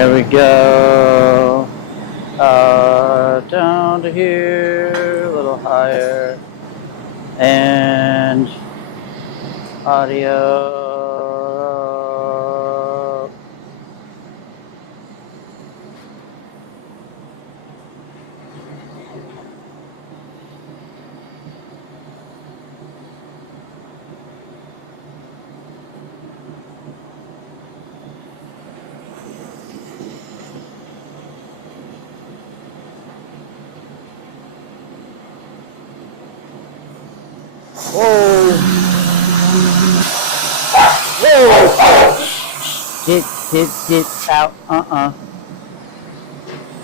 There we go. Down to here, a little higher. And audio. Whoa! Get out.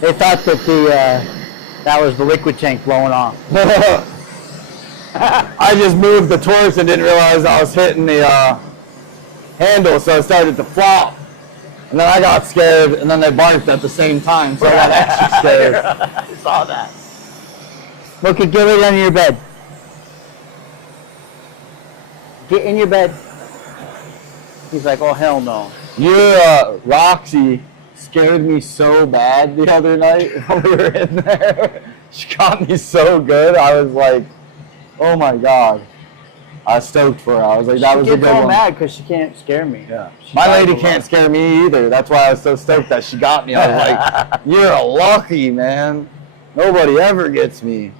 They thought that that was the liquid tank blowing off. I just moved the torch and didn't realize I was hitting the handle, so it started to flop. And then I got scared, and then they barked at the same time, so I got extra scared. I saw that. Look at Gilly under your bed. Get in your bed. He's like, oh, hell no. Your Roxy scared me so bad the other night when we were in there. She got me so good. I was like, oh my God. I was stoked for her. I was like, that was a good one. She gets all mad because she can't scare me. Yeah. My lady can't scare me either. That's why I was so stoked that she got me. I was like, you're lucky, man. Nobody ever gets me.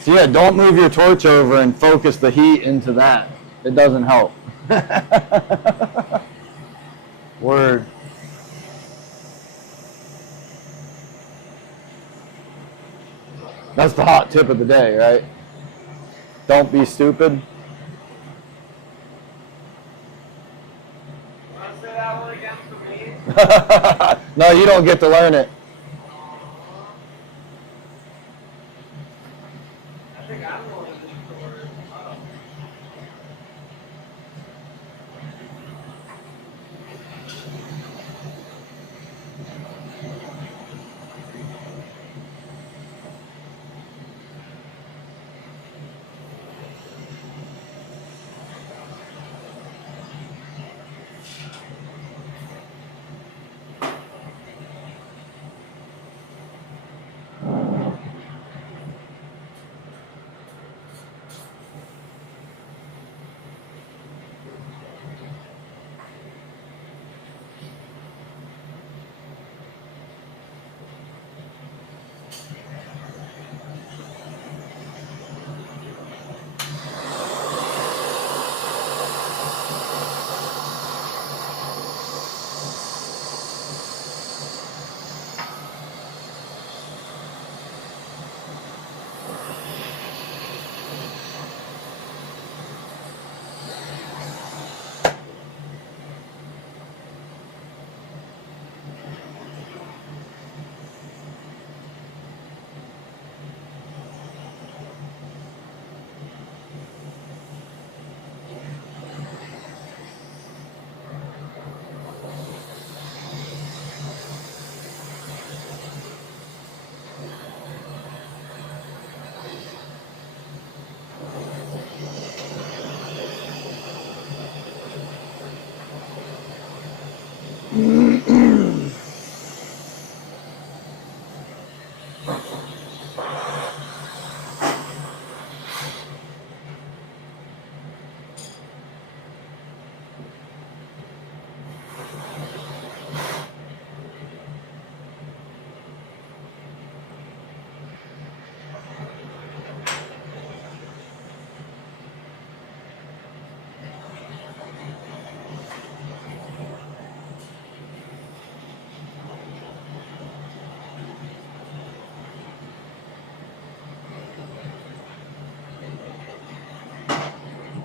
So yeah, don't move your torch over and focus the heat into that. It doesn't help. Word. That's the hot tip of the day, right? Don't be stupid. Want to say that one again for me? No, you don't get to learn it. I think I'm going to Discord. Oh.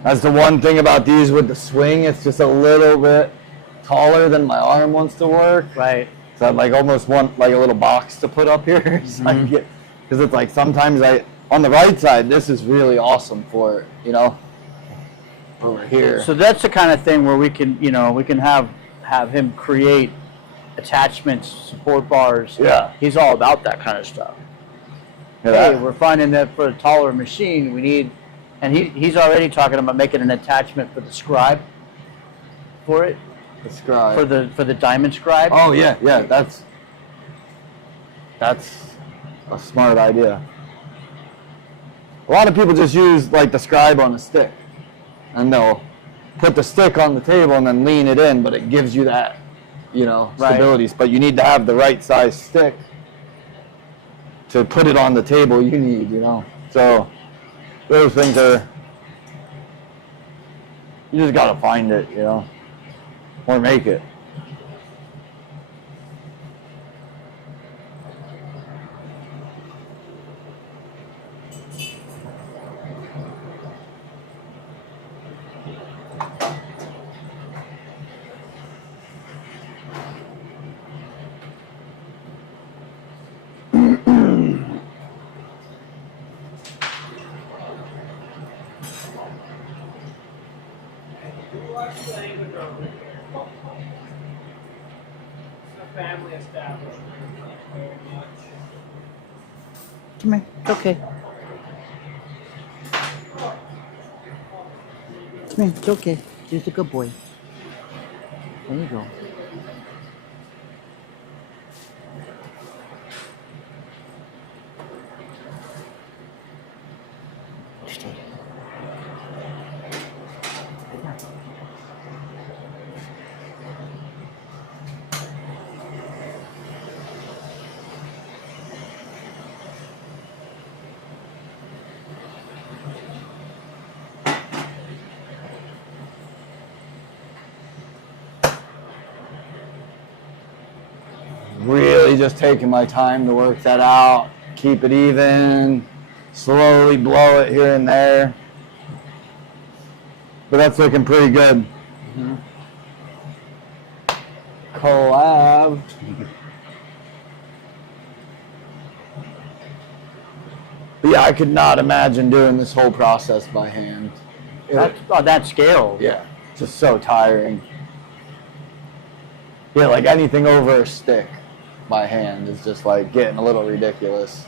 That's the one thing about these with the swing. It's just a little bit taller than my arm wants to work. Right. So I like almost want like a little box to put up here. So I can get, because it's like sometimes on the right side, this is really awesome for it, you know, over here. So that's the kind of thing where we can, we can have have him create attachments, support bars. Yeah. He's all about that kind of stuff. Yeah, Hey, we're finding that for a taller machine, we need, and he's already talking about making an attachment for the scribe for it, the scribe. for the diamond scribe. Oh yeah, that's a smart idea. A lot of people just use like the scribe on a stick, and they'll put the stick on the table and then lean it in, but it gives you that, stability. But you need to have the right size stick to put it on the table you need, So those things are, you just gotta find it, or make it. What's the language over here? It's a family establishment. Not very much. Come here. It's okay. Come here. It's okay. He's a good boy. There you go. Stay. Really just taking my time to work that out, keep it even, slowly blow it here and there. But that's looking pretty good. Mm-hmm. Collab. But yeah, I could not imagine doing this whole process by hand. On that scale. Yeah, just so tiring. Yeah, like anything over a stick by hand is just like getting a little ridiculous.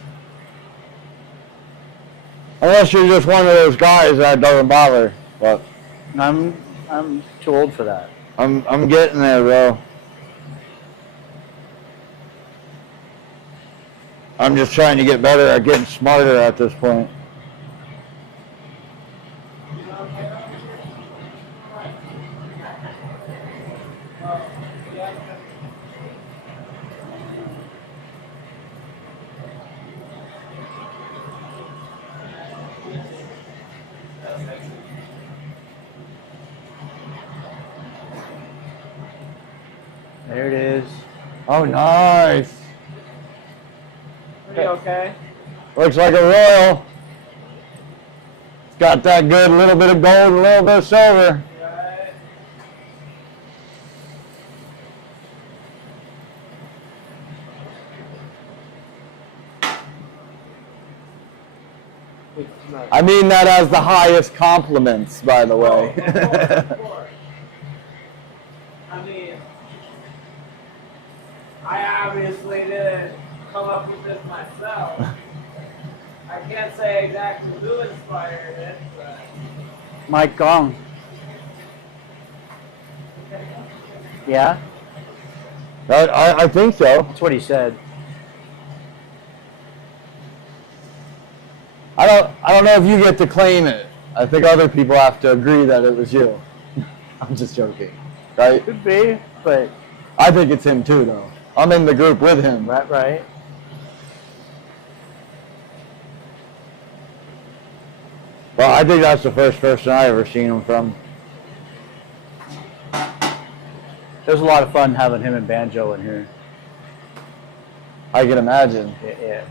Unless you're just one of those guys that doesn't bother. But I'm too old for that. I'm getting there, bro. I'm just trying to get better at getting smarter at this point. There it is. Oh, nice. Are you okay? Looks like a royal. It's got that good little bit of gold and a little bit of silver. Right. I mean that as the highest compliments, by the way. Of course. I mean, I obviously didn't come up with this myself. I can't say exactly who inspired it, but Mike Gong. Yeah, I think so. that's what he said. I don't know if you get to claim it. I think other people have to agree that it was you. I'm just joking, right? Could be, but I think it's him too, though. I'm in the group with him. right. Well, I think that's the first person I ever seen him from. It was a lot of fun having him and Banjo in here. I can imagine. Yeah.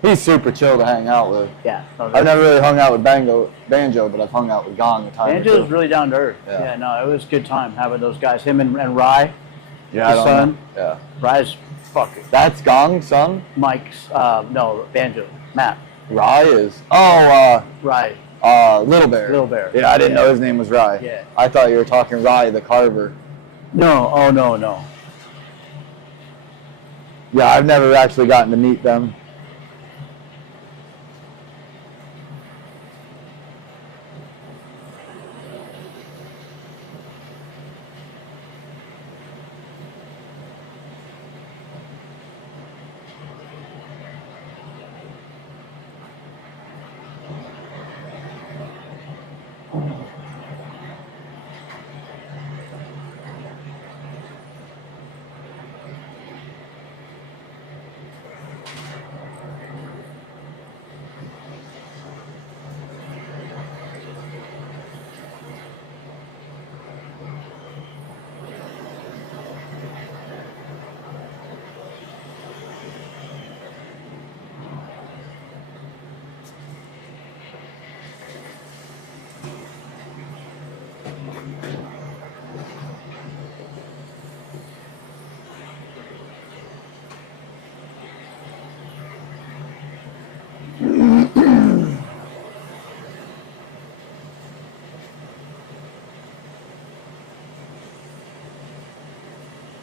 He's super chill to hang out with. Yeah. No, I've never really hung out with Banjo, but I've hung out with Gong a time. Banjo was really down to earth. Yeah. Yeah, no, it was a good time having those guys. Him and Rye. Yeah, I his don't son. know. Yeah. Rye's fucking. That's Gong's son? Mike's, no, Banjo. Matt. Rye is. Rye. Little Bear. Little Bear. Yeah, I didn't know his name was Rye. Yeah. I thought you were talking Rye the Carver. No, oh no, no. Yeah, I've never actually gotten to meet them.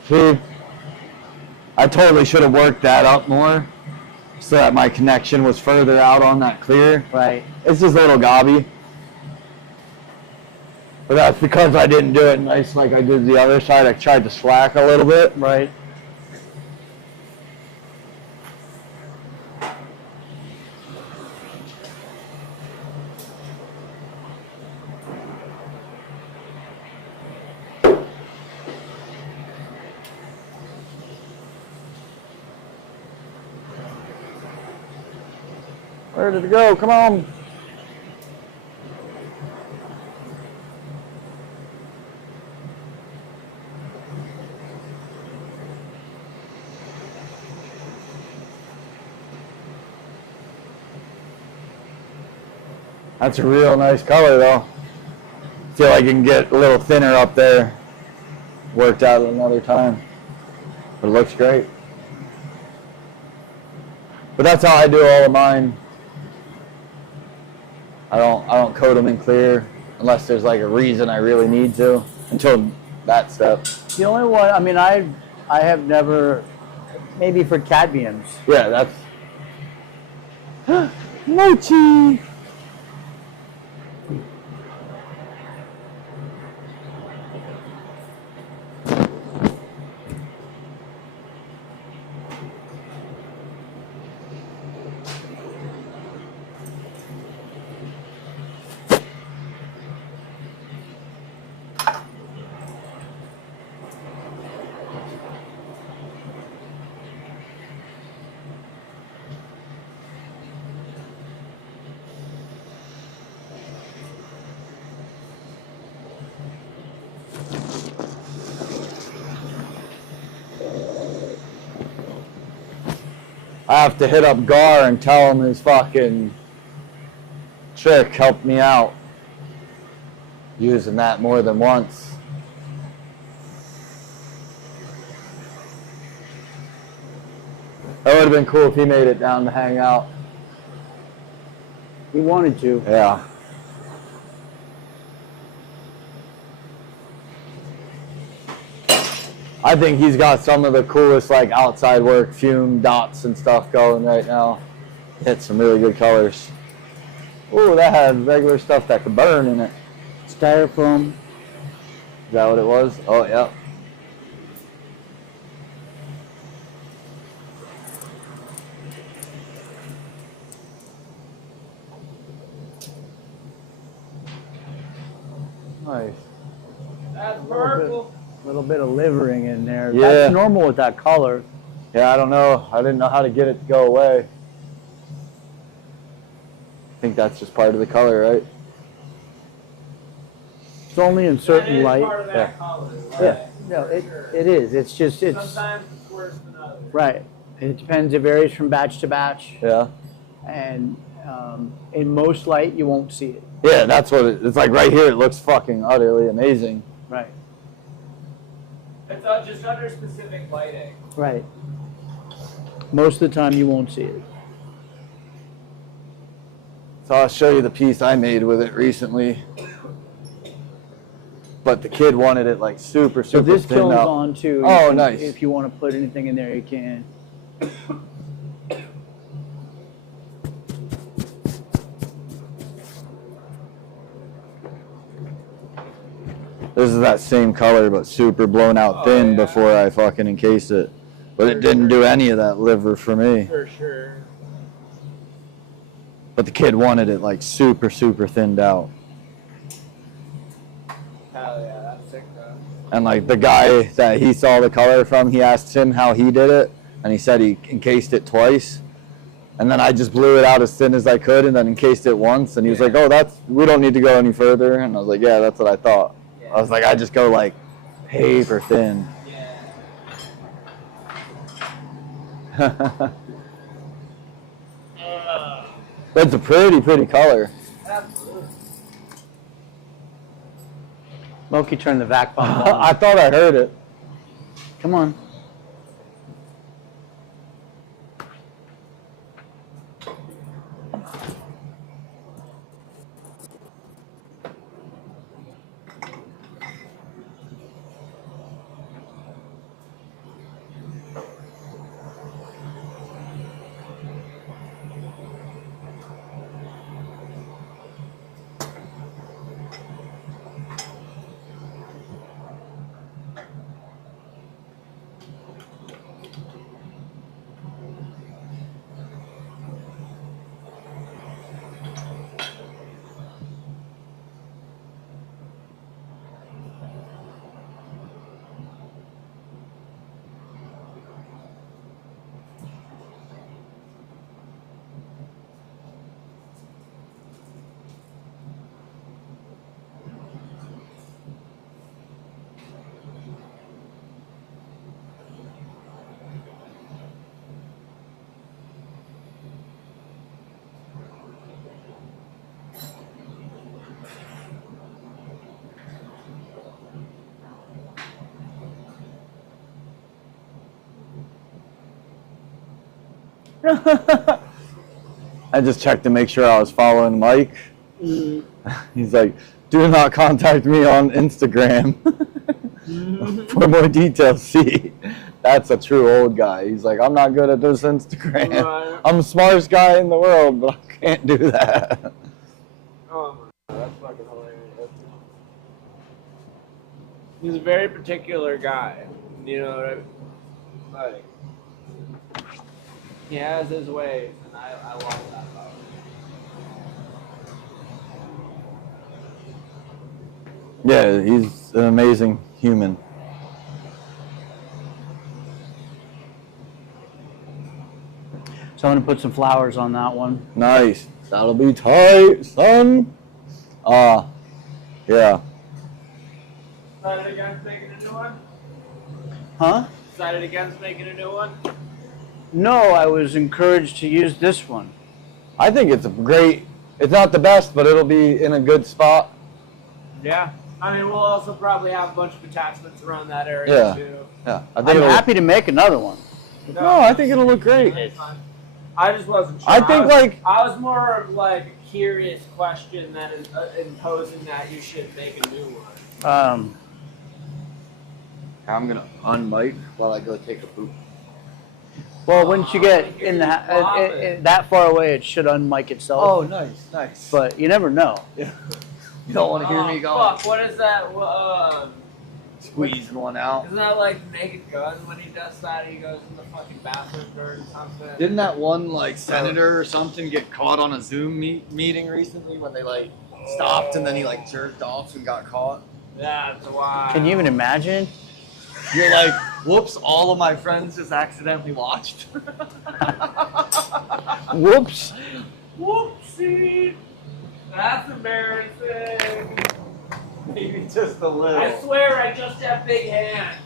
See, I totally should have worked that up more so that my connection was further out on that clear. Right. It's just a little gobby. But that's because I didn't do it nice like I did the other side. I tried to slack a little bit. Right. Where did it go? Come on. That's a real nice color though. Feel like I can get a little thinner up there. Worked out another time. But it looks great. But that's how I do all of mine. I don't coat them in clear unless there's like a reason I really need to until that step. The only one, I mean, I have never, maybe for cadmiums. Yeah, that's mochi. I have to hit up Gar and tell him his fucking trick helped me out. Using that more than once. That would have been cool if he made it down to hang out. He wanted to. Yeah. I think he's got some of the coolest like outside work, fume dots and stuff going right now. Hit some really good colors. Ooh, that had regular stuff that could burn in it. Styrofoam. Is that what it was? Oh, yeah. Nice. That's purple. Little bit of livering in there. Yeah. That's normal with that color. Yeah, I don't know. I didn't know how to get it to go away. I think that's just part of the color, right? It's only in That certain is light. part of that Yeah. color. Right? Yeah. No, it is. It's just, it's, Sometimes it's worse than others. right. It depends. It varies from batch to batch. Yeah. And in most light, you won't see it. Yeah, that's what it's like right here. It looks fucking utterly amazing. Right. It's just under specific lighting. Right. Most of the time, you won't see it. So I'll show you the piece I made with it recently. but the kid wanted it like super So this thin kilns out. on too. Oh, nice. If you want to put anything in there, you can. This is that same color, but super blown out thin yeah. before I fucking encased it. But it didn't do any of that liver for me. For sure. But the kid wanted it like super thinned out. Hell yeah, that's sick though. And like the guy that he saw the color from, he asked him how he did it, and he said he encased it twice. And then I just blew it out as thin as I could and then encased it once. And he was like, oh, we don't need to go any further. And I was like, yeah, that's what I thought. Yeah. I was like, I just go like paper thin. Yeah. That's a pretty color. Absolutely. Loki, turn the vac pump I on. thought I heard it. Come on. I just checked to make sure I was following Mike. He's like, do not contact me on Instagram. For more details, see. That's a true old guy. He's like, I'm not good at this Instagram. Right. I'm the smartest guy in the world, but I can't do that. Oh my god, that's fucking hilarious. He's a very particular guy. You know what I mean? Like, he has his ways, and I love that about him. Yeah, he's an amazing human. So I'm gonna put some flowers on that one. Nice. That'll be tight, son. Yeah. Decided against making a new one? Huh? Decided against making a new one? No, I was encouraged to use this one. I think it's it's not the best, but it'll be in a good spot. Yeah. I mean, we'll also probably have a bunch of attachments around that area too. Yeah. I'm happy to make another one. No, I think it'll look great. I just wasn't sure. I think I was more of like a curious question than imposing that you should make a new one. I'm gonna unmic while I go take a poop. Well, once you get in that far away, it should unmic itself. Oh, nice. But you never know. Yeah. You don't want to hear me going. Fuck, what is that? Squeezing one out. Isn't that like Naked Gun when he does that? He goes in the fucking bathroom or something. Didn't that one like senator or something get caught on a Zoom meeting recently when they like stopped and then he like jerked off and got caught? That's why. Can you even imagine? You're like, whoops! All of my friends just accidentally watched. Whoops. Whoopsie. That's embarrassing. Maybe just a little. I swear I just have big hands.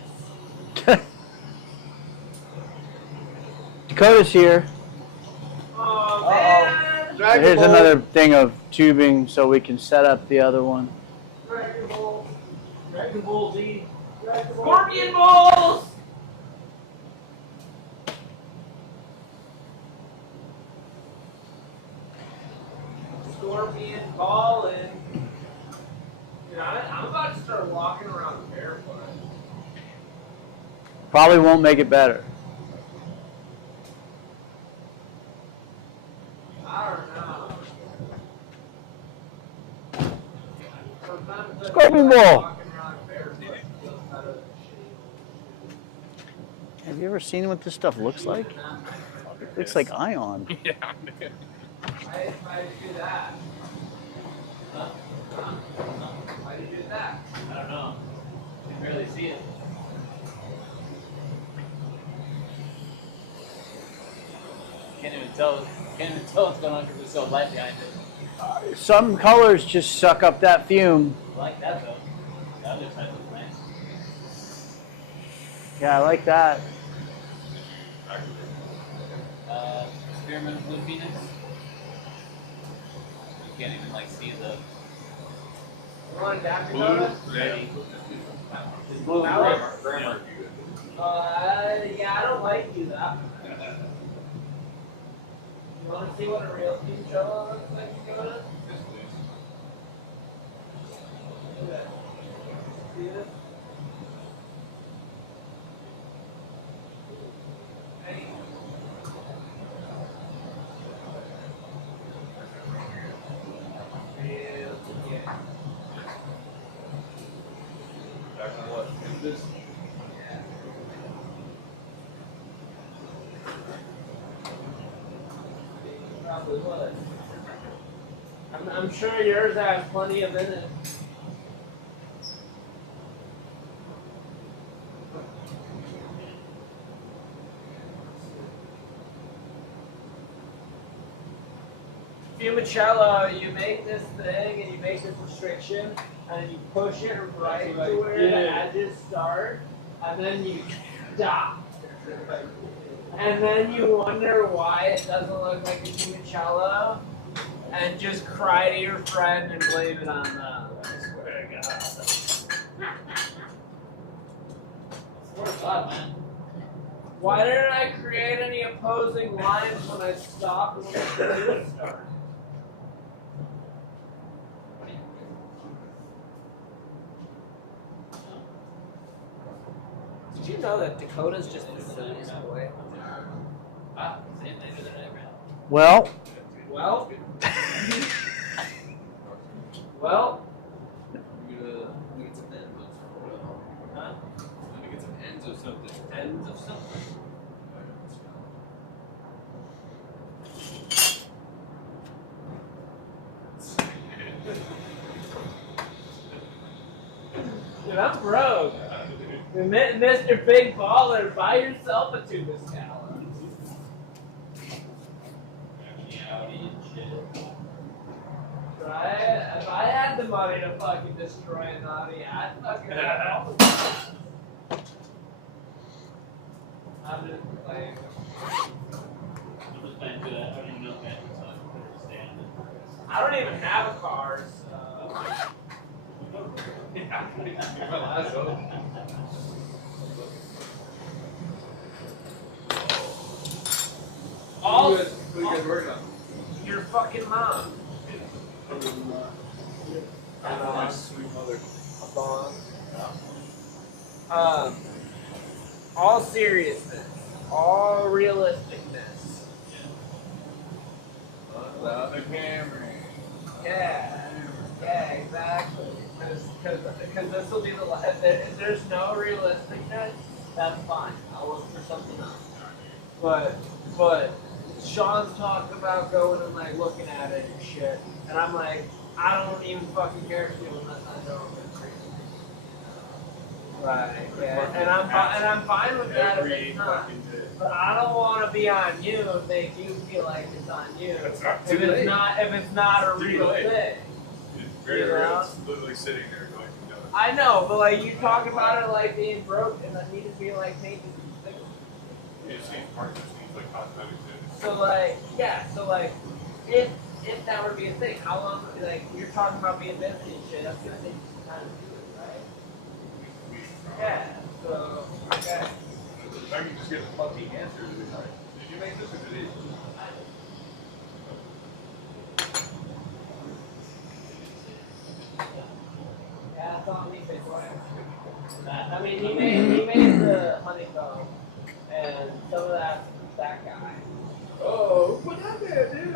Dakota's here. Oh man. Here's another thing of tubing so we can set up the other one. Dragon Ball. Dragon Ball Z. Scorpion balls! Scorpion calling. I'm about to start walking around barefoot. Probably won't make it better. I don't know. Sometimes Scorpion ball. walking around barefoot feels better than shitty. Have you ever seen what this stuff looks like? It looks like ion. Yeah, man. Why did you do that? Why did you do that? I don't know. You can barely see it. Can't even tell what's going on because there's so light behind it. Some colors just suck up that fume. I like that though. The other side looks nice. Yeah, I like that. Spearmint Blue Phoenix. You can't even like see the You want a Daffy Soda? ready. It's blue That one? grammar. Yeah, I don't like you that. You want to see what a real team show looks like, Dakota? Look at that. See this? Hey. Yeah. Back on what? Is this? Probably would. I'm sure yours has plenty of in it. Fumicello, you make this thing and you make this restriction and you push it right to where the edges start and then you stop. And then you wonder why it doesn't look like a fumicello and just cry to your friend and blame it on them. I swear to God. What's up, man? Why didn't I create any opposing lines when I stopped and when the video started? Did you know that Dakota's just the silliest boy? Ah, same later than I ran. Well, Well, well, Let me get some ends of something. huh? Let me get some ends of something. Ends of something. Dude, I'm broke. Mr. Big Baller, buy yourself a tube of scallop. Audi and shit. Right? If I had the money to fucking destroy an Audi, I'd fucking have all the money. I'm just playing. I'm just playing good. I don't even know if I understand it. I don't even have a car, so. All Who you guys working on? your fucking mom. My sweet mother. All seriousness, all realisticness. Without the camera. Yeah, exactly. Because this will be the last. If there's no realisticness, that's fine. I'll look for something else. But Sean's talking about going and like looking at it and shit, and I'm like, I don't even fucking care if you unless I know it's crazy. Right. Yeah. And I'm fine with that if it's not. But I don't want to be on you and make you feel like it's on you. It's not If too it's late. not a Too real late. thing. It's very You real. know? It's literally sitting there going, no. I know, but like you talk about it like being broke, and that needs to be like maybe. It seems part of it seems like cosmetic too. So like, yeah, so like, if that were to be a thing, how long? Like you're talking about being busy and shit. That's gonna take some time to do it, right? Yeah. So okay. I can just get a funky answer to this. Did you make this or did it? I mean, he made the honeycomb, and some of that guy. Oh, what happened, dude?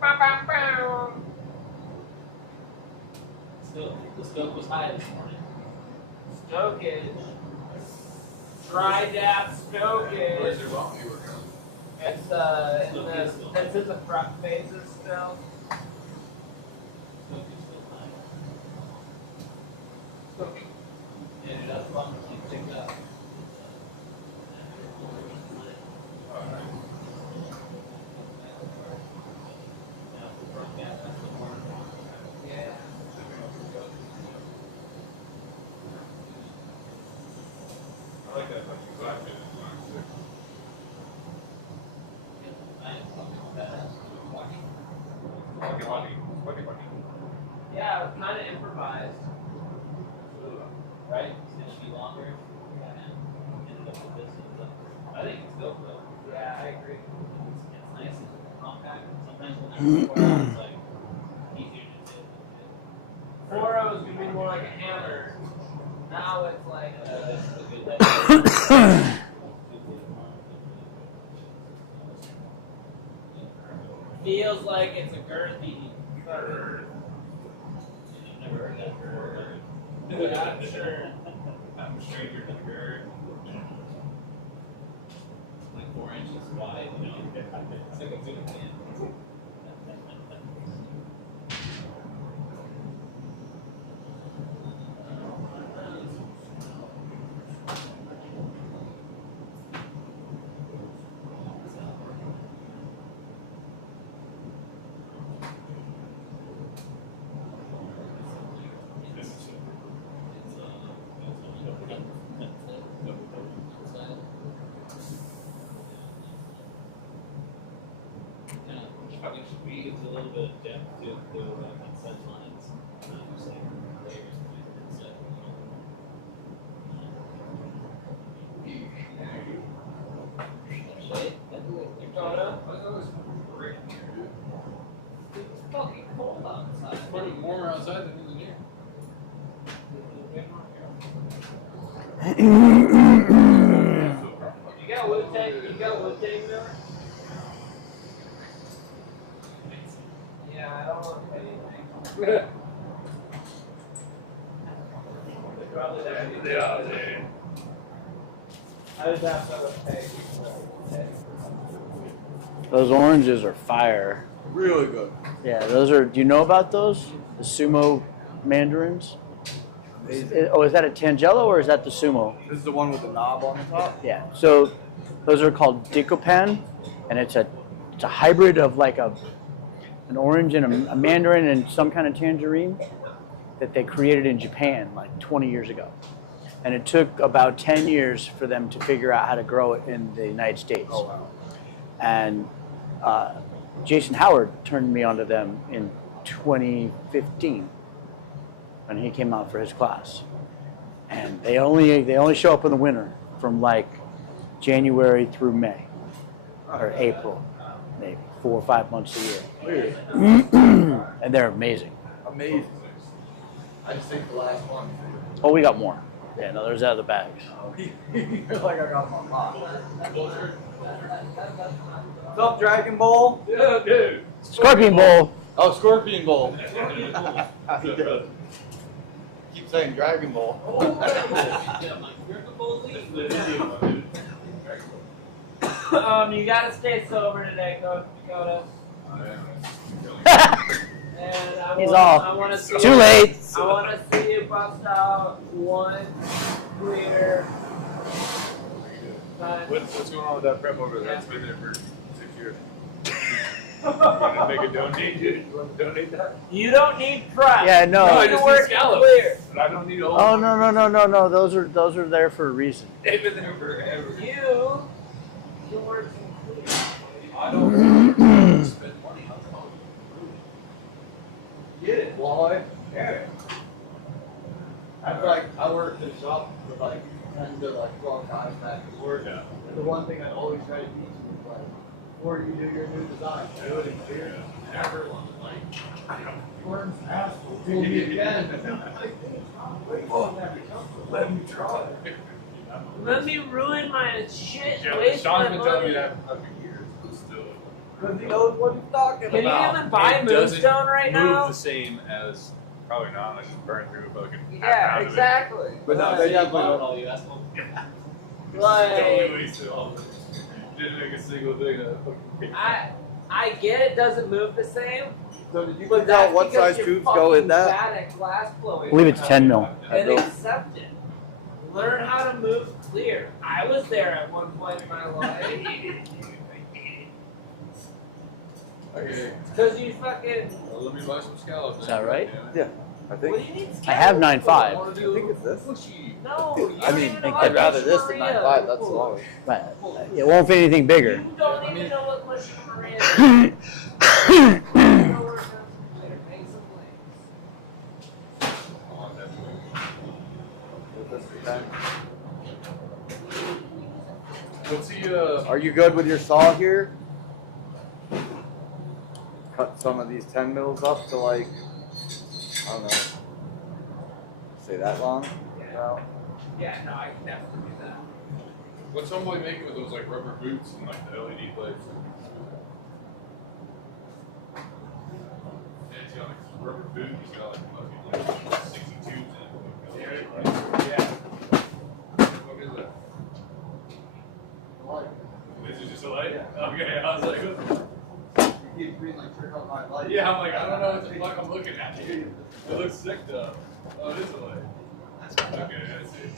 Bow, bow, bow. Still, the stoke was high this morning. Stokage. Dry dap stokage. Where's your wrong you were going? It's in the front phases still. Stoke is still high. Yeah, dude, that's one that you picked up. Yeah. I like that bunch of clap in it. Yeah, it was kind of improvised. Right? It's going to be longer. And ended up with this. I think it's dope though. Yeah, I agree. It's nice and compact. Sometimes when I'm it's like easier to do. 4.0 is gonna be more like a hammer. Now it's like This is a good feels like it's a girthy. I've never heard that before. Yeah, I'm sure. I'm a stranger to the bird. Like 4 inches wide, you know. It's like a tuna can. Probably sweet. It's a little bit of depth to it, though, like on set lines. Just like layers of set, It's fucking cold outside. It's pretty warmer outside than in here. You got Wu-Tang Miller? Yeah, I don't want to pay anything. Probably there. I just have to pay people. Those oranges are fire. Really good. Yeah, those are. Do you know about those? The sumo mandarins? Oh, is that a Tangelo or is that the sumo? This is the one with the knob on the top? Yeah. So those are called Dicopan, and it's a hybrid of like an orange and a mandarin and some kind of tangerine that they created in Japan like 20 years ago. And it took about 10 years for them to figure out how to grow it in the United States. Oh, wow. And Jason Howard turned me onto them in 2015 when he came out for his class. And they only show up in the winter from like January through May or April, maybe 4 or 5 months a year. Weird. And they're amazing. Amazing. I just think the last one. Oh, we got more. Yeah, no, there's other bags. You're like I got my mom. What's up, Dragon Ball? Yeah, dude. Scorpion Bowl. Oh, Scorpion Bowl. What's up, brother? Keep saying Dragon Ball. You gotta stay sober today, Coach Dakota. And He's off. I want to see Too late. I want to see you bust out one clear. What's going on with that prep over there? It's been there for 6 years. You want to make a donate, dude? You want to donate that? You don't need prep. Yeah, no. No, I You just work need scallops. clear. But I don't need a whole. Oh no. Those are there for a reason. They've been there forever. You work some clear. I don't spend money on phone. Get it, boy. Yeah. I worked in a shop for like 10 to like 12 times back to work. Yeah. And the one thing I always try to teach is like before you do your new design. Do it in clear. Everyone like Burns asshole. Fool me again. Let me try. Let me ruin my shit. yeah, Waste Sean's my been telling me money. that for fucking years, but still. Because he knows what he's talking Can you about. even buy It doesn't Moonstone right move now? the same as probably not. I just burn through a fucking half Yeah, pound of it. exactly. But no, Like, they definitely Bought don't. all you asshole. Totally wasted all of it. Didn't make a single thing of fucking. I get it doesn't move the same, So did you but figure out that's what because size you're tubes go in fucking that? bad at glass blowing. I believe it's 10 mil. And accept it. Learn how to move clear. I was there at one point in my life. Okay, Because you fucking. well, let me buy some scallops. Is that right? Yeah, I What think. do you need I have scallops 9.5. for? I think it's this. No, you I don't mean, even know I'd what rather this than Maria 9.5. That's is. long. But it won't fit anything bigger. You don't even know what machine Maria is. Make some What's he, Are you good with your saw here? Cut some of these 10 mils up to like, I don't know, say that long? Yeah, no, I can definitely do that. what's homeboy making with those like rubber boots and like the LED lights? Yeah, he's got like rubber boots, he's got like fucking like 60 tubes in it. Yeah. What is that? This is just a light? Okay, I was like, what? You keep green like trick on my light. Yeah, I'm like, I don't know what the fuck I'm looking at, dude. It looks sick though. Oh, it is a light. Okay, I see.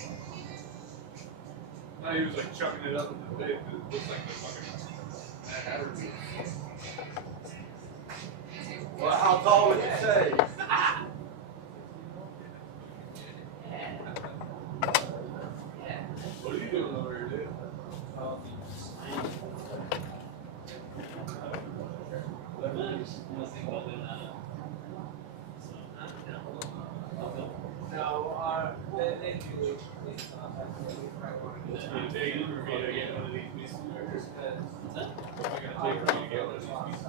No, he was like chucking it up in the face. It looks like the fucking battery. Well, how tall would you say? What are you doing over here, dude? No, they do. It's gonna take for me to get one of these pieces. It's gonna take for me to get one of these pieces.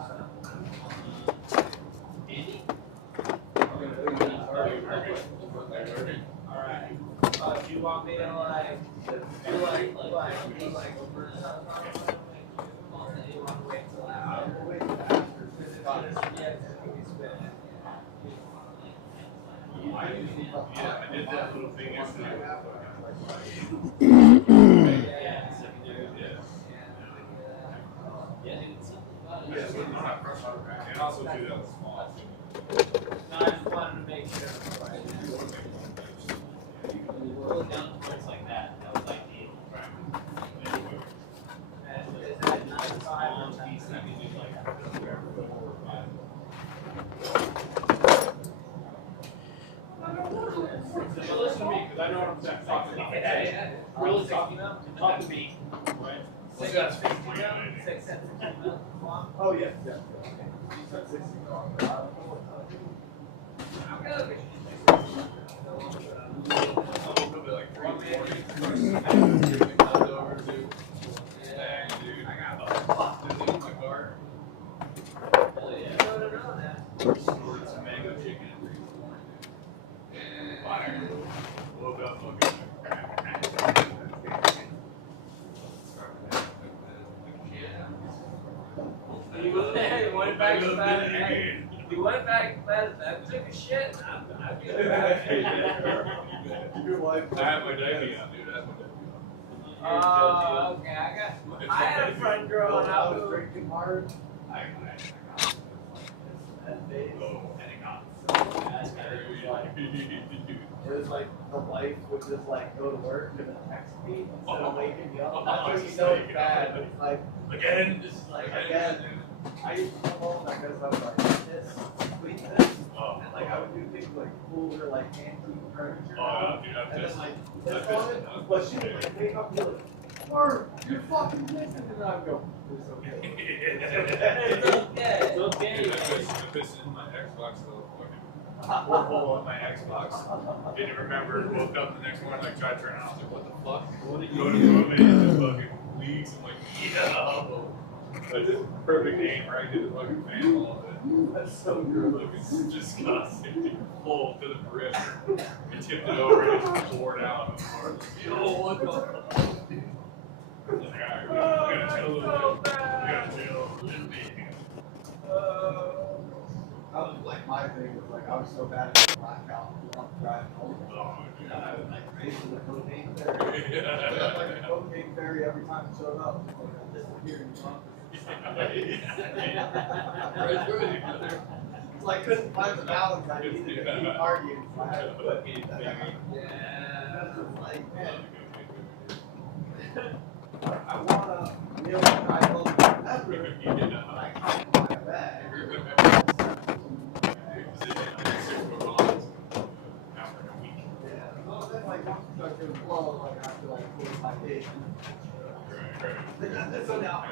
Alright. Do you want me to like do like you want to wait till after? Yeah, I did that little thing yesterday. Yeah, so it's not fresh out of rack. And also too, that was small. No, I just wanted to make sure. Roll it down to points like that. That was ideal. And is that not five or Long 10? piece that we do like 4 or 5. So listen to me, because I know what I'm talking about. Yeah. Really talking about? Talk to me. Right? What's that? 6 cents. Oh, yeah. Yeah. You said 60 long. I'm good. Probably like 340. Give me left over, dude. Dang, dude. I got this in my car. Ordered some mango chicken. Fire. Woke up fucking. You went back to bed. You went back to bed and took a shit. I feel bad. Your wife. I have my diabetes on, dude. I have my diabetes on. Oh, okay. I had a friend growing I up was who. drinking hard. It was like the wife would just like go to work and then text me instead of waking me up. That's when you know it's bad. It's like, Again? this is like, again. I used to come home and I was like, this, clean this. Oh. And like I would do things like cooler, like antique furniture. Oh, dude, I've And just. then like, this on it, but she would like wake up and be like, Mark, you're fucking missing. And then I would go, it's okay. It's okay. It's okay. I pissed in my Xbox though. Fucking hole on my Xbox. Didn't remember. Woke up the next morning, like tried to turn it on. I was like, what the fuck? Go to the room and it just fucking leaks. I'm like, yo. Like just perfect aim right to the fucking manhole of it. That's so gross. Like it's disgusting. Full to the brim. You tipped it over and just poured out. Yo, what the fuck? Like, alright, we gotta chill a little bit. We gotta chill a little bit. That was like my thing was like I was so bad at the blackout driving home. Oh, You know, I would like race to the cocaine ferry. Like the cocaine ferry every time it showed up. Like I disappeared in front. It's like couldn't find the balance I needed to keep arguing. So I had to put yeah. Like man, I want a meal that I love forever. I can't find a bag. Yeah, well then like once you start doing flow, like after like 45 days. So now,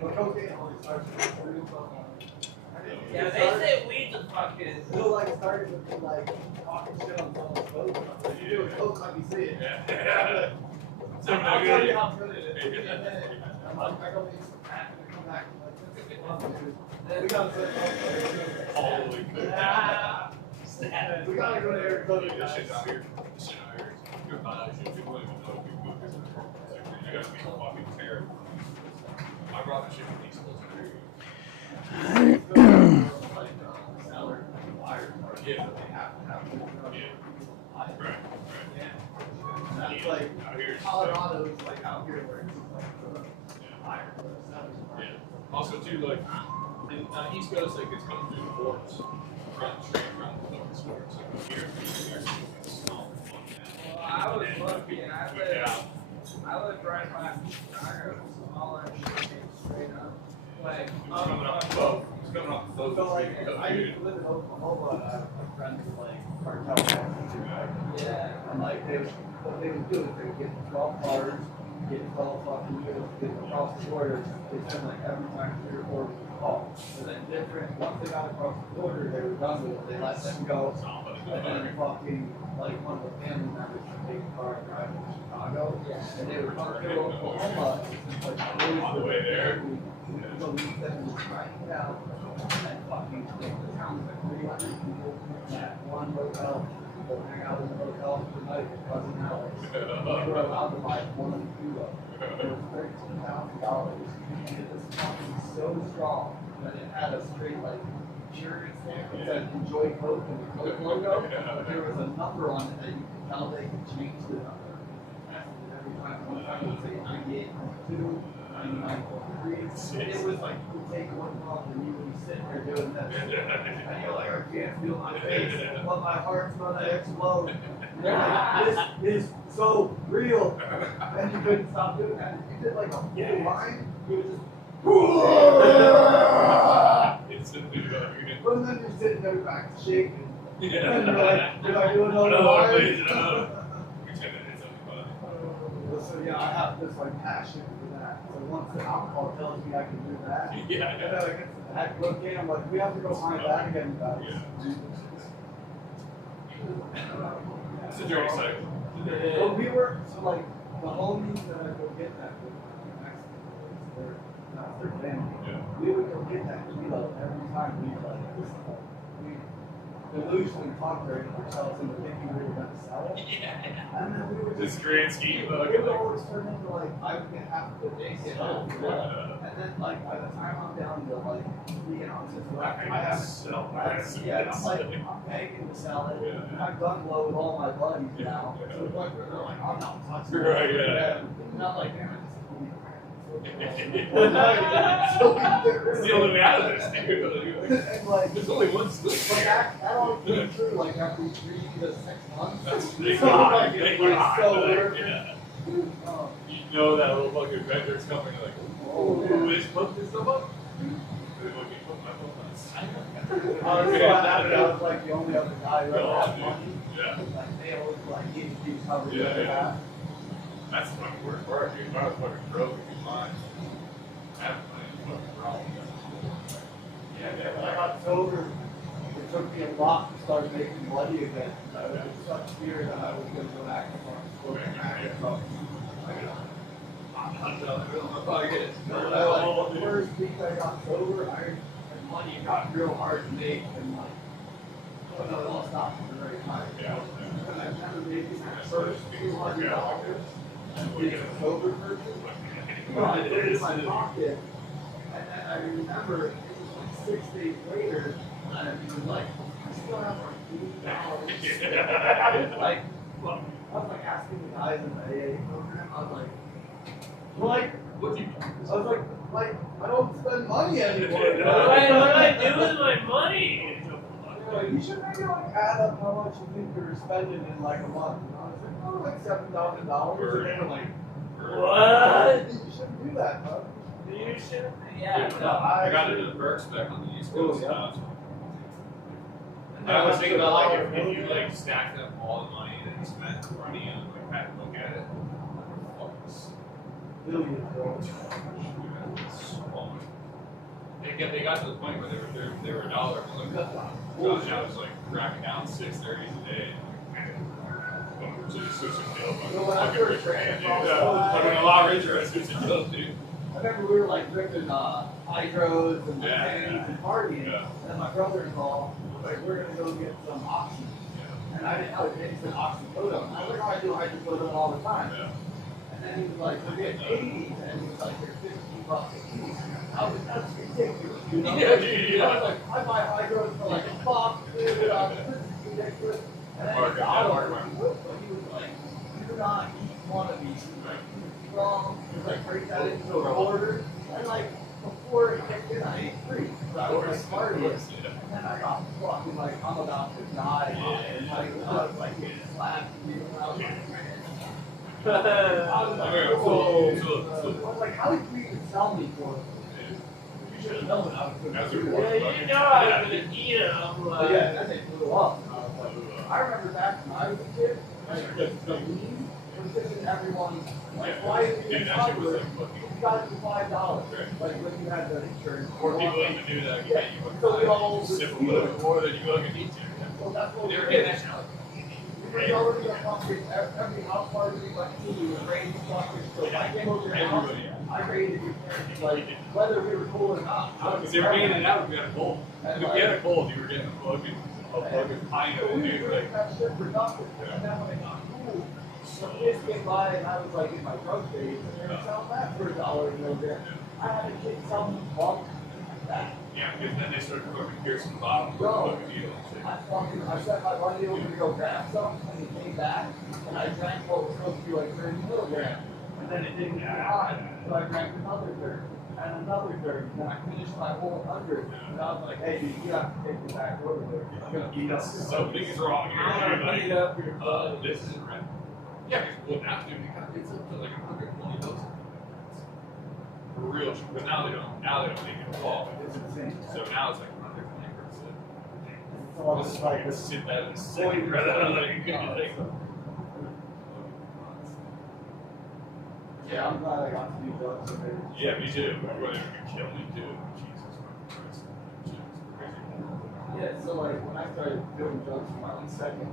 but cocaine only starts with Yeah, they say weed's a fucking. It'll like start with like talking shit on someone's boat. If you do it, coke, let me see it. I'll tell you how good it is. Give me a minute. I'm like, I go make some crack and I come back and like, this is fun, dude. We gotta put Holy cook. We gotta go to Arizona. This shit's out here. This shit out here. People don't even know we cook this. You gotta be fucking terrible. I brought the shit from East Coast. Yeah. Right. That's like Colorado is like out here where it's like iron. Yeah. Also too, like in East Coast, like it's coming through the ports, straight from the ports. So here, it's small. Well, I was lucky. I lived right by Chicago, so all that shit came straight up. Like, It's coming off the boat. It's coming off the boat. So like, I used to live in Oklahoma. I have friends with like cartel gangs too, right? yeah. And like what they would do is they would get 12 cars, get 12 fucking units, get across the border. They spend like every time 3 or 4 weeks call. And then once they got across the border, they were done with it. They let them go. And then fucking like one of the family members would take a car and drive to Chicago. And they would come to Oklahoma. Like, On the way there. So we send them right down and fucking take the town like 300 people at one hotel. They'll hang out in the hotel for the night for cousin Alex. We were allowed to buy one kilo. It was $13,000. And it was fucking so strong that it had a straight like shirt stamp that said enjoy Coke and the Coke logo. But there was a number on it that you could tell they could change the number. And every time, one time it would say 98.2. 99.3. It was like you would take one puff and you would be sitting there doing this. And you're like, I can't feel my face, but my heart's gonna explode. And you're like, this is so real. And you couldn't stop doing that. If you did like a full line, you would just It's a new but then you're sitting there back shaking. Yeah. And you're like, did I do another No, line? please, no. Pretend it is So yeah, I have this like passion for that. So once the alcohol tells me I can do that, Yeah. and then I get to the heck look in, I'm like, we have to go find that again, guys. Yeah. It's a dirty cycle. Well, we were so like the homies that I go get that with Mexicans, they're not their family. Yeah. We would go get that kilo every time we like we delusionally talked ourselves into thinking we were going to sell it. Yeah. And then we would This just grand scheme, it like, would always turn into like I would get half the day get home. Yeah. And then like by the time I'm down to like 3 ounces left, I I have sell yeah, I'm like I'm begging to sell it. Yeah. I've done low with all my buddies Yeah. now. To the point where they're like, I'm not touching it. Right, yeah. And I'm like, damn it. It's So we get rid of the only it. way out of this, dude. And like, There's only one split. but that only came true like every 3 to 6 months. That's So, big. like, it's like so worth it. Yeah. Um, You know that little fucking vendor's coming, you're like, oh, they put this stuff up? They're like, you put my phone on silent. I was so happy I was like the only other guy who ever had money. Yeah. Like they always like need to be covered Yeah, with yeah. that. That's fucking work for it, dude. If I was fucking broke, it'd be fine. Having money is fucking wrong. Yeah, when I got sober, it took me a lot to start making money again. I was in such fear that I was going to go back to farm. I The first week I got sober, money got real hard to make, and like, I lost off at the right time. And I've never made my first $200 in a sober purchase. I put it in my pocket, and then I remember it was like 6 days later, and I was like, I still have like $80. Like, well, I was like asking the guys in the AA program, I was like, what do you? I was like, I don't spend money anymore. What do I do with my money? Like, you should maybe like add up how much you think you're spending in like a month. And I was like, oh, like $7,000. And they were like, What? you shouldn't do that, huh? You should. Yeah, Yeah. I got into the perks back on the East Coast. Oh, yeah. I was thinking about like if you like stacked up all the money that you spent running and like had to look at it. Billions, bro. They got to the point where they were $1. Like, Josh, I was like cracking down 630s a day. So just switch the deal. So when I first ran across I'm a lot richer. I switched the deal, dude. I remember we were like drinking hydros and pennies and partying, Yeah. and my brother-in-law was like, we're gonna go get some oxy. And I didn't know it said oxycodone. I was like, oh, I do hydrocodone all the time. Yeah. And then he was like, we're getting 80s, and he was like, they're $50 a piece. I was like, that's ridiculous. You know? Yeah. I was like, I buy hydros for like $1, dude. This is ridiculous. And then he got on it, but he was like, do not eat one of these. He was like, too strong. He was like, break that into a order. And like, before it kicked in, I ate 3. So I was like, partying. And then I got fucking like, I'm about to die. And like, I was like, getting slapped. And I was like, I was like, how did you even sell me for it? You should have known I was going to do Yeah, that. you know I was gonna eat them. But yeah, then they blew up. And I was like, I remember back when I was a kid, like, the meme was giving everyone, like, why is it Dude, that shit was like you fucking. got it for $5? Like, when you had the insurance. More people even do that. Yeah, so we all sip a little bit more than you fucking need to. So that's what They we were were getting getting. that shit. We were already a fucking, every house party we went to, we were raising fucking, so if I came over your house, I raided your parents, like, whether we were cool or not. Because they were getting it out, we got a gold. If we had a gold, you were getting a fucking pint of it, We dude. were Like, that shit productive, and then when it got cool, some kids came by and I was like in my drug days, and they were selling that for $1 a milligram. I had a kid selling me bunk that. yeah, because then they started fucking piercing the bottom with Bro. the fucking needle and shit. I set my buddy over to go grab some, and he came back, and I drank what was supposed to be like 30 milligrams. And then it didn't get hot, so I drank another third, and another third, and then I finished my whole 100. And I was like, hey, dude, you have to take me back over there. I'm gonna beat up. Something is wrong here. I'm gonna beat up your This isn't right. Yeah, because well, now, dude, it's up to like 120 bucks. For real, but now they don't make it fall. It's insane. So now it's like 120 per sip. So I was Just like, fucking sit that and sit right out of it. yeah, I'm glad I got to do drugs. Yeah, me too. Everybody could kill me too. Jesus Christ. Shit was crazy. Yeah, so like when I started doing drugs for my own second, and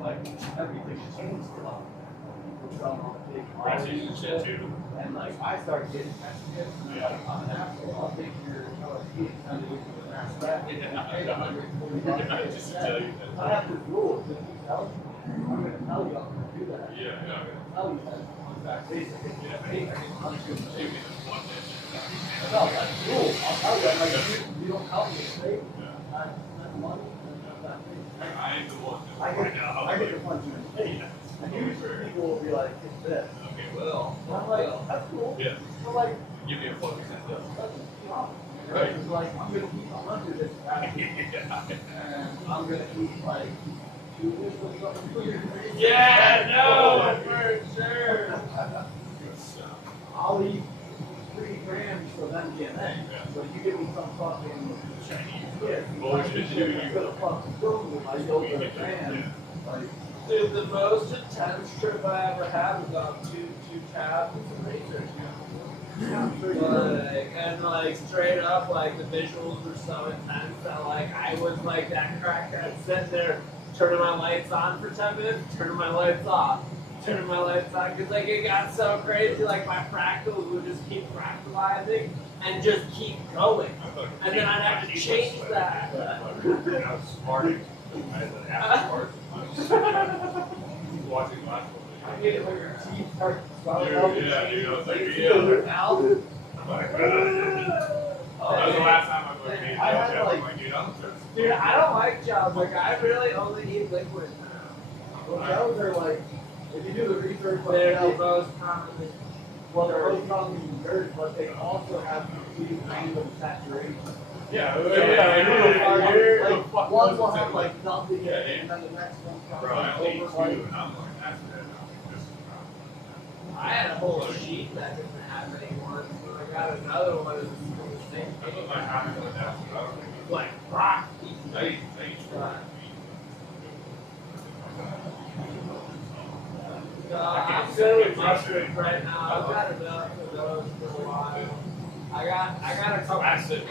like everything changed a lot. People selling all the big Crazy and shit too. and like I started getting messages, and like I'm an asshole. I'll take your LSD and send it to the mass back. And pay $140. I just tell you that. I have this rule. If you tell me, I'm gonna tell you I'm gonna do that. Yeah, yeah. I'm gonna tell you that. Basically, Yeah. hey, I can punch you in the Maybe face. just one day. No, that's cool. I'll tell you. Like, you don't help me stay. Yeah. I spend money and that thing. I ain't the one. I get to punch you in the face. And usually people will be like, it's this. Okay, well. And I'm like, that's cool. Yeah. But like, Give me a fucking that's $10. right. It's like, I'm gonna eat 100 this time. Yeah. And I'm gonna eat like 2 or something for your face. Yeah, no, for sure. I'll eat 3 grams for them DNA. Yeah. But you give me some fucking Chinese yeah, bullshit, dude. I'm gonna fucking go with my yogurt brand. Like, Dude, the most intense trip I ever had was on two tabs of research. Like, and like straight up, like the visuals were so intense that like I was like that crackhead sitting there turning my lights on for 10 minutes, turning my lights off, turning my lights on because like it got so crazy. Like my fractals would just keep fractalizing and just keep going, and then I'd have to change that. I was smart. I had an ass smart. Watching last one. I get it when your teeth start Dude, swelling up. yeah, dude, I was like, You yeah. feel your mouth. I'm like, that was the last time I went to I had, I'm like- like, dude, I'm just. Dude, I don't like gels. Like I really only eat liquid now. Well, gels are like, if you do the research on They're the gels, most commonly. well, they're both commonly dirt, but they also have complete random saturation. Yeah, So, yeah, like, one will have like nothing in Yeah, it, and then the next one comes Bro, I like only ate over two, like. and I'm like, that's it. This is I had a whole sheet that didn't have any ones, and I got another one of the same I thing. put my hand on that, but I don't think it's Like rock. I eat I'm good with mushrooms right now. I've got enough of those for a while. I got a couple. Acid.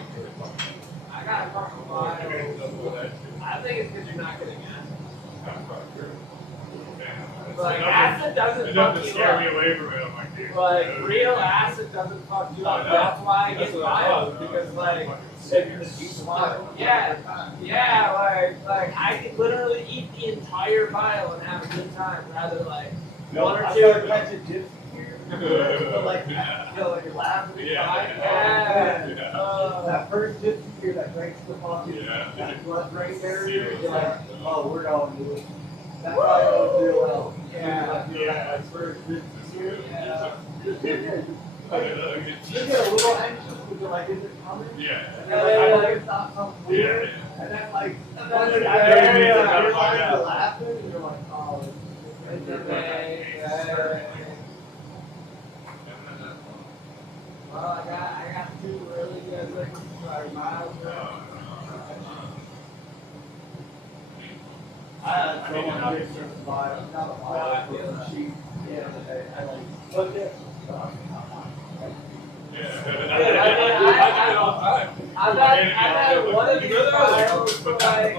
I got a couple vials. I think it's because you're not getting acid. Like acid doesn't Enough fuck to you scare me up. away from it. I'm like, dude. Like real acid doesn't fuck you up. That's why I get vials because like. Yeah, like I could literally eat the entire vial and have a good time, rather like one or I two. started catching gypsy here. So like, you know, like you're laughing. Yeah. That first gypsy here that breaks the fucking, Yeah. that blood-brain barrier, you're like, oh, we're going to it. That probably goes real well. Yeah. Like, you're like, first gypsy here. Yeah. You get a little anxious because you're like, is it coming? Yeah. And you're like, I hope it's not something weird. Yeah. And then like, And once then you're yeah, you're yeah. like laughing, and you're like, oh, it's Well, I got two really good liquids for miles. I had someone get some vibe, not a vibe, but a sheet. Yeah, I like, look at. I've had one of these vials for like.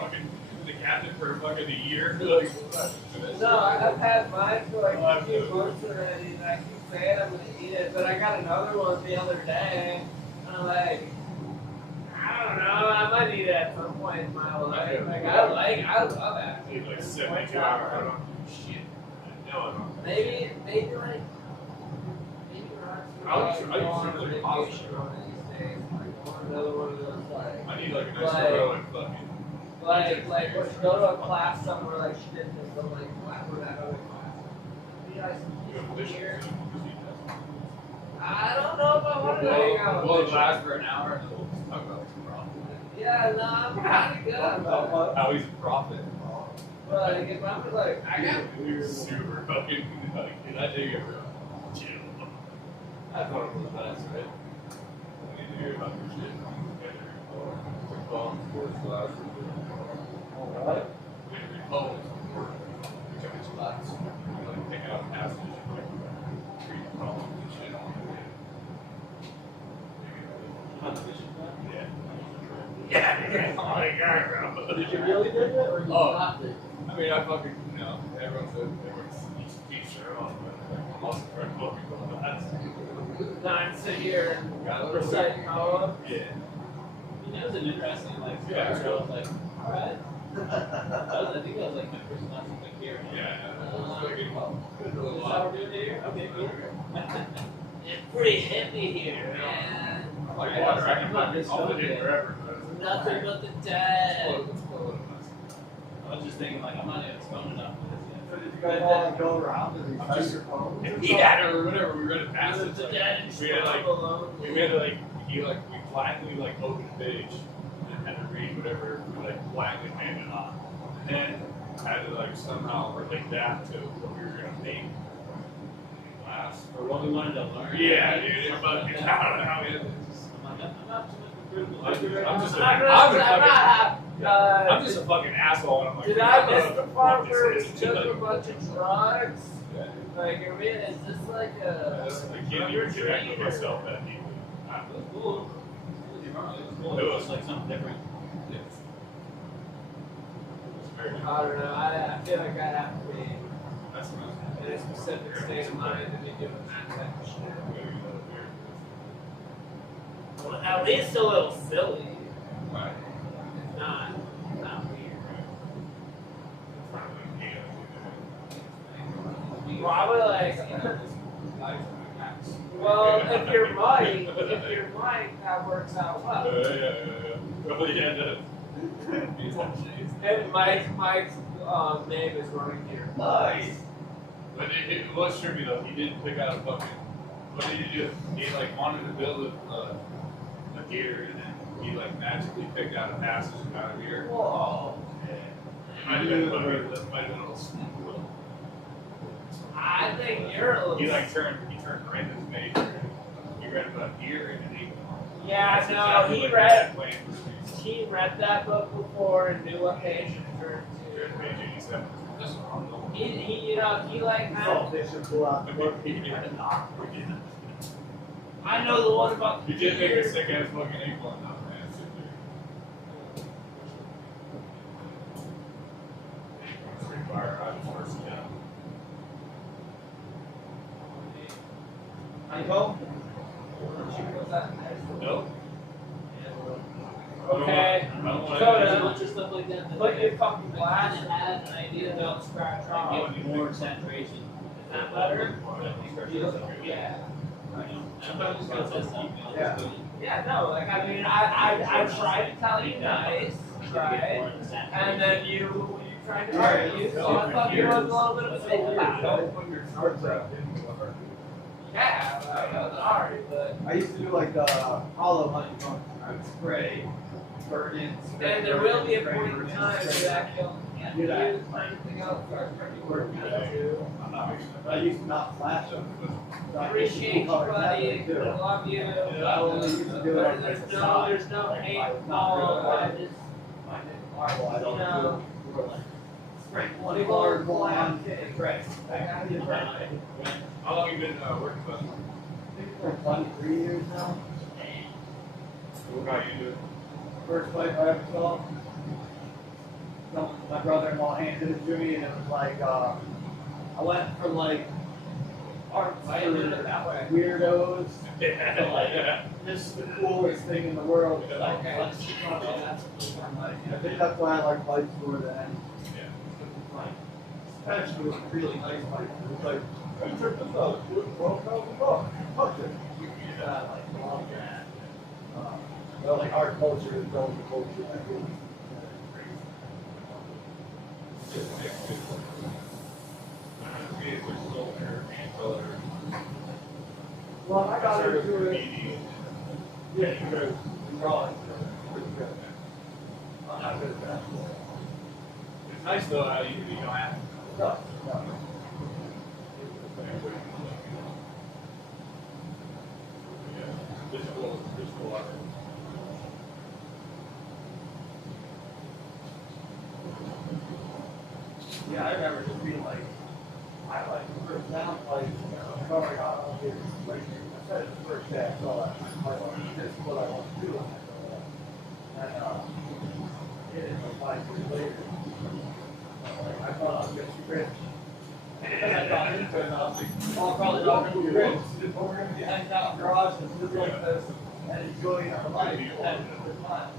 The captain for fucking a year. Like, No, I've had mine for like a few months already, and I keep saying I'm gonna eat it, but I got another one the other day, and I'm like, I don't know, I might eat it at some point in my life. I love it. Take like 72 hours. I don't do shit. I know I don't. Maybe I used to really vacation one of these days. Like another one of those like. I need like a nice heroic fucking. Like when you go to a class somewhere like she did this, so like we're at other class. Maybe I some here. I don't know if I want to hang out We'll with you. last for an hour and then we'll just talk about the problem. Yeah, no, I'm kind of good. But How he's a prophet. like if I'm like, I got. Super fucking like, did I do your chill? I thought it was nice, right? I need to hear about your shit. Football, sports class. Oh, becoming spots. Like pick out passages and like treat problems and shit. Yeah. Oh my god, bro. Did you really do it, or you Oh. not do it? I mean, I fucking, you know, everyone's each their own, but like, I'm also trying to book people. Nine sit here and Got it. recite poem. Yeah. I mean, that was an interesting, like, Yeah. I was like, alright. I think that was like my first class of like here. Yeah. Is that what we're doing here? Okay, cool. It's pretty hippie here, man. Like water, I can fucking hold it in wherever. Nothing but the dead. I was just thinking, like, I'm not even stoned enough for this yet. So did you guys all go around and recite your poems? Yeah, or whatever, we read a passage. The Like, dead and we had like, alone. we made it like, we blindly like opened a page and had to read whatever, we like blindly made it on. And then had to like somehow relate that to what we were gonna make in class. Or what we wanted to learn. Yeah, dude, it's fucking, I don't know how it is. I'm not too much of a critical I'm thinker. just a, I'm I'm just a fucking asshole, and I'm like, Did dude, I don't miss know the what part this where it is. was just a bunch of drugs? Yeah. Like, I mean, is this like a. I can't even connect with myself that deeply. It was cool. It was cool. It It was. was like something different. It's very I don't know. I feel like I'd have to be. That's what in a specific state of mind to be doing that type of shit. Well, at least a little silly. Right. It's not weird. Probably like, well, if you're Mike, that works out well. Yeah. Oh, yeah, it does. And Mike's name is running here. Nice. But it was trippy though. He didn't pick out a fucking. What did he do? He like wanted to build a gear, and then he like magically picked out a passage out of here. Whoa. It might have been a little smooth. I think you're a little. He turned right this major. He read about gear and then he. Yeah, That's no, exactly he like read. that plan for space. He read that book before and knew what page to turn Page to. 87. This one. He like kind So of. they should pull out the book. I know the one about You the did make a gear. sick ass fucking acorn though, man. Sit there. Free fire, I was first down. Honeycomb? Nope. Okay. I don't want So There's a to bunch of stuff like that. put your fucking I glass kind of had an idea don't scratch of off. getting more saturation. Is that better? Yeah. I'm just gonna test out. Yeah. Yeah, no, like I mean, I tried to tell you nice, right? And then you tried to argue, so I thought there was a little bit of a thing about it. Don't put your snorts out. Yeah, it was hard, but. I used to do like hollow honeycomb. I would spray, burn in. And there will be a point in time where that kills can't Do that. use anything else for Work too. I'm not making I used to not flash them. So I used to Appreciate you, color that buddy. way, too. Love you. I only used to do it on There's the no side. hate I was not call. good I at just marble. I don't No. do spray one color, one on, right. How long have you been working with us? I think for 23 years now. What got you do? First pipe I ever saw. My brother-in-law handed it to me, and it was like, I went from like art for weirdos to like, this is the coolest thing in the world. It's like, let's keep on it. I think that's why I like pipes more than anything. Like, especially with really nice pipes. It's like, you took this out, fuck it. Yeah, I like love that. Well, like art culture is built the culture. I think. Well, I got into it. Yeah, because drawing. I'm not good at that. It's nice though how you don't have to. No, no. Visual art. Yeah, I remember just being like, I like the first down play. Oh my God, I'll get like, I said it the first day I saw that. I was like, this is what I want to do. And it is like 5 years later. I thought I was going to be rich. And I got into it, and I was like, oh, probably not going to be rich. We're going to be hanging out in garages, just like this, and enjoying our life, and having a good time.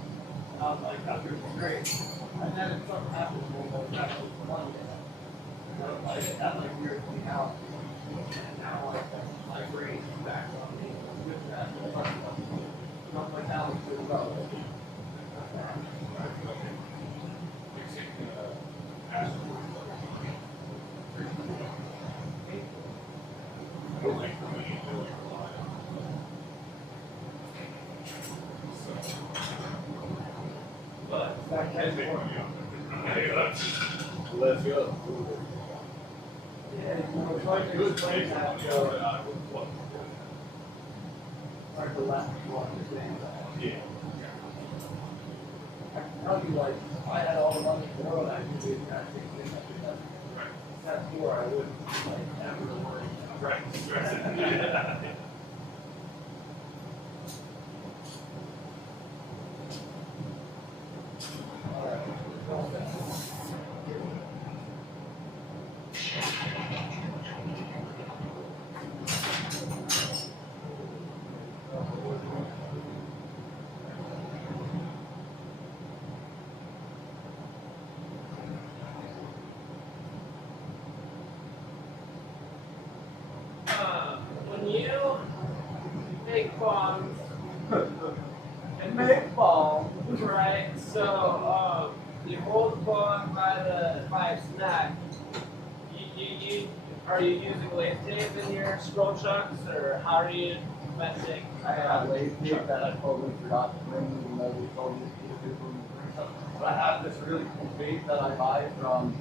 And I was like, that's going to be great. And then something happened, we'll go back to the money. Like, that like weirded me out. And now like my brain is back on me. With that, not like how it's good about it. But that can be Let's go. yeah, you know, it's hard to explain that. Hard to laugh if you understand that. Yeah. I can tell you, like, if I had all the money in the world, I could do that thing. That's where I would, like, never worry. Right. All right. And make foam. Right. So you hold the bone by its neck. You are you using lace tape in your scroll chucks, or how are you messing? I have lace tape that I totally forgot to bring, even though we told me to bring something. But I have this really cool bait that I buy from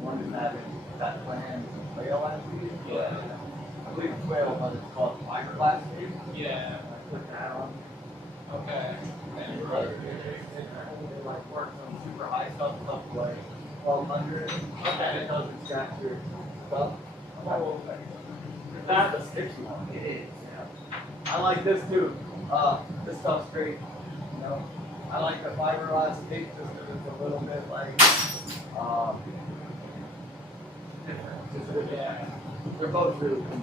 one that planned whale last week. Yeah. I believe it's whale, but it's called fiberglass tape. Yeah. I put that on. Okay. And it like works on super high stuff up to like 1200. Okay. And it doesn't scratch your stuff. Oh, That's a sticky one. It is. Yeah. I like this too. This stuff's great. You know, I like the fiberglass tape just because it's a little bit like different. yeah. They're both really cool.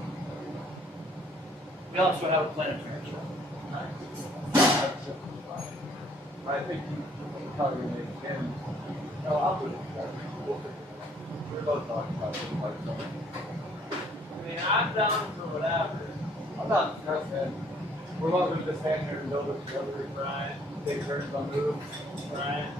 We also have a planet furniture. I think you can tell your name again. No, I'll do it. We're both talking about it. I mean, I'm down for whatever. I'm not stressed, man. We're about to just stand here and build it together. Right. Take turns on moves. Right.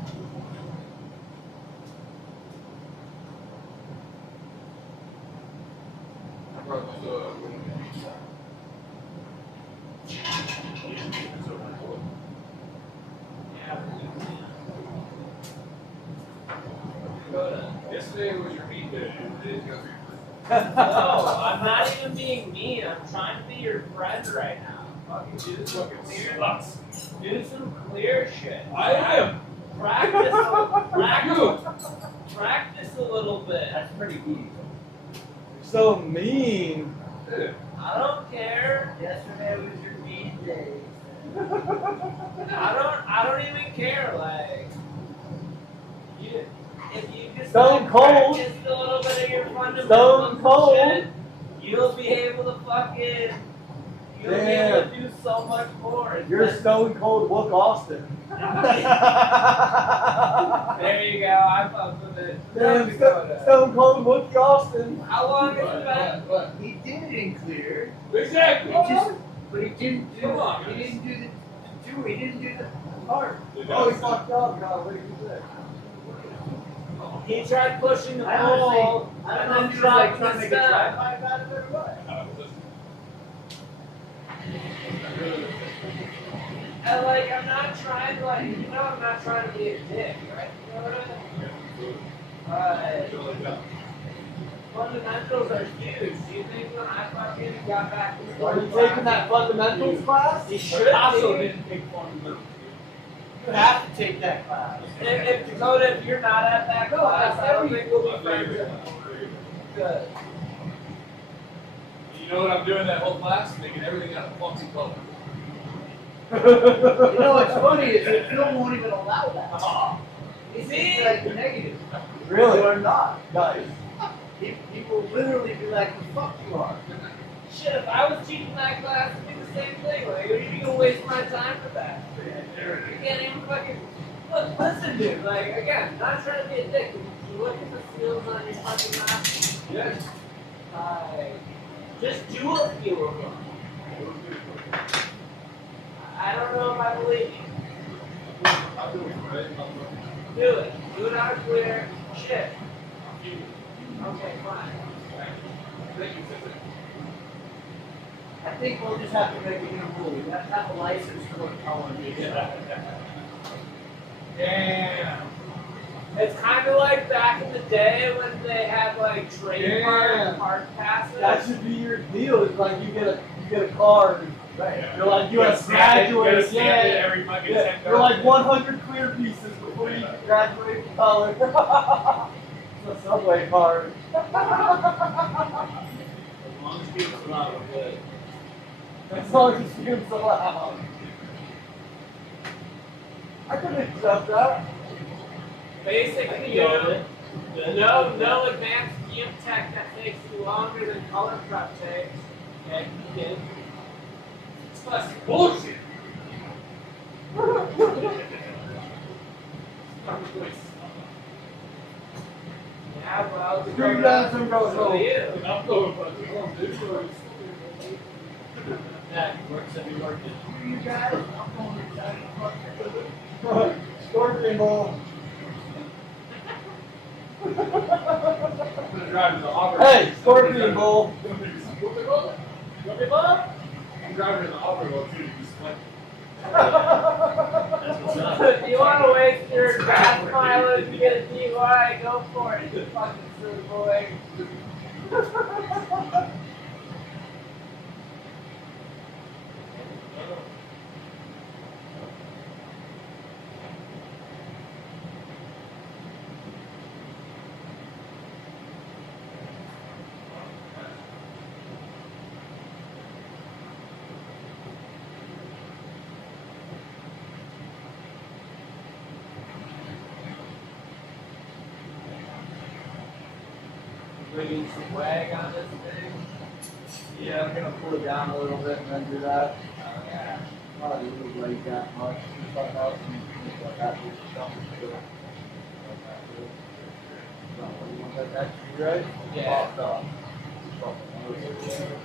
Yesterday was your meat day. No, I'm not even being mean. I'm trying to be your friend right now. Fucking do some clear, do some clear shit. I am. Practice a little bit. That's pretty easy. So mean. I don't care. Yesterday was your mean day. I don't even care. Like, if you just Stone like, cold. practice a little bit of your fundamental Stone cold. shit, you'll be able to fucking. You'll be able to do so much more. You're Stone Cold Wook Austin. There you go. I fucked with it. Damn, Stone Cold Wook Austin. How long has it been? He did it in clear. Exactly. But he didn't do Come on, he guys. didn't do the part. Oh, he fucked up. God, what did he say? He tried pushing the I honestly- pole I don't and know then if he was like dropped trying to the make a step. drive-by about it or what. And like, I'm not trying to like, I'm not trying to be a dick, right? You know what I mean? Fundamentals are huge. Do you think when I fucking got back to the Are you taking that fundamentals class? You should also didn't take fundamentals. You have to take that class. If Dakota, if you're not at that class, I don't think we'll be friends. Good. You know what I'm doing that whole class? Making everything out of fucking color. You know what's funny is the film won't even allow that. It's See? like negative. Really? Or not. Guys. He will literally be like, the fuck you are. Shit, if I was teaching that class, it'd be the same thing. Like, are you gonna waste my time for that? You can't even fucking look. Listen, dude. Like, again, not trying to be a dick. But you look at the seals on your fucking map. Yes. Just do a few of them. I don't know if I believe you. I'm doing it, right? Do it. Do it out of clear. Shit. Okay, fine. Thank you, Tiffany. I think we'll just have to make a new rule. We have to have a license for what color it is. Damn. It's kind of like back in the day when they had like trademark park passes. That should be your deal. It's like you get a card. Right. You're like, you have graduated. Yeah. Every fucking Yeah. 10 You're like 100 clear pieces before you graduate from college. It's a subway card. As long as people allow it, good. As long as it's allowed. I could accept that. Basically, no advanced gym tech that takes you longer than color prep takes. Okay, kid. It's fucking bullshit. Yeah, well, Screw you guys and go so do home. you. I'm going fucking home, dude. Yeah, Works every market. You guys, I'm going to Scorpion Bowl. I'm gonna drive to the Auburn. Hey, Scorpion Bowl. I'm driving to the Auburn Bowl too to be split. That's what's up. If you want to waste your gas mileage and get a DUI, go for it. You fucking silly boy. Bringing some wag on this thing. Yeah, I'm gonna pull it down a little bit and then do that. Oh, yeah. Probably really like that much. Just like out and things like that. Do something to it. Like that, too. So, you want that next to be right? Yeah. Popped up. Something.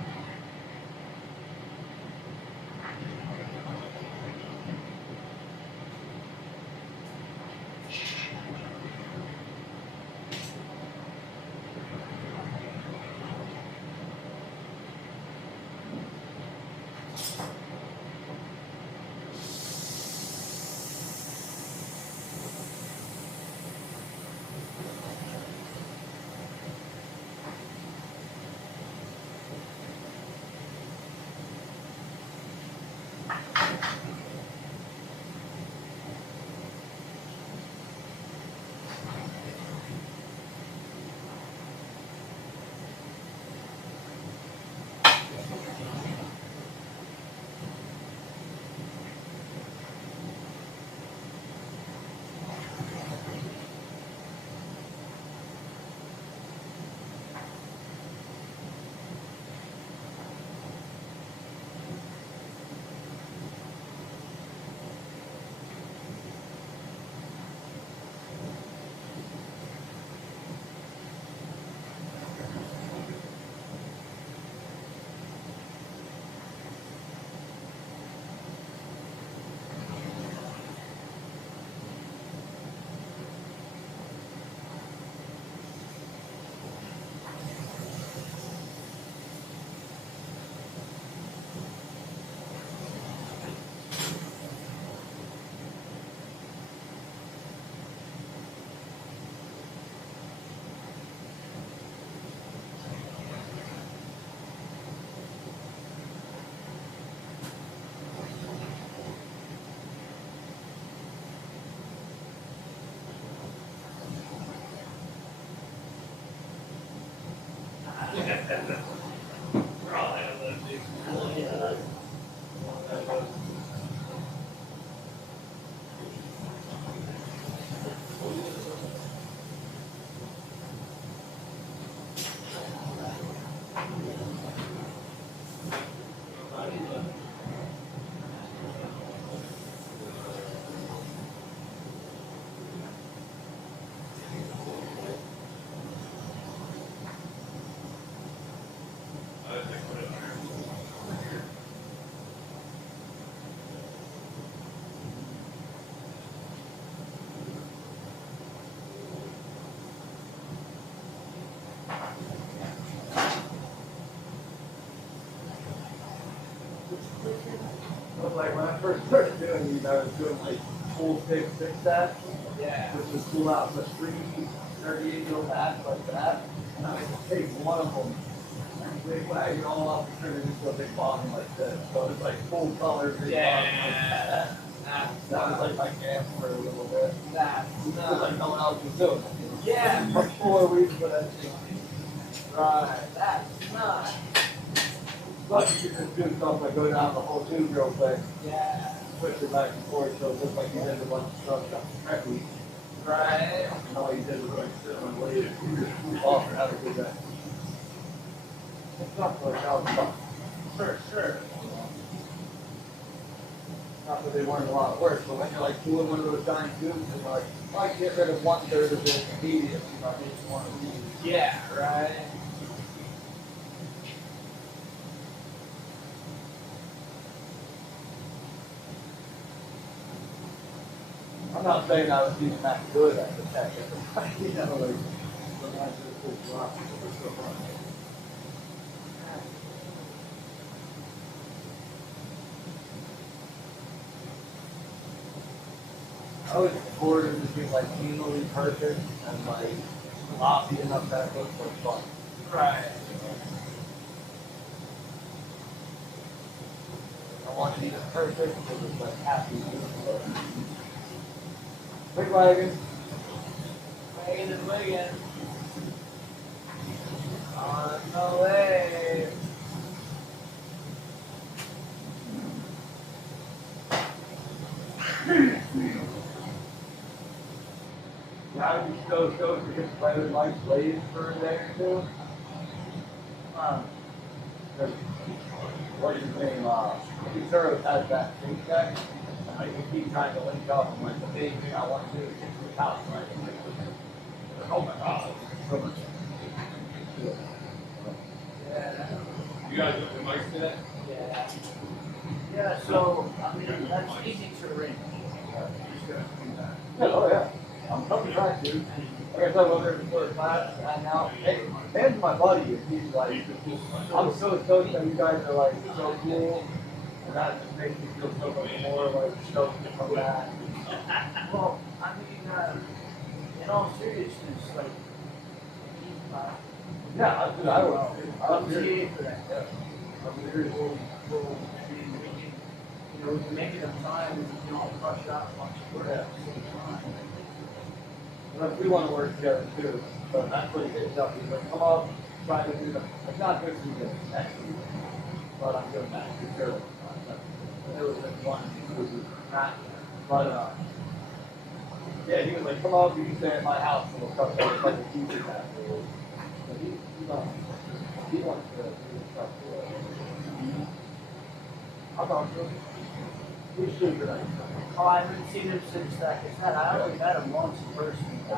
We're all having those big cool. But like when I first started doing these, I was doing like full stick stats, Yeah. which was pull out the 38 mil bats like that, and I would take one of them and big wag it all up and turn it into a big bottom like this. So it's like full color big bottom like that. That was like my camp for a little bit. That's Because like no one else was doing it. Yeah. Much fuller weeds for that thing. Right. That's not. Plus you can just do stuff like go down the whole tube real quick, Yeah. push it back and forth, so it looks like you did a bunch of stuff correctly. Right. And all you did was like sit on the way to swoop off and have a good day. It's not like how it's done. For sure. Not that they weren't a lot of work, but when you're like doing one of those giant tubes and like, I can get rid of 1/3 of it immediately if I just want to use. Yeah. Right. not saying I was even that good at the tech. You know, like, sometimes it's just rough. It's so fun. I was bored between like anally perfect and like sloppy enough that it looks like fun. Right. I want to be perfect because it's like happy. Big wagon. Wagon and wagon. On the way. Now you still go to just play with my slaves for a day or two. What's his name? Turos has that thing check. And I can keep trying to link up. And like the main thing I want to do is get to his house. Right? Oh my god. So much. Yeah. You guys with the mics today? Yeah. Yeah, so, I mean, that's easy to arrange. Yeah, oh yeah. I'm coming back, dude. Like I said, whether it's for a class, and now, hey, and my buddy, he's like, I'm so stoked that you guys are like so cool, and that just makes me feel so much more like stoked to come back. Well, I mean, in all seriousness, like, Yeah, dude, I will. I'm here. here for that. Yeah. I'm here. We'll, I mean, we can, you know, we can make it a time and we can all crush out a bunch of work at the same time. Unless we want to work together too, but that's what he gets up. He's like, come on, try to do that. It's not good for you next week, but I'm doing that for sure. It was like one, but yeah, he was like, come on, you can stay at my house and we'll crush out like a teacher hat. But he wants to do stuff too. I'll talk to him. We should do that. Oh, I haven't seen him since that. I only met him once in person. It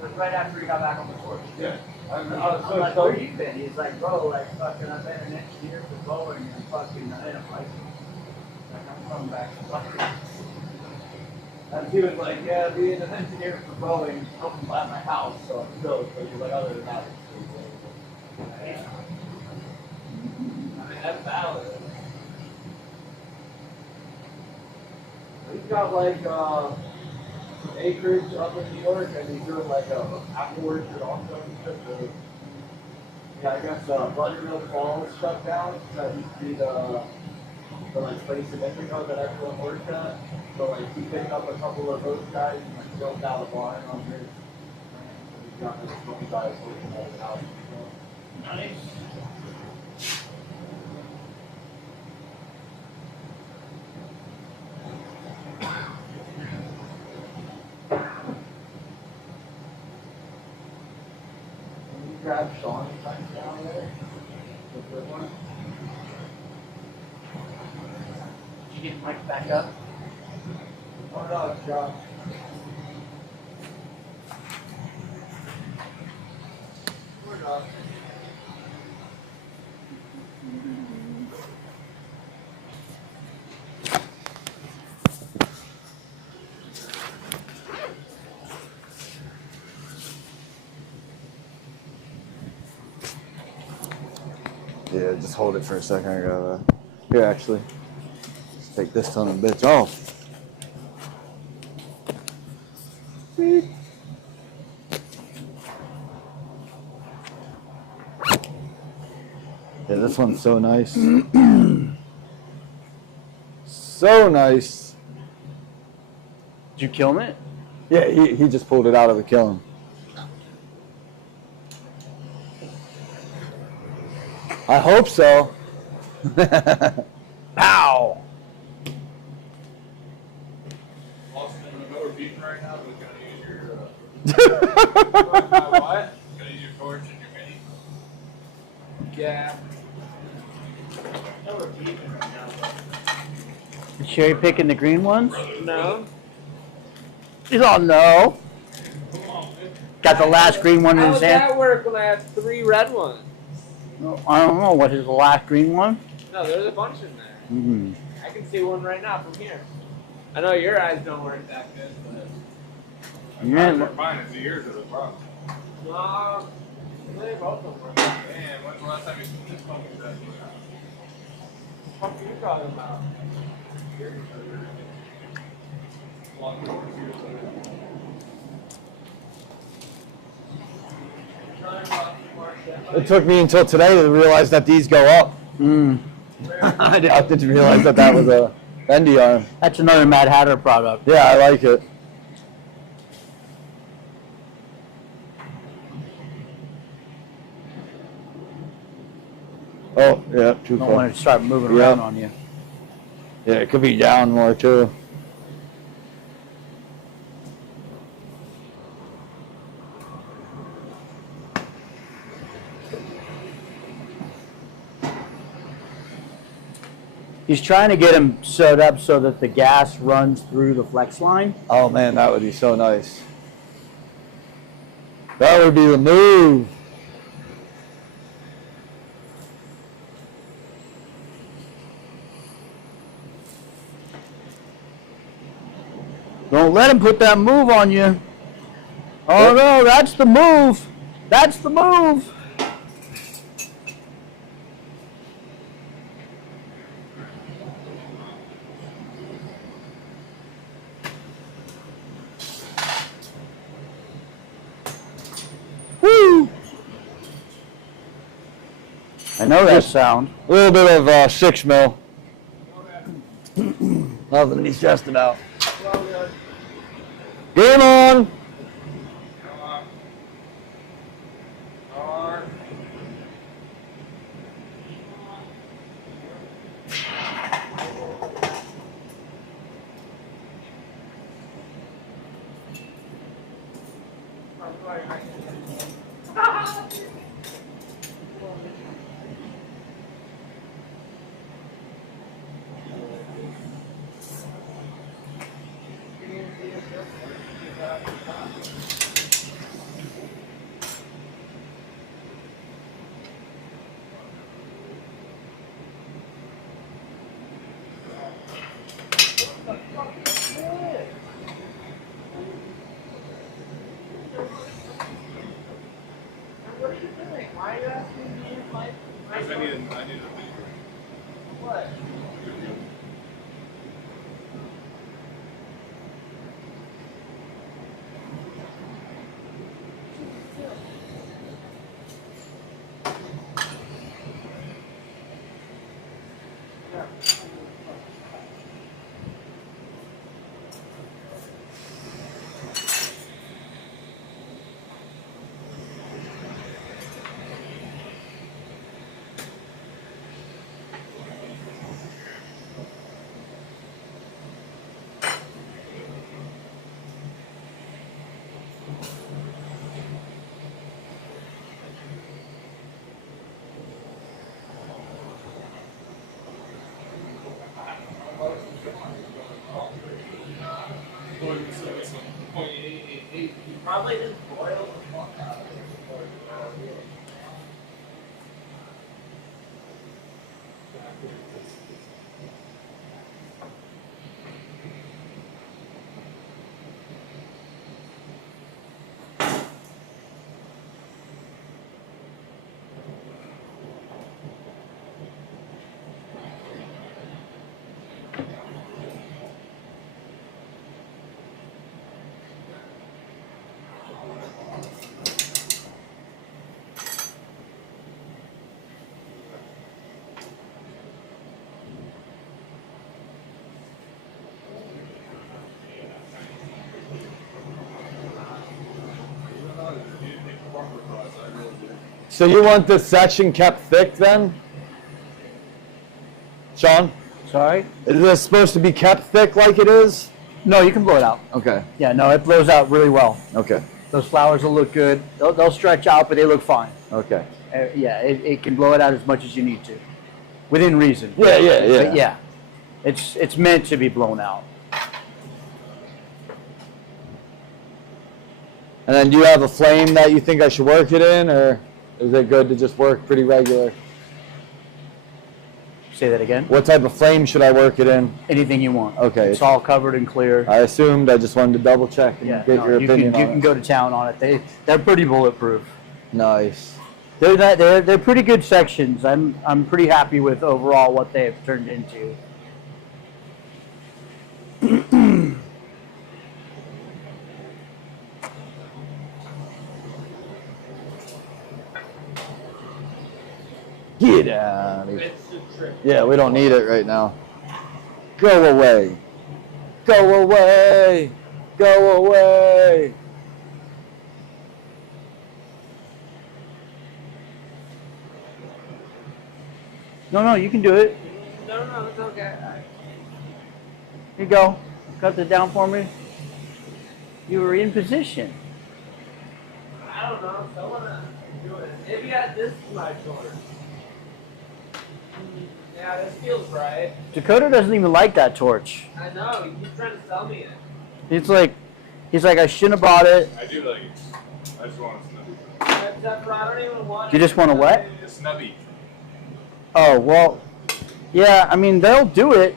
was right after he got back on the course. Yeah. I was I'm so like, where stoked. you been? He's like, bro, like, fucking, I've been an engineer for Boeing and fucking, I didn't like it. Like, I'm coming back to fucking. And he was like, yeah, being an engineer for Boeing is coming by my house, so I'm stoked. But he's like, other than that, I mean, that's valid. he's got like some acreage up in New York, and he's doing like a apple orchard also. Yeah, I guess Buttermilk Falls shut down. That used to be the like place in Mexico that everyone worked at. So like he picked up a couple of those guys and like built out a barn on his land. So he's got like 20 guys working at his house. Nice. Can you grab Sean right down there? The good one? Did you get Mike back up? Oh no, it's Josh. We're not. Yeah, just hold it for a second. I gotta. Here, actually. Let's take this ton of bitch off. Beep. Yeah, this one's so nice. So nice. Did you kill him it? Yeah, he just pulled it out of the kiln. I hope so. Pow! Austin, I know we're beating right now, but can I use your, What? can I use your torch and your mini? Yeah. You cherry picking the green ones? No. He's all no. Come on, man. Got the last green one in How his would hand. that work when I have 3 red ones? I don't know. What is the last green one? No, there's a bunch in there. Mm-hmm. I can see one right now from here. I know your eyes don't work that good, but. Mine are fine. It's the ears that are the problem. No, they both don't work. Man, when's the last time you seen this fucking thing? What are you talking about? It took me until today to realize that these go up. I didn't realize that that was a bendy arm. That's another Mad Hatter product. Yeah, I like it. Oh, yeah, too Don't far. want it to start moving Yeah. around on you. Yeah, it could be down more too. He's trying to get him sewed up so that the gas runs through the flex line. Oh man, that would be so nice. That would be the move. Don't let him put that move on you. Oh no, that's the move. That's the move. Woo! I know that sound. A little bit of 6 mil. Nothing to be stressed about. Game on! What are you doing? Why are you asking me if my... I need a What? You probably didn't boil the fuck out of it before you So you want this section kept thick then? Sean? Sorry? Is this supposed to be kept thick like it is? No, you can blow it out. Okay. Yeah, no, it blows out really well. Okay. Those flowers will look good. They'll stretch out, but they look fine. Okay. Yeah, it can blow it out as much as you need to, within reason. Yeah, yeah, yeah. But yeah, it's meant to be blown out. And then do you have a flame that you think I should work it in, or is it good to just work pretty regular? Say that again. What type of flame should I work it in? Anything you want. Okay. It's all covered and clear. I assumed. I just wanted to double check and Yeah, get no, your you opinion can, you on can it. go to town on it. They're pretty bulletproof. Nice. They're pretty good sections. I'm pretty happy with overall what they have turned into. Get out of here. It's a trick. Yeah, we don't need it right now. Go away. Go away. Go away. No, you can do it. No, it's okay. Here you go. Cut that down for me. You were in position. I don't know. Someone do it. Maybe this is my shoulder. Yeah, this feels right. Dakota doesn't even like that torch. I know. You keep trying to sell me it. He's like, I shouldn't have bought it. I do like it. I just want a snubby. Except for I don't even want You just want a what? A snubby. Oh, well, yeah, I mean, they'll do it.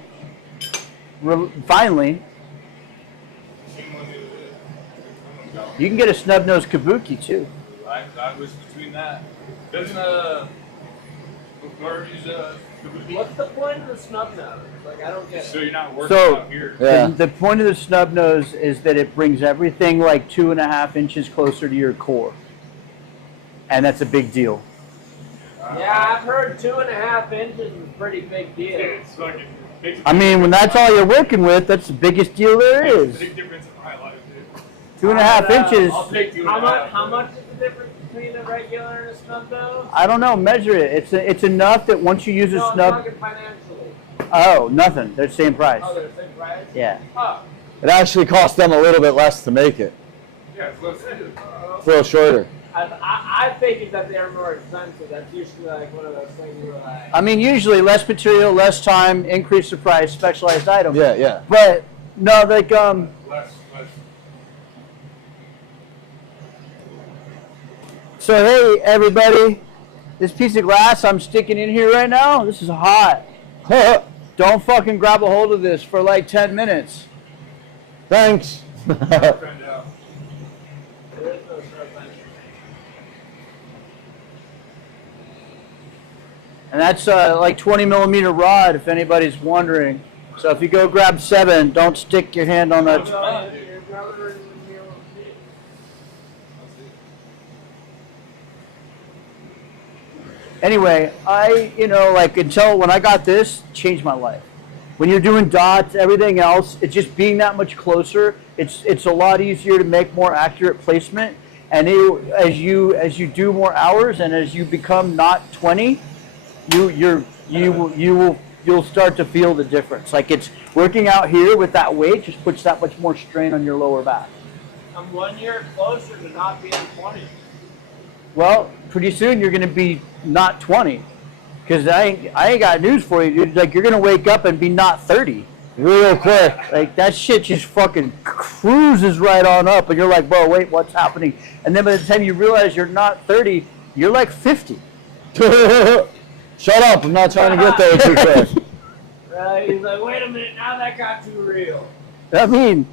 Finally. Seen one the other day. Someone got You can get a snub-nosed kabuki, too. one. I was between that. Doesn't Gar use kabuki? What's the point of the snub nose? Like, I don't get So it. you're not working So- out here. Yeah. The point of the snub nose is that it brings everything like 2.5 inches closer to your core. And that's a big deal. Yeah, I've heard 2.5 inches is a pretty big deal. It's fucking. Makes a I big mean, when that's all you're working with, that's the biggest deal there Makes a is. big difference in my life, dude. 2.5 inches. I'll take 2.5. How much is the difference between a regular and a snub nose? I don't know. Measure it. It's enough that once you use a No, I'm snub. talking financially. Oh, nothing. They're the same price. Oh, they're the same price? Yeah. Oh. It actually cost them a little bit less to make it. Yeah, it's what I said. It's a little shorter. I figured that they are more expensive. That's usually like one of those things where like. I mean, usually less material, less time, increase the price, specialized item. Yeah, yeah. But no, like Less. So hey everybody, this piece of glass I'm sticking in here right now, this is hot. Don't fucking grab a hold of this for like 10 minutes. Thanks. Find out. There is no sharp edge. And that's like 20 millimeter rod if anybody's wondering. So if you go grab 7, don't stick your hand on that. Your brother is in your feet. Anyway, until when I got this, changed my life. When you're doing dots, everything else, it's just being that much closer. It's a lot easier to make more accurate placement. And as you do more hours and as you become not 20, you'll start to feel the difference. Like it's working out here with that weight just puts that much more strain on your lower back. I'm 1 year closer to not being 20. Well, pretty soon you're going to be not 20, because I ain't got news for you, dude. Like you're going to wake up and be not 30 real quick. Like that shit just fucking cruises right on up, and you're like, bro, wait, what's happening? And then by the time you realize you're not 30, you're like 50. Shut up! I'm not trying to get there too quick. Right? He's like, wait a minute, now that got too real. I mean,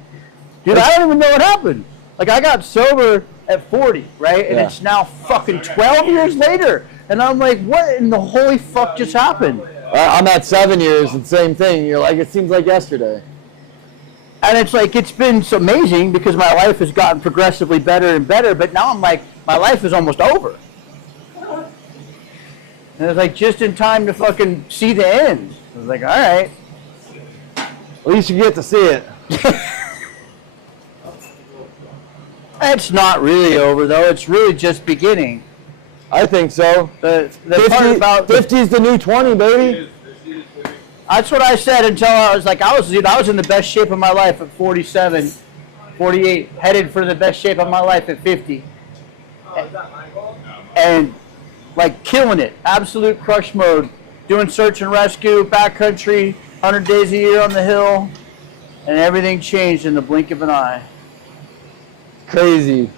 dude, I don't even know what happened. Like I got sober at 40, right? And Yeah. it's now fucking 12 years later. And I'm like, what in the holy fuck just happened? I'm at 7 years, and same thing. You're like, it seems like yesterday. And it's like, it's been so amazing because my life has gotten progressively better and better, but now I'm like, my life is almost over. And it's like just in time to fucking see the end. I was like, all right. At least you get to see it. It's not really over though, it's really just beginning. I think so. The part about 50 is the new 20, baby. That's what I said until I was like, I was in the best shape of my life at 47, 48, headed for the best shape of my life at 50. Oh, is that my goal? And like killing it, absolute crush mode, doing search and rescue, backcountry, 100 days a year on the hill, and everything changed in the blink of an eye. Crazy.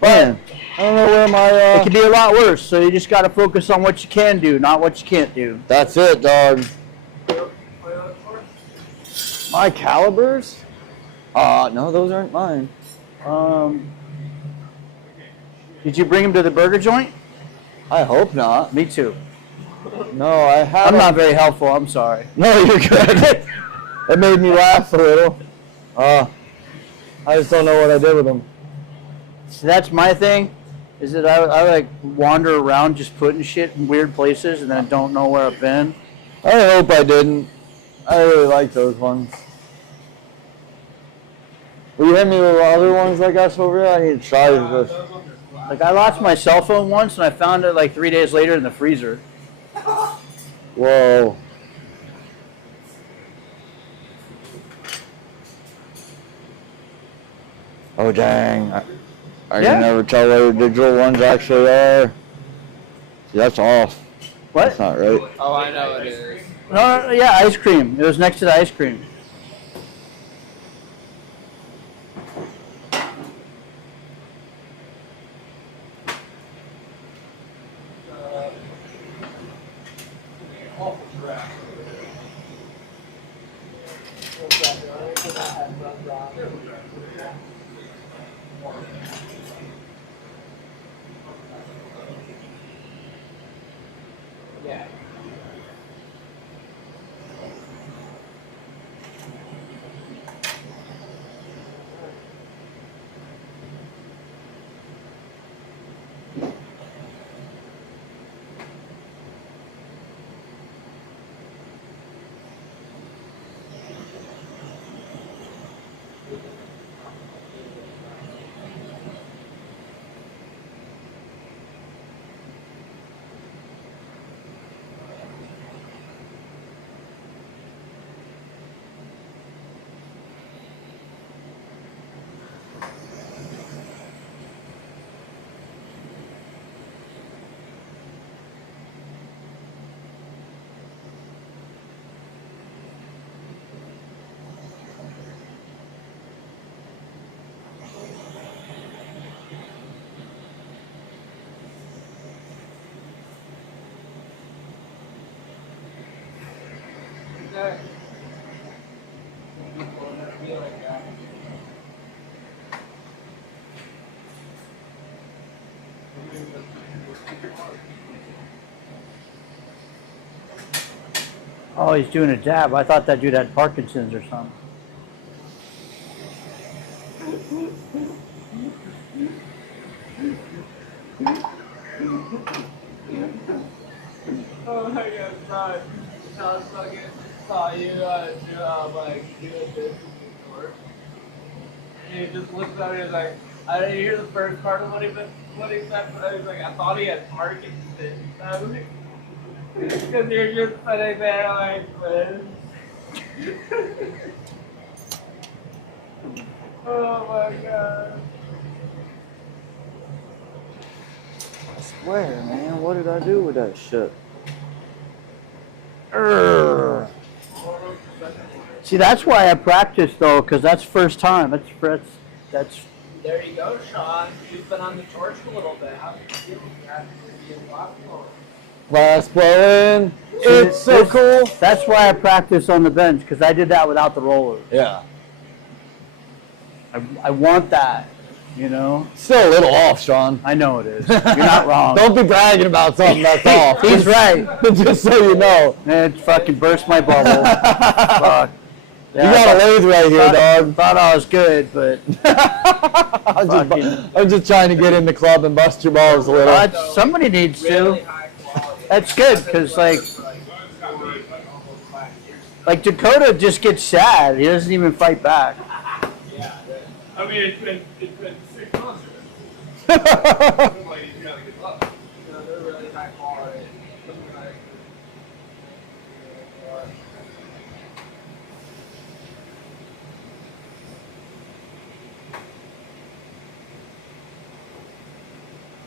But Man, I don't know where my, It could be a lot worse, so you just got to focus on what you can do, not what you can't do. That's it, dog. My calibers? No, those aren't mine. Did you bring him to the burger joint? I hope not. Me too. No, I haven't. I'm not very helpful. I'm sorry. No, you're good. It made me laugh a little. I just don't know what I did with them. See, that's my thing. Is that I like wander around just putting shit in weird places and then I don't know where I've been. I hope I didn't. I really like those ones. Will you hit me with other ones like us over here? I need to try this. Like I lost my cell phone once and I found it like 3 days later in the freezer. Whoa. Oh dang. I Yeah. can never tell where the digital ones actually are. See, that's off. What? That's not right. Oh, I know it is. No, yeah, ice cream. It was next to the ice cream. Yeah. Oh, he's doing a dab. I thought that dude had Parkinson's or something. Oh my god, God. I was fucking saw you like doing this in the court. And he just looks at me and is like, I didn't hear the first part of what he said, but I was like, I thought he had Parkinson's. I was like, because you're just sitting there like this. Oh my god. I swear, man. What did I do with that shit? See, that's why I practice though, because that's first time. That's. There you go, Sean. You've been on the torch a little bit. How do you feel? You have to be a lot more. Blast blowing. It's so cool. That's why I practice on the bench, because I did that without the roller. Yeah. I want that, you know. Still a little off, Sean. I know it is. You're not wrong. Don't be bragging about something that's off. He's right. Just so you know. Man, it fucking burst my bubble. Fuck. You got a lathe right here, dog. Thought I was good, but I'm just trying to get in the club and bust your balls a little. somebody needs Really to. high quality. That's good, because like Dakota just gets sad. He doesn't even fight back. I mean, it's been 6 months. Like he's got to get up. They're really high quality.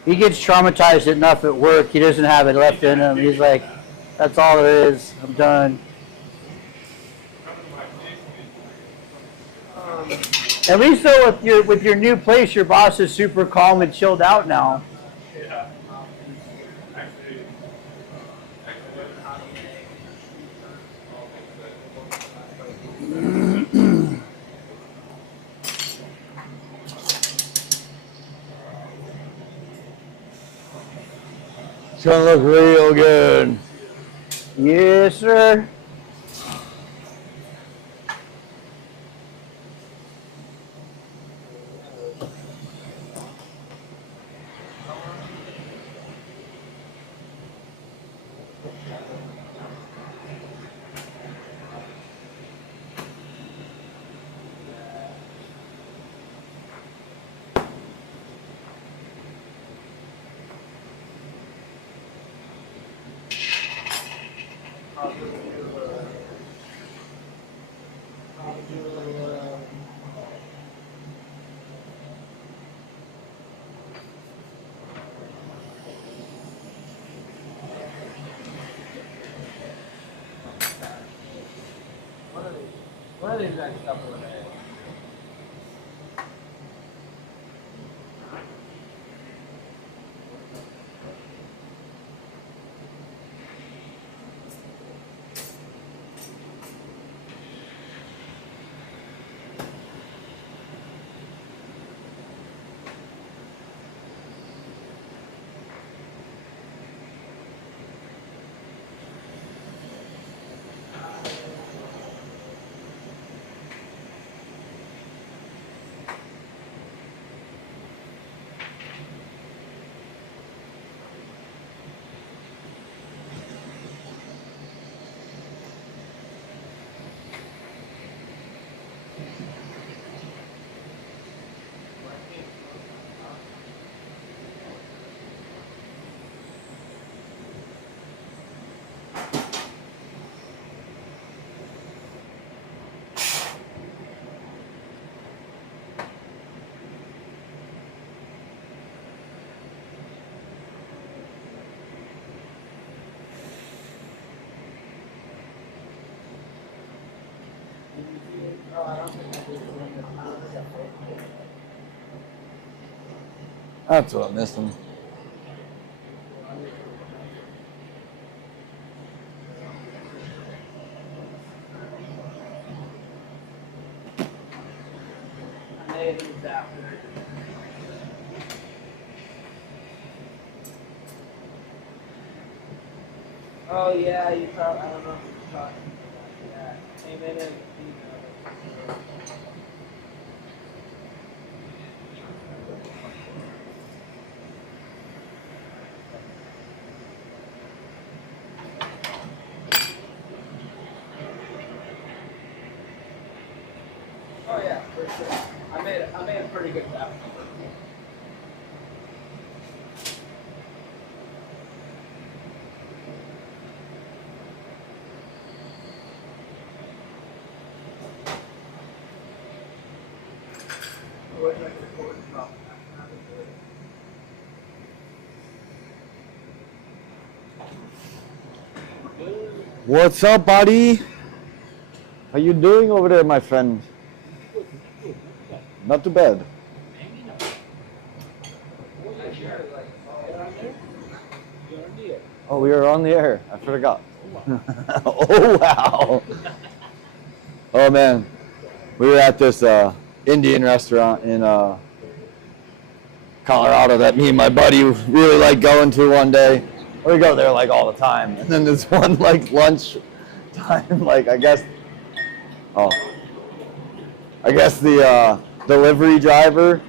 He gets traumatized enough at work. He doesn't have it left in him. He's like, that's all there is. I'm done. At least though, with your new place, your boss is super calm and chilled out now. Yeah. Actually, It's gonna look real good. Yes, sir. One of these next couple of days. That's what I'm missing. I made these after. Oh yeah, you probably, I don't know if you're talking about that. Came in and oh yeah, for sure. I made a pretty good tap. What's up, buddy? How you doing over there, my friend? Not too bad. Oh, we were on the air. I forgot. Oh, wow. Oh, man. We were at this Indian restaurant in Colorado that me and my buddy really like going to one day. We go there like all the time. And then this one like lunch time, like I guess the delivery driver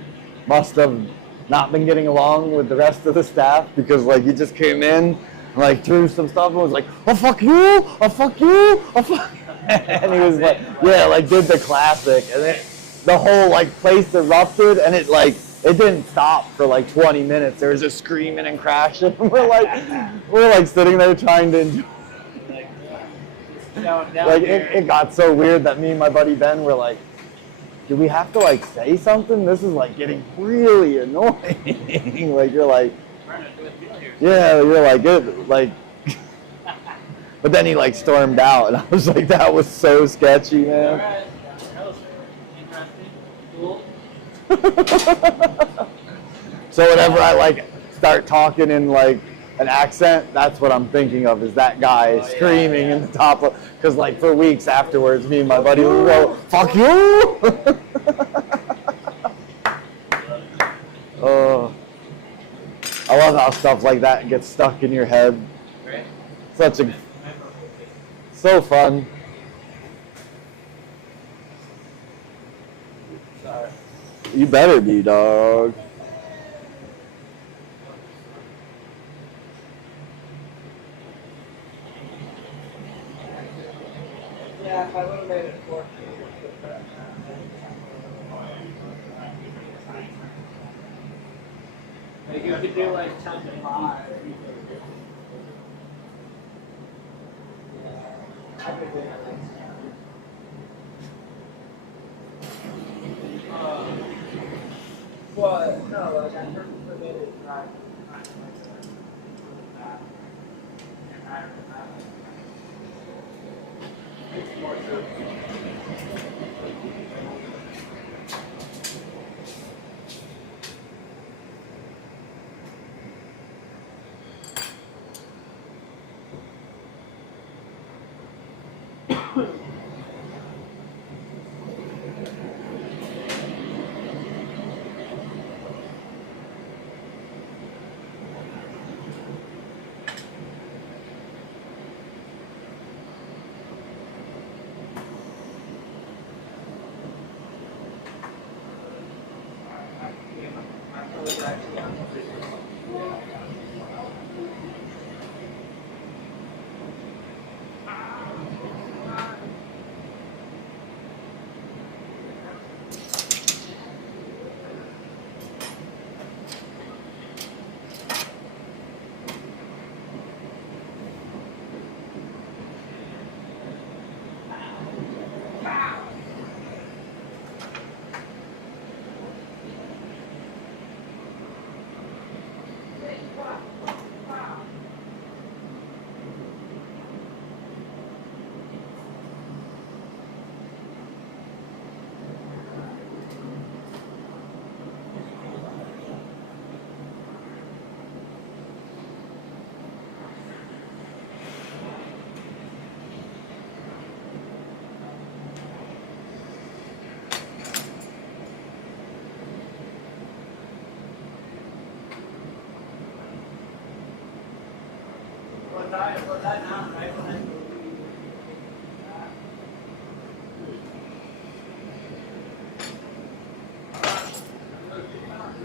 must have not been getting along with the rest of the staff because like he just came in and like threw some stuff and was like, oh fuck you, oh fuck you, oh fuck and he was like, yeah, like did the classic, and then the whole like place erupted, and it didn't stop for like 20 minutes. There was just screaming and crashing. We're like sitting there trying to enjoy. Like it got so weird that me and my buddy Ben were like, do we have to like say something? This is like getting really annoying. Like you're like, yeah, you're like it, like. But then he like stormed out, and I was like, that was so sketchy, man. Alright. That was interesting. Cool. So whenever I like start talking in like an accent, that's what I'm thinking of, is that guy screaming in the top of, because like for weeks afterwards, me and my buddy would go, "Fuck you!" Oh, I love how stuff like that gets stuck in your head. So fun. You better be, dog. Yeah, if I would have made it 14. Like you could do like 10 to 5. I could do that. But no, like I permitted right. More so.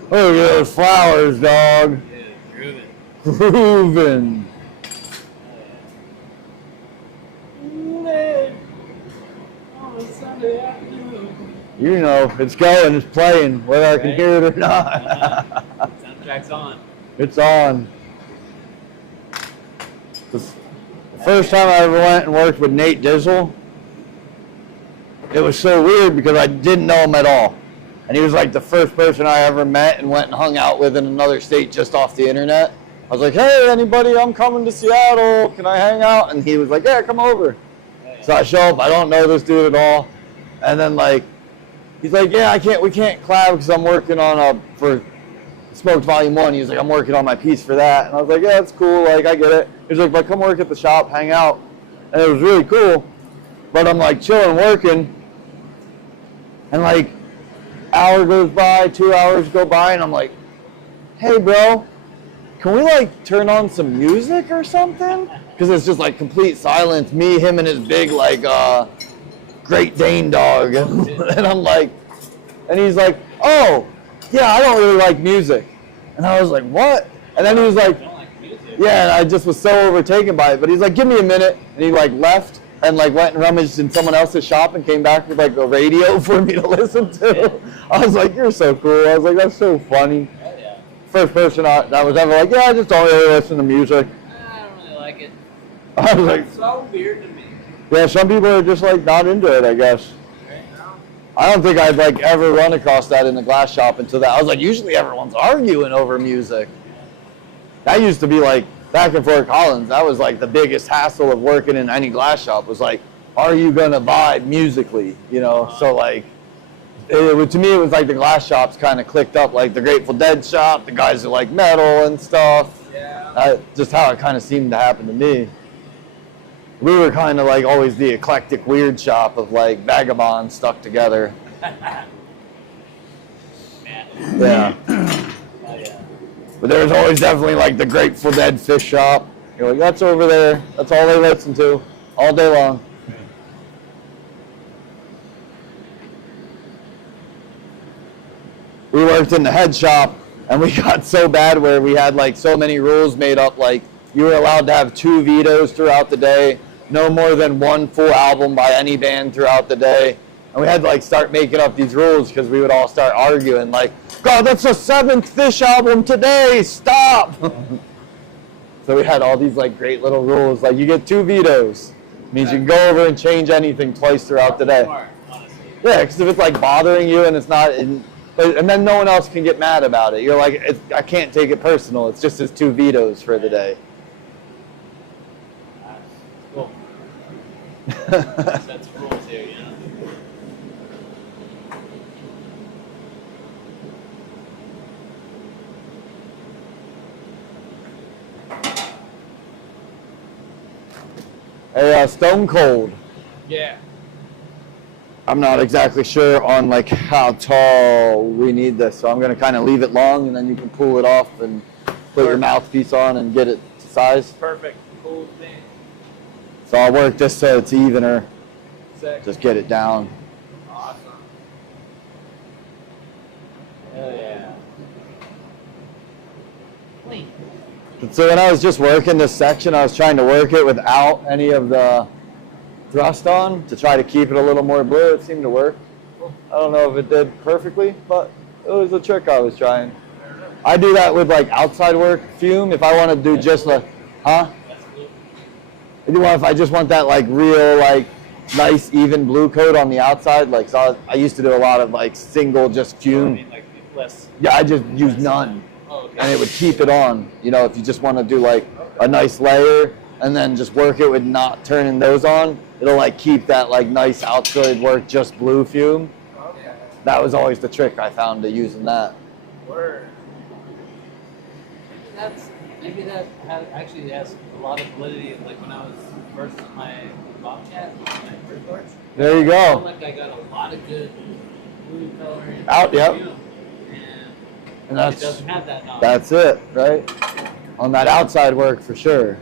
Look at those flowers, dog. Yeah, Grooving. You know, it's going, it's playing, whether I can hear it or not. Soundtrack's on. It's on. The first time I ever went and worked with Nate Dizzle, it was so weird because I didn't know him at all. And he was like the first person I ever met and went and hung out with in another state just off the internet. I was like, "Hey, anybody, I'm coming to Seattle. Can I hang out?" And he was like, "Yeah, come over." So I show up, I don't know this dude at all. And then like, he's like, "Yeah, we can't collab because I'm working on for Smoked Volume 1. He was like, "I'm working on my piece for that." And I was like, "Yeah, that's cool, like I get it." He's like, "But come work at the shop, hang out." And it was really cool. But I'm like chilling, working. And like, hour goes by, 2 hours go by, and I'm like, "Hey bro, can we like turn on some music or something?" Because it's just like complete silence, me, him, and his big like Great Dane dog. And I'm like, and he's like, "Oh, yeah, I don't really like music." And I was like, "What?" And then he was like, "Yeah," and I just was so overtaken by it. But he's like, "Give me a minute," and he like left and like went and rummaged in someone else's shop and came back with like a radio for me to listen to. I was like, "You're so cool." I was like, "That's so funny." First person that was ever like, "Yeah, I just don't really listen to music." I don't really like it. I was like, It's so weird to me. yeah, some people are just like not into it, I guess. I don't think I'd like ever run across that in the glass shop until that. I was like, usually everyone's arguing over music. That used to be like, back in Fort Collins, that was like the biggest hassle of working in any glass shop was like, are you gonna vibe musically? You know, so like To me, it was like the glass shops kind of clicked up, like the Grateful Dead shop, the guys that like metal and stuff. Yeah. Just how it kind of seemed to happen to me. We were kind of like always the eclectic weird shop of like vagabonds stuck together. Yeah. Oh, yeah. But there was always definitely like the Grateful Dead fish shop. You're like, that's over there. That's all they listen to all day long. We worked in the head shop, and we got so bad where we had like so many rules made up, like you were allowed to have 2 vetoes throughout the day, no more than 1 full album by any band throughout the day. And we had to like start making up these rules because we would all start arguing like, God, that's the 7th Fish album today, stop! So we had all these like great little rules, like you get 2 vetoes. Means you can go over and change anything twice throughout the day. Smart, honestly. Yeah, because if it's like bothering you and it's not, and then no one else can get mad about it. You're like, I can't take it personal. It's just his 2 vetoes for the day. Cool. That's rules here, you know. Hey, Stone Cold. Yeah. I'm not exactly sure on like how tall we need this, so I'm gonna kind of leave it long, and then you can pull it off and put your mouthpiece on and get it to size. Perfect. Cool thing. So I'll work this so it's evener. Sick. Just get it down. Awesome. Hell yeah. Wait. So when I was just working this section, I was trying to work it without any of the thrust on to try to keep it a little more blue. It seemed to work. I don't know if it did perfectly, but it was a trick I was trying. I do that with like outside work fume. If I want to do just like, huh? That's cool. If I just want that like real like nice even blue coat on the outside, like so I used to do a lot of like single just I fume. mean, like, less. Yeah, I just use none. Oh, okay. And it would keep it on. You know, if you just want to do like a nice layer and then just work it with not turning those on, it'll like keep that like nice outside work just blue fume. Okay. That was always the trick I found to using that. Word. Maybe that actually has a lot of validity. Like when I was first on my Bobcat, my first torch. There you I felt go. like I got a lot of good blue coloring. Out, yep. And And it doesn't have that now. that's it, right? On that outside work for sure.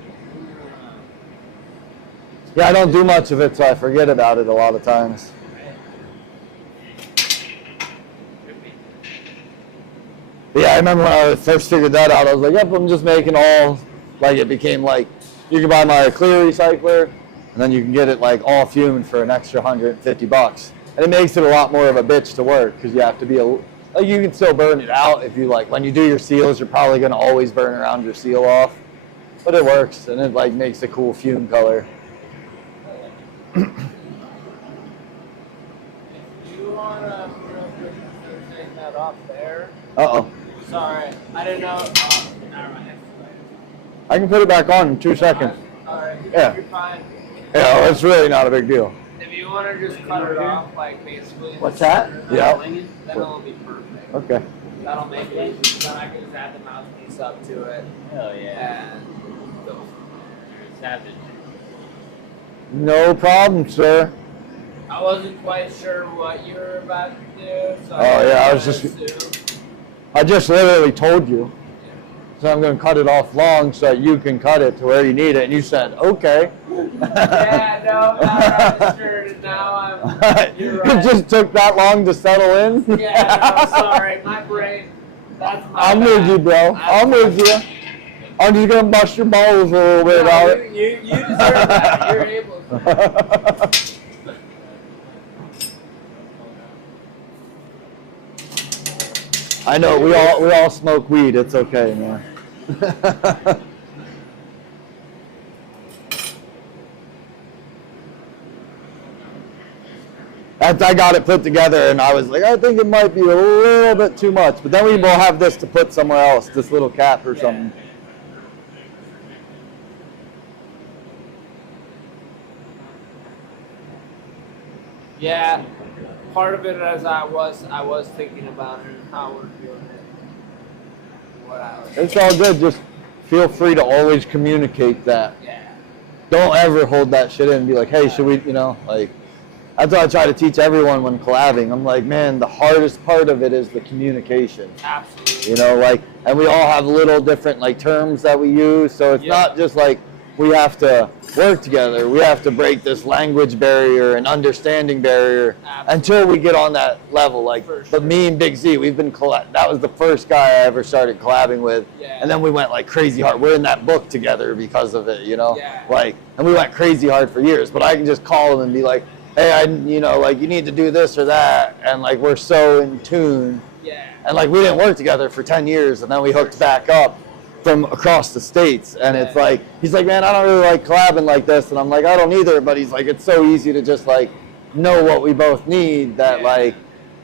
Yeah, I don't do much of it, so I forget about it a lot of times. But yeah, I remember when I first figured that out, I was like, yep, I'm just making all, like it became like, you can buy my clear recycler, and then you can get it like all fumed for an extra $150. And it makes it a lot more of a bitch to work, because you have to be, like you can still burn it out if you like, when you do your seals, you're probably going to always burn around your seal off. But it works, and it like makes a cool fume color. If you wanna real quick take that off there. Uh-oh. Sorry, I didn't know. Oh, never mind. I can put it back on in 2 seconds. Alright, Yeah. you're fine. Yeah, it's really not a big deal. If you want to just cut it off, like basically. in the What's that? center, Yeah. then it'll be perfect. Okay. That'll make it. Then I can just add the mouthpiece up to it Hell yeah. and go. Savage. No problem, sir. I wasn't quite sure what you were about to do, so. Oh, yeah, I was just. I just literally told you. So I'm going to cut it off long so that you can cut it to where you need it. And you said, okay. Yeah, no, I registered, and now I'm. You're right. It just took that long to settle in? Yeah, no, sorry, my brain. That's my I'm bad. with you, bro. I'm with you. I'm just going to bust your balls a little bit about it. You deserve that. You're able to. I know, we all smoke weed. It's okay, man. I got it put together, and I was like, I think it might be a little bit too much. But then we will have this to put somewhere else, this little cap or something. Yeah. part of it as I was thinking about it and how we're doing it. What I was. It's all good. Just feel free to always communicate that. Yeah. Don't ever hold that shit in and be like, hey, should we, like, that's what I try to teach everyone when collabing. I'm like, man, the hardest part of it is the communication. Absolutely. Like, and we all have little different, like, terms that we use. So it's not just like we have to work together. We have to break this language barrier and understanding barrier until we get on that level. Like, but me and Big Z, we've been that was the first guy I ever started collabing with. Yeah. And then we went like crazy hard. We're in that book together because of it, Yeah. Like, and we went crazy hard for years. But I can just call him and be like, hey, like, you need to do this or that. And like, we're so in tune. Yeah. And like, we didn't work together for 10 years, and then we hooked back up from across the states. And it's like, he's like, man, I don't really like collabing like this. And I'm like, I don't either. But he's like, it's so easy to just like know what we both need that like,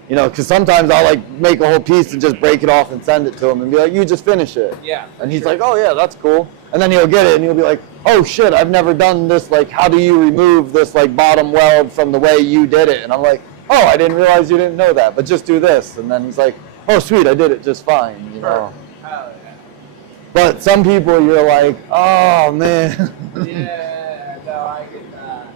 because sometimes I'll like make a whole piece and just break it off and send it to him and be like, you just finish it. Yeah. And he's like, oh yeah, that's cool. And then he'll get it and he'll be like, oh shit, I've never done this. Like, how do you remove this like bottom weld from the way you did it? And I'm like, oh, I didn't realize you didn't know that, but just do this. And then he's like, oh sweet, I did it just fine, Hell But some people you're like, oh man. yeah. No, I get that.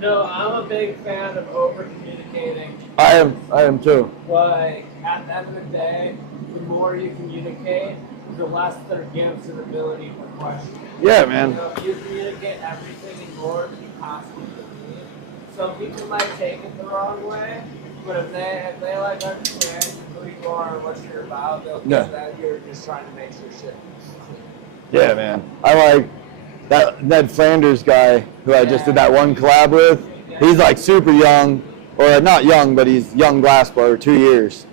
No, I'm a big fan of over communicating. I am too. Like, at the end of the day, the more you communicate, the less there gives an ability for questioning. Yeah, man. If you communicate everything and more than you possibly need, some people might take it the wrong way, but if they like understand who you are and what you're about, they'll get that you're just trying to make sure shit. Yeah, man. I like that Ned Flanders guy who I just did that one collab with. He's like super young, or not young, but he's young glassblower, 2 years.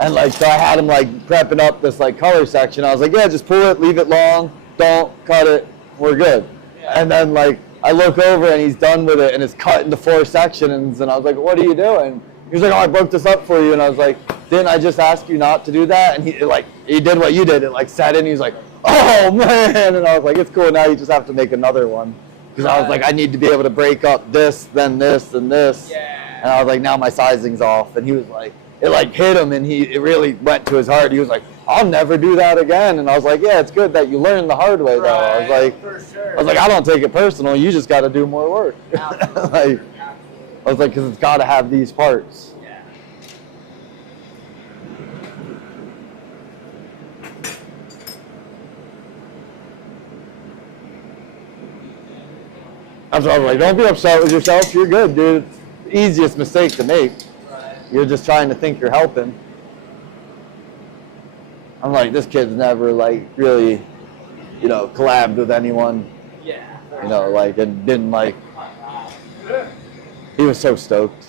And like, so I had him like prepping up this like color section. I was like, yeah, just pull it, leave it long, don't cut it, we're good. And then like, I look over and he's done with it and it's cut into 4 sections. And I was like, what are you doing? He was like, oh, I broke this up for you. And I was like, didn't I just ask you not to do that? And he did what you did. It like sat in. He was like, oh man. And I was like, it's cool. Now you just have to make another one. Because I was like, I need to be able to break up this, then this, and this. Yeah. And I was like, now my sizing's off. And he was like, it like hit him and it really went to his heart. He was like, I'll never do that again. And I was like, yeah, it's good that you learned the hard way though. I was like, for sure. I was like, I don't take it personal. You just got to do more work. Like, I was like, because it's got to have these parts. Yeah. That's what I was like, don't be upset with yourself. You're good, dude. It's the easiest mistake to make. Right. You're just trying to think you're helping. I'm like, this kid's never like really, collabed with anyone. Yeah. Like, and didn't like. He was so stoked.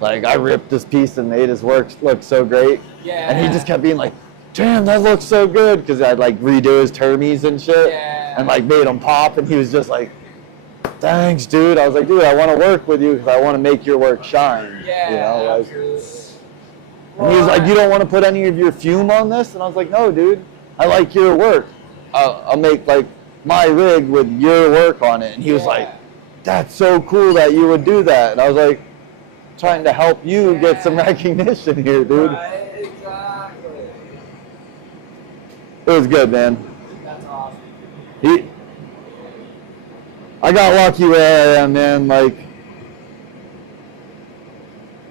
Like, I ripped this piece and made his work look so great. Yeah. And he just kept being like, damn, that looks so good. Because I'd like redo his termies and shit. Yeah. And like made him pop. And he was just like, thanks, dude. I was like, dude, I want to work with you because I want to make your work shine. Yeah. And he was like, you don't want to put any of your fume on this? And I was like, no, dude. I like your work. I'll make like my rig with your work on it. And he was like, that's so cool that you would do that. And I was like, trying to help you get some recognition here, dude. Right, exactly. It was good, man. That's awesome. I got lucky where I am, man. Like,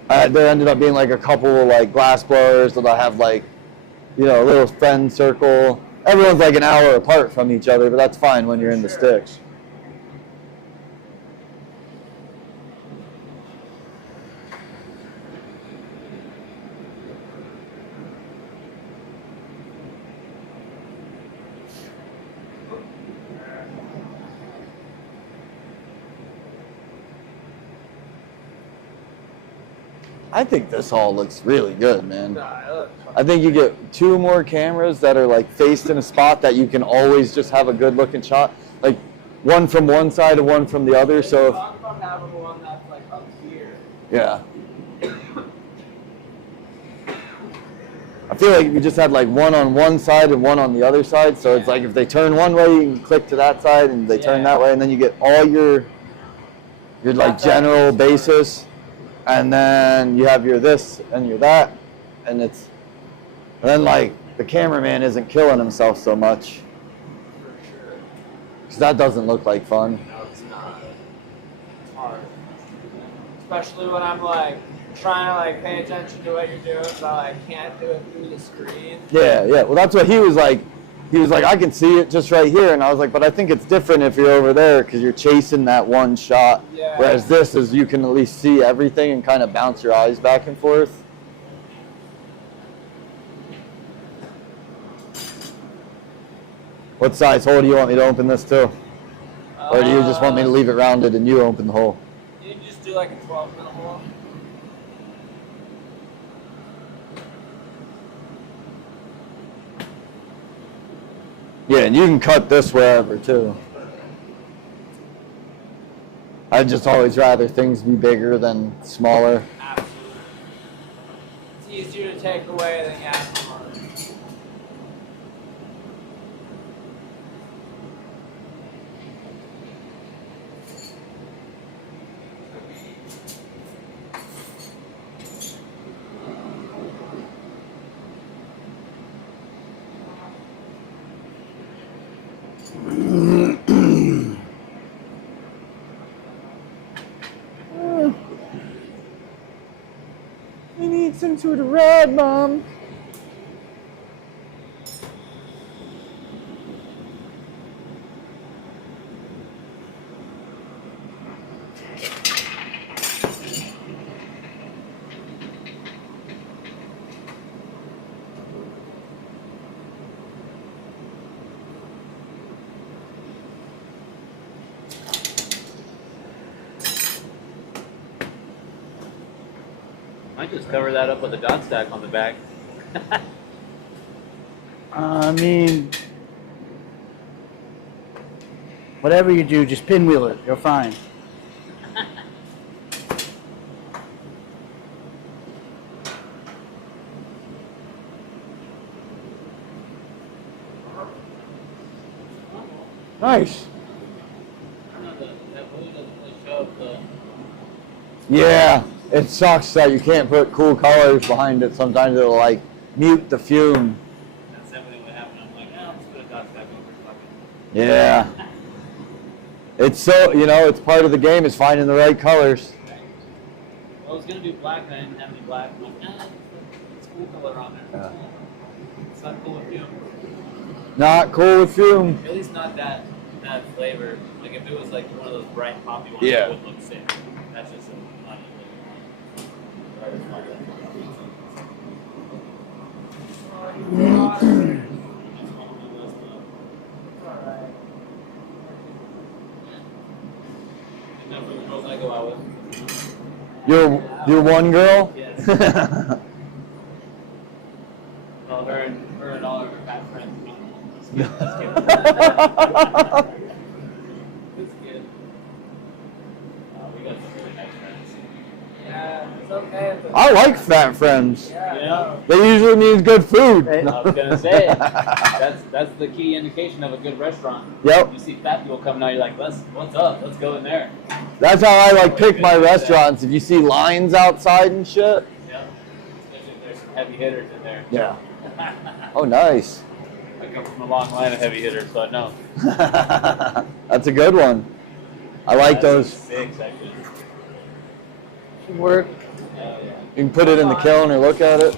there ended up being like a couple like glass blowers that I have like, a little friend circle. Everyone's like an hour apart from each other, but that's fine when you're in the sticks. I think this all looks really good, man. I think you get 2 more cameras that are like faced in a spot that you can always just have a good looking shot. Like one from one side and one from the other. So if, talk about having one that's like up here. yeah. I feel like if you just had like one on one side and one on the other side. So it's like if they turn one way, you can click to that side, and they turn that way, and then you get all your like general basis. and then you have your this and your that, and it's, and then like the cameraman isn't killing himself so much. For sure. Because that doesn't look like fun. No, it's not. It's hard. Especially when I'm like trying to like pay attention to what you're doing, so I like, can't do it through the screen. Yeah, yeah. Well, that's what he was like. He was like, I can see it just right here. And I was like, but I think it's different if you're over there because you're chasing that one shot. Yeah. Whereas this is you can at least see everything and kind of bounce your eyes back and forth. What size hole do you want me to open this to? Or do you just want me to leave it rounded and you open the hole? You can just do like a 12-minute hole. Yeah, and you can cut this wherever too. I'd just always rather things be bigger than smaller. Absolutely. It's easier to take away than add more. He needs some sort of red, Mom. Might just cover that up with a dot stack on the back. I mean, whatever you do, just pinwheel it. You're fine. Nice. I don't know, that blue doesn't really show up the. Yeah, it sucks that you can't put cool colors behind it. Sometimes it'll like mute the fume. That's definitely what happened. I'm like, oh, I'll just put a dot stack over. Fuck it. Yeah. It's so, you know, it's part of the game is finding the right colors. Well, I was gonna do black, and I didn't have any black. I'm like, it's cool color on there. Yeah. It's not cool with you. Not cool with fume. At least not that flavor. Like if it was like one of those bright poppy ones, Yeah. it would look sick. That's just not enough for the girls I go out with. You're one girl? Yes. Well, her and all of her fat friends. Just kidding. Just kidding. We got some really nice friends. Yeah, it's okay. I like fat friends. Yeah. They usually means good food. I was gonna say that's the key indication of a good restaurant. Yep. You see fat people coming out, you're like, what's up? Let's go in there. That's how I like pick my restaurants. If you see lines outside and shit. Yeah. Especially if there's some heavy hitters in there. Yeah. Oh, nice. I come from a long line of heavy hitters, so I know. That's a good one. I like That's those. 6 actually. Should work. Hell yeah. You can put it in the kiln or look at it.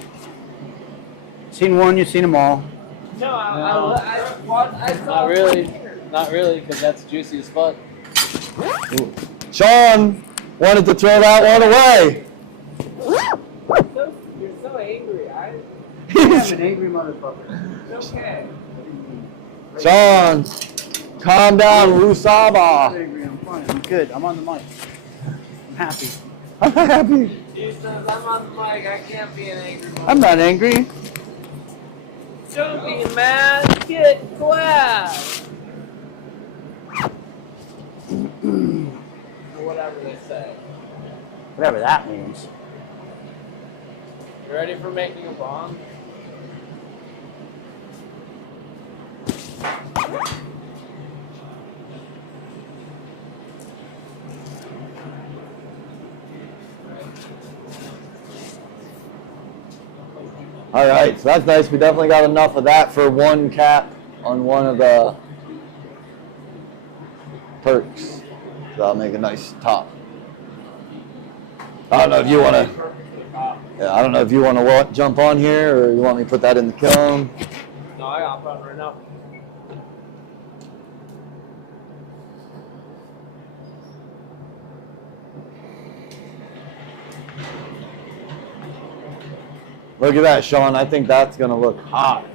Seen one, you've seen them all. No, No. I saw Not really. Not really, because that's juicy as fuck. Sean wanted to throw that one away. You're so angry. I'm an angry motherfucker. It's okay. Sean, calm down, I'm Rusaba. angry. I'm fine. I'm good. I'm on the mic. I'm happy. I'm happy. He says, I'm on the mic. I can't be an angry motherfucker. I'm not angry. Don't be mad. Get glad. Or whatever they say. Whatever that means. You ready for making a bomb? All right, so that's nice. We definitely got enough of that for one cap on one of the perks. So I'll make a nice top. I don't know if you want to. Yeah, I don't know if you want to jump on here or you want me to put that in the kiln. No, I got fun right now. Look at that, Sean. I think that's gonna look hot.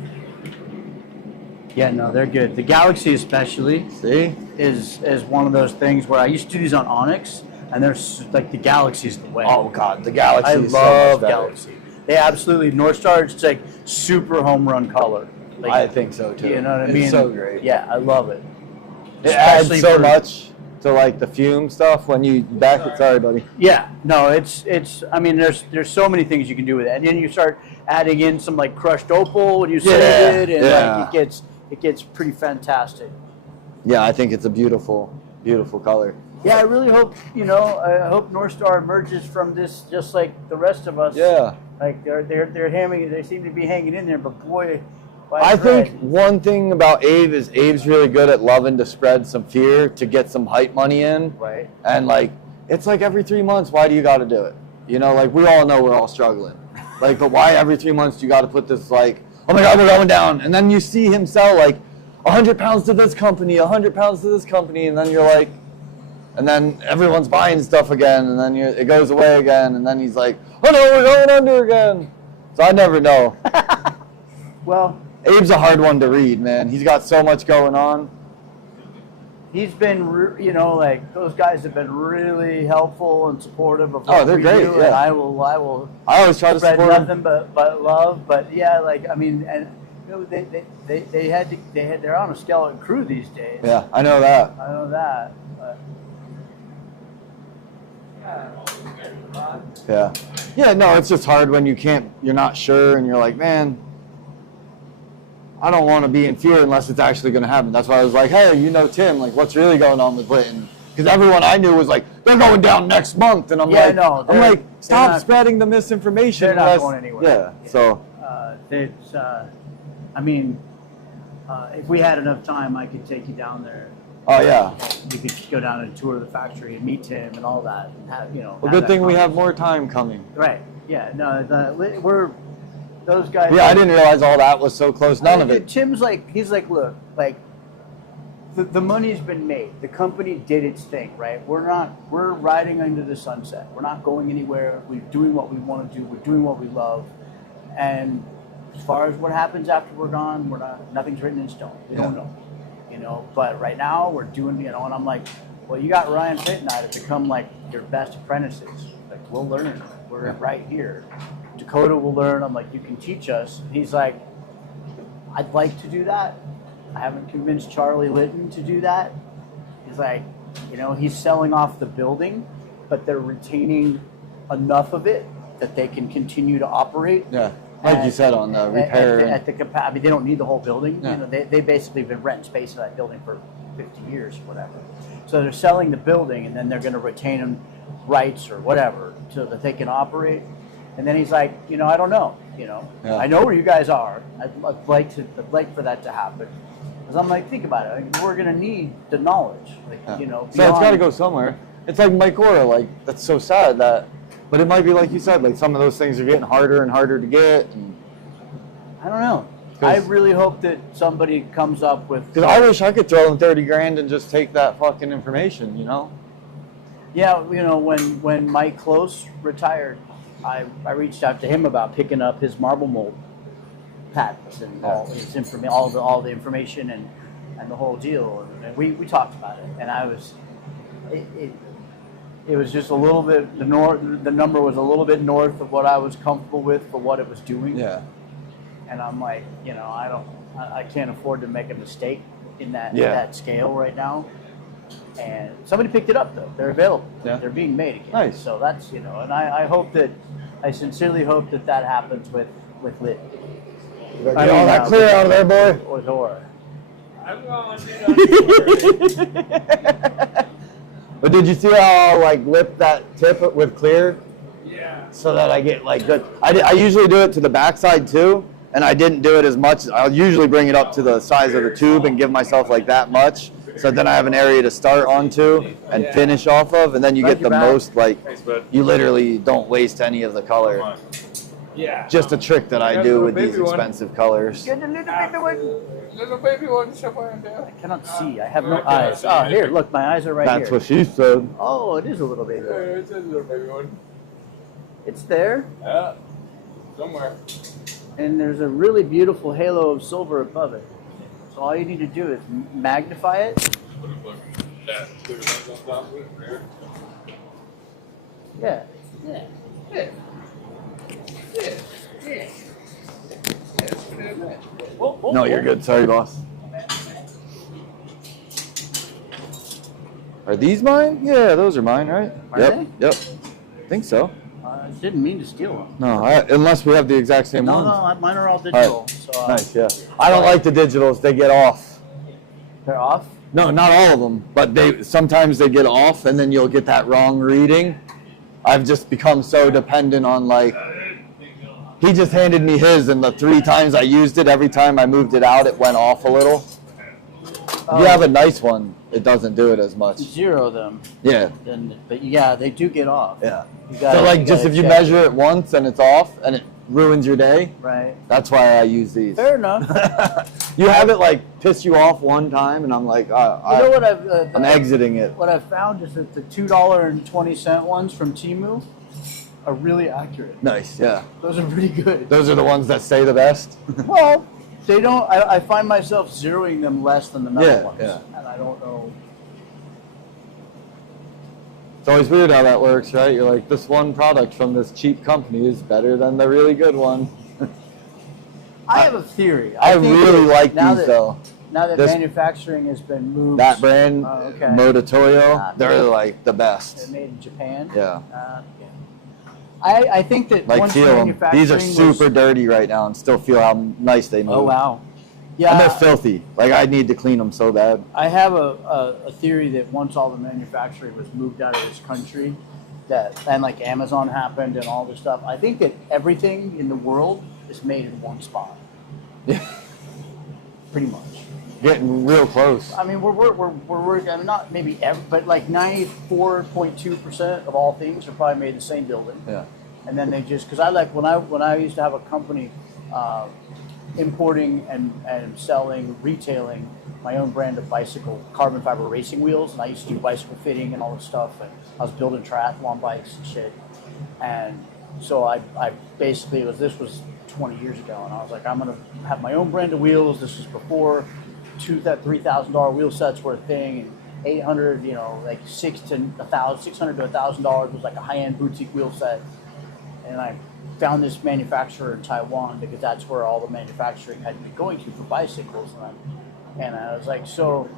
Yeah, no, they're good. The Galaxy especially See? is one of those things where I used to do these on Onyx, and there's like the Galaxy's the way. Oh God, the Galaxy I is so love much better. Galaxy. They absolutely North Star. It's like super home run color. Like, I think so too. You know what I It's mean? so great. Yeah, I love it. It adds Especially so for- much to like the fume stuff when you back it. Sorry, buddy. Yeah, no, it's. I mean, there's so many things you can do with it, and then you start adding in some like crushed opal when you save it, and yeah. like it gets pretty fantastic. Yeah, I think it's a beautiful, beautiful color. Yeah, I really hope I hope North Star emerges from this just like the rest of us. Yeah. Like they're hanging. They seem to be hanging in there, but boy, by I a thread. think one thing about Abe is Abe's really good at loving to spread some fear to get some hype money in. Right. And like, it's like every 3 months, why do you got to do it? You know, like we all know we're all struggling. Like, but why every 3 months do you got to put this like, oh my God, we're going down. And then you see him sell like 100 pounds to this company, 100 pounds to this company. And then you're like, and then everyone's buying stuff again. And then it goes away again. And then he's like, oh no, we're going under again. So I never know. Well, Abe's a hard one to read, man. He's got so much going on. he's been, like those guys have been really helpful and supportive of Oh, what they're we great, do, yeah. and I will I always try to spread support him. nothing but love. But yeah, like I mean, and they're on a skeleton crew these days. Yeah, I know that. I know that. But Yeah. Yeah, no, it's just hard when you're not sure and you're like, man, I don't want to be in fear unless it's actually going to happen. That's why I was like, hey, Tim, like what's really going on with Clinton? Because everyone I knew was like, they're going down next month. And I'm Yeah, like, no, I'm like, they're stop not- spreading the misinformation. they're not unless- going anywhere. Yeah, so, it's, I mean, if we had enough time, I could take you down there. oh yeah. You could go down and tour the factory and meet Tim and all that. And have, Well, have good that thing we conversation. have more time coming. Right. Yeah. No. We're those guys. Yeah, I didn't realize all that was so close. None of it. Tim's like, he's like, look, like the money's been made. The company did its thing, right? We're riding into the sunset. We're not going anywhere. We're doing what we want to do. We're doing what we love. And as far as what happens after we're gone, nothing's written in stone. We don't know. But right now we're doing, and I'm like, well, you got Ryan Pitt and I to become like your best apprentices. Like we'll learn. We're right here. Dakota will learn. I'm like, you can teach us. And he's like, I'd like to do that. I haven't convinced Charlie Litton to do that. He's like, he's selling off the building, but they're retaining enough of it that they can continue to operate. Yeah, like you said on the repair. At the capacity. I mean, they don't need the whole building. Yeah. They basically been renting space in that building for 50 years or whatever. So they're selling the building, and then they're going to retain them rights or whatever so that they can operate. And then he's like, I don't know. Yeah. I know where you guys are. I'd like for that to happen. Because I'm like, think about it. Like, we're going to need the knowledge. Like, Yeah. beyond, So it's got to go somewhere. It's like Mike Ora, like that's so sad that, but it might be like you said, like some of those things are getting harder and harder to get. And, I don't know. 'Cause- I really hope that somebody comes up with. Because I wish I could throw in 30 grand and just take that fucking information, Yeah, when Mike Close retired, I reached out to him about picking up his marble mold patents and all his all the information and the whole deal, and we talked about it, and I was it was just a little bit the number was a little bit north of what I was comfortable with for what it was doing. Yeah. And I'm like, I can't afford to make a mistake in that Yeah. that scale right now. And somebody picked it up though. They're available. Yeah. They're being made again. Nice. So that's and I sincerely hope that happens with Lit. Get all that clear out of there, boy. Or Zora. I'm going to But did you see how I like lipped that tip with clear? Yeah. so that I get like good. I usually do it to the backside too, and I didn't do it as much. I'll usually bring it up to the size of the tube and give myself like that much, so then I have an area to start onto and finish off of, and then you get the most like, you literally don't waste any of the color. Yeah. Just a trick that I do with these expensive colors. Get the little baby one. Little baby one somewhere there. I cannot see. I have no eyes. Oh, here, look, my eyes are right That's here. what she said. Oh, it is a little baby one. It's a little baby one. It's there, Yeah. Somewhere. and there's a really beautiful halo of silver above it. So all you need to do is magnify it. Put a fucking that clear lens on top of it. There. Yeah. Yeah. Yeah. Yeah. Yeah. Whoa, whoa, No, whoa. you're good. Sorry, boss. Are these mine? Yeah, those are mine, right? Are Yep. they? Yep. Think so. I didn't mean to steal them. No, unless we have the exact same No, ones. no, mine are all digital. So Nice, yeah. I don't like the digitals. They get off. they're off. No, not all of them, but sometimes they get off, and then you'll get that wrong reading. I've just become so dependent on like. He just handed me his, and the 3 times I used it, every time I moved it out, it went off a little. If you have a nice one, it doesn't do it as much. Zero them. Yeah. Then, but yeah, they do get off. Yeah. You gotta- So like, you just gotta if you check. measure it once and it's off, and it ruins your day, Right. that's why I use these. Fair enough. You have it like piss you off one time, and I'm like, You know what I'm exiting it. What I've found is that the $2.20 ones from Temu are really accurate. Nice, yeah. Those are pretty good. Those are the ones that say the best. Well, they don't. I find myself zeroing them less than the metal Yeah, ones, yeah. and I don't know. It's always weird how that works, right? You're like, this one product from this cheap company is better than the really good one. I have a theory. I think really that like now these that, though. Now that This- manufacturing has been moved. That brand, Oh, okay. Mototoyo, Ah, they're like the They're best. made in Japan. Yeah. Yeah. I think that Like once feel them. manufacturing These are was- super dirty right now, and still feel how nice they move. Oh wow. And they're Yeah. filthy. Like I need to clean them so bad. I have a theory that once all the manufacturing was moved out of this country, and like Amazon happened and all this stuff, I think that everything in the world is made in one spot. Yeah. Pretty much. Getting real close. I mean, we're working. I mean, not maybe every, but like 94.2% of all things are probably made in the same building. Yeah. And then they just, because I like when I used to have a company importing and selling, retailing my own brand of bicycle carbon fiber racing wheels, and I used to do bicycle fitting and all this stuff, and I was building triathlon bikes and shit. And so I basically this was 20 years ago, and I was like, I'm gonna have my own brand of wheels. This is before $3,000 wheel sets were a thing, and 800, like $600 to $1,000 was like a high-end boutique wheel set. And I found this manufacturer in Taiwan because that's where all the manufacturing had been going to for bicycles. And I was like, so,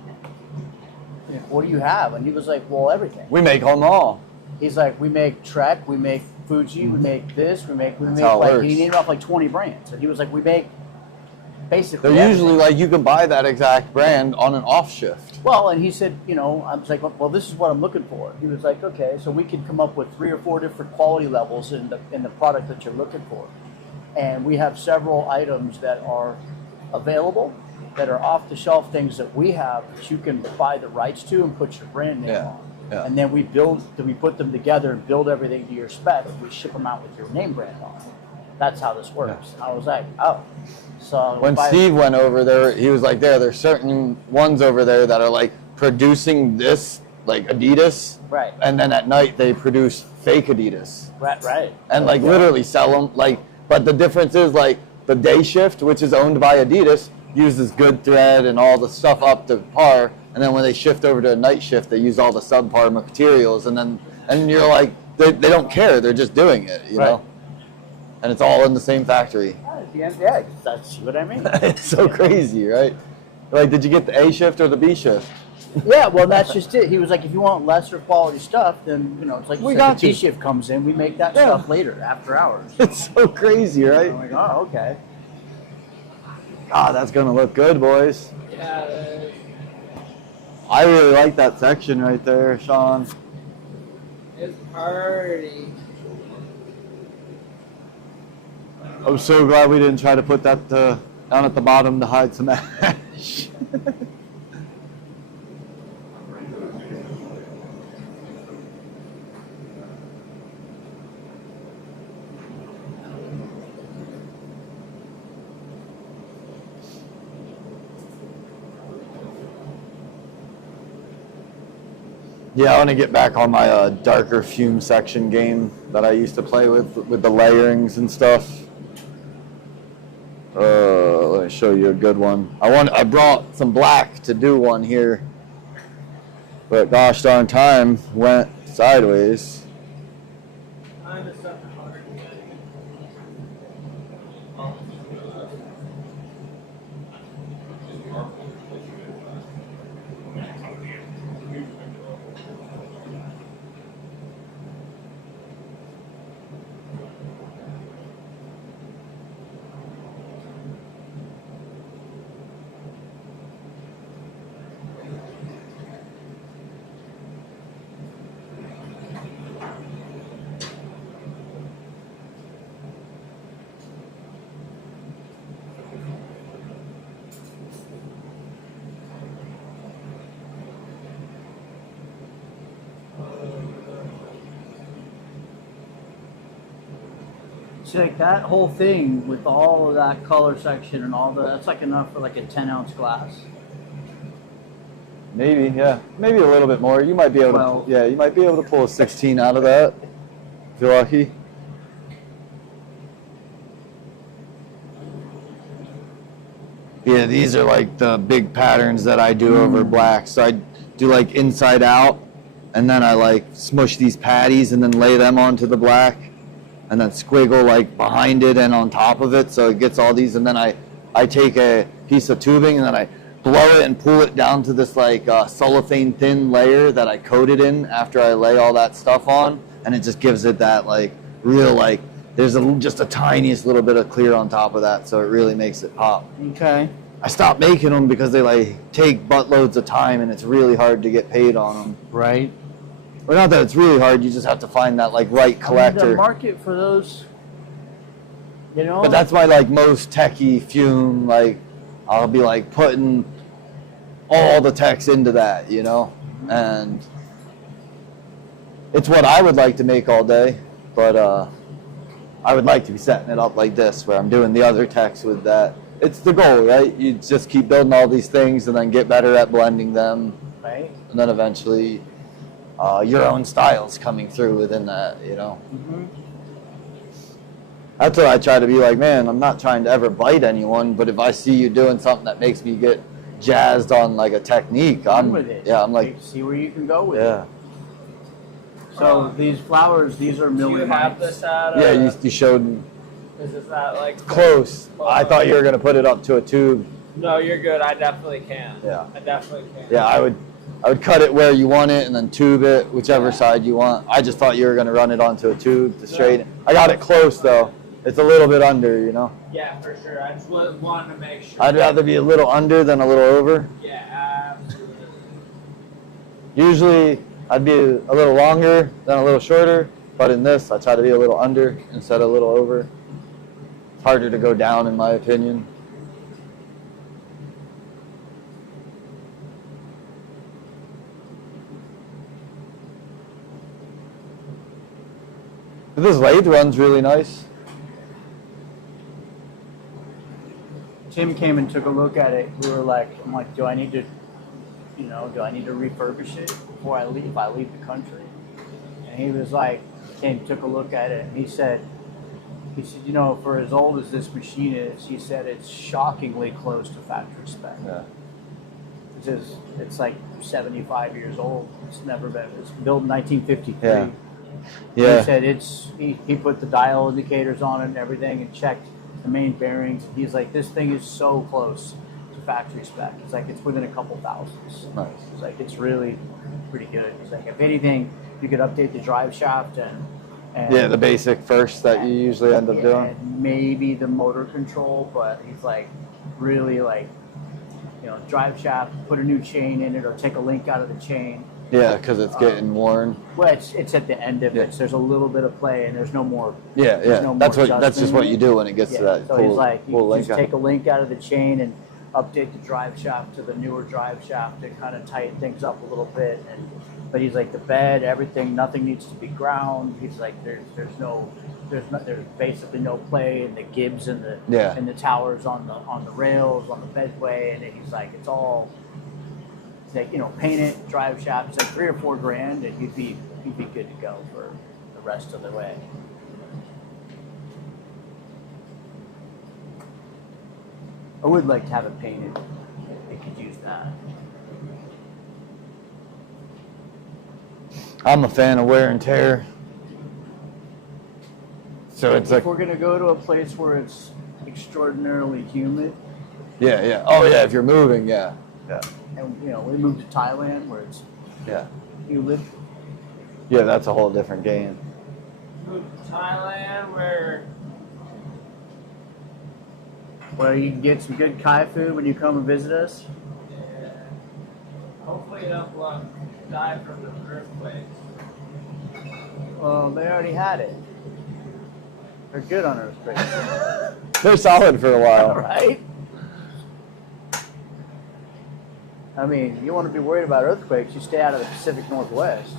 what do you have? And he was like, well, everything. We make them all. He's like, we make Trek, we make Fuji, we make this, we make how it like, works. he named off like 20 brands. And he was like, we make basically They're everything. usually like you can buy that exact brand on an off shift. Well, and he said, I was like, well, this is what I'm looking for. He was like, okay, so we can come up with 3 or 4 different quality levels in the product that you're looking for. And we have several items that are available, that are off-the-shelf things that we have that you can buy the rights to and put your brand name Yeah, on. yeah. And then we put them together and build everything to your spec, and we ship them out with your name brand on it. That's how this works. I was like, oh. So When Steve went over there, he was like, there's certain ones over there that are like producing this, like Adidas. Right. And then at night they produce fake Adidas. Right. And like literally sell them. But the difference is like the day shift, which is owned by Adidas, uses good thread and all the stuff up to par. And then when they shift over to a night shift, they use all the subpar materials. And you're like, they don't care. They're just doing it, you know? And it's all in the same factory. Yeah, that's what I mean. It's so crazy, right? Like, did you get the A shift or the B shift? Yeah, well, that's just it. He was like, if you want lesser quality stuff, then, it's like We you said, got the you. T-shift comes in, we make that Yeah. stuff later, after hours. It's so crazy, right? I'm like, oh, okay. God, that's gonna look good, boys. Yeah. I really like that section right there, Sean. It's party. I'm so glad we didn't try to put that down at the bottom to hide some ash. Yeah, I want to get back on my darker fume section game that I used to play with the layerings and stuff. Let me show you a good one. I brought some black to do one here, but gosh darn time went sideways. I'm just something hard. See, like that whole thing with all of that color section and all that's like enough for like a 10-ounce glass. Maybe, yeah, maybe a little bit more. You might be able Well- to, yeah, you might be able to pull a 16 out of that if you're lucky. Yeah, these are like the big patterns that I do over black. So I do like inside out, and then I like smush these patties and then lay them onto the black, and then squiggle like behind it and on top of it, so it gets all these. And then I take a piece of tubing and then I blow it and pull it down to this like cellophane thin layer that I coated in after I lay all that stuff on, and it just gives it that like real like there's just a tiniest little bit of clear on top of that, so it really makes it pop. Okay. I stopped making them because they like take buttloads of time and it's really hard to get paid on them. Right. Or not that it's really hard, you just have to find that like right collector. The market for those, you know. But that's my like most techie fume. Like I'll be like putting all the techs into that, you know, and it's what I would like to make all day. But I would like to be setting it up like this, where I'm doing the other techs with that. It's the goal, right? You just keep building all these things and then get better at blending them, Right. and then eventually your own style's coming through within that, you know. Mm-hmm. That's what I try to be like, man, I'm not trying to ever bite anyone, but if I see you doing something that makes me get jazzed on like a technique, I'm like, see where you can go with yeah. it. So these flowers, these are Do you million have lights. this at Yeah, you showed me. Is this at like Close. I thought you were going to put it up to a tube. No, you're good. I definitely can. Yeah. I definitely can. Yeah, I would cut it where you want it and then tube it, whichever side you want. I just thought you were going to run it onto a tube to straighten. I got it close though. It's a little bit under, you know. Yeah, for sure. I just wanted to make sure. I'd rather be a little under than a little over. Yeah, absolutely. Usually I'd be a little longer than a little shorter, but in this I try to be a little under instead of a little over. It's harder to go down in my opinion. But this lathe runs really nice. Tim came and took a look at it. We were like, I'm like, do I need to refurbish it before I leave? I leave the country. And he was like, came, took a look at it, and he said, you know, for as old as this machine is, he said it's shockingly close to factory spec. Yeah. It's like 75 years old. It's built in 1953. Yeah. Yeah. He said he put the dial indicators on it and everything and checked the main bearings. He's like, this thing is so close to factory spec. It's like it's within a couple thousands. Nice. It's like it's really pretty good. It's like if anything, you could update the drive shaft and Yeah, the basic first that you usually end up doing. and maybe the motor control, but he's like really like, you know, drive shaft, put a new chain in it or take a link out of the chain Yeah, because it's getting worn. Well, it's at the end of it. So there's a little bit of play, and there's no more. Yeah, there's yeah. no That's more what. That's just adjusting what it. you do when it gets to that. So pull, he's like, pull you link just out. take a link out of the chain and update the drive shaft to the newer drive shaft and kind of tighten things up a little bit. But he's like, the bed, everything, nothing needs to be ground. He's like, there's basically no play in the gibs and the towers on the rails on the bedway, and then he's like, it's all. It's like, paint it, drive shaft. It's like $3 or $4 grand, and you'd be good to go for the rest of the way. I would like to have it painted. They could use that. I'm a fan of wear and tear. So it's If we're gonna go to a place where it's extraordinarily humid, yeah. Oh yeah, if you're moving, yeah. and we moved to Thailand where it's humid. Yeah, that's a whole different game. Move to Thailand Where you can get some good Thai food when you come and visit us. hopefully you don't die from the earthquakes. Well, they already had it. They're good on earthquakes. They're solid for a while. Right? I mean, you want to be worried about earthquakes, you stay out of the Pacific Northwest.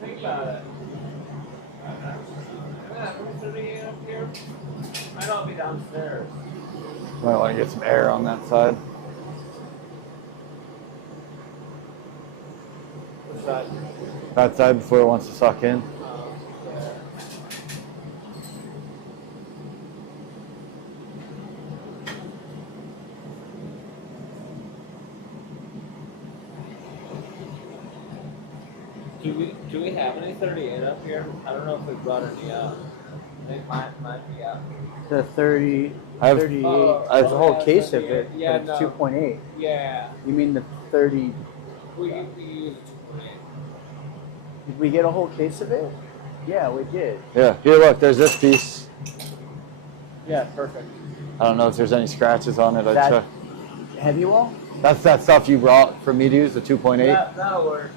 Think about it. Room 38 up here might all be downstairs. Might want to get some air on that side. What's that? That side before it wants to suck in. Yeah. Do we have any 38 up here? I don't know if we brought any up. I think might be up. The 30, I have- 38, Oh, there's a whole yeah, case of 38. it, Yeah, but it's no. 2.8. Yeah, You mean the 30, we use 2.8. did we get a whole case of it? Yeah, we did. Yeah. Here, look. There's this piece. Yeah, perfect. I don't know if there's any scratches on it. I That- check. Have you all? That's that stuff you brought for me to use, the 2.8. Yeah, that'll work.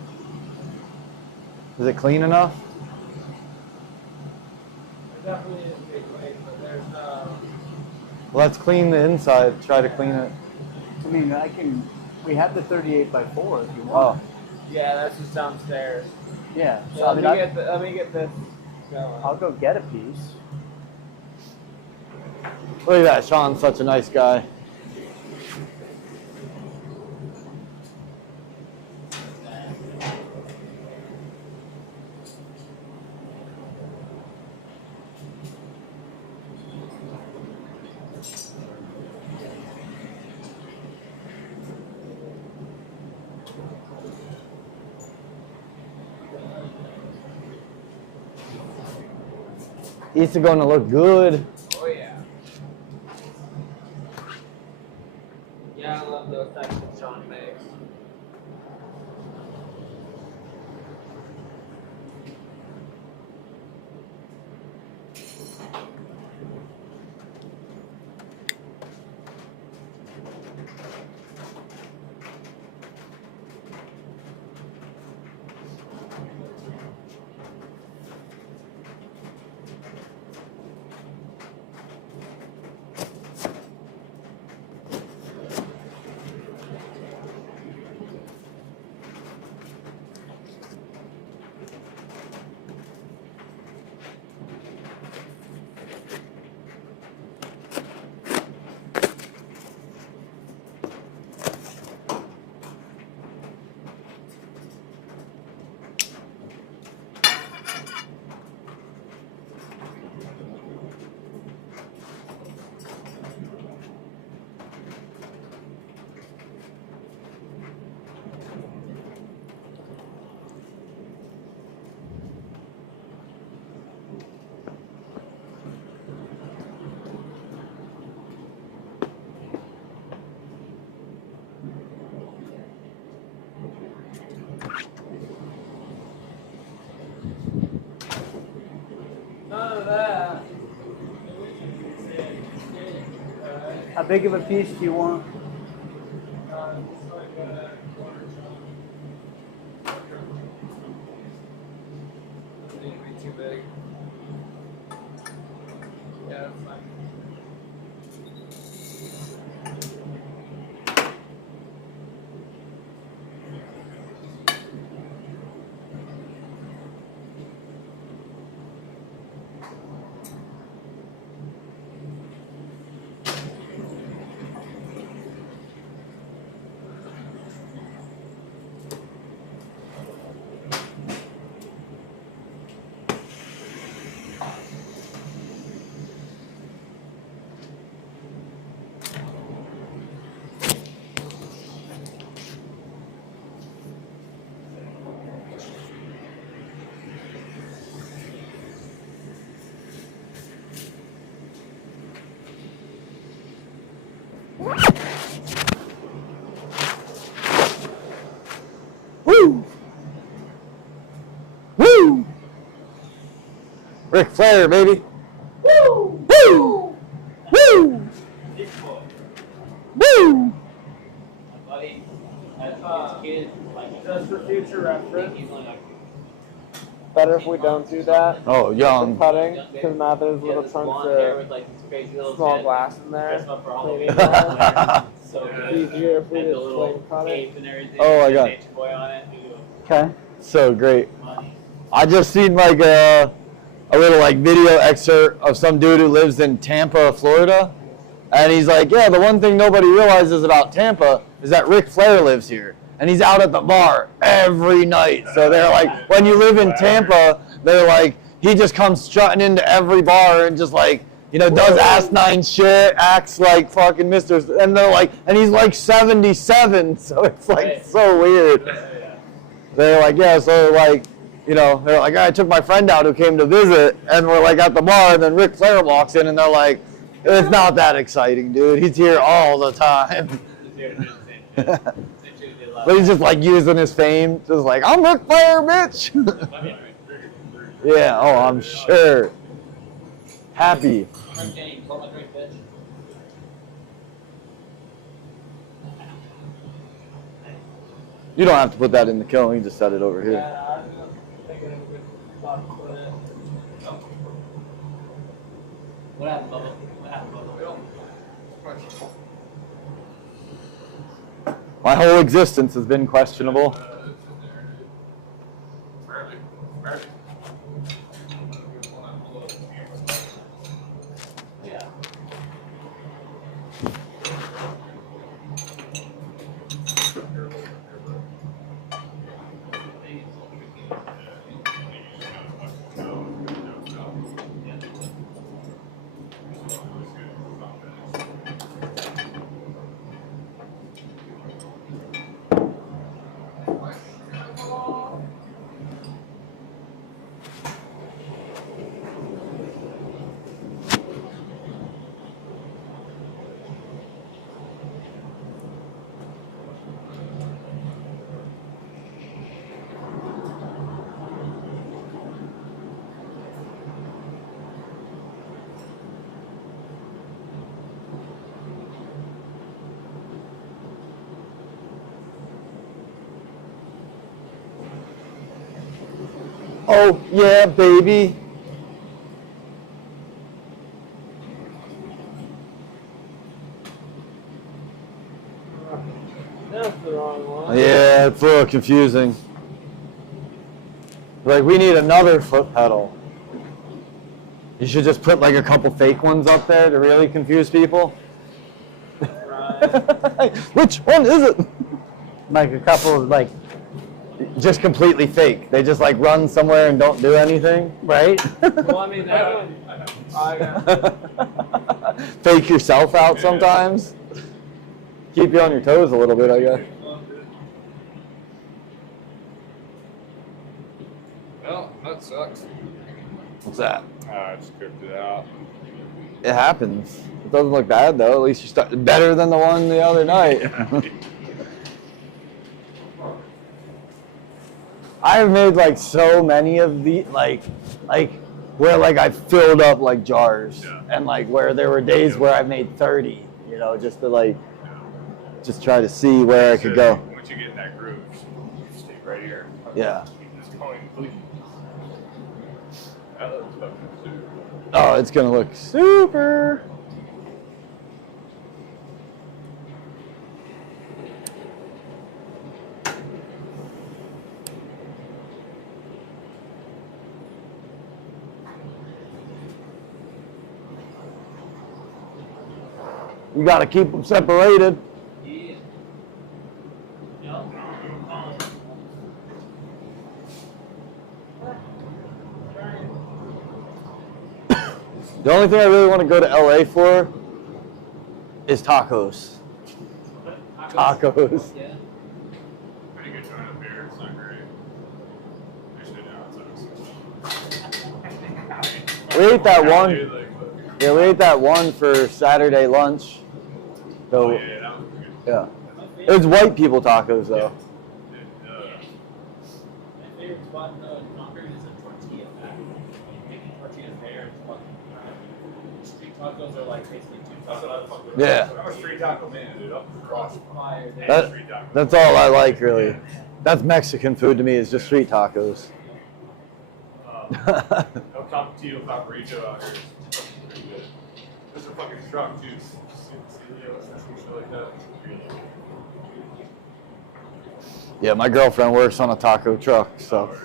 Is it clean enough? There definitely is a big weight, but there's no. Let's clean the inside. Try to clean it. I mean, we have the 38 by 4 if you want. Oh, Yeah, that's just downstairs. Yeah, so Yeah, I mean, let me get this going. I'll go get a piece. look at that. Sean's such a nice guy. These are going to look good. Oh yeah. Yeah, I love those types that Sean makes. How big of a piece do you want? Just like a quarter chunk. Doesn't need to be too big. Yeah, that's fine. Woo! Woo! Ric Flair, baby. Woo! Woo! Woo! Big boy. Woo! My buddy has his kid, like, Just for future reference. he's only like, Better if we don't do that. Oh, young. Cutting, because Matt has he little has this chunks blonde hair of with like this crazy little small jet. glass in there. Dress up for Cleaning Halloween. So It'd good. be easier if we And the just little flame cut it. cape and everything. Oh, my with God. Nature Boy on it. Okay. So great. Money. I just seen like a little like video excerpt of some dude who lives in Tampa, Florida. And he's like, yeah, the one thing nobody realizes about Tampa is that Ric Flair lives here. And he's out at the bar every night. So they're like, when you live in Tampa, they're like, he just comes strutting into every bar and just like, you know, does asinine shit, acts like fucking Mr. And they're like, and he's like 77. So it's like Right. so weird. Yeah. They're like, yeah, so like, you know, they're like, I took my friend out who came to visit, and we're like at the bar, and then Ric Flair walks in, and they're like, it's not that exciting, dude. He's here all the time. He's here to do the same shit. Same shit he did last But he's just like using his fame, just like, I'm Ric Flair, bitch. time. Yeah, oh, I'm sure. Happy. I'm James, hold my drink, bitch. You don't have to put that in the kiln, you just set it over here. Yeah, I was thinking of a good spot to put it. What happened, Bubba? What happened, Bubba? My whole existence has been questionable. Yeah. Oh, yeah, baby. That's the wrong one. Yeah, it's a little confusing. Like, we need another foot pedal. You should just put like a couple fake ones up there to really confuse people. Right. Which one is it? Like a couple of like, Just completely fake. They just like run somewhere and don't do anything. right? Well, I mean, that one. I got. Fake yourself out sometimes. Keep you on your toes a little bit, I guess. Well, that sucks. What's that? I scripted it out. It happens. It doesn't look bad though. At least you started better than the one the other night. I've made like so many of the like where like I filled up like jars Yeah. and like where there were days where I made 30, you know, just to like, just try to see where I could go. Once you get in that groove, you stay right here. Yeah. Keep this going, please. That looks fucking super. Oh, it's gonna look super. You gotta keep them separated. Yeah. Yep. The only thing I really want to go to LA for is tacos. Tacos. Yeah. Pretty good joint up here. It's not great. Actually, no, it's We ate that one. Dude, like, look. Yeah, we ate that one for Saturday lunch. Oh, So, yeah, that was good. yeah. It was white people tacos though. My favorite spot in Concord is a tortilla factory. Making tortillas there is fucking. Street tacos are like basically two tacos. Yeah. I'm a street taco man, dude. I'm across Fire there. That- street taco. That's all I like really. That's Mexican food to me is just street tacos. El Cappuccino Paparito out here is fucking pretty good. There's a fucking truck, too. Shit like that. Yeah, my girlfriend works on a taco truck, so.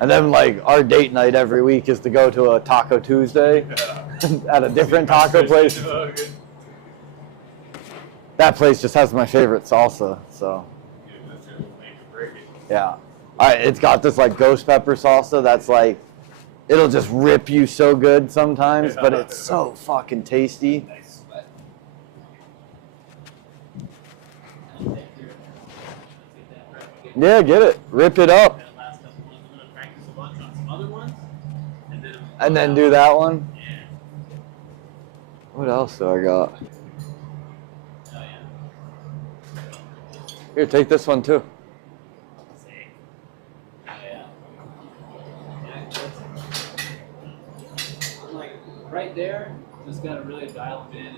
And then like our date night every week is to go to a Taco Tuesday at a different taco place. That place just has my favorite salsa, so yeah. It's got this like ghost pepper salsa that's like, it'll just rip you so good sometimes, but it's so fucking tasty. Nice. Yeah, get it, rip it up, That last couple ones, I'm gonna practice a bunch on some other ones, and then do that one. Yeah. What else do I got? Oh yeah. Here, take this one too. Sick. Oh yeah. Yeah, I'm like right there. Just gotta really dial them in and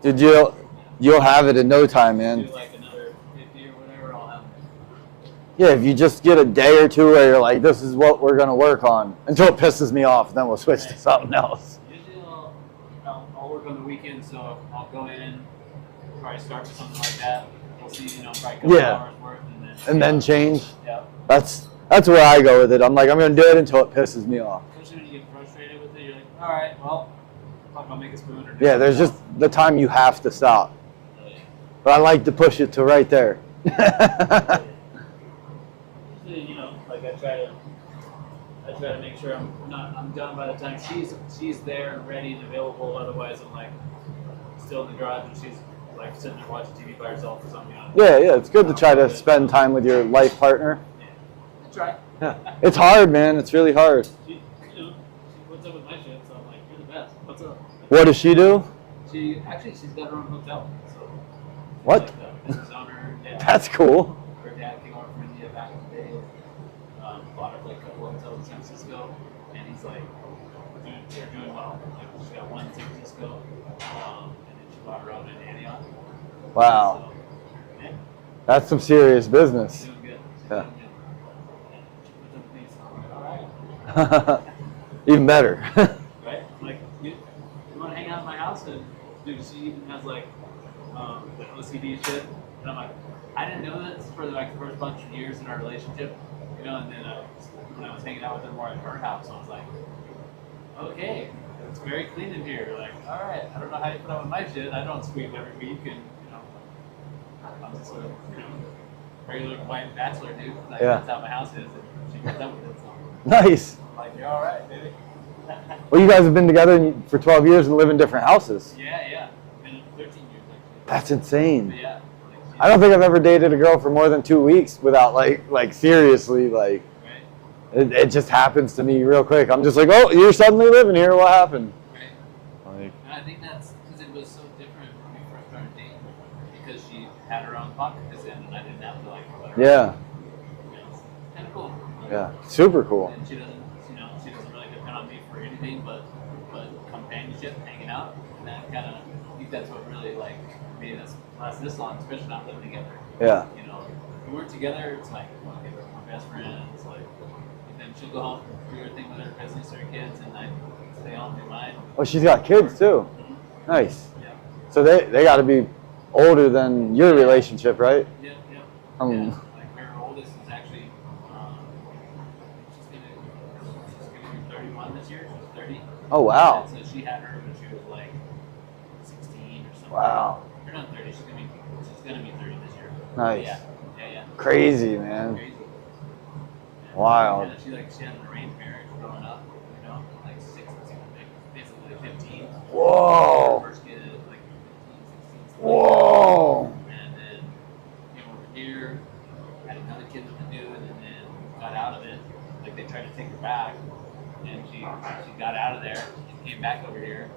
fucking Dude, you'll have it in no time, man. do like another 50 or whatever. I'll have. Yeah, if you just get a day or two where you're like, this is what we're gonna work on until it pisses me off, then we'll switch to something else. Usually I'll work on the weekend, so I'll go in, probably start with something like that. We'll see, probably a couple Yeah. hours worth, And then change. yeah. That's where I go with it. I'm like, I'm gonna do it until it pisses me off. Especially when you get frustrated with it, you're like, all right, well, fuck, I'll make a spoon or do Yeah, there's just something the time you have to stop. else. But I like to push it to right there. Usually, like I try to make sure I'm done by the time she's there and ready and available. Otherwise, I'm like still in the garage and she's like sitting there watching TV by herself or something. Yeah, it's good to try to spend time with your life partner. I try. Yeah. It's hard, man. It's really hard. She puts up with my shit, so I'm like, you're the best. What's up? What does she do? She's got her own hotel. So What? Like the business owner, yeah. That's cool. Her dad came over from India back in the day. Bought her like a couple hotels in San Francisco, and he's like, dude, they're doing well. Like, she's got one in San Francisco, and then she bought her own in Antioch. Wow. So, yeah, That's some serious she's business. doing good. She's Yeah. doing good. She puts up with me, so I'm like, all right. Even better. Right? Like, you want to hang out at my house? And dude, she even has like the OCD shit. And I'm like, I didn't know this for like the first bunch of years in our relationship, and then when I was hanging out with her more at her house, I was like, okay, it's very clean in here. Like, all right, I don't know how you put up with my shit. I don't sweep every week, and I'm just sort of regular white bachelor dude. Like, Yeah. That's how my house is, and she puts up with it. So Nice. I'm like, you're all right, baby. Well, you guys have been together for 12 years and live in different houses. Yeah. Been 13 years actually. That's insane. But yeah. I don't think I've ever dated a girl for more than 2 weeks without like seriously, like, Right. it just happens to me real quick. I'm just like, oh, you're suddenly living here. What happened? Right. Like, And I think that's because it was so different when we first started dating, because she had her own pocket in and I didn't have to like let her. yeah, It's kind of cool. yeah, super cool. And she doesn't really depend on me for anything but companionship, hanging out, and that kind of keeps that's what really like made us last this long, especially not living together. Yeah. You know, if we weren't together, it's like, okay, we're best friends. Like, and then she'll go home, do her thing with her business, her kids, and I stay home, do mine. Oh, she's got kids too. Nice. Yeah. So they got to be older than your relationship, right? Yep. Yeah. Like her oldest is actually, she's gonna be 31 this year. She's 30. Oh, wow. And so she had her when she was like 16 or something. Wow. Or not 30. She's gonna be 30 this year. Nice. Yeah. Crazy, man. Crazy. Wild. Yeah, she had an arranged marriage growing up. You know, like basically 15. Whoa. Her first kid is like 15, 16. Whoa. And then came over here, had another kid with the dude, and then got out of it. Like they tried to take her back, and she got out of there and came back over here.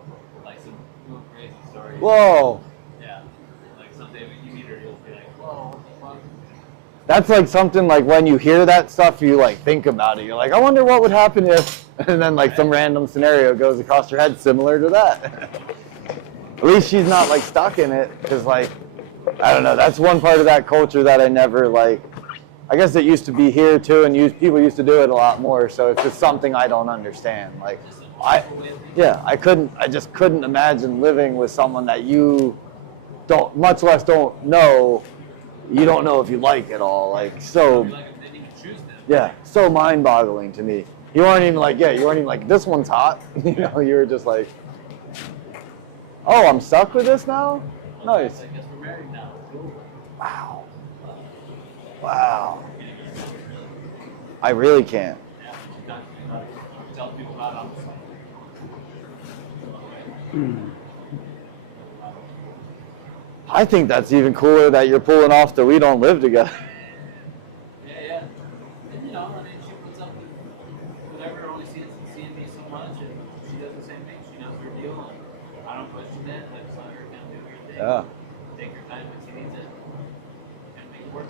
Like some real crazy stories. Whoa. Yeah. Like someday when you meet her, you'll be like, whoa, what the fuck? That's like something like when you hear that stuff, you like think about it. You're like, I wonder what would happen if, and then like some random scenario goes across your head similar to that. At least she's not like stuck in it, because like, I don't know, that's one part of that culture that I never like, I guess it used to be here too, and people used to do it a lot more, so it's just something I don't understand. Like, I just couldn't imagine living with someone that you don't, much less don't know. You don't know if you like it all. Like, so, Like if they didn't even choose them. yeah, so mind-boggling to me. You weren't even like, this one's hot. You know, you were just like, oh, I'm stuck with this now? Nice. I guess we're married now. Cool. Wow. Wow. I really can't. Yeah, you got to tell people about it. I think that's even cooler that you're pulling off that we don't live together. Yeah. And you know, I mean, she puts up with whatever, only seeing me so much, and she does the same thing. She knows her deal, and I don't question it. I just let her kind of do her thing. Yeah. Take her time when she needs it, and make it work.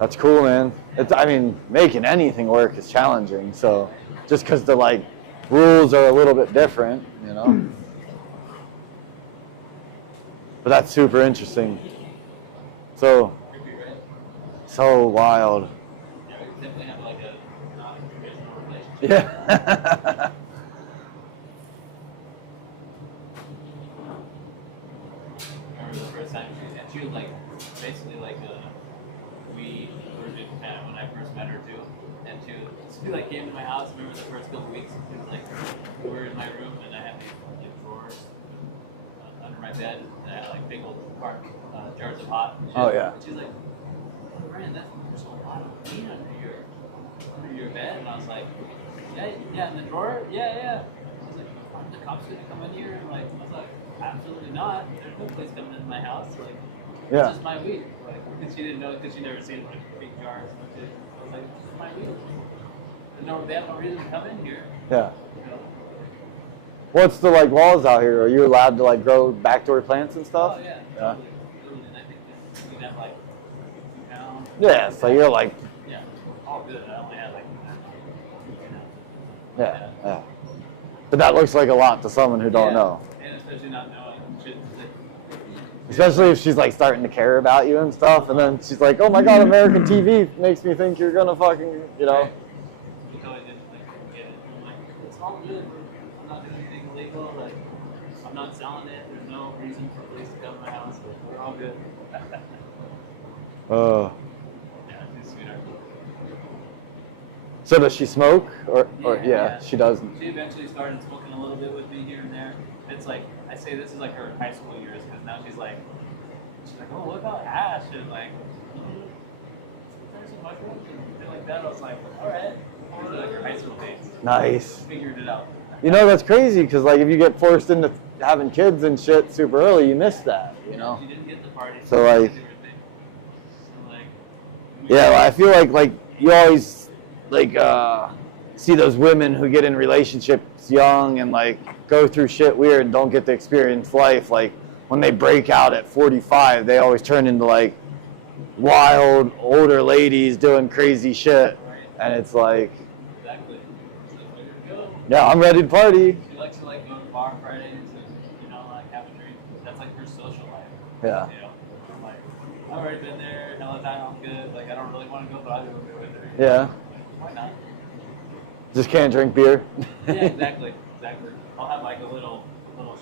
That's cool, man. I mean, making anything work is challenging. So just because the like rules are a little bit different, you know. But that's super interesting. So Creepy, right? so wild. Yeah, we definitely have like a non-traditional relationship. Yeah. I remember the first time she was like, basically like, we were just kind of when I first met her too, and she like came to my house. I remember the first couple weeks, she was like, we were in my room and I had these like drawers under my bed, and I had like big old jars of hot. Oh, yeah. And she's like, oh, Brian, there's a lot of meat under your bed, and I was like, yeah, in the drawer, yeah. I was like, aren't the cops gonna come in here? And like, I was like, absolutely not. There's no place coming into my house. Like, Yeah. it's just my weed. Like, because she didn't know, because she never seen like big jars and shit. I was like, it's just my weed. No, they have no reason to come in here. Yeah. You know? What's the like laws out here? Are you allowed to like grow backdoor plants and stuff? Oh yeah. Yeah. Totally. And I think that you can have like 2 pounds. Yeah. So you're like, Yeah. All good. I only had like 2 pounds. yeah. But that looks like a lot to someone who don't Yeah. know. And especially not knowing shit. Especially if she's like starting to care about you and stuff, and then she's like, "Oh my God, American TV makes me think you're gonna fucking, you know." You totally didn't like get it. I'm like, it's all good. I'm not doing anything illegal. Like, I'm not selling it. There's no reason for police to come to my house. Like, we're all good. Yeah, she's a sweetheart. So does she smoke, or Yeah, yeah, she doesn't. She eventually started smoking a little bit with me here and there. It's like, I say this is like her high school years, because now she's like, oh, what about hash? And like, there's some mushrooms and shit like that. I was like, all right. These are like her high school days. Nice. Figured it out. You know, that's crazy because like if you get forced into having kids and shit super early, you miss that. You know. She didn't get the party. So, She like- didn't do her thing. So like, Yeah, well, I feel like you always like see those women who get in relationships young and like go through shit weird and don't get to experience life. Like when they break out at 45, they always turn into like wild older ladies doing crazy shit, right? and it's like, Exactly. So like, ready to go. yeah, I'm ready to party. She likes to like go to bar Fridays and like have a drink. That's social life. Yeah. You know, I'm like, I've already been there, hell of time, I'm good. Like, I don't really want to go, but I'll go with it. Yeah. Why not? Just can't drink beer. Yeah, exactly. I'll have like a little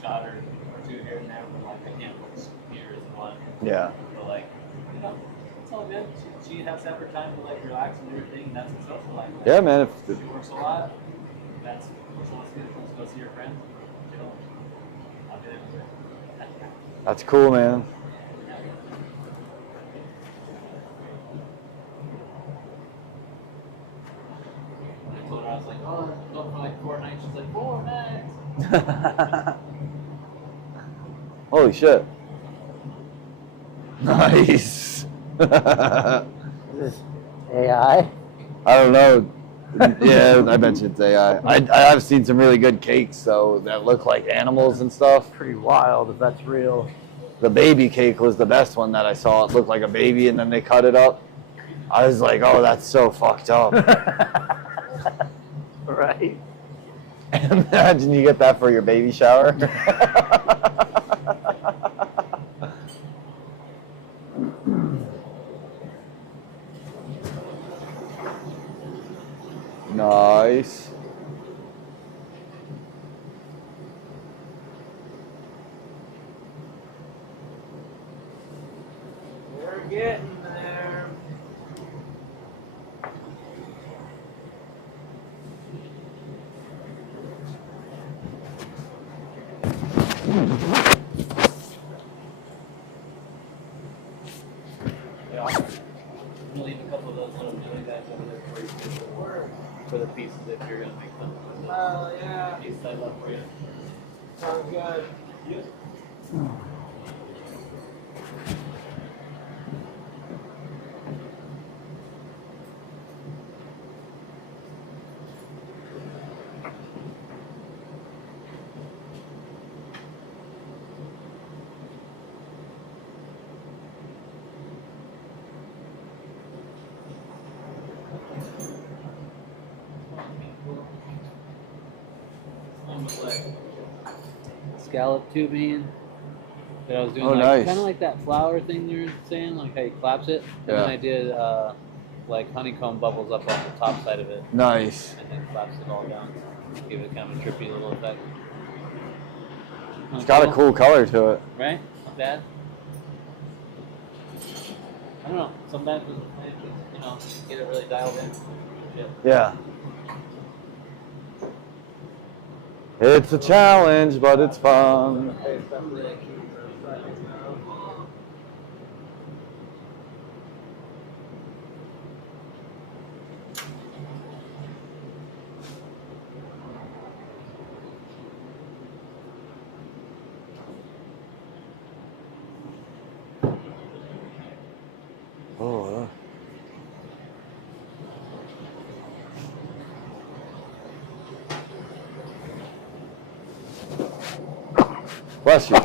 shot or two here and there, but like I can't put beers in one. Yeah. But like, you know, it's all good. She has to have her time to like relax and everything, and that's her social life. Yeah, man. She works a lot. That's what she wants to do. She wants to go see her friends. Chill. I'll be there with her. That's cool, man. I told her, I was like, oh, I'm going for like 4 nights. She's like, 4 nights. Holy shit. Nice. Is this AI? I don't know. Yeah, I mentioned it's AI. I have seen some really good cakes, though, that look like animals and stuff. Pretty wild if that's real. The baby cake was the best one that I saw. It looked like a baby, and then they cut it up. I was like, oh, that's so fucked up. Right. Imagine you get that for your baby shower. Nice. We're getting there. Yeah. I'm gonna leave a couple of those little jelly guys over there for you for the pieces if you're gonna make them. Oh, yeah. Pieces I love for you. Sounds good. One was like scallop tubing that I was doing, Oh, like nice. kind of like that flower thing you were saying, like how you collapse it. And Yeah. then I did like honeycomb bubbles up on the top side of it, Nice. and then collapsed it all down. Give it kind of a trippy little effect. It's got a cool color to it. Right? Not bad. I don't know. Sometimes with the plant, you know, get it really dialed in. Yeah. Yeah. It's a challenge, but it's fun. Oh, bless you.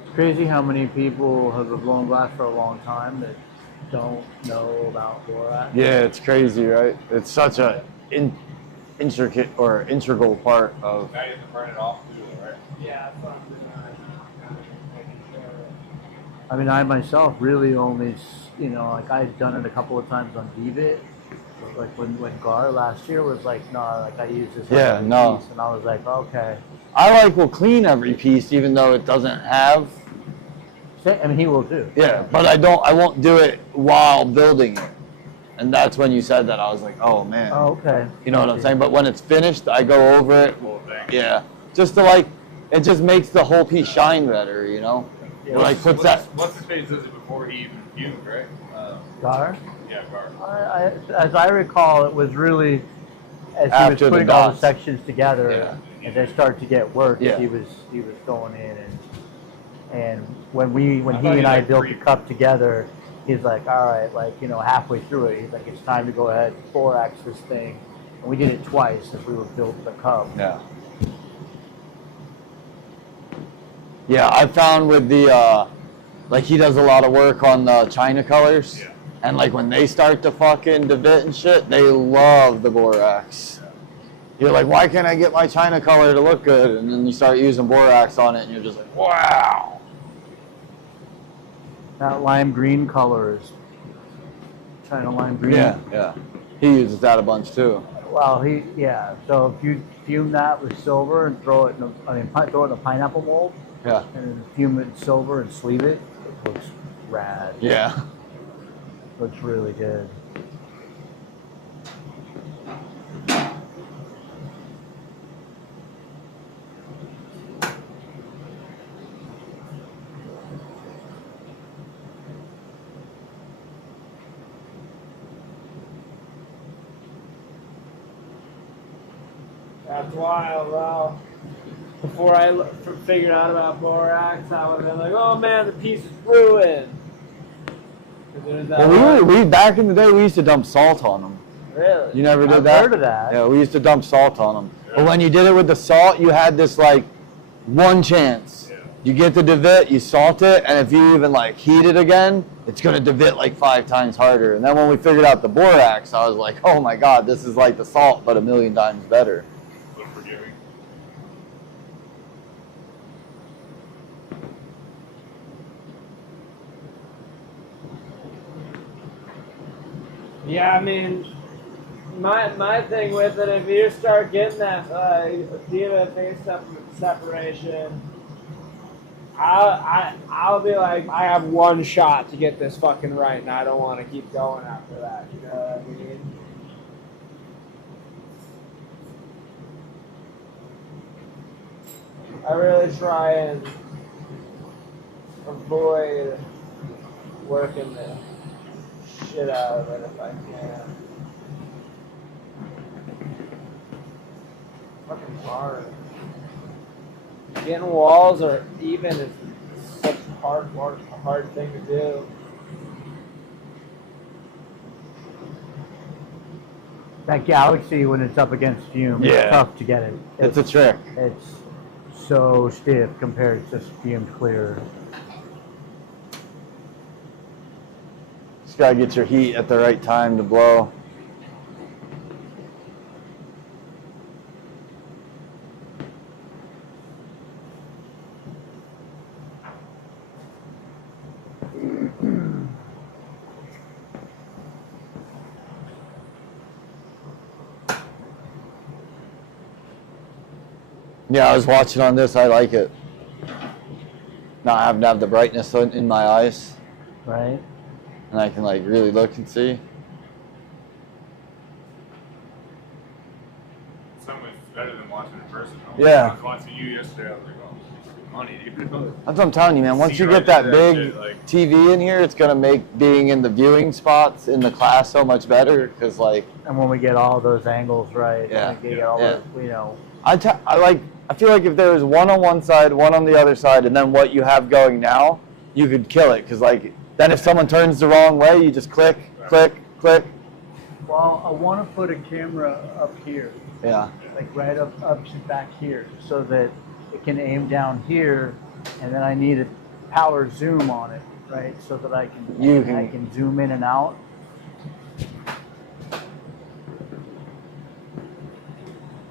It's crazy how many people have blown glass for a long time that don't know about borax. Yeah, it's crazy, right? It's such a intricate or integral part of. Now you have to burn it off too, right? Yeah, that's what I'm doing right now. Kind of making sure. I mean, I myself really only, like I've done it a couple of times on Devitt. Like when Gar last year was like, no, like I used this. Yeah, every no. piece, and I was like, okay. I will clean every piece, even though it doesn't have. I mean, he will too. Yeah, but I won't do it while building it. And that's when you said that, I was like, oh man. Oh, okay. You know what I'm saying? But when it's finished, I go over it. Yeah, just to it just makes the whole piece shine better, you know? Yeah. It like puts that. What's his face does it before he even fumed, right? Gar? Yeah, Gar. As I recall, it was really as he After was the putting all the dots. sections together. Yeah. as I started to get work, Yeah. he was going in, and when he thought and you I like built the three. cup together, he's like, all right, like, you know, halfway through it, he's like, it's time to go ahead and borax this thing, and we did it twice as we were building the cup. Yeah. Yeah, I found with the, like he does a lot of work on the China colors. Yeah. And like when they start to fucking debit and shit, they love the borax. You're like, why can't I get my China color to look good? And then you start using borax on it and you're just like, wow. That lime green color is China lime green. Yeah. He uses that a bunch too. Well, so if you fume that with silver and throw it throw it in a pineapple mold, Yeah. and then fume it in silver and sleeve it, it looks rad. Yeah. Looks really good. That's wild, bro. Before I figured out about borax, I would have been like, oh man, the piece is ruined. 'Cause there's that Well, one- we back in the day we used to dump salt on them. Really? You never did I've that? heard of that. Yeah, we used to dump salt on them. But when you did it with the salt, you had this like one chance. Yeah. You get the divot, you salt it, and if you even like heat it again, it's gonna divot like 5 times harder. And then when we figured out the borax, I was like, oh my god, this is like the salt, but a million times better. A little forgiving. Yeah, I mean, my thing with it, if you start getting that diva face separation, I'll be like, I have one shot to get this fucking right, and I don't want to keep going after that. You know what I mean? I really try and avoid working the shit out of it if I can. Fucking hard. Getting walls or even is such a hard thing to do. That galaxy, when it's up against fume, Yeah. it's tough to get it. It's a trick. It's so stiff compared to just fumed clear. Just gotta get your heat at the right time to blow. Yeah, I was watching on this. I like it. Not having to have the brightness in my eyes, Right? and I can like really look and see. So much better than watching in person. Yeah. I was watching you yesterday. I was like, oh, money, dude. That's what I'm telling you, man. Once See you right get that through big shit, like- TV in here, it's gonna make being in the viewing spots in the class so much better. Cause like And when we get all those angles right, Yeah. we get all Yeah. the, you know, I feel like if there was one on one side, one on the other side, and then what you have going now, you could kill it. Cause like then if someone turns the wrong way, you just click, click, click. well, I want to put a camera up here, Yeah. like right up to back here, so that it can aim down here, and then I need a power zoom on it, right, so that I can zoom in and out.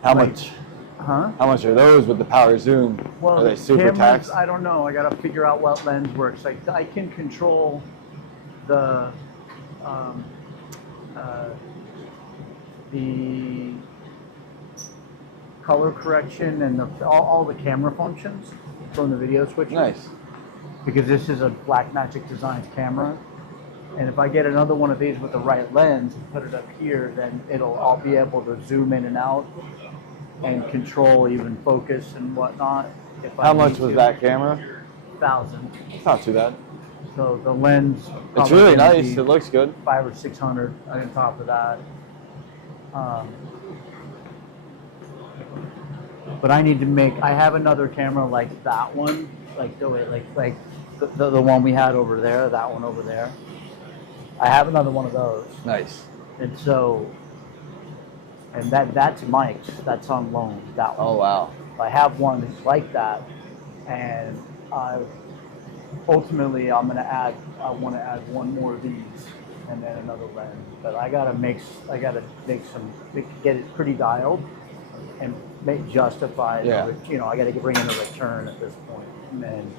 How Like- much? Huh? How much are those with the power zoom? Well, Are they super cameras, taxed? I don't know. I got to figure out what lens works. Like I can control the the color correction and all the camera functions from the video switches. Nice. Because this is a Blackmagic Designs camera, and if I get another one of these with the right lens and put it up here, then I'll be able to zoom in and out and control even focus and whatnot. If I How much need was to. that camera? 1,000. It's not too bad. So the lens. It's probably really gonna nice. be It looks good. 500 or 600 on top of that. But I need to make. I have another camera like that one, like the way, like the one we had over there, that one over there. I have another one of those, Nice. and so, and that's Mike's. That's on loan. That one. Oh wow. I have one that's like that, and ultimately I want to add one more of these, and then another lens. But I gotta make get it pretty dialed, and justify. Yeah. You know, I gotta bring in a return at this point, and then.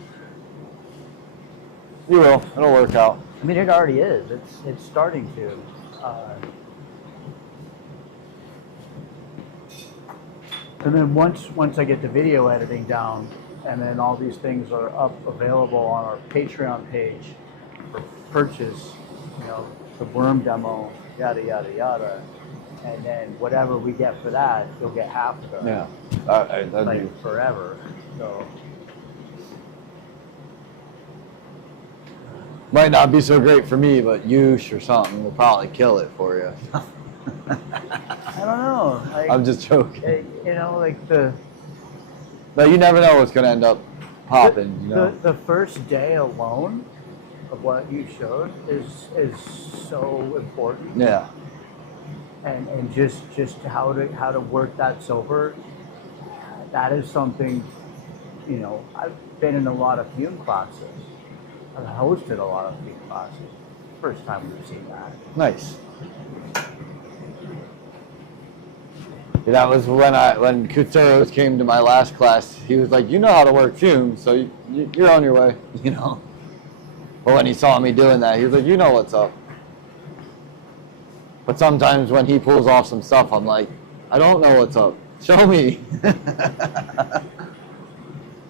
You will. It'll work out. I mean, it already is. It's starting to. And then once I get the video editing down, and then all these things are up available on our Patreon page for purchase, you know, the worm demo, yada yada yada, and then whatever we get for that, you'll get half of it. Yeah. That'd Like be forever. So. might not be so great for me, but Yush or something will probably kill it for you. I don't know. Like, I'm just joking. you know, like But you never know what's gonna end up popping. You know. the first day alone of what you showed is so important. Yeah. And just how to work that silver. That is something. You know, I've been in a lot of fume classes. I've hosted a lot of fume classes. First time we've seen that. Nice. Yeah, that was when Kuteros came to my last class. He was like, "You know how to work fumes, so you're on your way," you know. But when he saw me doing that, he was like, "You know what's up." But sometimes when he pulls off some stuff, I'm like, "I don't know what's up. Show me."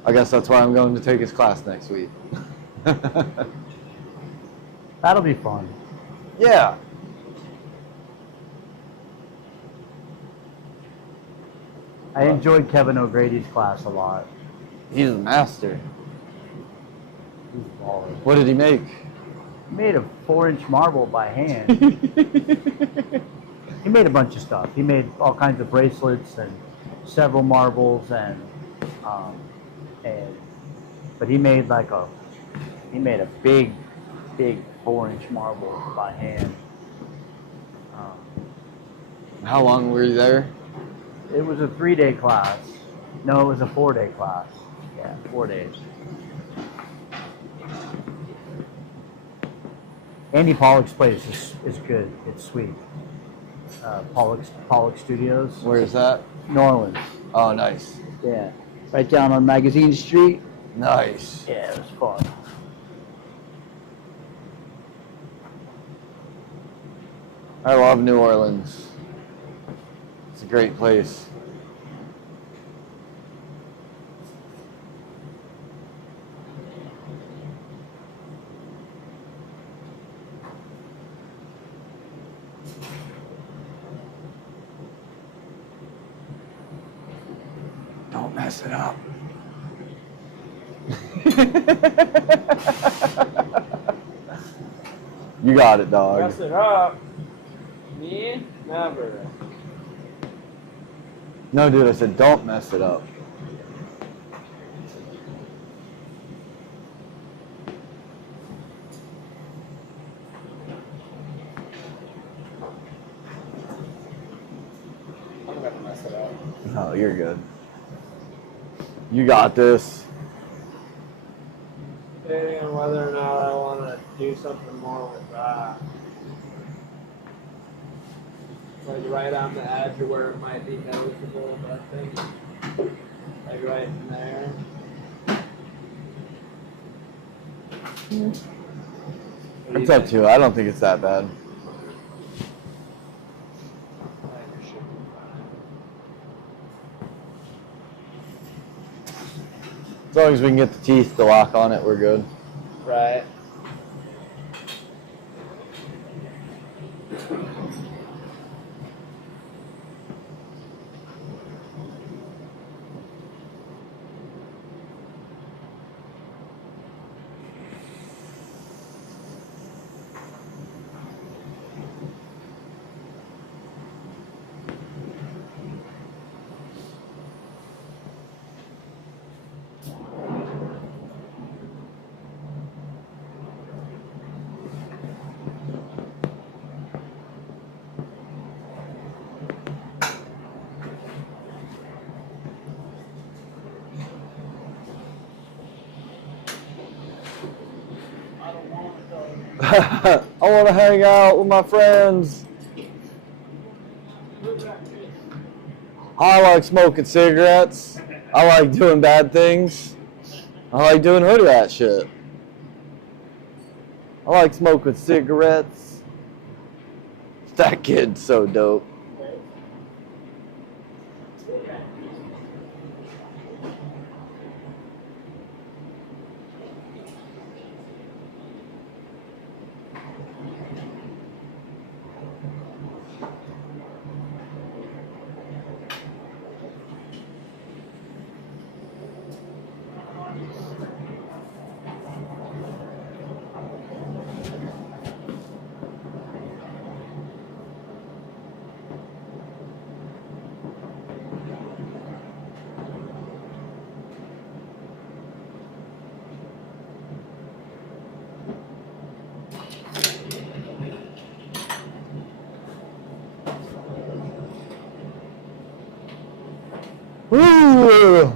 I guess that's why I'm going to take his class next week. That'll be fun. Yeah. I enjoyed Kevin O'Grady's class a lot. He's a master. He's baller. What did he make? He made a 4-inch marble by hand. He made a bunch of stuff. He made all kinds of bracelets and several marbles but he made a big 4-inch marble by hand. How long were you there? It was a 3-day class. No, it was a 4-day class. Yeah, 4 days. Andy Pollock's place is good. It's sweet. Pollock Studios, Where's that? New Orleans. Oh, nice. Yeah, right down on Magazine Street. Nice. Yeah, it was fun. I love New Orleans. It's a great place. Don't mess it up. You got it, dog. Mess it up. Me? Never. No, dude, I said don't mess it up. I'm gonna mess it up. No, you're good. You got this. Depending on whether or not I want to do something more with that. Like right on the edge of where it might be noticeable, but I think like right in there. What do It's you up think? to you. I don't think it's that bad. Like, it should be As long as we can get the teeth to lock on it, we're good. fine. Right. I want to hang out with my friends. I like smoking cigarettes. I like doing bad things. I like doing hood rat shit. I like smoking cigarettes. That kid's so dope. Ooh.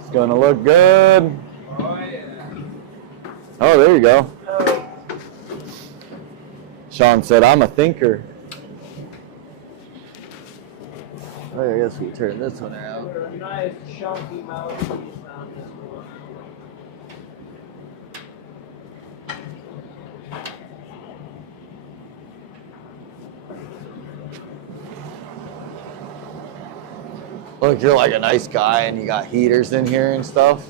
It's gonna look good. Oh, yeah. Oh, there you go. Sean said, I'm a thinker. Oh, I guess we turn this one out. They're a nice chunky mouthpiece on this one. Look, you're like a nice guy and you got heaters in here and stuff.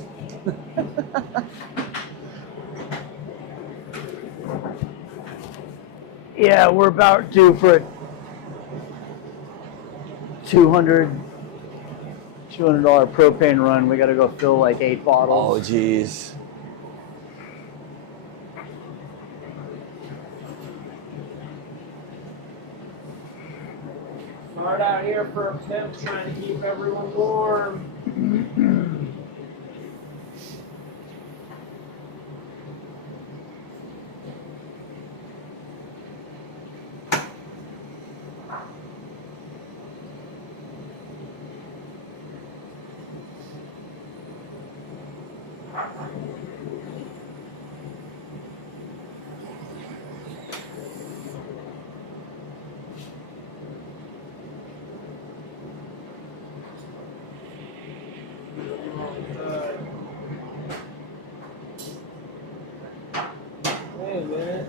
Yeah, we're about due for a $200 propane run. We got to go fill like 8 Oh, bottles. geez. Hard out here for a pimp trying to keep everyone warm. Wait a minute.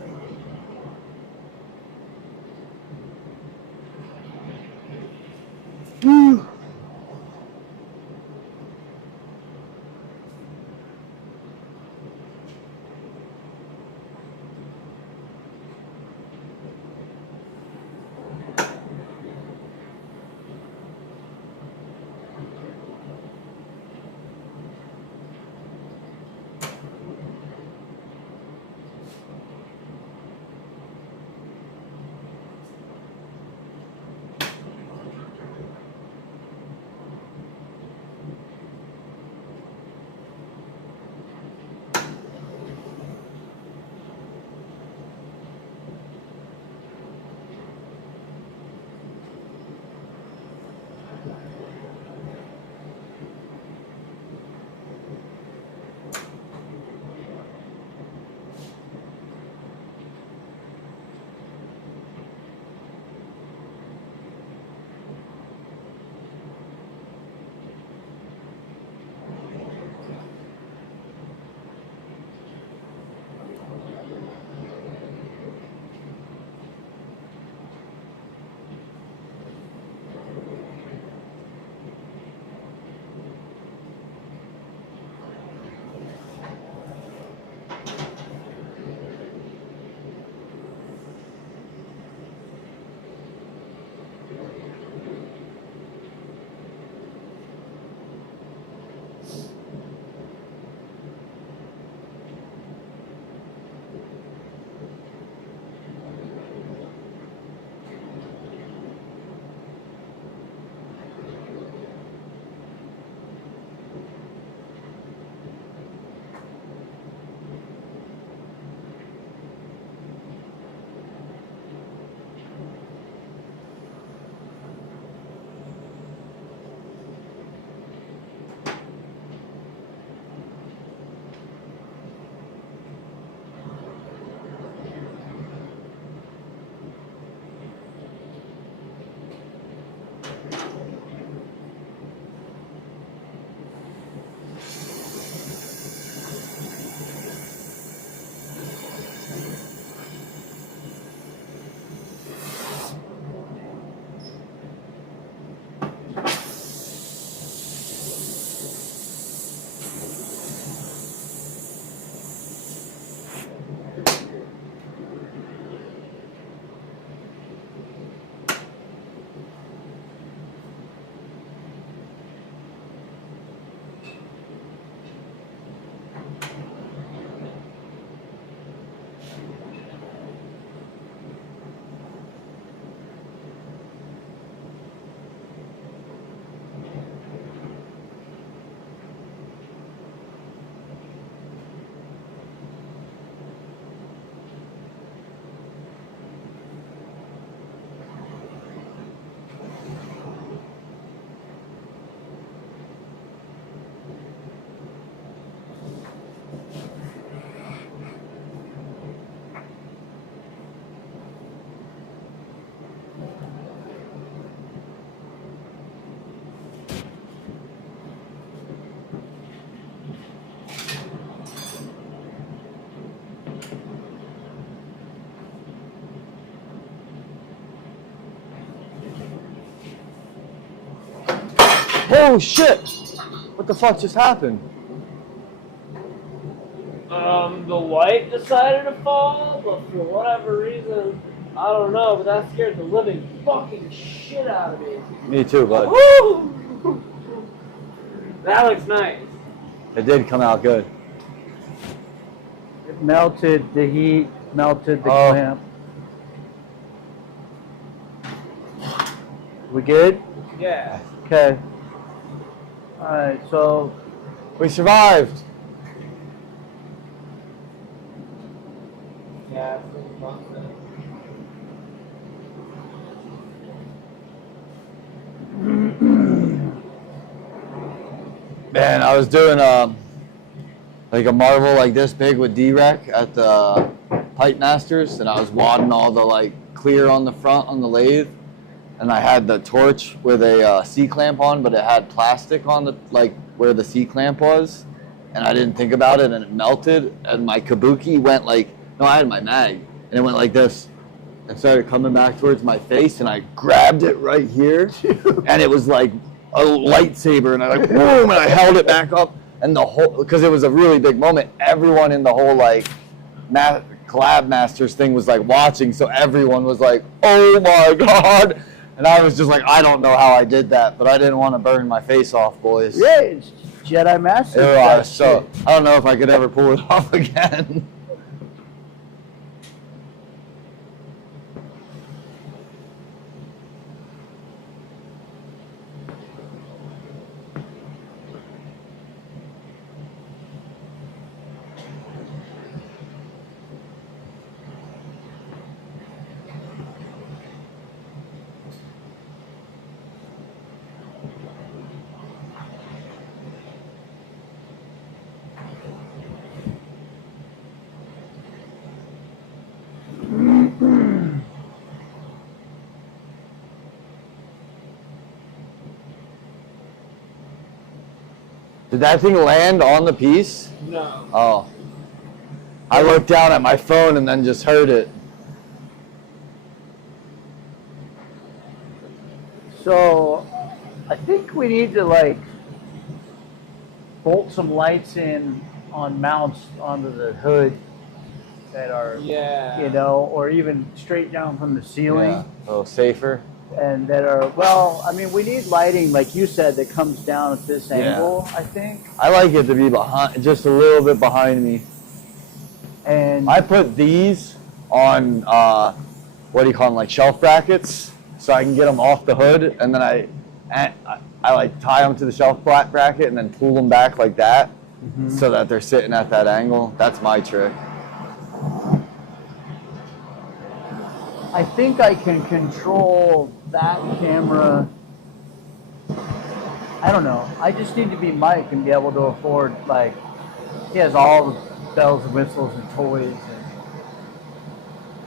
Oh shit! What the fuck just happened? The light decided to fall, but for whatever reason, I don't know, but that scared the living fucking shit out of me. Me too, bud. Woo! That looks nice. It did come out good. It melted the heat, melted the Oh. clamp. We good? Yeah. Okay. All right. So We survived. Yeah. Man, I was doing like a marble like this big with D-Rec at the Pipe Masters, and I was wadding all the like clear on the front on the lathe, and I had the torch with a C-clamp on, but it had plastic on the like where the C-clamp was, and I didn't think about it, and it melted, and my kabuki went like, no, I had my mag, and it went like this, and started coming back towards my face, and I grabbed it right here, and it was like a lightsaber, and I like boom, and I held it back up, and the whole, because it was a really big moment, everyone in the whole like Collab Masters thing was like watching, so everyone was like, oh my god, and I was just like, I don't know how I did that, but I didn't want to burn my face off, boys. yeah, it's Jedi Master. So I don't know if I could ever pull it off again. Did that thing land on the piece? No. Oh. I looked down at my phone and then just heard it. So I think we need to like bolt some lights in on mounts onto the hood that are, Yeah. you know, or even straight down from the ceiling. Yeah, a little safer. And that are, well, I mean, we need lighting, like you said, that comes down at this Yeah. angle, I think. I like it to be behind, just a little bit behind me. And I put these on, what do you call them, like shelf brackets, so I can get them off the hood, and then I like tie them to the shelf bracket and then pull them back like that, so that they're sitting at that angle. That's my trick. I think I can control that camera. I don't know. I just need to be Mike and be able to afford, like, he has all the bells and whistles and toys.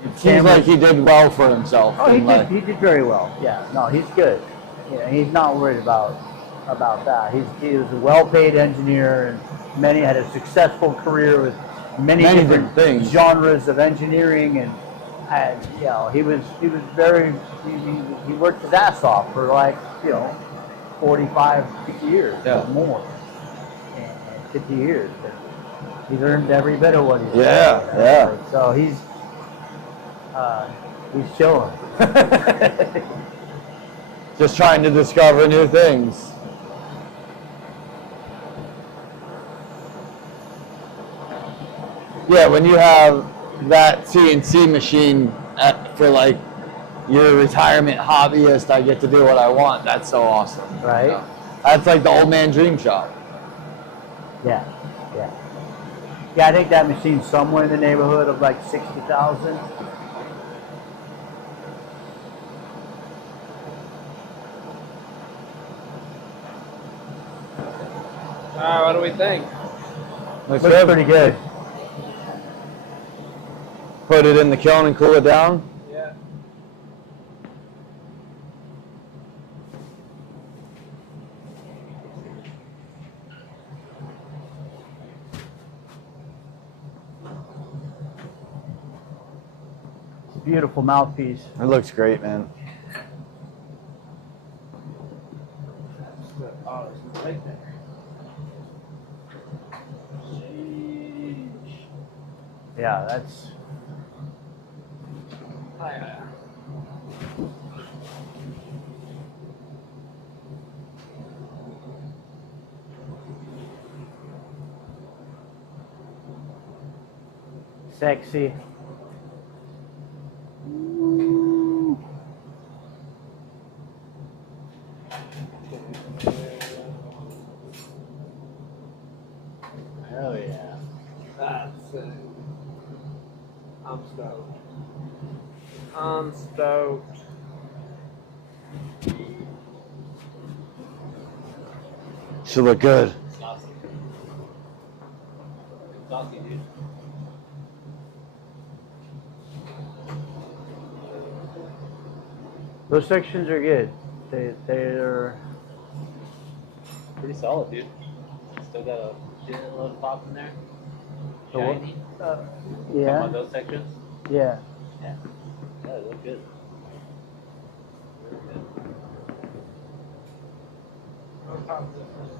And Seems like he did well for himself. Oh, he and, like, did very well. Yeah, no, he's good. Yeah, he's not worried about that. He was a well-paid engineer, and had a successful career with many different things. genres of engineering, and you know, he worked his ass off for like, you know, 45, 50 years Yeah. or more, and 50 years. But he's earned every bit of what he's Yeah, done. yeah. So he's chilling. just trying to discover new things. Yeah, when you have that CNC machine for like your retirement hobbyist, I get to do what I want. That's so awesome. Right? Yeah. That's like the old man dream shop. Yeah, yeah. Yeah, I think that machine's somewhere in the neighborhood of like 60,000. Alright, what do we think? Looks Looks pretty good. Put it in the kiln and cool it down. Yeah. It's a beautiful mouthpiece. It looks great, man. Oh it's right there. Yeah, that's. Oh, yeah. Sexy. Hell yeah. That's it. I'm stoked. I'm stoked. Should look good. Saucy. Saucy, dude. Those sections are good. They're. Pretty solid, dude. Still got a little pop in there. So what- Shiny. Yeah. On those sections. Yeah. Yeah, they look good. Really good. No top difference.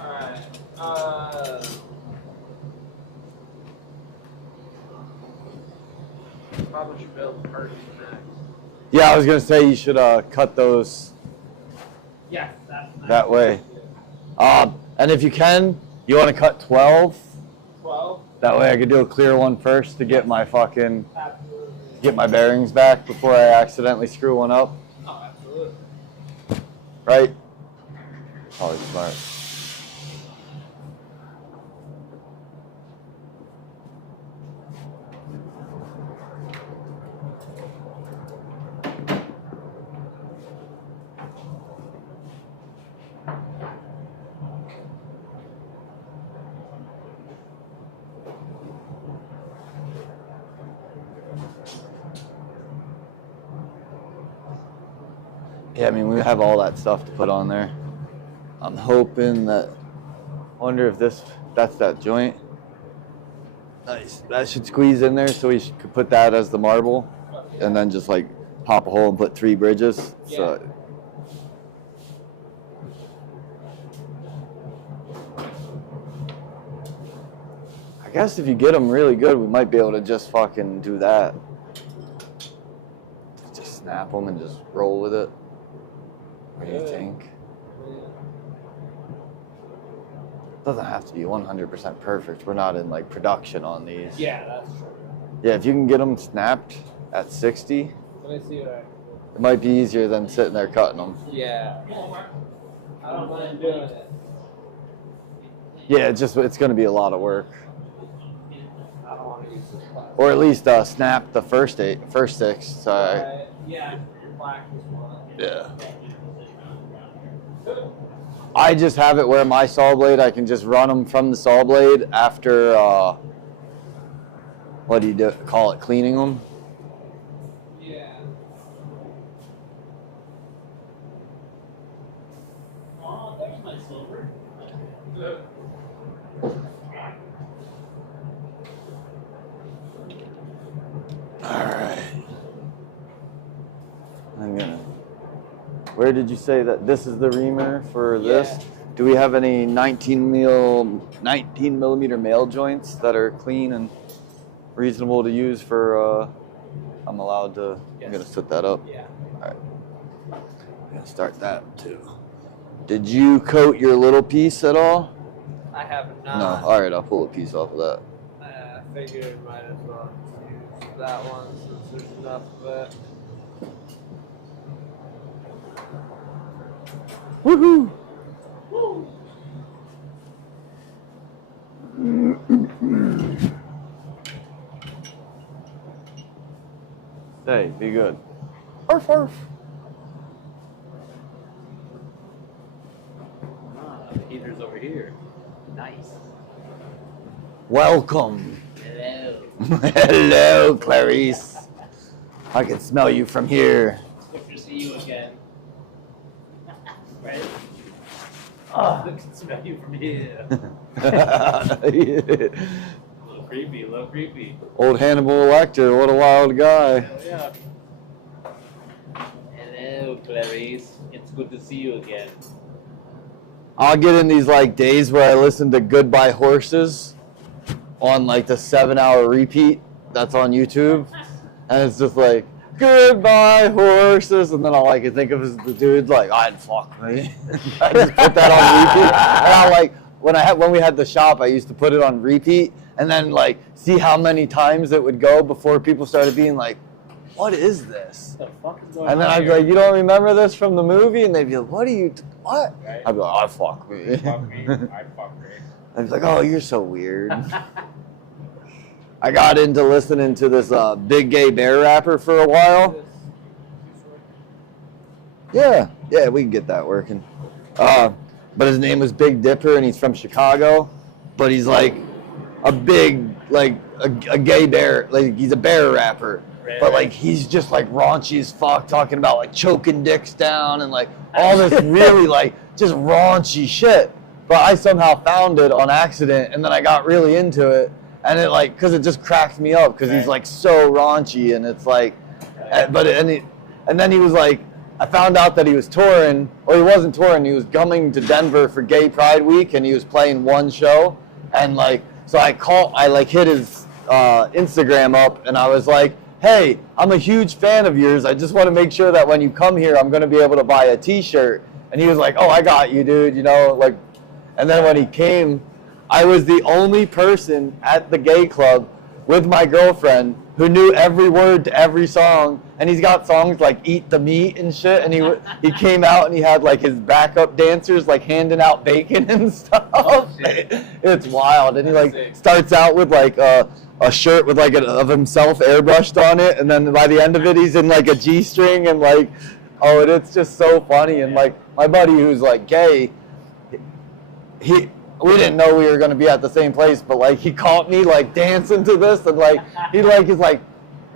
Alright. Probably should build Persian next. Yeah, I was gonna say you should cut those Yes, that's nice. that way. And if you can, you want to cut 12. 12? That way I could do a clear one first to get my fucking Absolutely. get my bearings back before I accidentally screw one up. Oh, absolutely. Right? Probably smart. Yeah, I mean, we have all that stuff to put on there. I'm hoping that, wonder if that's that joint. Nice. That should squeeze in there so we could put that as the marble and then just like pop a hole and put 3 bridges. So I guess if you get them really good, we might be able to just fucking do that. Just snap them and just roll with it. What do you think? Doesn't have to be 100% perfect. We're not in like production on these. Yeah, that's true. Yeah, if you can get them snapped at 60, Let me see what I can it might be easier than sitting there cutting them. do. Yeah. I don't mind doing it. Yeah, it's going to be a lot of work. I don't want to use this plastic. Or at least snap the first 6. So Yeah, black is one. yeah. I just have it where my saw blade, I can just run them from the saw blade after, what do you call it, cleaning them? Yeah. Oh, there's my silver. Alright. Where did you say that this is the reamer for this? Yeah. Do we have any 19 millimeter male joints that are clean and reasonable to use for, I'm allowed to, I'm gonna set that up. Yeah. Alright. I'm gonna start that too. Did you coat your little piece at all? I have not. No. Alright, I'll pull a piece off of that. I figured might as well use that one since there's enough of it. Woohoo! Hey, be good. Arf, arf. Ah, the heater's over here. Nice. Welcome. Hello. Hello, Clarice. I can smell you from here. If you see you again. Right? Ah. I can smell you from here. Yeah. A little creepy, a little creepy. Old Hannibal Lecter, what a wild guy. Oh, yeah. Hello, Clarice. It's good to see you again. I'll get in these like days where I listen to Goodbye Horses on like the 7-hour repeat that's on YouTube. And it's just like, goodbye horses. And then all I can think of is the dude like, I'd fuck me. I just put that on repeat. And I like, when we had the shop, I used to put it on repeat and then like see how many times it would go before people started being like, what is this? What the fuck is going And then on I'd be here? like, you don't remember this from the movie? And they'd be like, what? Right? I'd be like, I fuck me. Fuck me. I fuck me. I'd be like, oh, you're so weird. I got into listening to this big gay bear rapper for a while. Yeah, we can get that working. But his name was Big Dipper, and he's from Chicago. But he's like a big, like a gay bear, like he's a bear rapper. But like he's just like raunchy as fuck, talking about like choking dicks down and like all this really like just raunchy shit. But I somehow found it on accident, and then I got really into it, and it like because it just cracked me up because he's like so raunchy, and it's like, and then he was like, I found out that he was touring, or he wasn't touring, he was coming to Denver for Gay Pride Week, and he was playing one show, and like so I like hit his Instagram up, and I was like, hey, I'm a huge fan of yours. I just want to make sure that when you come here, I'm going to be able to buy a t-shirt. And he was like, oh, I got you, dude. You know, like, and then when he came, I was the only person at the gay club with my girlfriend who knew every word to every song. And he's got songs like Eat the Meat and shit. And he came out and he had like his backup dancers like handing out bacon and stuff. Oh, shit. It's wild. And he like starts out with like a shirt with like of himself airbrushed on it, and then by the end of it he's in like a G-string and like, oh, and it's just so funny. And like my buddy who's like gay, we didn't know we were gonna be at the same place, but like he caught me like dancing to this, and like he's like,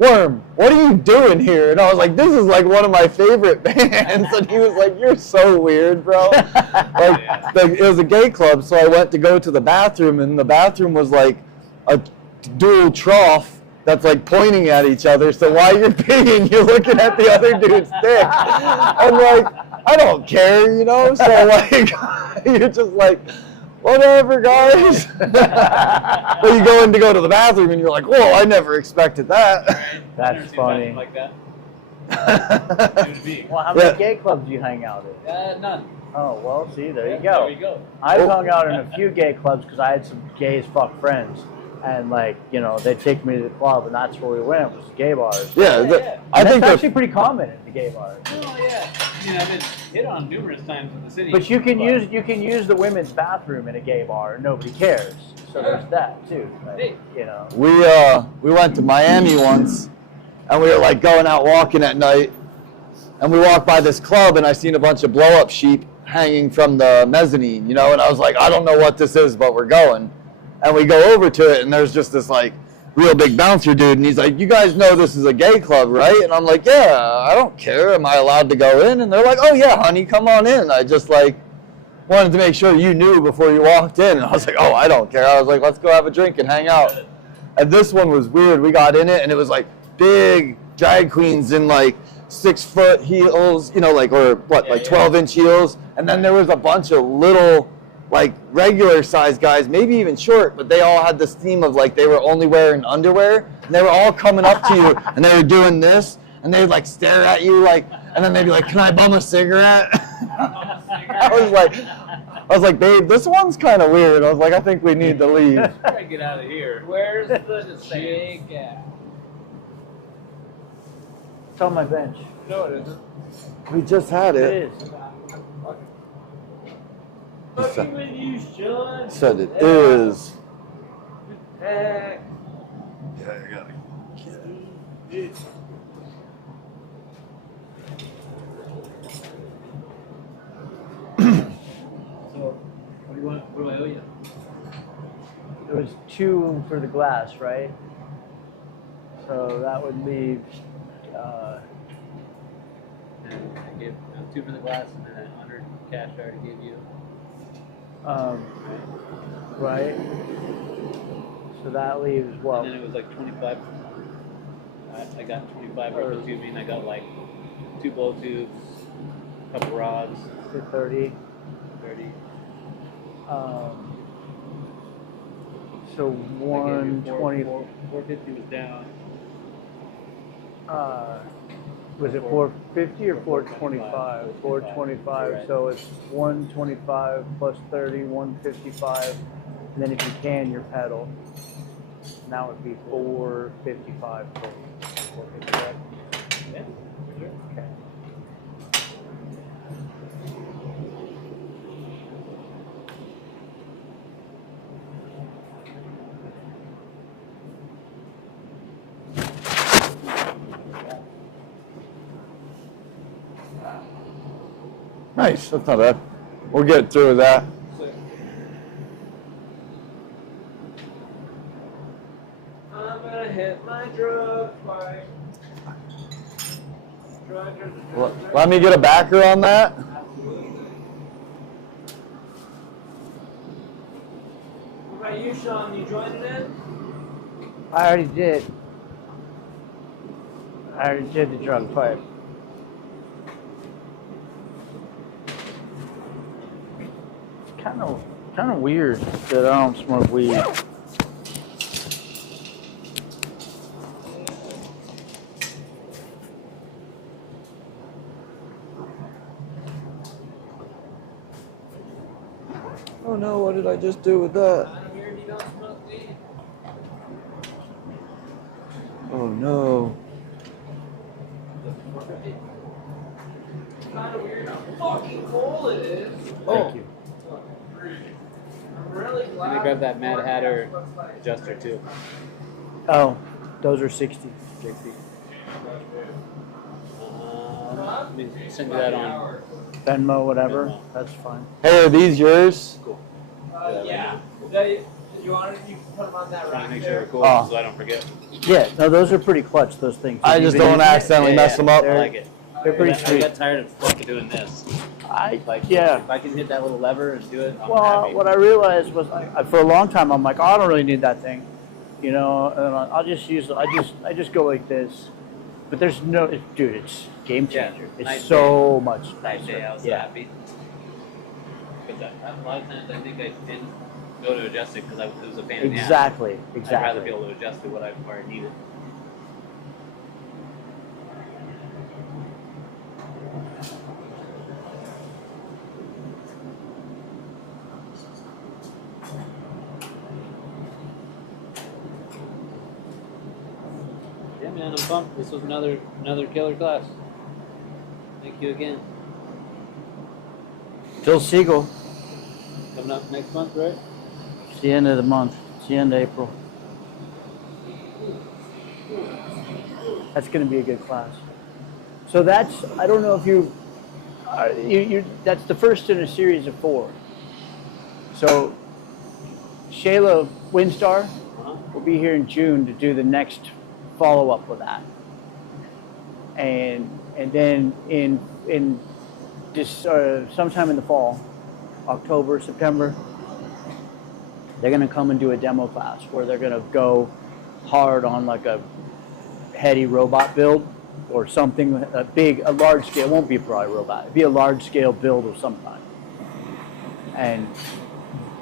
Worm, what are you doing here? And I was like, this is like one of my favorite bands. And he was like, you're so weird, bro. Like it was a gay club, so I went to go to the bathroom, and the bathroom was like a dual trough that's like pointing at each other, so while you're peeing, you're looking at the other dude's dick. I'm like, I don't care, you know? So like, you're just like, whatever, guys. But you go in to go to the bathroom, and you're like, whoa, I never expected that. I've That's never seen funny. nothing like that. Dude, me. Well, how many gay clubs do you hang out in? None. Oh, well, see, there you There go. we go. I've hung out in a few gay clubs because I had some gay as fuck friends. And like, you know, they'd take me to the club, and that's where we went, was the gay bars. Yeah, Yeah. I And think that's actually pretty common in the gay bars. Oh yeah. I mean, I've been hit on numerous times in the city. But you can use the women's bathroom in a gay bar, and nobody cares. So there's that too. Like, you know. we went to Miami once, and we were like going out walking at night, and we walked by this club, and I seen a bunch of blow-up sheep hanging from the mezzanine, you know, and I was like, I don't know what this is, but we're going. And we go over to it, and there's just this like real big bouncer dude, and he's like, you guys know this is a gay club, right? And I'm like, yeah, I don't care. Am I allowed to go in? And they're like, oh yeah, honey, come on in. I just like wanted to make sure you knew before you walked in. And I was like, oh, I don't care. I was like, let's go have a drink and hang out. And this one was weird. We got in it, and it was like big drag queens in like 6-foot heels, you know, like, or what, like 12-inch heels. And then there was a bunch of little, like regular size guys, maybe even short, but they all had this theme of like they were only wearing underwear, and they were all coming up to you, and they were doing this, and they would like stare at you, like, and then they'd be like, "Can I bum a cigarette?" I was like, "Babe, this one's kind of weird." I was like, "I think we need to leave." Gotta get out of here. Where's the jig at? It's on my bench. No, it isn't. We just had It it. is. Fucking with you, Sean. Said it is. Heck. Yeah, I gotta get it. So, what do you want? What do I owe you? It was 2 for the glass, right? So that would leave gave 2 for the glass and then 100 cash I already gave you. Right. So that leaves what? And then it was like 25. I got 25 over the tubing. I got like 2 blow tubes, a couple rods. 30. 30. So 120. 450 was down. Was it 450 or 425? 425. Right. So it's 125 plus 30, 155. And then if you can, your pedal. And that would be 455 total. 455. Yeah, for sure. Okay. Nice. That's not bad. We'll get through with that. I'm gonna hit my drug bike. Let me get a backer on that. What about you, Sean? You joining in? I already did. I already did the drug pipe. Kind of weird that I don't smoke weed. Oh no, what did I just do with that? I'm here and you don't smoke weed. Oh no. It's kind of weird how fucking cold it is. Thank you. I'm really glad. And they grabbed that Mad Hatter looks like- adjuster too. Oh, those are 60. 60. Let me send you that on. Venmo, whatever. Venmo. That's fine. Hey, are these yours? Cool. Yeah. You want it? You can put them on that Trying rack to make there. sure we're cool Oh. so I don't forget. Yeah, no, those are pretty clutch, those things. I Have you just been don't using it? accidentally mess them up. I like it. They're pretty I sweet. got tired of fucking doing this. Like, Yeah. if I can hit that little lever and do it, I'm Well, happy. what I realized was, for a long time, I'm like, oh, I don't really need that thing, you know. And I'll just use, I just go like this. But there's no, dude, it's game changer. Yeah, It's nice so much That day I nicer. was so Yeah. happy. Because a lot of times I think I didn't go to adjust it because it was a pain in the ass. Exactly. I'd rather Exactly. be able to adjust it where I need it. Yeah, man, I'm pumped. This was another killer class. Thank you again. Phil Siegel. Coming up next month, right? It's the end of the month. It's the end of April. That's going to be a good class. So that's, I don't know if that's the first in a series of 4. So Shayla Windstar Uh-huh. will be here in June to do the next follow-up with that. And then in this sometime in the fall, October, September, they're going to come and do a demo class where they're going to go hard on like a heady robot build or something, a large scale. It won't be probably a robot. It'll be a large scale build of some kind. And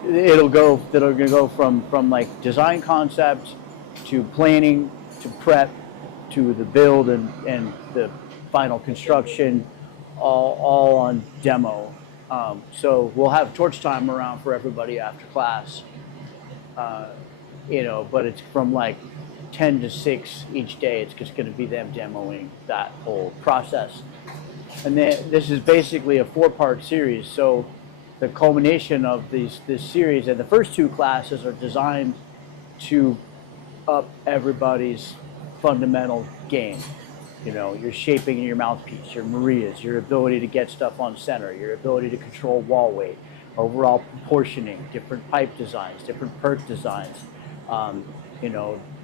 it'll go from like design concept to planning to prep to the build and the final construction, all on demo. So we'll have torch time around for everybody after class. But it's from like 10 to 6 each day. It's just going to be them demoing that whole process. And then this is basically a 4-part series. So the culmination of this series, and the first 2 classes are designed to up everybody's fundamental game. You know, your shaping in your mouthpiece, your Marias, your ability to get stuff on center, your ability to control wall weight, overall proportioning, different pipe designs, different perk designs,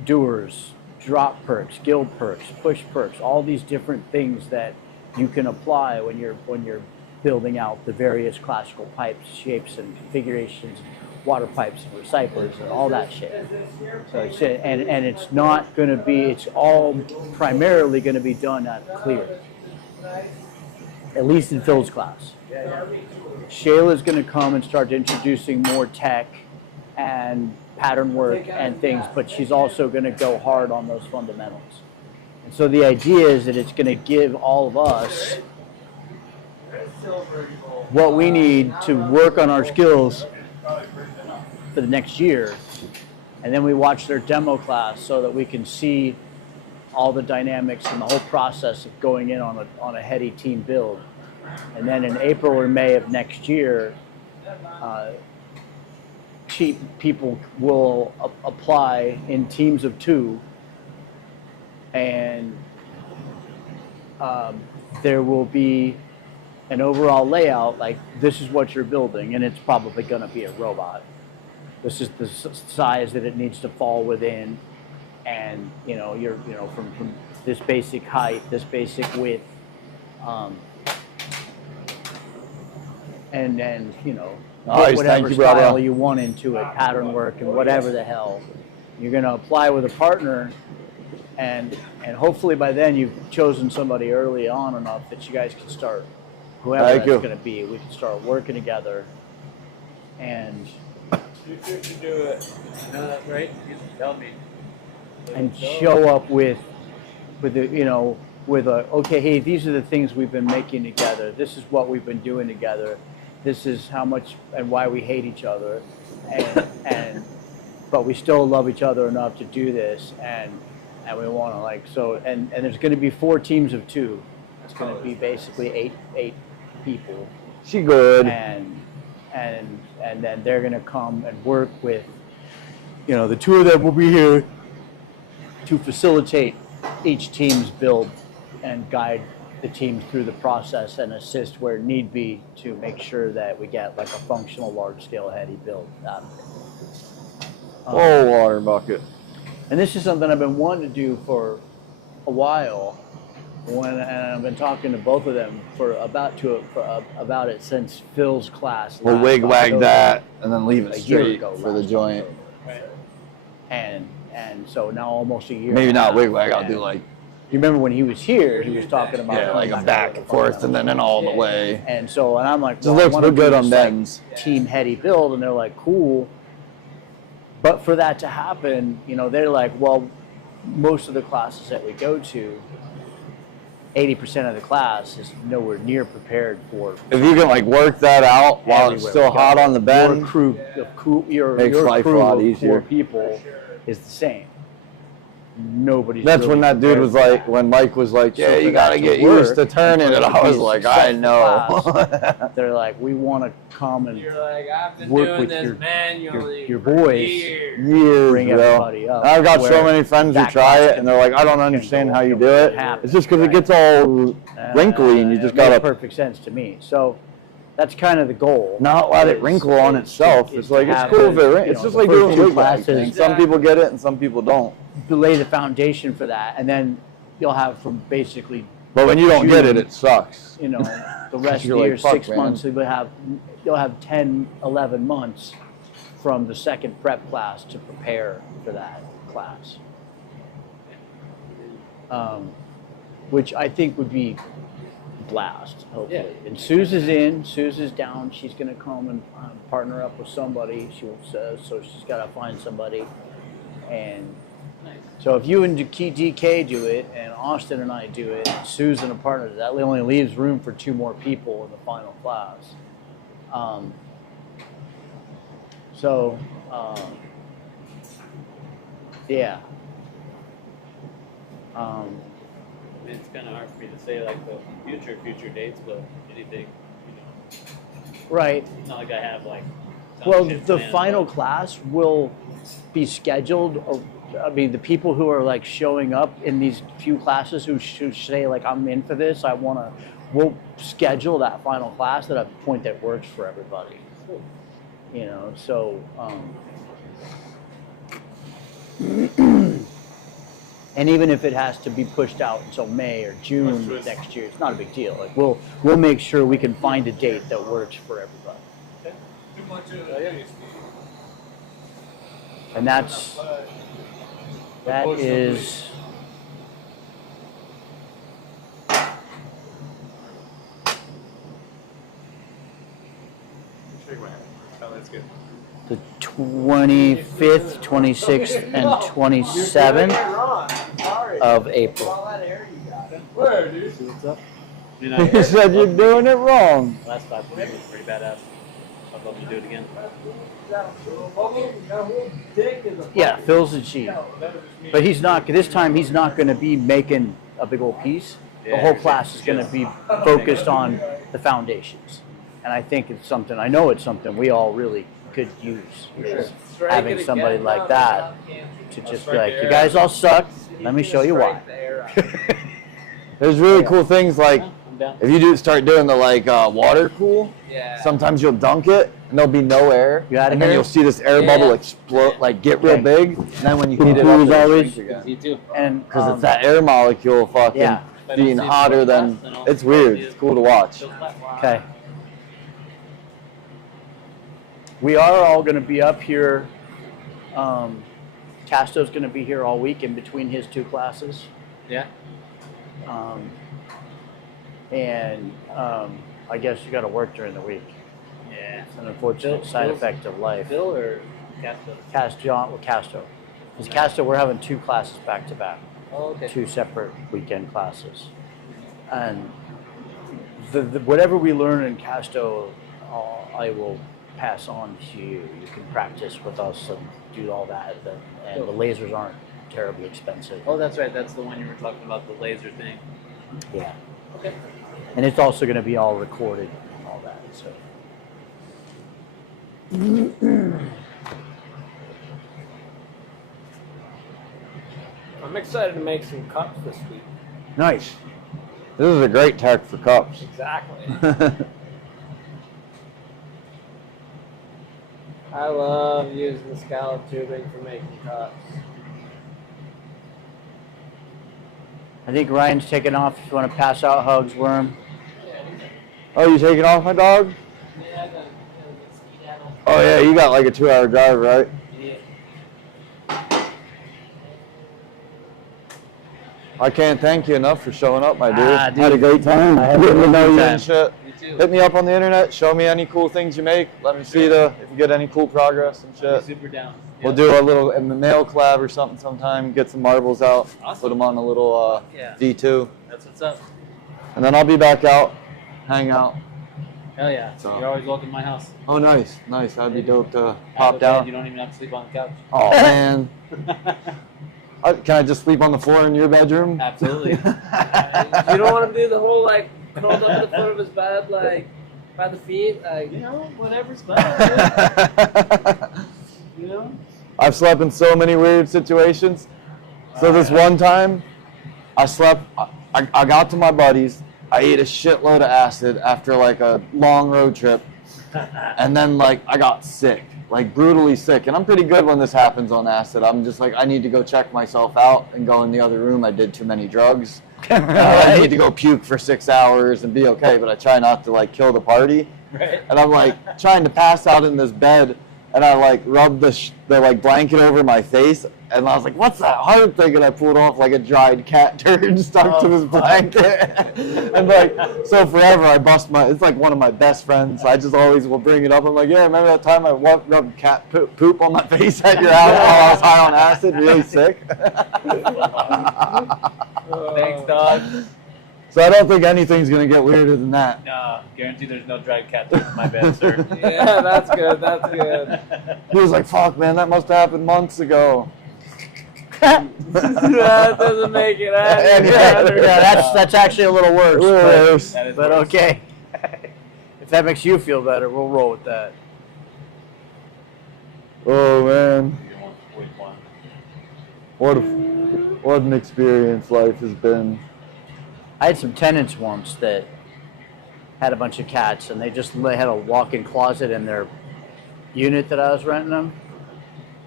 doers, drop perks, guild perks, push perks, all these different things that you can apply when you're building out the various classical pipes, shapes, and configurations, water pipes, and recyclers, and all that shit. So it's and it's not going to be. It's all primarily going to be done at Clear, at least in Phil's class. Shayla's going to come and start introducing more tech and pattern work and things, but she's also going to go hard on those fundamentals. And so the idea is that it's going to give all of us what we need to work on our skills for the next year. And then we watch their demo class so that we can see all the dynamics and the whole process of going in on a heady team build. And then in April or May of next year, people will apply in teams of 2, and there will be an overall layout, like this is what you're building, and it's probably going to be a robot. This is the size that it needs to fall within, and you're from this basic height, this basic width, and then Nice, whatever thank you, brother. style you want into it, pattern work and whatever the hell. You're going to apply with a partner, and hopefully by then you've chosen somebody early on enough that you guys can start, whoever Thank that's you. going to be, we can start working together. And You should do it. No, that's right. You tell me. show up with okay, hey, these are the things we've been making together. This is what we've been doing together. This is how much and why we hate each other, but we still love each other enough to do this, and we want to and there's going to be 4 teams of 2. It's going to be basically eight people, She good. and then they're going to come and work with, the 2 of them will be here to facilitate each team's build and guide the team through the process and assist where need be to make sure that we get like a functional large-scale heady build out of it. Oh, water bucket. And this is something I've been wanting to do for a while, and I've been talking to both of them about it since Phil's class. We'll last wig wag October, that and then leave a it year straight ago, for the last joint. October. And so now almost a year. Maybe and a not half, wig wag. I'll and do like you remember when he was here, he was talking about like a back and forth and then all the way. And so, and I'm like, It well, I looks wanna good do on this, bends. team heady build, and they're like, cool. But for that to happen, they're like, well, most of the classes that we go to, 80% of the class is nowhere near prepared for. If you can work that out while it's everywhere still we go. hot on the bend, Your Makes life a crew lot of easier. 4 people is the same. Nobody's. that's really when that dude prepared was for like, that. when Mike was like, yeah, So you for gotta that get to used work, to turning and it. for it to I be was a like, I successful know. class, they're like, we want to come and You're like, I've been work doing with this manually your for boys. years. Years, Bring bro. everybody up. I've got so where many friends who that try class it and they're like, I don't understand how you do it. happen, It's just because right? it gets all wrinkly and you just it makes gotta perfect sense to me. So that's kind of the goal. not let it is- wrinkle on is- itself. is It's to like, it's have cool if the- it wrinkles. It's the just like first doing 2 wig wag classes thing. Some people get it and some people don't. to lay the foundation for that, and then you'll have from basically, But when you don't get it, June, it sucks. the rest of You're the like, year, "Fuck, 6 man." months, you'll have 10, 11 months from the second prep class to prepare for that class. Which I think would be blast, hopefully. Yeah. And Susan's in, Susan's down, she's gonna come and partner up with somebody, she says, so she's gotta find somebody. And Nice. so if you and DK do it, and Austin and I do it, and Susan a partner, that only leaves room for 2 more people in the final class. Yeah. It's kind of hard for me to say like the future dates, but anything, Right. It's not like I have like. tons Well, of shit the planned, final but- class will be scheduled. I mean, the people who are showing up in these few classes who say I'm in for this, we'll schedule that final class at a point that works for everybody. So And even if it has to be pushed out until May or June Twist. next year, it's not a big deal. Like we'll make sure we can find a date that works for everybody. Too much of And that is Shake my hand. Oh, that's good. the 25th, 26th, and 27th of April. All that air you got. Where, dude? See what's up? You You know, said you're doing it wrong. last 5 was pretty badass. I'd love to do it again. Yeah, Phil's the chief. But he's not, this time he's not going to be making a big old piece. The Yeah, whole class is going to be focused on the foundations. And I think it's something, I know it's something we all really could use. Is having somebody like that to just be like, you guys all suck, let me show you why. There's really cool things like I'm down. if you start doing the like water cool, Yeah. sometimes you'll dunk it and there'll be no air, You outta and then here? you'll see this air Yeah. bubble explode, like get real Okay. big, and then when you heat it Cool up, is it'll always- shrink again. You too. And Because it's that air molecule fucking Yeah. being hotter than, it's weird, it's cool to watch. Okay. We are all going to be up here. Casto's going to be here all week in between his 2 classes. Yeah. I guess you got to work during the week. Yeah. It's an unfortunate side effect of life. Phil or Castro? Casto. Because Casto, we're having 2 classes back to back. Oh, okay. 2 separate weekend classes. And the whatever we learn in Casto, I will pass on to you. You can practice with us and do all that. And the lasers aren't terribly expensive. Oh, that's right. That's the one you were talking about, the laser thing. Yeah. Okay. And it's also going to be all recorded and all that. So. I'm excited to make some cups this week. Nice. This is a great tech for cups. Exactly. I love using the scallop tubing for making cups. I think Ryan's taking off. If you want to pass out hugs, Worm. Oh, you taking off, my dog? Oh yeah, you got like a 2-hour drive, right? I can't thank you enough for showing up, my dude. Dude. Had a great time. Getting to know you and shit. You too. Hit me up on the internet. Show me any cool things you make. Let me see if you get any cool progress and shit. Super down. We'll do a little mail collab or something sometime. Get some marbles out. Awesome. Put them on a little Yeah. D2, That's what's up. and then I'll be back out, hang out. Hell yeah. So- You're always welcome to my house. Oh, nice. That'd be dope to Have pop a bed, down. You don't even have to sleep on the couch. Oh man. Can I just sleep on the floor in your bedroom? Absolutely. You don't want to do the whole like curled up at the foot of his bed, like by the feet, like You know, whatever's fun. You know? I've slept in so many weird situations. So this one time, I got to my buddies. I ate a shitload of acid after like a long road trip. And then like I got sick, like brutally sick. And I'm pretty good when this happens on acid. I'm just like, I need to go check myself out and go in the other room. I did too many drugs. I need to go puke for 6 hours and be okay, but I try not to like kill the party. Right. And I'm like trying to pass out in this bed, and I like rubbed the like blanket over my face, and I was like, "What's that hard thing?" And I pulled off like a dried cat turd stuck to this blanket, and like so forever I bust my. It's like one of my best friends. I just always will bring it up. I'm like, "Yeah, remember that time I rubbed cat poop on my face at your house while I was high on acid, really sick?" Thanks, dog. So I don't think anything's gonna get weirder than that. No, guarantee there's no dried cat in my bed, sir. yeah, that's good. That's good. He was like, "Fuck, man, that must have happened months ago." That doesn't make it any Yeah, better. that's actually a little worse. A little but- worse. That is But worse. okay. If that makes you feel better, we'll roll with that. Oh man, You want 41. what an experience life has been. I had some tenants once that had a bunch of cats, and they had a walk-in closet in their unit that I was renting them.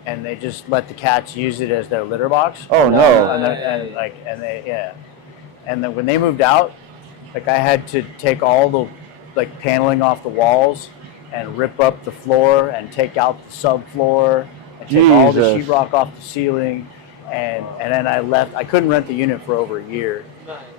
and they just let the cats use it as their litter box. Oh, no. And then when they moved out, like I had to take all the like paneling off the walls and rip up the floor and take out the subfloor and take all the Jesus. sheetrock off the ceiling. And then I left. I couldn't rent the unit for over a year.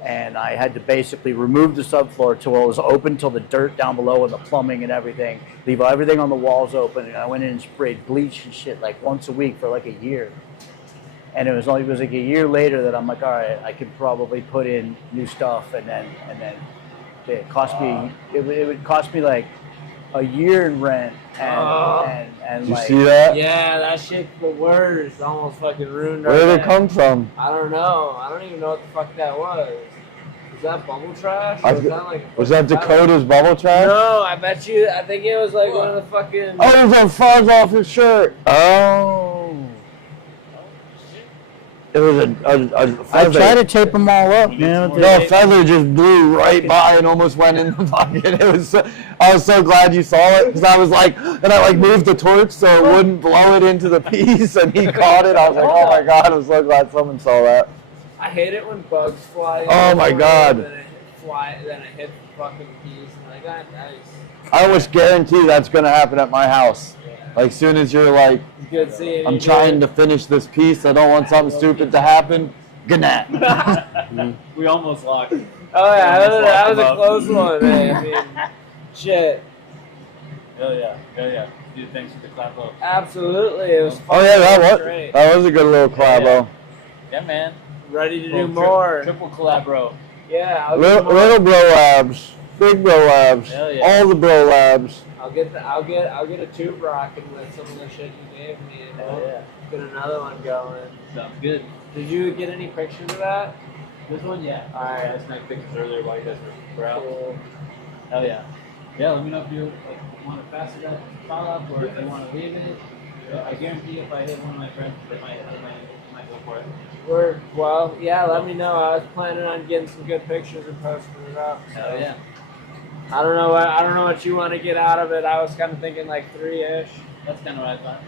And I had to basically remove the subfloor till it was open till the dirt down below and the plumbing and everything. Leave everything on the walls open. And I went in and sprayed bleach and shit like once a week for like a year. And it was like a year later that I'm like, all right, I could probably put in new stuff. And then it cost me. It would cost me like a year in rent. And Did you like, see that? Yeah, that shit's the worst. Almost fucking ruined our Where did it day. come from? I don't know. I don't even know what the fuck that was. Was that bubble trash? I- Or was that like Was that Dakota's bubble trash? No, I bet you. I think it was like one of the fucking. Oh, it was on fuzz off his shirt. Oh. It was a I feather. tried to tape them all up, man. No, a feather just blew right by and almost went in the bucket. It was. I was so glad you saw it because I was like, and I like moved the torch so it wouldn't blow it into the piece, and he caught it. I was like, oh my god! I'm so glad someone saw that. I hate it when bugs fly. Oh my God. Then it hit the fucking piece, and like that. Nice. I almost guarantee that's gonna happen at my house. Like soon as you're like, It's good seeing I'm you. trying to finish this piece. I don't want something stupid to happen. Good night. We almost locked. Oh yeah, that was a Lock 'em up. close one. Man. I mean, shit. Hell yeah. Hell yeah. Dude, thanks for the clap up. Absolutely, it was. Oh yeah, that great. was a good little collabo. Yeah, man. Ready to do Well, more. Triple collab, bro. Yeah, I'll Little, get more. little bro labs, big bro labs, Hell yeah. all the bro labs. I'll get a tube rocket with some of the shit you gave me, and Hell we'll yeah. get another one going. Sounds good. Did you get any pictures of that? This one, yeah. Alright. I snagged pictures earlier while you guys were out. Cool. Hell yeah. Yeah, let me know if you want to pass it up to Collab or if you want to leave it. I guarantee if I hit one of my friends, they might go for it. Well, yeah, let me know. I was planning on getting some good pictures and posting it up. So. Hell yeah. I don't know what you want to get out of it. I was kind of thinking like 3-ish. That's kind of what I thought.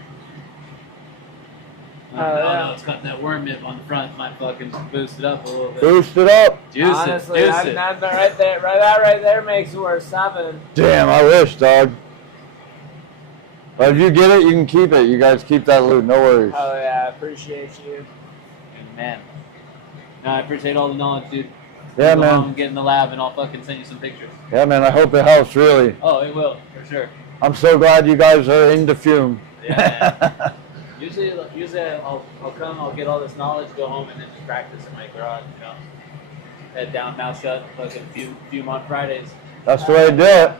Oh, yeah. No, it's got that worm nib on the front. Might fucking boost it up a little bit. Boost it up. Juice Honestly, it. Juice it. that right there, that right there makes it worth 7. Damn, I wish, dog. But if you get it, you can keep it. You guys keep that loot. No worries. Oh yeah, I appreciate you. Man. No, I appreciate all the knowledge, dude. Yeah, Go man. home, get in the lab, and I'll fucking send you some pictures. Yeah, man. I hope it helps. Really. Oh, it will, for sure. I'm so glad you guys are into fume. Yeah, man. Usually I'll come, I'll get all this knowledge, go home, and then just practice in my garage, you know. Head down, mouth shut, fucking fume on Fridays. That's the way to do it.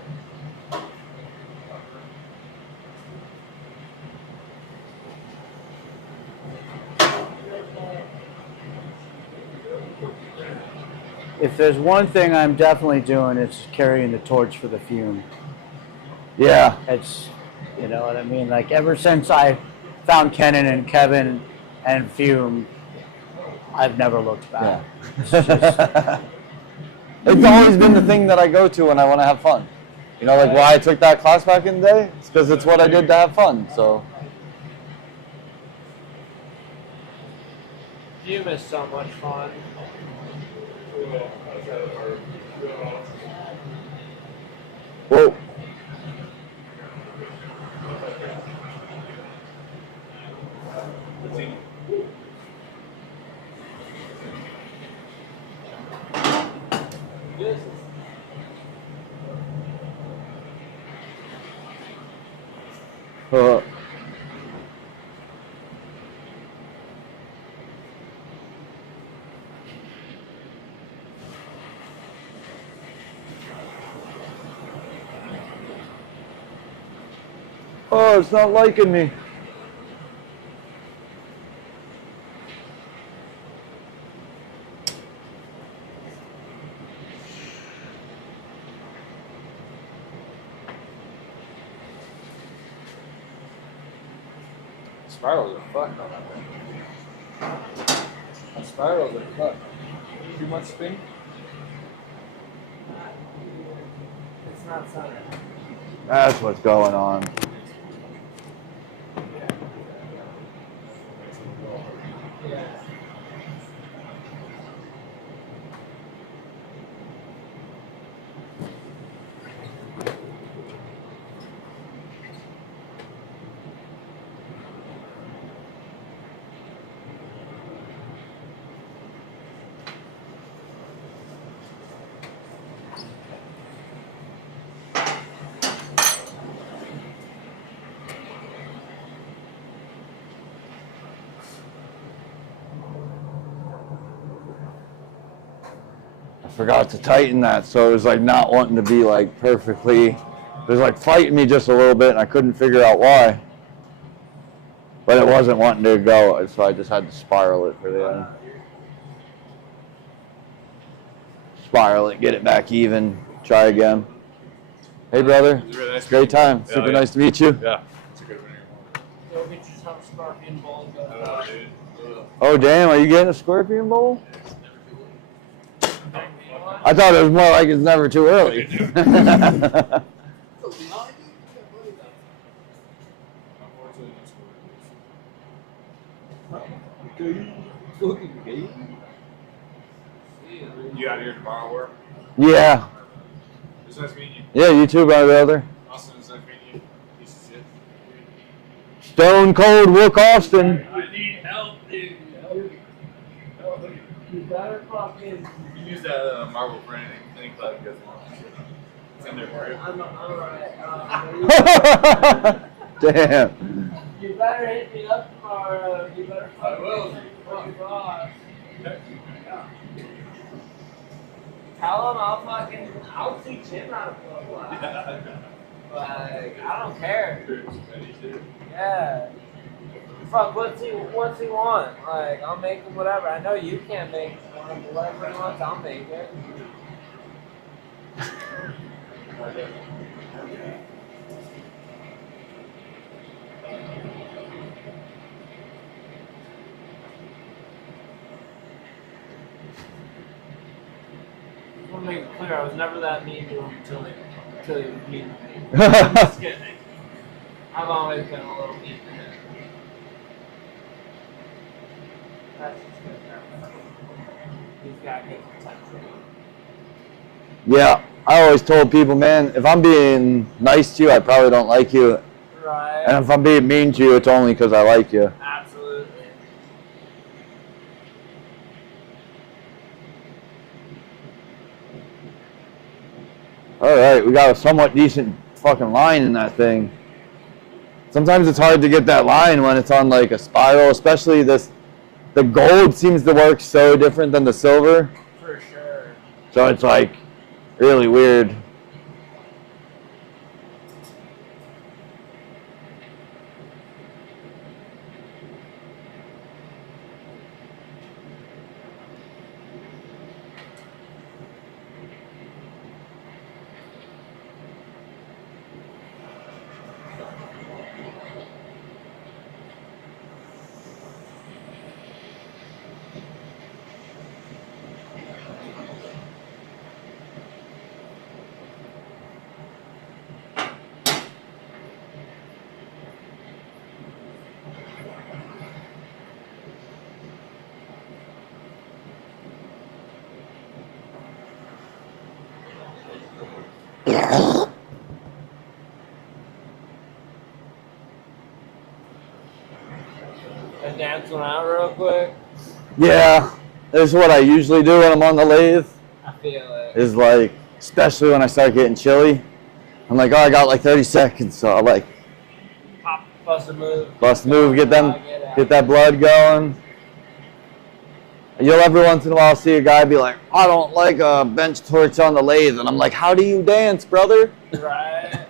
If there's one thing I'm definitely doing, it's carrying the torch for the fume. Yeah. It's, you know what I mean? Like ever since I found Kenan and Kevin and Fume, I've never looked back. Yeah. It's always been the thing that I go to when I want to have fun. You know, like why I took that class back in the day? It's because it's what I did to have fun. So. Fume is so much fun. Whoa. Oh, it's not liking me. Spirals are fucked on that thing. The spirals are fucked. Too much spin? It's not centered. That's what's going on. forgot to tighten that, so it was like not wanting to be like perfectly. It was like fighting me just a little bit, and I couldn't figure out why. But it wasn't wanting to go, so I just had to spiral it for the end. Spiral it, get it back even, try again. Hey, brother. It was really nice Great meeting you. time. Yeah, Super yeah. nice to meet you. Yeah. It's a good one. Go get yourself a scorpion bowl and go. Dude. Oh, damn. Are you getting a scorpion bowl? Bang me one. I thought it was more like it's never too early. Unfortunately, you out here tomorrow, work? Yeah. It's nice meeting you. Yeah, you too, my brother. Austin, it's nice meeting you. Piece of shit. Stone Cold Wook Austin. I need help, dude. You better fucking. You can use that marble for any club you guys want. It's in there for you. I'm alright. Damn. You better hit me up tomorrow. You better I will. fucking boss. Okay. Tell him I'll teach him how to blow fly. Like, I don't care. Yeah. Fuck, what's he want? Like, I'll make him whatever. I know you can't make him whatever he wants, I'll make it. I want to make it clear, I was never that mean to him until he was mean to me. Just kidding. I've always been a little mean to him. That's just good. He's got good potential. Yeah, I always told people, man, if I'm being nice to you, I probably don't like you. Right. And if I'm being mean to you, it's only because I like you. Absolutely. All right, we got a somewhat decent fucking line in that thing. Sometimes it's hard to get that line when it's on like a spiral, especially this. The gold seems to work so different than the silver, For sure. so it's like really weird. And dance one out real quick. Yeah, this is what I usually do when I'm on the lathe. I feel it. Is like, especially when I start getting chilly, I'm like, oh, I got like 30 seconds, so I'll like Pop, bust a move. bust a move, get that blood going. You'll every once in a while see a guy be like, I don't like a bench torch on the lathe, and I'm like, how do you dance, brother? Right.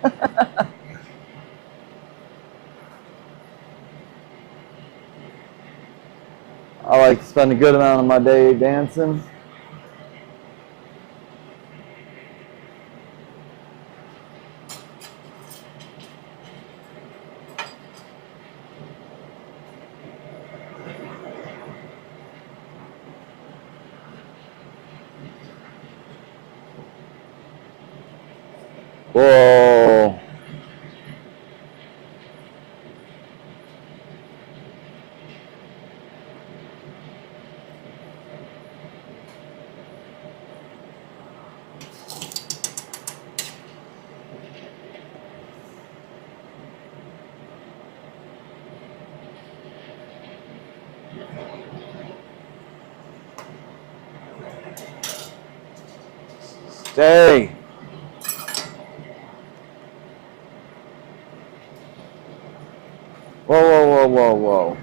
I like to spend a good amount of my day dancing. Whoa. Stay. Whoa, whoa, whoa, whoa, whoa.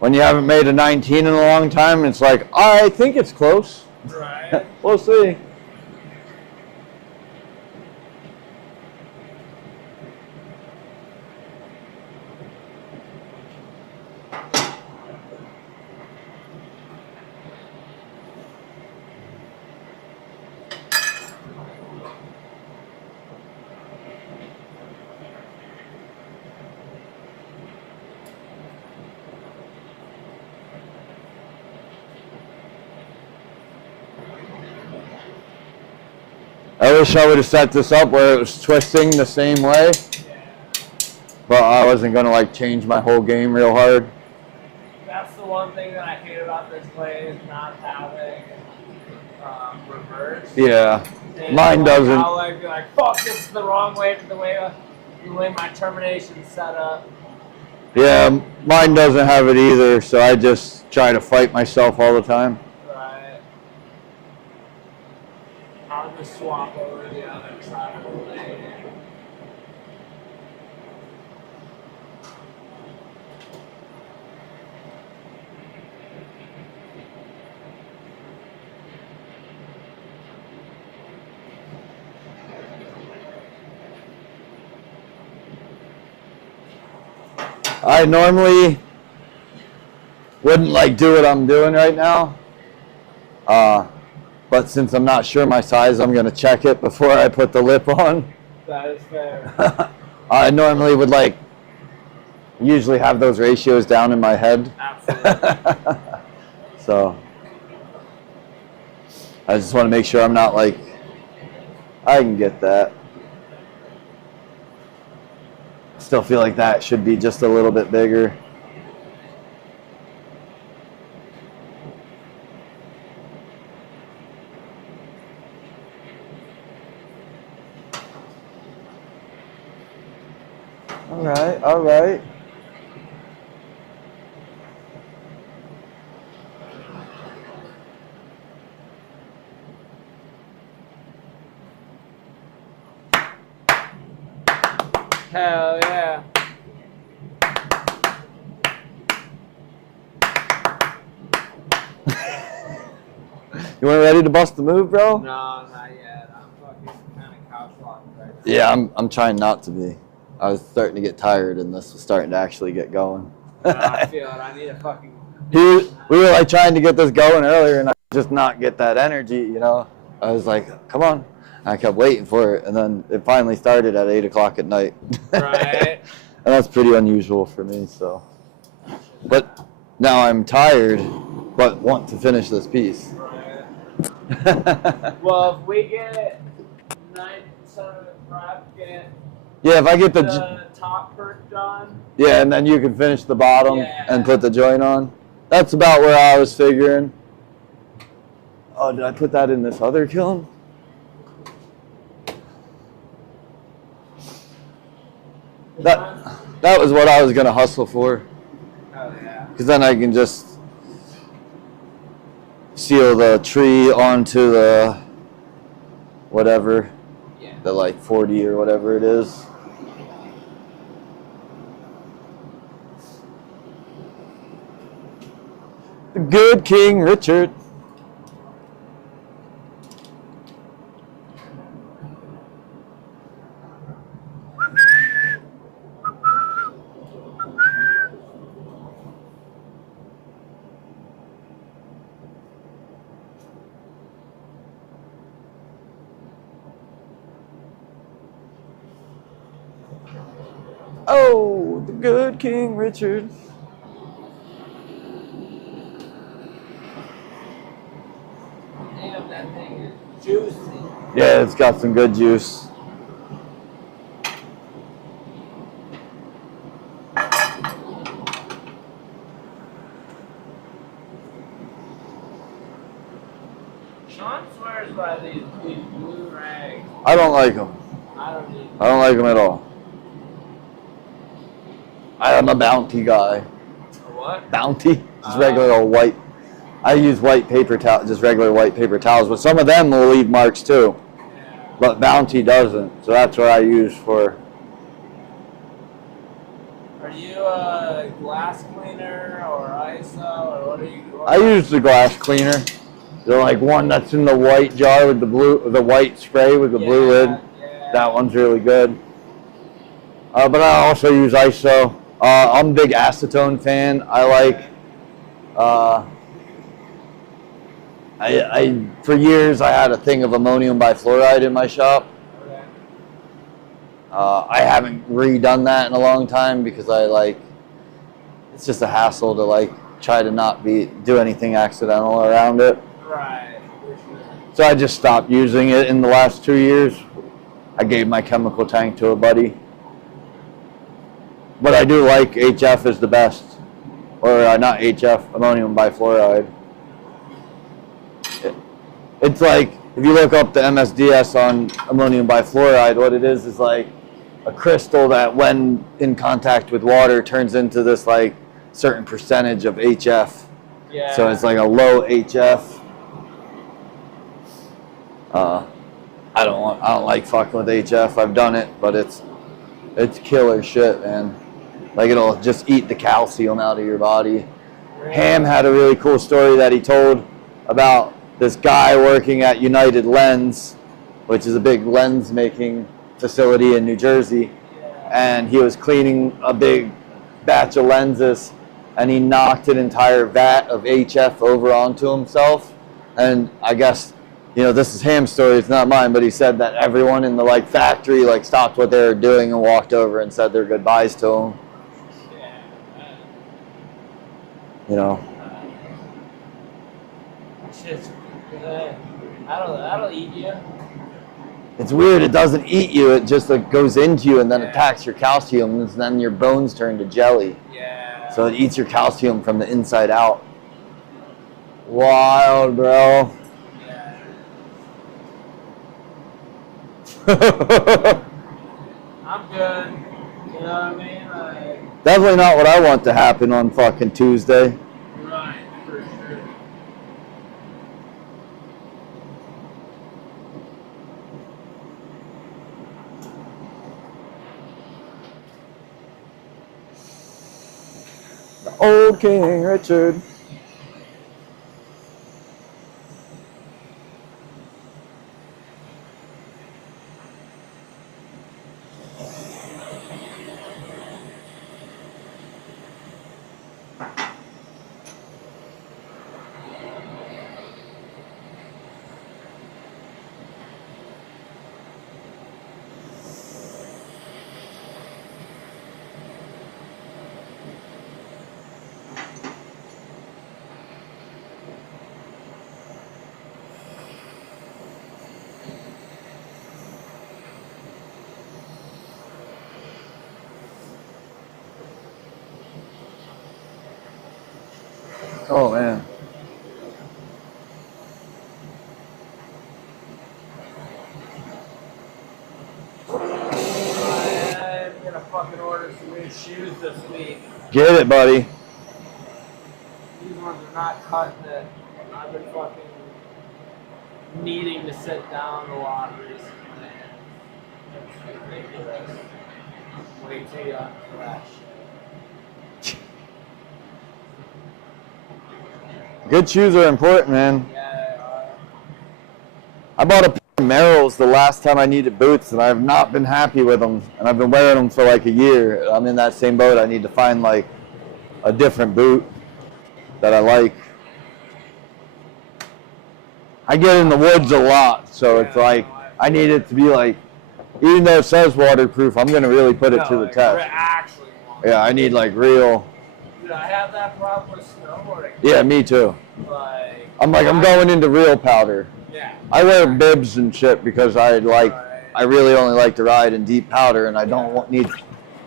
when you haven't made a 19 in a long time, it's like, I think it's close. Right. We'll see. I wish I would have set this up where it was twisting the same way, but I wasn't gonna like change my whole game real hard. That's the one thing that I hate about this play is not having reverse. Yeah, And mine like, doesn't. I'll like be like, fuck, this is the wrong way, the way my termination's set up. Yeah, mine doesn't have it either, so I just try to fight myself all the time. Right. I'll just swap over to the other side of the lane. I normally wouldn't like do what I'm doing right now, but since I'm not sure my size, I'm gonna check it before I put the lip on. That is fair. I normally would like usually have those ratios down in my head. Absolutely. So I just want to make sure I'm not like, I can get that. Still feel like that should be just a little bit bigger. All right, all right. Hell yeah. You weren't ready to bust the move, bro? No, not yet. I'm fucking kind of couch locked right now. Yeah, I'm trying not to be. I was starting to get tired, and this was starting to actually get going. I feel it. I need a fucking. We were like trying to get this going earlier, and I just not get that energy, you know. I was like, come on. I kept waiting for it, and then it finally started at 8 o'clock at night. Right. And that's pretty unusual for me, so. But now I'm tired, but want to finish this piece. Right. Well, if we get 90% of the prep, get Yeah, if I get the top perk done. yeah, and then you can finish the bottom Yeah. and put the joint on. That's about where I was figuring. Oh, did I put that in this other kiln? That was what I was gonna hustle for, Oh yeah. because then I can just seal the tree onto the whatever, Yeah. the like 40 or whatever it is. The good King Richard. Oh, the good King Richard. Damn, that thing is juicy. Yeah, it's got some good juice. Sean swears by these blue rags. I don't like them. I don't need. I don't like them at all. I am a Bounty guy. A what? Bounty? Just regular old white. I use white paper towel, just regular white paper towels, but some of them will leave marks too. Yeah. But Bounty doesn't, so that's what I use for. Are you a glass cleaner or ISO or what are you? I use the glass cleaner. The like one that's in the white jar with the white spray with the blue lid. Yeah. That one's really good. But I also use ISO. I'm a big acetone fan. I like. I for years I had a thing of ammonium bifluoride in my shop. Okay. I haven't redone that in a long time because it's just a hassle to like try to not do anything accidental around it. Right. So I just stopped using it in the last 2 years. I gave my chemical tank to a buddy. But I do like HF is the best. Or not HF, ammonium bifluoride. It's like, if you look up the MSDS on ammonium bifluoride, what it is like a crystal that when in contact with water turns into this like certain percentage of HF. Yeah. So it's like a low HF. I don't like fucking with HF. I've done it, but it's killer shit, man. Like it'll just eat the calcium out of your body. Ham had a really cool story that he told about this guy working at United Lens, which is a big lens making facility in New Jersey, and he was cleaning a big batch of lenses, and he knocked an entire vat of HF over onto himself. And I guess, you know, this is Ham's story, it's not mine, but he said that everyone in the like factory like stopped what they were doing and walked over and said their goodbyes to him. You know. Shit's, that'll eat you. It's weird, it doesn't eat you, it just like goes into you and then Yeah. attacks your calcium, and then your bones turn to jelly. Yeah. So it eats your calcium from the inside out. Wild, bro. Yeah. I'm good. You know what I mean? Like, Definitely not what I want to happen on fucking Tuesday. right, for sure. Old King Richard. Oh man. I'm gonna fucking order some new shoes this week. Get it, buddy. These ones are not cutting it. I've been fucking needing to sit down a lot recently. It's ridiculous. Way too young for that shit. Good shoes are important, man. Yeah, they are. I bought a pair of Merrells the last time I needed boots, and I have not been happy with them. And I've been wearing them for like a year. I'm in that same boat. I need to find like a different boot that I like. I get in the woods a lot, so it's like I need it to be like, even though it says waterproof, I'm gonna really put it to the like, test. actually want Yeah, I need like real. Dude, I have that problem with snowboarding. Yeah, me too. Like, I'm going into real powder. yeah. I wear bibs and shit because I really only like to ride in deep powder, and I don't need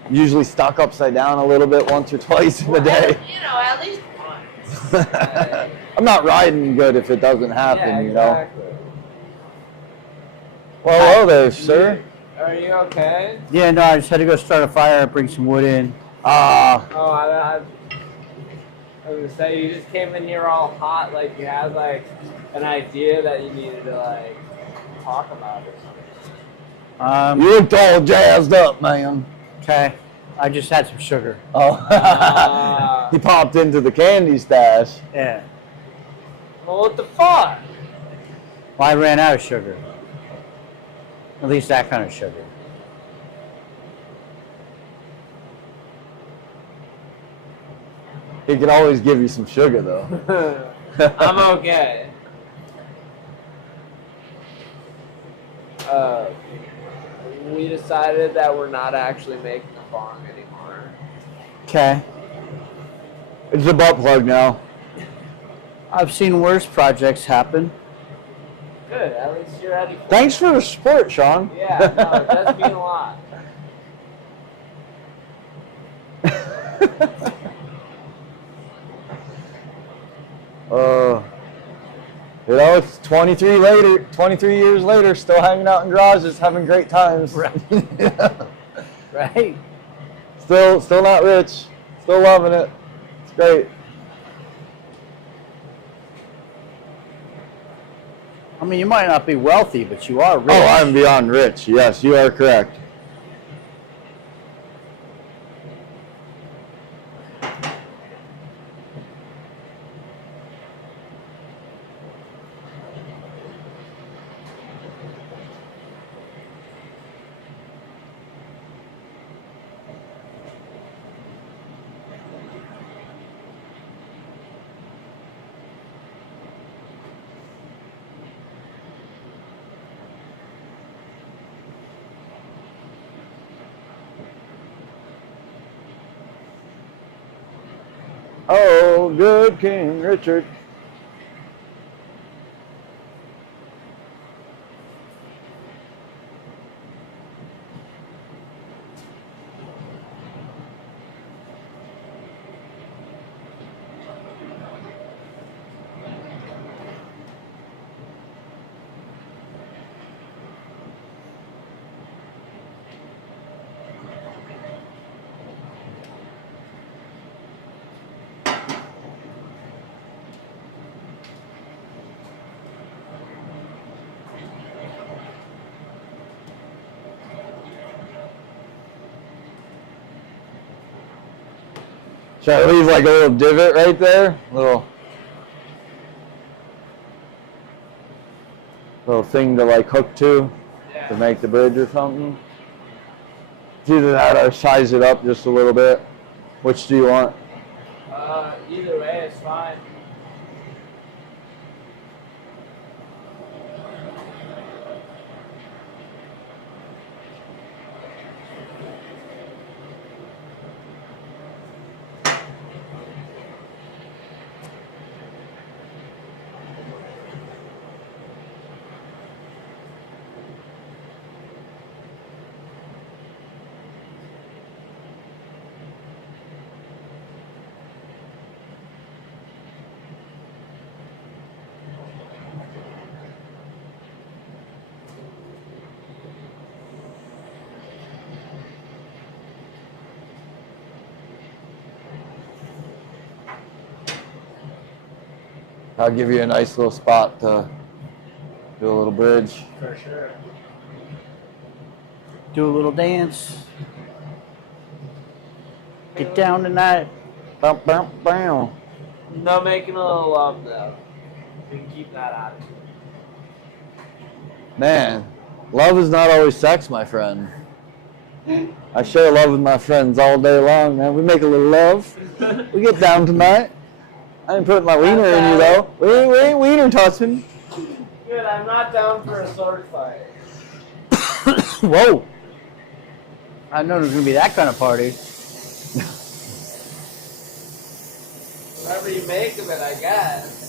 usually stuck upside down a little bit once or twice in a day. You know, at least once. I'm not riding good if it doesn't happen, Yeah, you know. exactly. Well, hello there, sir. Are you okay? Yeah, no, I just had to go start a fire, bring some wood in. Ah, Oh, I was gonna say you just came in here all hot, like you had like an idea that you needed to like talk about or something. you looked all jazzed up, man. Okay. I just had some sugar. Oh, he popped into the candy stash. Yeah. Well, what the fuck? Well, I ran out of sugar. At least that kind of sugar. He could always give you some sugar, though. I'm okay. We decided that we're not actually making a bong anymore. Okay. It's a butt plug now. I've seen worse projects happen. Good, at least you're ready for it. Thanks for the support, Sean. Yeah, no, it does mean a lot. You know, it's 23 years later, still hanging out in garages, having great times. Right. Right? Still not rich, still loving it. It's great. I mean, you might not be wealthy, but you are rich. Oh, I'm beyond rich. Yes, you are correct. Oh, good King Richard. Should I leave like a little divot right there? Little thing to like hook to make the bridge or something. It's either that or size it up just a little bit. Which do you want? Either way, it's fine. I'll give you a nice little spot to do a little bridge. For sure. Do a little dance. Get down tonight. Bam, bam, bam. No making a little love, though. We can keep that out of it. Man, love is not always sex, my friend. I share love with my friends all day long, man. We make a little love. We get down tonight. I ain't putting my wiener in you, though. We ain't wiener touching. Good, I'm not down for a sword fight. Whoa. I know there's going to be that kind of party. Whatever you make of it, I guess.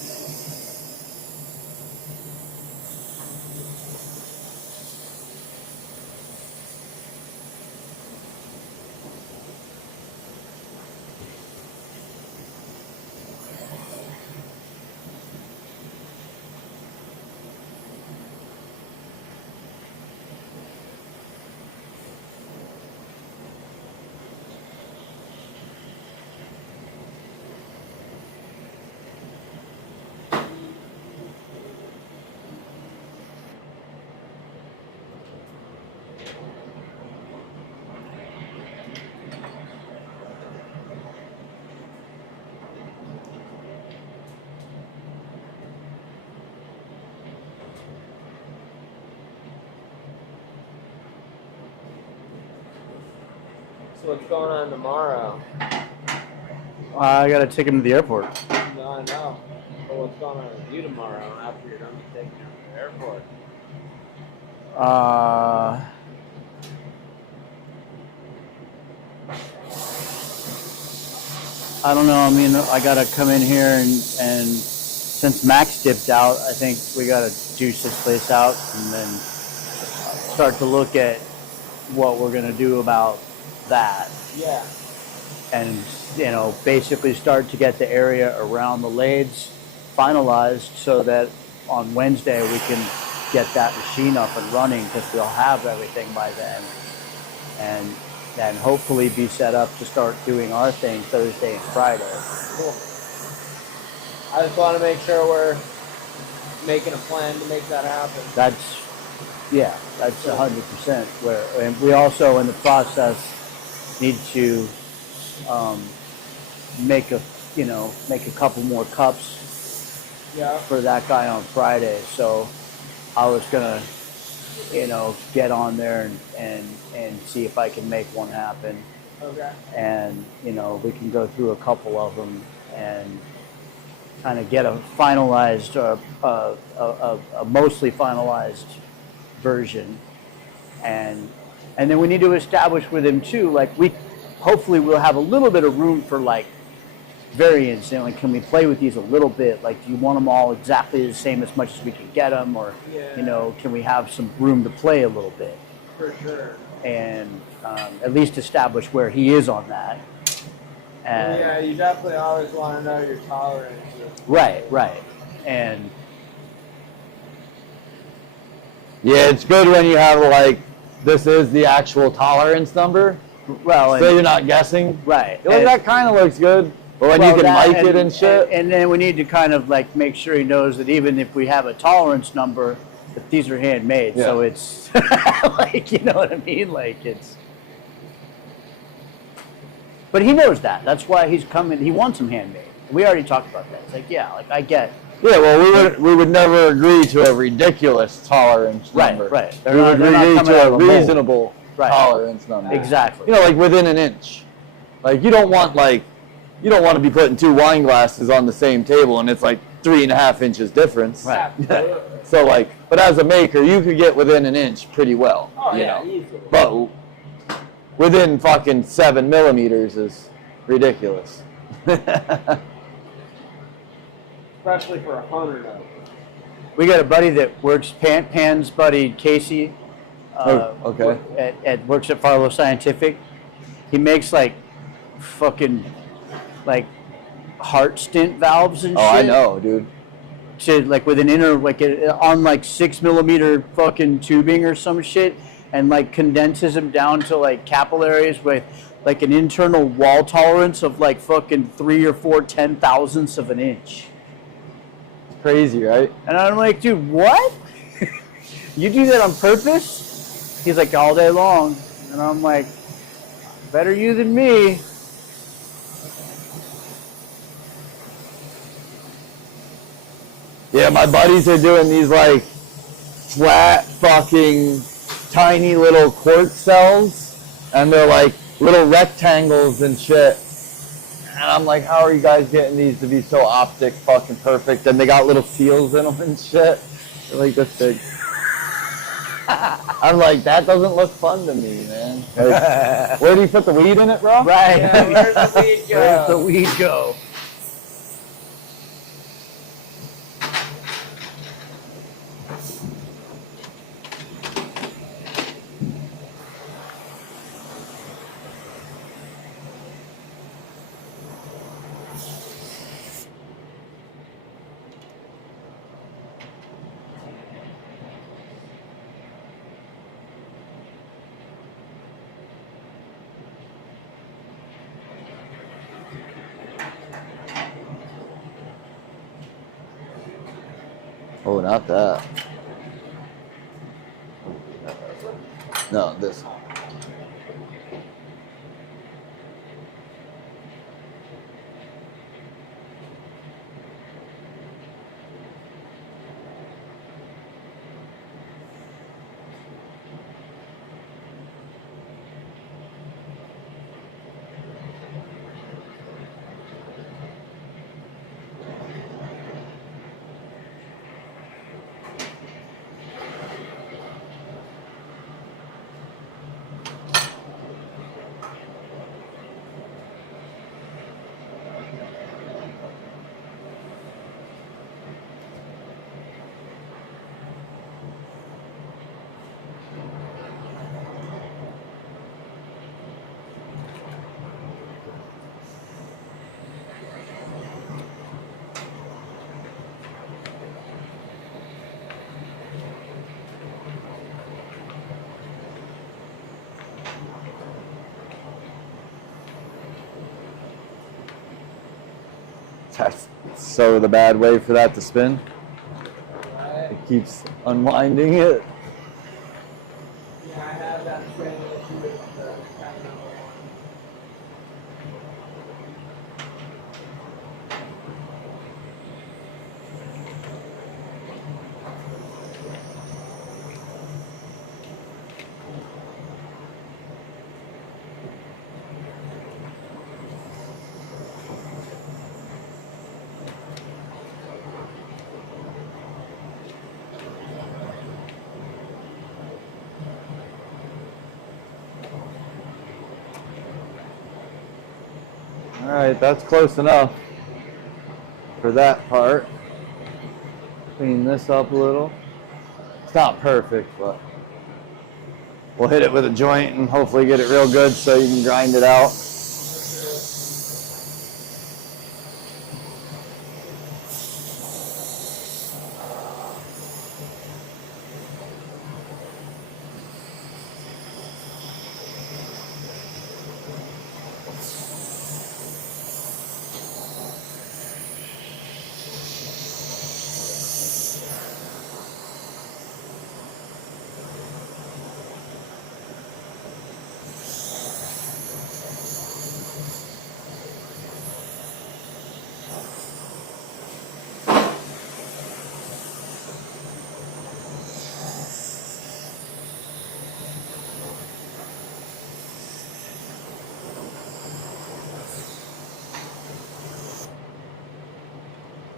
So what's going on tomorrow? I gotta take him to the airport. No, I know. But what's going on with you tomorrow after you're done taking him to the airport? I don't know. I mean, I gotta come in here and since Max dipped out, I think we gotta juice this place out and then start to look at what we're gonna do about that. Yeah. And basically start to get the area around the lathes finalized so that on Wednesday we can get that machine up and running because we'll have everything by then, and then hopefully be set up to start doing our thing Thursday and Friday. Cool. I just want to make sure we're making a plan to make that happen. That's 100%. And we also in the process need to make a couple more cups for that guy on Friday. So I was gonna, get on there and see if I can make one happen. Okay. And we can go through a couple of them and kind of get a finalized, a mostly finalized version. And then we need to establish with him too, like hopefully we'll have a little bit of room for like variants. Like, can we play with these a little bit? Like, do you want them all exactly the same as much as we can get them, or can we have some room to play a little bit? For sure. And at least establish where he is on that. And Yeah, you definitely always want to know your tolerances. right. And Yeah, it's good when you have like, this is the actual tolerance number. well, So and, you're not guessing. right. You're like, And- that kind of looks good. But when well, you can that- mic it and shit. And then we need to kind of like make sure he knows that even if we have a tolerance number, that these are handmade. So Yeah. it's like, you know what I mean? Like it's. But he knows that. That's why he's coming. He wants them handmade. We already talked about that. It's like, yeah, like I get. Yeah, well, we would never agree to a ridiculous tolerance number. Right. We They're would not agree coming to out a of a mold. reasonable Right. tolerance number. Exactly. You know, like within an inch. Like you don't want to be putting two wine glasses on the same table and it's like 3.5 inches difference. Right. So like, but as a maker, you could get within an inch pretty well. Oh, you yeah, know. easily. But within fucking 7 millimeters is ridiculous. Especially for 100 of them. We got a buddy that works, Pan's buddy Casey. Okay. Works at Farlow Scientific. He makes like fucking like heart stent valves and shit. Oh, I know, dude. To like with an inner on like 6 millimeter fucking tubing or some shit, and like condenses them down to like capillaries with like an internal wall tolerance of like fucking 3 or 4 10,000ths of an inch. Crazy, right? And I'm like, dude, what? You do that on purpose? He's like, all day long. And I'm like, better you than me. Yeah, my buddies are doing these like flat fucking tiny little quartz cells, and they're like little rectangles and shit. And I'm like, how are you guys getting these to be so optic fucking perfect? And they got little seals in them and shit. They're like this big. I'm like, that doesn't look fun to me, man. Like, where do you put the weed in it, bro? Right. Yeah, where's the weed go? Where's the weed go? Oh, not that. No, this. That's so the bad way for that to spin. Right? It keeps unwinding it. Yeah, I have that same issue with the kind of number one. All right, that's close enough for that part. Clean this up a little. It's not perfect, but we'll hit it with a joint and hopefully get it real good so you can grind it out.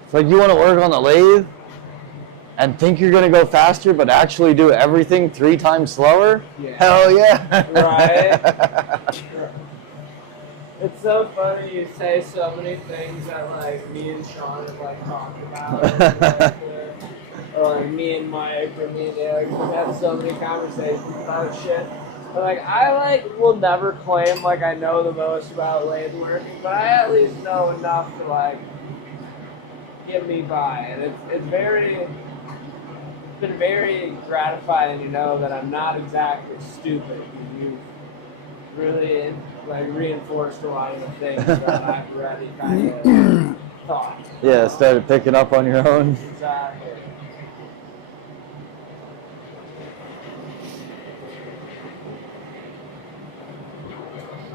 It's like you want to work on the lathe and think you're going to go faster, but actually do everything 3 times slower? Yeah. Hell yeah. Right? It's so funny you say so many things that like me and Sean have like talked about. Or like me and Mike or me and Eric, we've had so many conversations about shit. But like I like will never claim like I know the most about lathe working, but I at least know enough to like get me by. And it's been very gratifying to know that I'm not exactly stupid. You've really like reinforced a lot of the things that I've already kind of thought. Yeah, started picking up on your own. Exactly.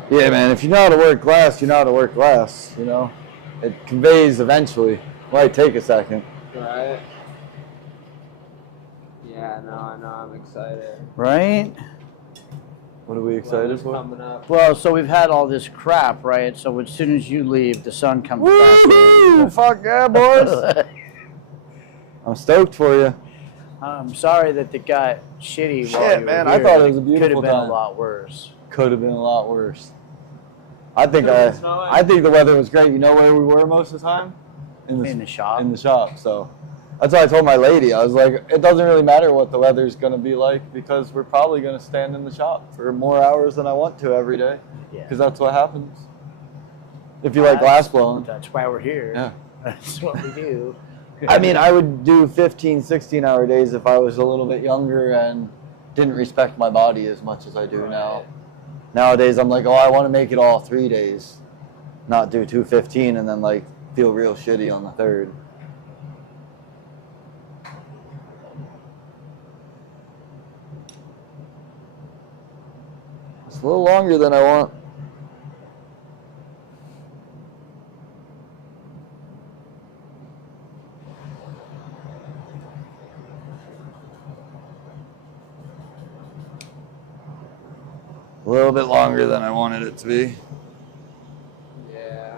Yeah, man, if you know how to work glass, you know how to work glass, you know? It conveys eventually. Might take a second. Right? Yeah, no, I know, I'm excited. Right? What are we excited Weather's for? coming up. Well, so we've had all this crap, right? So as soon as you leave, the sun comes back Woo! in. Fuck yeah, boys! I'm stoked for you. I'm sorry that it got shitty while Shit, you man, were I here. thought it was a Could beautiful have been time. a lot worse. Could have been a lot worse. I think Could've been snowing. I think the weather was great. You know where we were most of the time? In the shop? In the shop. So that's why I told my lady. I was like, it doesn't really matter what the weather's going to be like because we're probably going to stand in the shop for more hours than I want to every day. Yeah. Because that's what happens. If you like glass blowing. That's why we're here. Yeah. That's what we do. I mean, I would do 15, 16-hour days if I was a little bit younger and didn't respect my body as much as I do now. Nowadays, I'm like, oh, I want to make it all 3 days, not do 2 15 and then like feel real shitty on the third. It's a little longer than I want. A little bit longer than I wanted it to be. Yeah.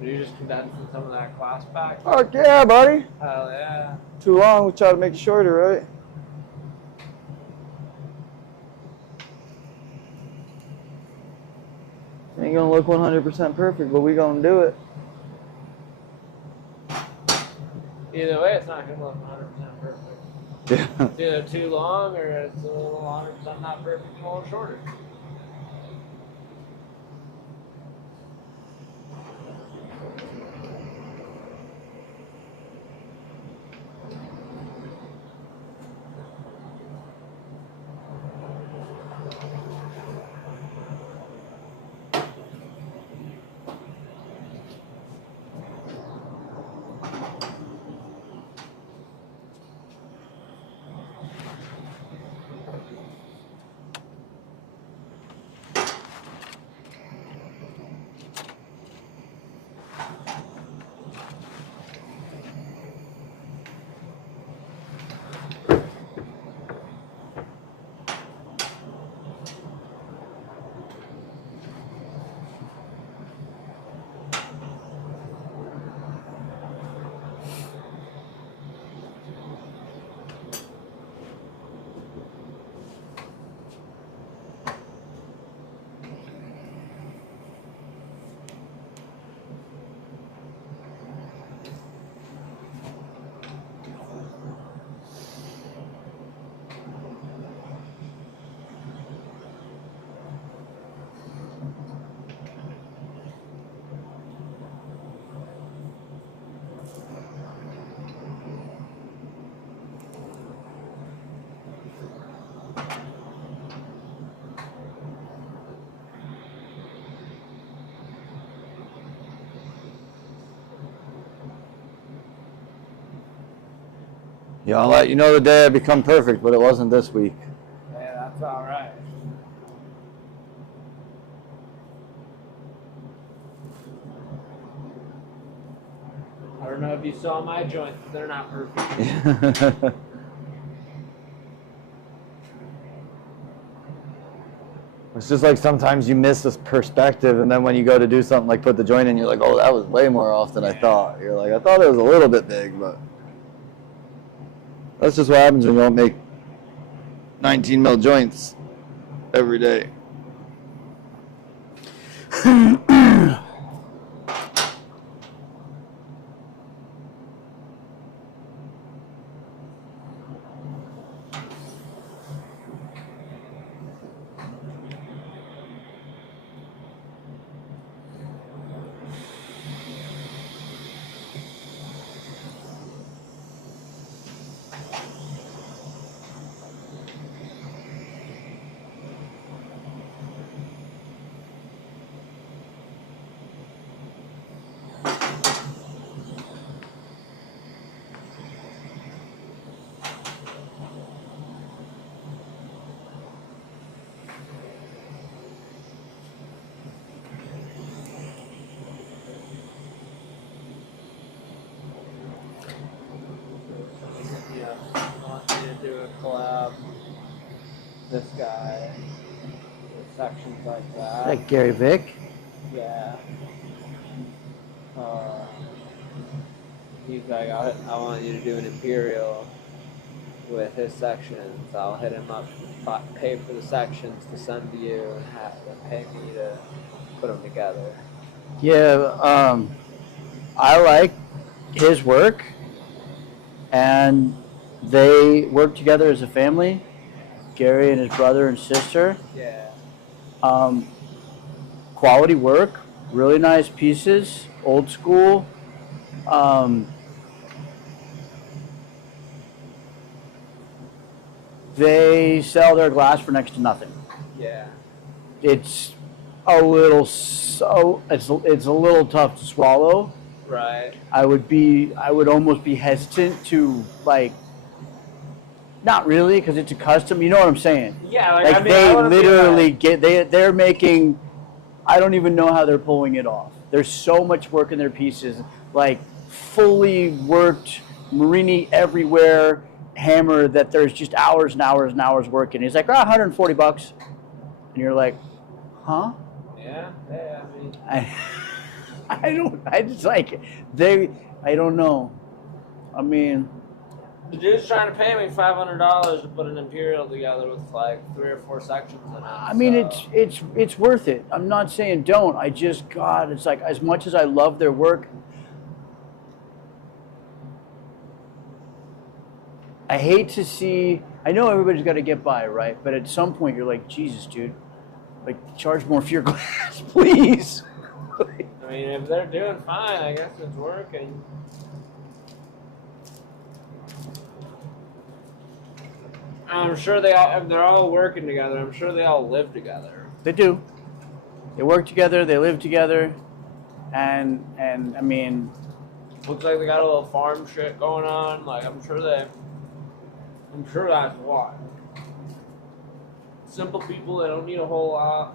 Are you just condensing some of that glass back? Fuck yeah, buddy. Hell yeah. Too long, we try to make it shorter, right? ain't gonna look 100% perfect, but we gonna do it. Either way, it's not gonna look 100% perfect. Yeah. It's either too long or it's a little 100% not perfect, a little shorter. Yeah, I'll let you know the day I become perfect, but it wasn't this week. Yeah, that's all right. I don't know if you saw my joints, but they're not perfect. It's just like sometimes you miss this perspective, and then when you go to do something like put the joint in, you're like, oh, that was way more off than I thought. You're like, I thought it was a little bit big, but that's just what happens when you don't make 19 mil joints every day. Yeah, I want you to do a collab. This guy, with sections like that. Like Gary Vick. Yeah. He's like, I want you to do an Imperial with his sections. I'll hit him up, pay for the sections to send to you, and have them pay me to put them together. Yeah, I like his work, and they work together as a family. Gary and his brother and sister. Yeah. Quality work, really nice pieces, old school. They sell their glass for next to nothing. Yeah. It's a little it's a little tough to swallow. Right. I would almost be hesitant to like, not really, because it's a custom. You know what I'm saying? Yeah, Like I mean, they I wanna be literally like- they're making. I don't even know how they're pulling it off. There's so much work in their pieces, like fully worked, Marini everywhere, hammer, that there's just hours and hours and hours working. He's like, oh, $140, and you're like, huh? Yeah, I mean, I just like I don't know. I mean, The dude's trying to pay me $500 to put an Imperial together with like 3 or 4 sections in it. I mean, so. it's worth it. I'm not saying don't. I just, God, it's like as much as I love their work, I hate to see. I know everybody's got to get by, right? But at some point, you're like, Jesus, dude, like charge more for your glass, please. I mean, if they're doing fine, I guess it's working. I'm sure they're all working together. I'm sure they all live together. They do. They work together. They live together, and I mean, Looks like they got a little farm shit going on. Like I'm sure that's why. Simple people, they don't need a whole lot.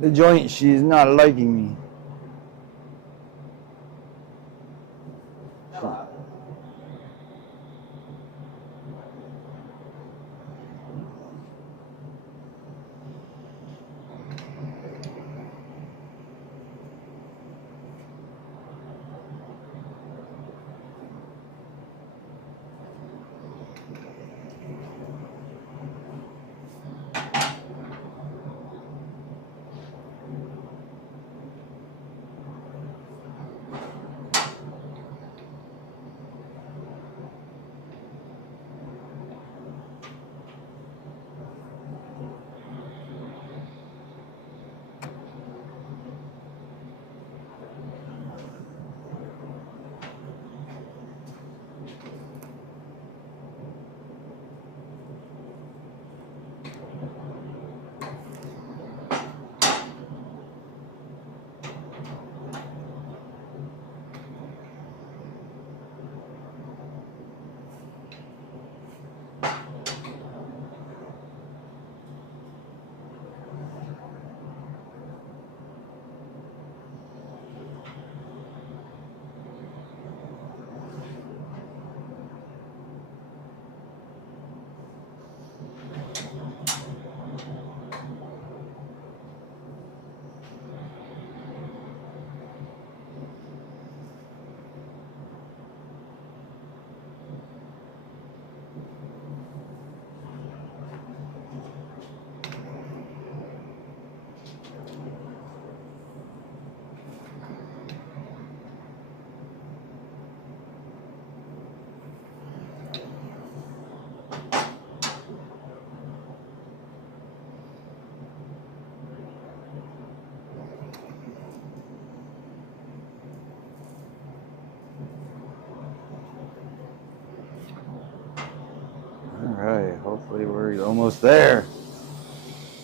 The joint, she's not liking me. Alright, hopefully we're almost there.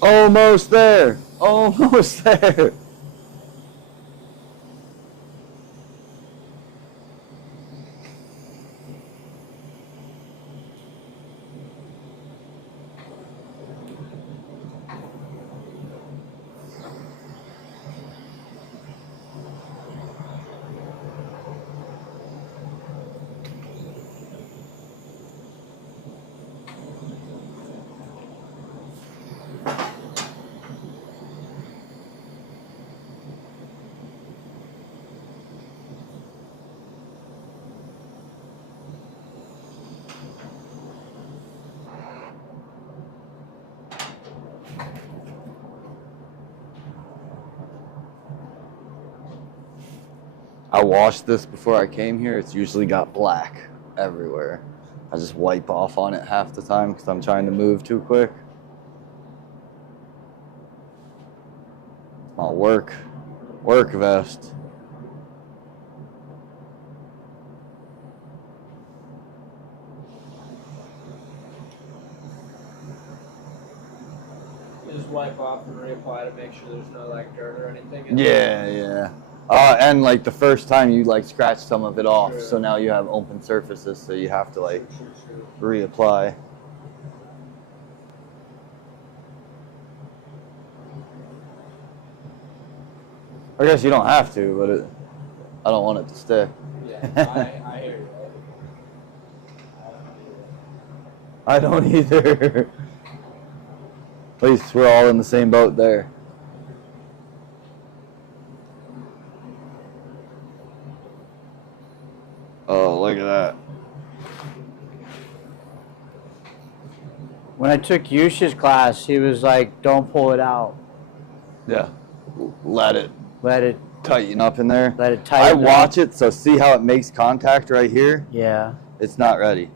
Almost there! Almost there! I washed this before I came here. It's usually got black everywhere. I just wipe off on it half the time because I'm trying to move too quick. My work vest. You just wipe off and reapply to make sure there's no like dirt or anything. Yeah. And like the first time you like scratch some of it off, so now you have open surfaces, so you have to like reapply. I guess you don't have to, but I don't want it to stick. Yeah, I hear you. I don't either. At least we're all in the same boat there. Oh, look at that. When I took Yush's class, he was like, "Don't pull it out. Yeah. Let it Let it tighten up in there. let it I tighten." watch it, so see how it makes contact right here? Yeah. It's not ready.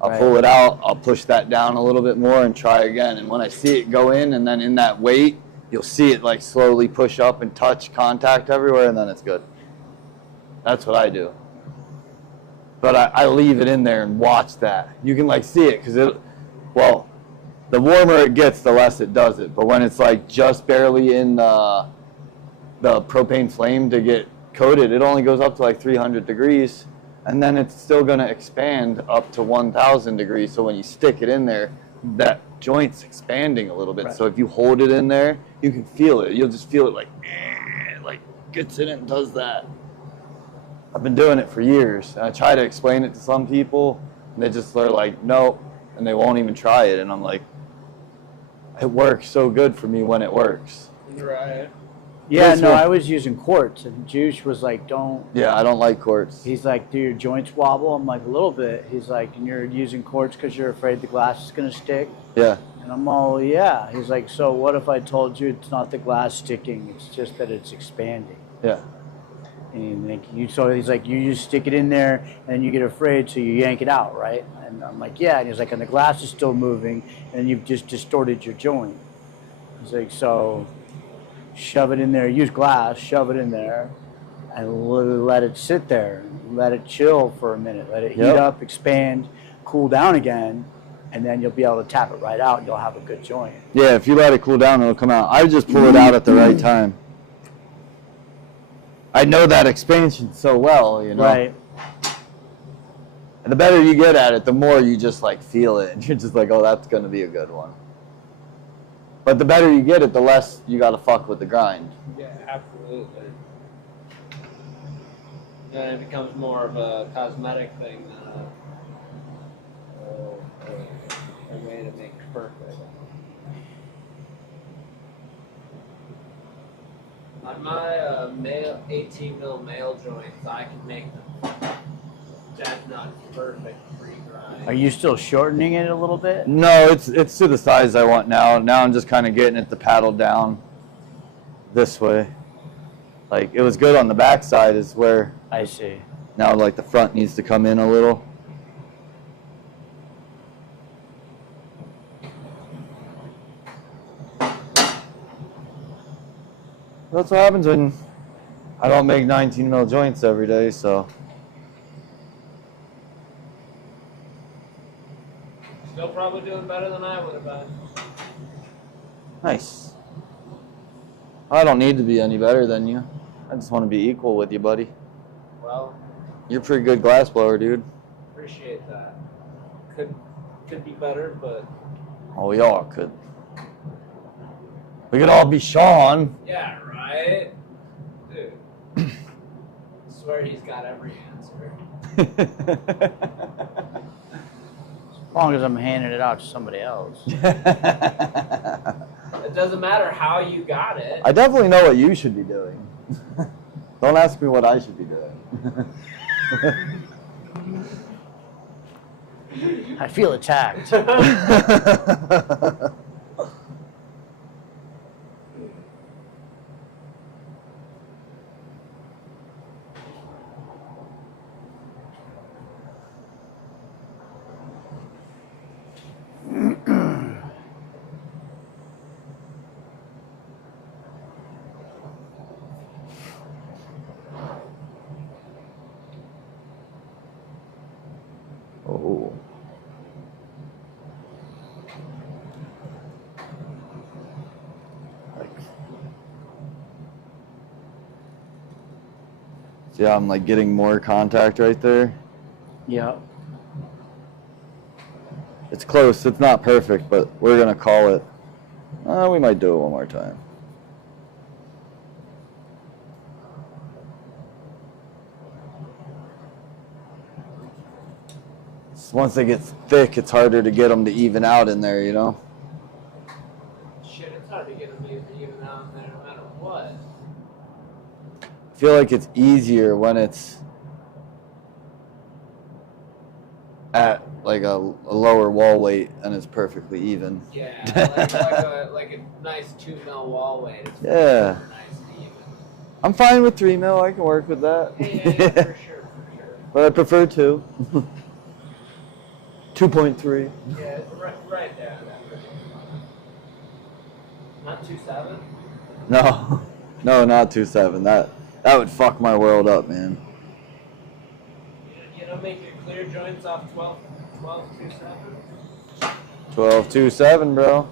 I'll Right. pull it out, I'll push that down a little bit more and try again. And when I see it go in, and then in that weight, you'll see it like slowly push up and touch contact everywhere, and then it's good. That's what I do. But I leave it in there and watch that. You can like see it, because well, the warmer it gets, the less it does it. But when it's like just barely in the propane flame to get coated, it only goes up to like 300 degrees. And then it's still going to expand up to 1,000 degrees. So when you stick it in there, that joint's expanding a little bit. Right. So if you hold it in there, you can feel it. You'll just feel it like gets in it and does that. I've been doing it for years. And I try to explain it to some people, and they're like, nope, and they won't even try it. And I'm like, it works so good for me when it works. Right. Yeah, This no, one- I was using quartz, and Juice was like, "Don't." Yeah, I don't like quartz. He's like, "Do your joints wobble?" I'm like, "A little bit." He's like, "And you're using quartz because you're afraid the glass is gonna stick?" Yeah. And I'm all, "Yeah." He's like, "So what if I told you it's not the glass sticking? It's just that it's expanding." Yeah. And so he's like, you just stick it in there, and you get afraid, so you yank it out, right? And I'm like, "Yeah." And he's like, "And the glass is still moving, and you've just distorted your joint." He's like, "So shove it in there, use glass, shove it in there, and let it sit there, let it chill for a minute, let it heat Yep. up, expand, cool down again, and then you'll be able to tap it right out, and you'll have a good joint." Yeah, if you let it cool down, it'll come out. I just pull it out at the right time. I know that expansion so well, you know. Right. And the better you get at it, the more you just like feel it, and you're just like, oh, that's gonna be a good one. But the better you get it, the less you gotta fuck with the grind. Yeah, absolutely. Then it becomes more of a cosmetic thing than a way to make it perfect. On my male 18 mil male joints, I can make them dead nut perfect pre-grind. Are you still shortening it a little bit? No, it's to the size I want now. Now I'm just kind of getting it to paddle down this way. Like it was good on the back side is where I see. now like the front needs to come in a little. That's what happens when I don't make 19 mil joints every day, so. Still probably doing better than I would have been. Nice. I don't need to be any better than you. I just want to be equal with you, buddy. Well, You're a pretty good glass blower, dude. appreciate that. Could be better, but Oh, we all could. We could all be Sean. yeah, right? Dude. I swear he's got every answer. As long as I'm handing it out to somebody else. It doesn't matter how you got it. I definitely know what you should be doing. Don't ask me what I should be doing. I feel attacked. Oh. See how I'm like getting more contact right there? Yeah. It's close. It's not perfect, but we're gonna call it. We might do it one more time. Once they get thick, it's harder to get them to even out in there, you know? Shit, it's hard to get them even out in there no matter what. I feel like it's easier when it's at like a lower wall weight and it's perfectly even. Yeah, like a nice 2 mil wall weight. It's Yeah. super nice and even. I'm fine with 3 mil. I can work with that. Yeah, for sure. But I prefer 2. 2.3. Yeah, it's right there. Not 2.7? No. No, not 2.7. That would fuck my world up, man. You don't make your clear joints off 12.27? 12.27, bro.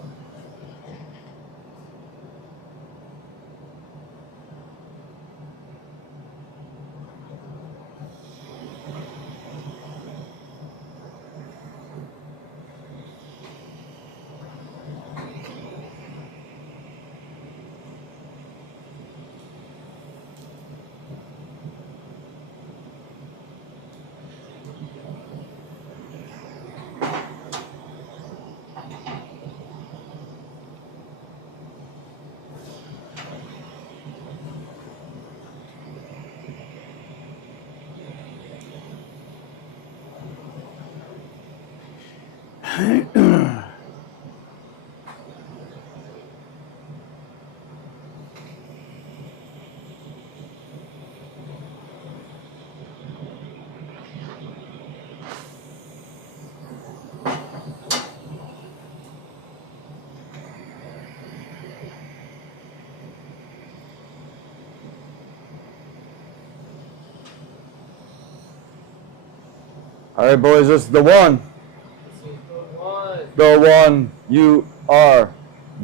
All right, boys, this is the one. This is the one. The one. You are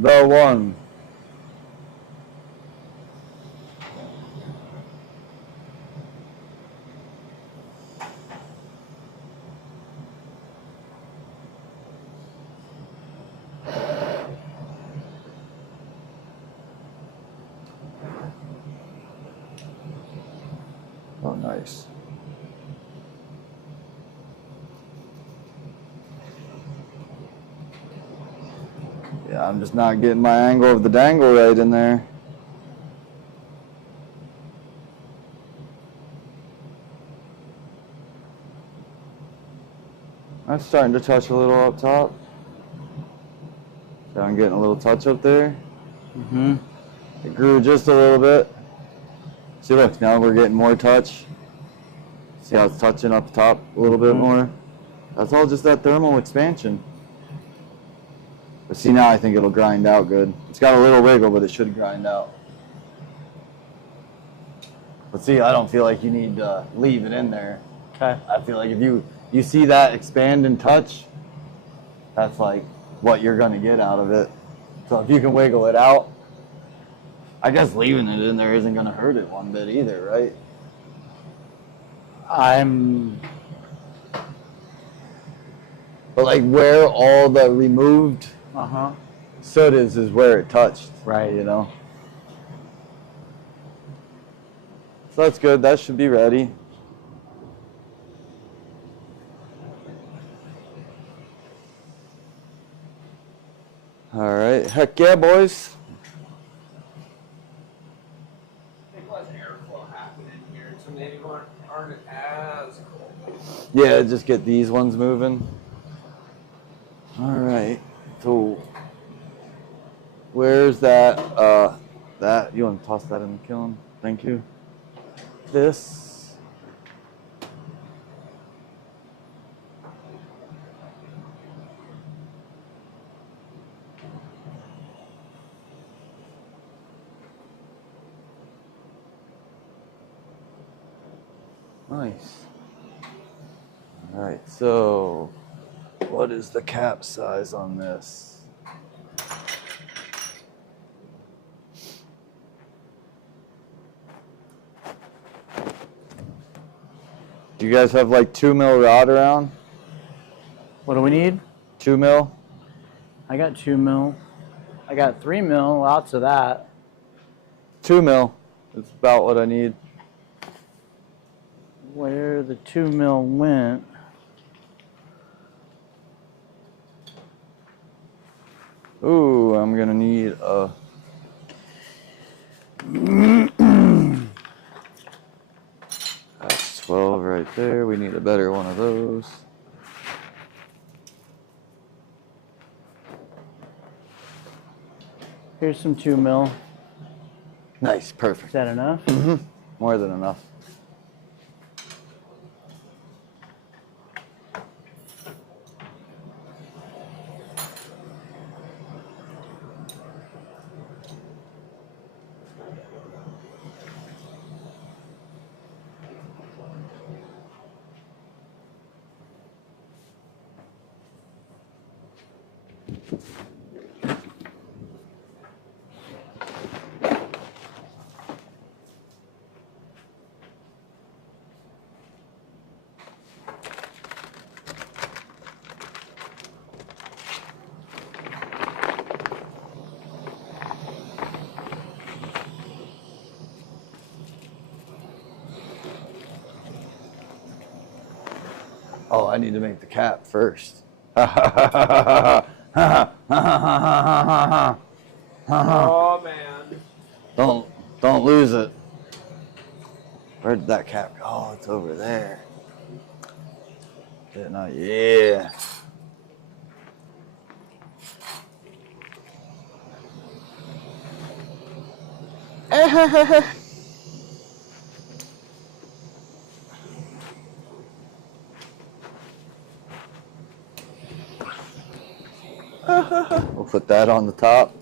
the one. Oh, nice. Yeah, I'm just not getting my angle of the dangle right in there. That's starting to touch a little up top. So I'm getting a little touch up there. Mm-hmm. It grew just a little bit. See, look, now we're getting more touch. See how it's touching up top a little bit more? That's all just that thermal expansion. But see, now I think it'll grind out good. It's got a little wiggle, but it should grind out. But see, I don't feel like you need to leave it in there. Okay. I feel like if you see that expand and touch, that's like what you're gonna get out of it. So if you can wiggle it out, I guess leaving it in there isn't gonna hurt it one bit either, right? But like where all the removed soot is where it touched. Right. You know? So that's good. That should be ready. All right. Heck yeah, boys. I think less airflow happening here, so maybe aren't as cold. Yeah, just get these ones moving. All right. So where's that? That you want to toss that in the kiln? Thank you. This. Nice. All right. So, what is the cap size on this? Do you guys have like 2 mil rod around? What do we need? 2 mil? I got 2 mil. I got 3 mil, lots of that. 2 mil. That's about what I need. Where the 2 mil went. Ooh, I'm gonna need a. That's 12 right there. We need a better one of those. Here's some 2 mil. Nice, Is perfect. that enough? More than enough. Oh, I need to make the cap first. Oh man. Don't lose it. Where did that cap go? Oh, it's over there. Didn't I? Yeah. We'll put that on the top.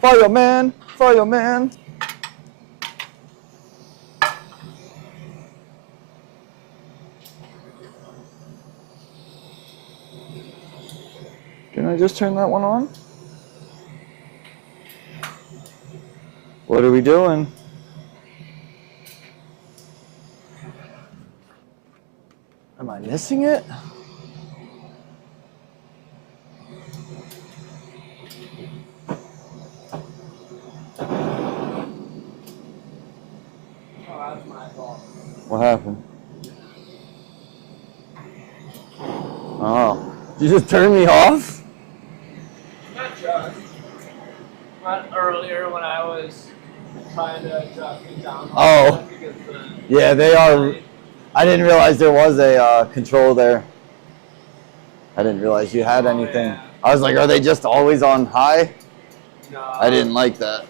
Fireman! Fireman! Can I just turn that one on? What are we doing? Am I missing it? Oh, that's my fault. What happened? Oh. Did you just turn me off? Not just. Not earlier when I was trying to adjust it down. Oh. Because Yeah, they are. I didn't realize there was a control there. I didn't realize you had anything. Yeah. I was like, are they just always on high? No. I didn't like that.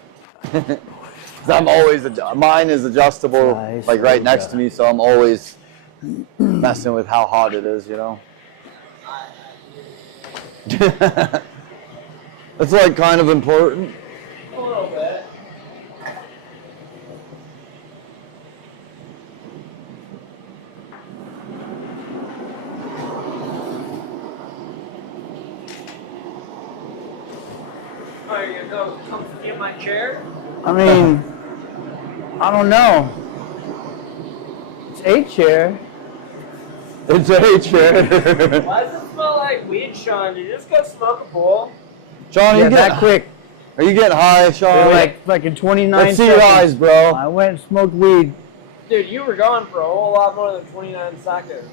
'Cause I'm always, mine is adjustable, Nice. like right next to me, so I'm always messing with how hot it is, you know? It's like kind of important. A little bit. Oh, you're gonna go come get my chair? I mean, I don't know. It's a chair. It's a chair. Why does it smell like weed, Sean? Did you just go smoke a bowl? Sean, Yeah, that quick. Are you getting high, Sean? Like in 29 Let's see seconds. your eyes, bro. I went and smoked weed. Dude, you were gone for a whole lot more than 29 seconds.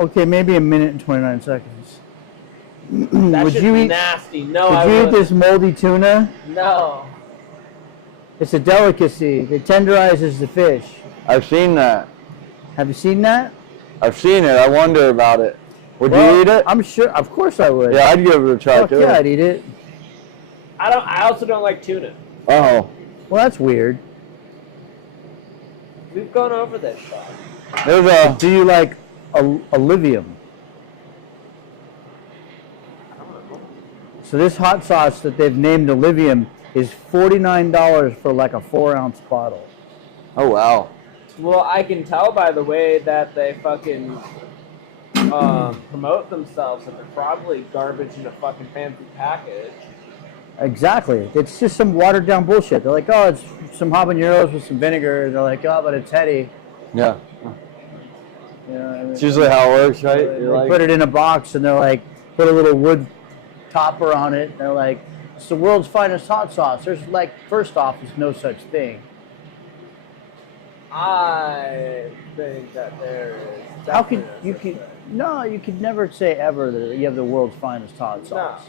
Okay, maybe a minute and 29 seconds. That Would shit's you eat? nasty. No, Would I you eat wouldn't. this moldy tuna? No. It's a delicacy. It tenderizes the fish. I've seen that. Have you seen that? I've seen it. I wonder about it. Would Well, you eat it? I'm sure. Of course I would. Yeah, I'd give it a try Fuck too. yeah, I'd eat it. I also don't like tuna. Oh, Well, that's weird. We've gone over this, Sean. there's a. Do you like Olivium? So this hot sauce that they've named Olivium is $49 for like a 4-ounce bottle. Oh wow. Well, I can tell by the way that they fucking promote themselves that they're probably garbage in a fucking fancy package. Exactly. It's just some watered down bullshit. They're like, oh, it's some habaneros with some vinegar. And they're like, oh, but it's heady. Yeah. You know, It's usually how it works, right? they You're like, put it in a box and they're like, put a little wood topper on it. And they're like, it's the world's finest hot sauce. There's like, first off, there's no such thing. I think that there is. How could definitely you no such could thing. no, you could never say ever that you have the world's finest hot sauce.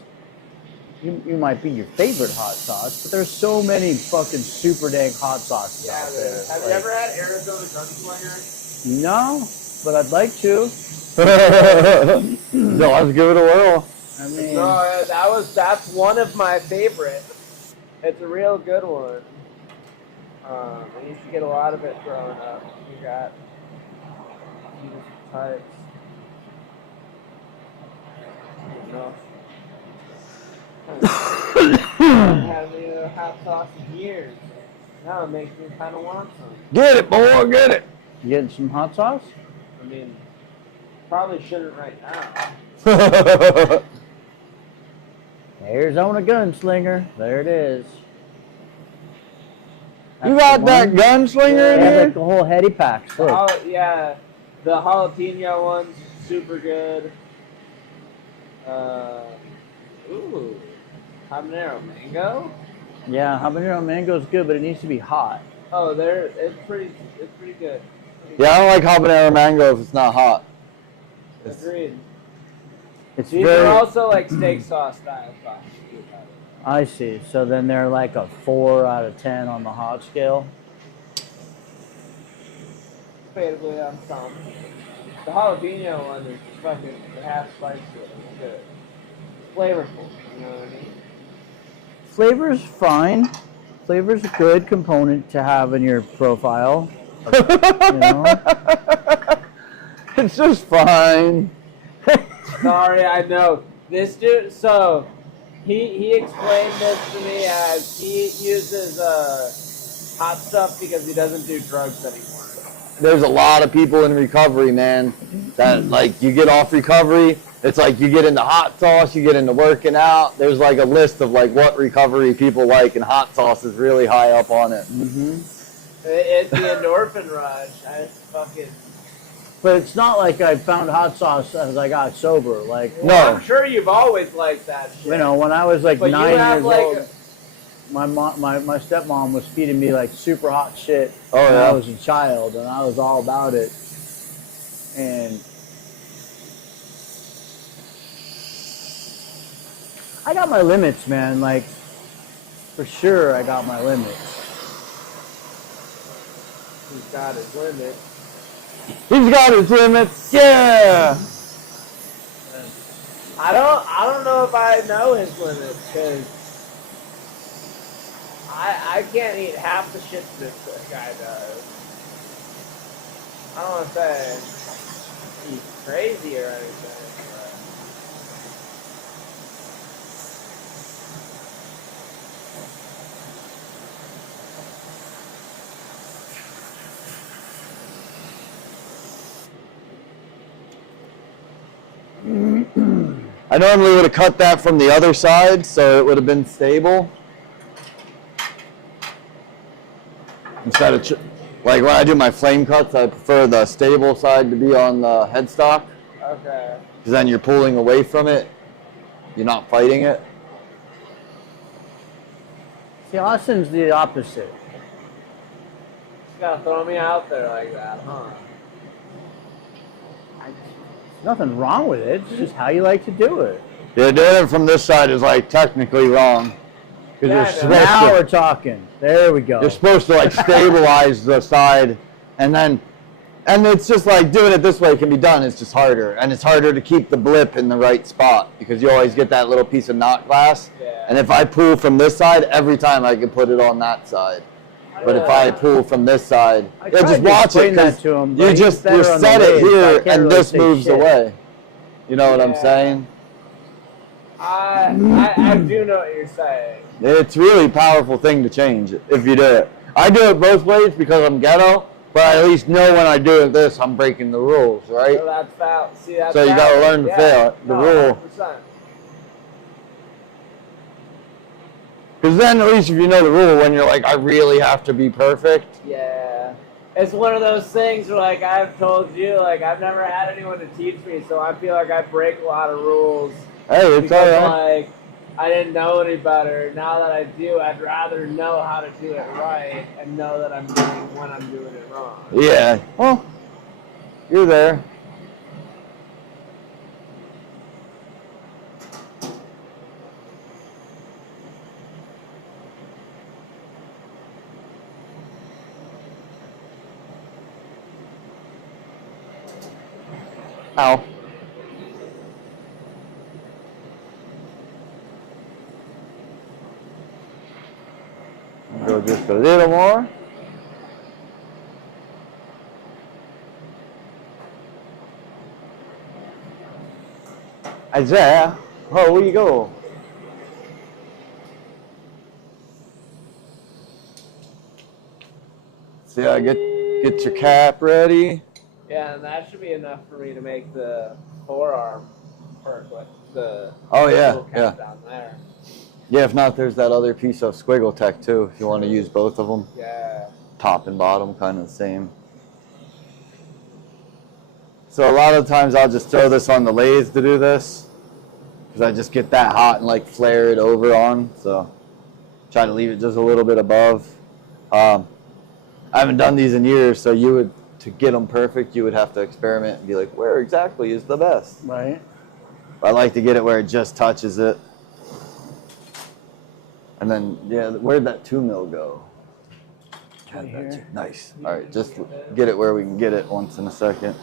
You might be your favorite hot sauce, but there's so many fucking super dang hot sauces Yeah, out there. have you ever had Arizona Gunslinger? No, but I'd like to. no, let's give it a whirl. I mean, No, that's one of my favorites. It's a real good one. I used to get a lot of it growing up. We got a few different types. You know. I haven't eaten a hot sauce in years. Now it makes me kind of want some. Get it, boy, get it. you getting some hot sauce? I mean, probably shouldn't right now. Arizona Gunslinger. There it is. You That's got the that one. gunslinger in They have here? like the whole heady packs. Look. Yeah, the jalapeno one's super good. Ooh, habanero mango. Yeah, habanero mango is good, but it needs to be hot. Oh, it's pretty good. Yeah, I don't like habanero mango if it's not hot. Agreed. It's These very. are also like steak sauce style sauce. I see. So then they're like a 4 out of 10 on the hot scale. Debatably on some. The jalapeno one is fucking half spicy. It's good. It's flavorful. You know what I mean? Flavor's fine. Flavor's a good component to have in your profile. You know? It's just fine. Sorry, I know. This dude, so he explained this to me as he uses hot stuff because he doesn't do drugs anymore. There's a lot of people in recovery, man, that like you get off recovery, it's like you get into hot sauce, you get into working out. There's like a list of like what recovery people like, and hot sauce is really high up on it. Mm-hmm. It's the endorphin rush. I just fucking. But it's not like I found hot sauce as I got sober. Like, Well, I'm sure you've always liked that shit. you know, when I was like But you 9 have, years like, old, my stepmom was feeding me like super hot shit Oh, when yeah. I was a child, and I was all about it. And I got my limits, man. Like, for sure, I got my limits. He's got his limit. He's got his limits, yeah. I don't know if I know his limit because I can't eat half the shit this guy does. I don't want to say he's crazy or anything. But I normally would have cut that from the other side so it would have been stable. Instead of, like when I do my flame cuts, I prefer the stable side to be on the headstock. okay. Because then you're pulling away from it. You're not fighting it. See, Austin's the opposite. Just gotta throw me out there like that, huh? Nothing wrong with it. It's just how you like to do it. Yeah, doing it from this side is like technically wrong. Because Yeah, you're I know. supposed Now to, we're talking. There we go. you're supposed to like stabilize the side, and it's just like doing it this way can be done. It's just harder, and it's harder to keep the blip in the right spot because you always get that little piece of knot glass. Yeah. And if I pull from this side, every time I can put it on that side. But if I pull from this side, I yeah, tried just to watch it explain that because to him, but you he's just better you on the set it waves, so I here can't and really this say moves shit. away. You know what I'm Yeah. saying? I do know what you're saying. It's really a powerful thing to change if you do it. I do it both ways because I'm ghetto, but I at least know when I do it this, I'm breaking the rules, right? So that's foul. See, that's So you gotta valid. learn to fail the rule. 100%. Because then at least if you know the rule, when you're like, I really have to be perfect. Yeah. It's one of those things where, like I've told you, like I've never had anyone to teach me, so I feel like I break a lot of rules. Hey, it's Because, alright. like, I didn't know any better. Now that I do, I'd rather know how to do it right and know that I'm doing when I'm doing it wrong. Yeah. Well, you're there. Ow. Go just a little more. Isaiah, oh, where you go? See, I get your cap ready. Yeah, and that should be enough for me to make the forearm perk with the Oh yeah, little cap yeah. down there. Yeah, if not, there's that other piece of squiggle tech too, if you want to use both of them. Yeah. Top and bottom, kind of the same. So a lot of times I'll just throw this on the lathe to do this, because I just get that hot and like flare it over on. So try to leave it just a little bit above. I haven't done these in years, so you would, to get them perfect, you would have to experiment and be like, where exactly is the best? Right. I like to get it where it just touches it. And then, yeah, where'd that 2 mil go? Right here. Nice. All right, just get it where we can get it once in a second.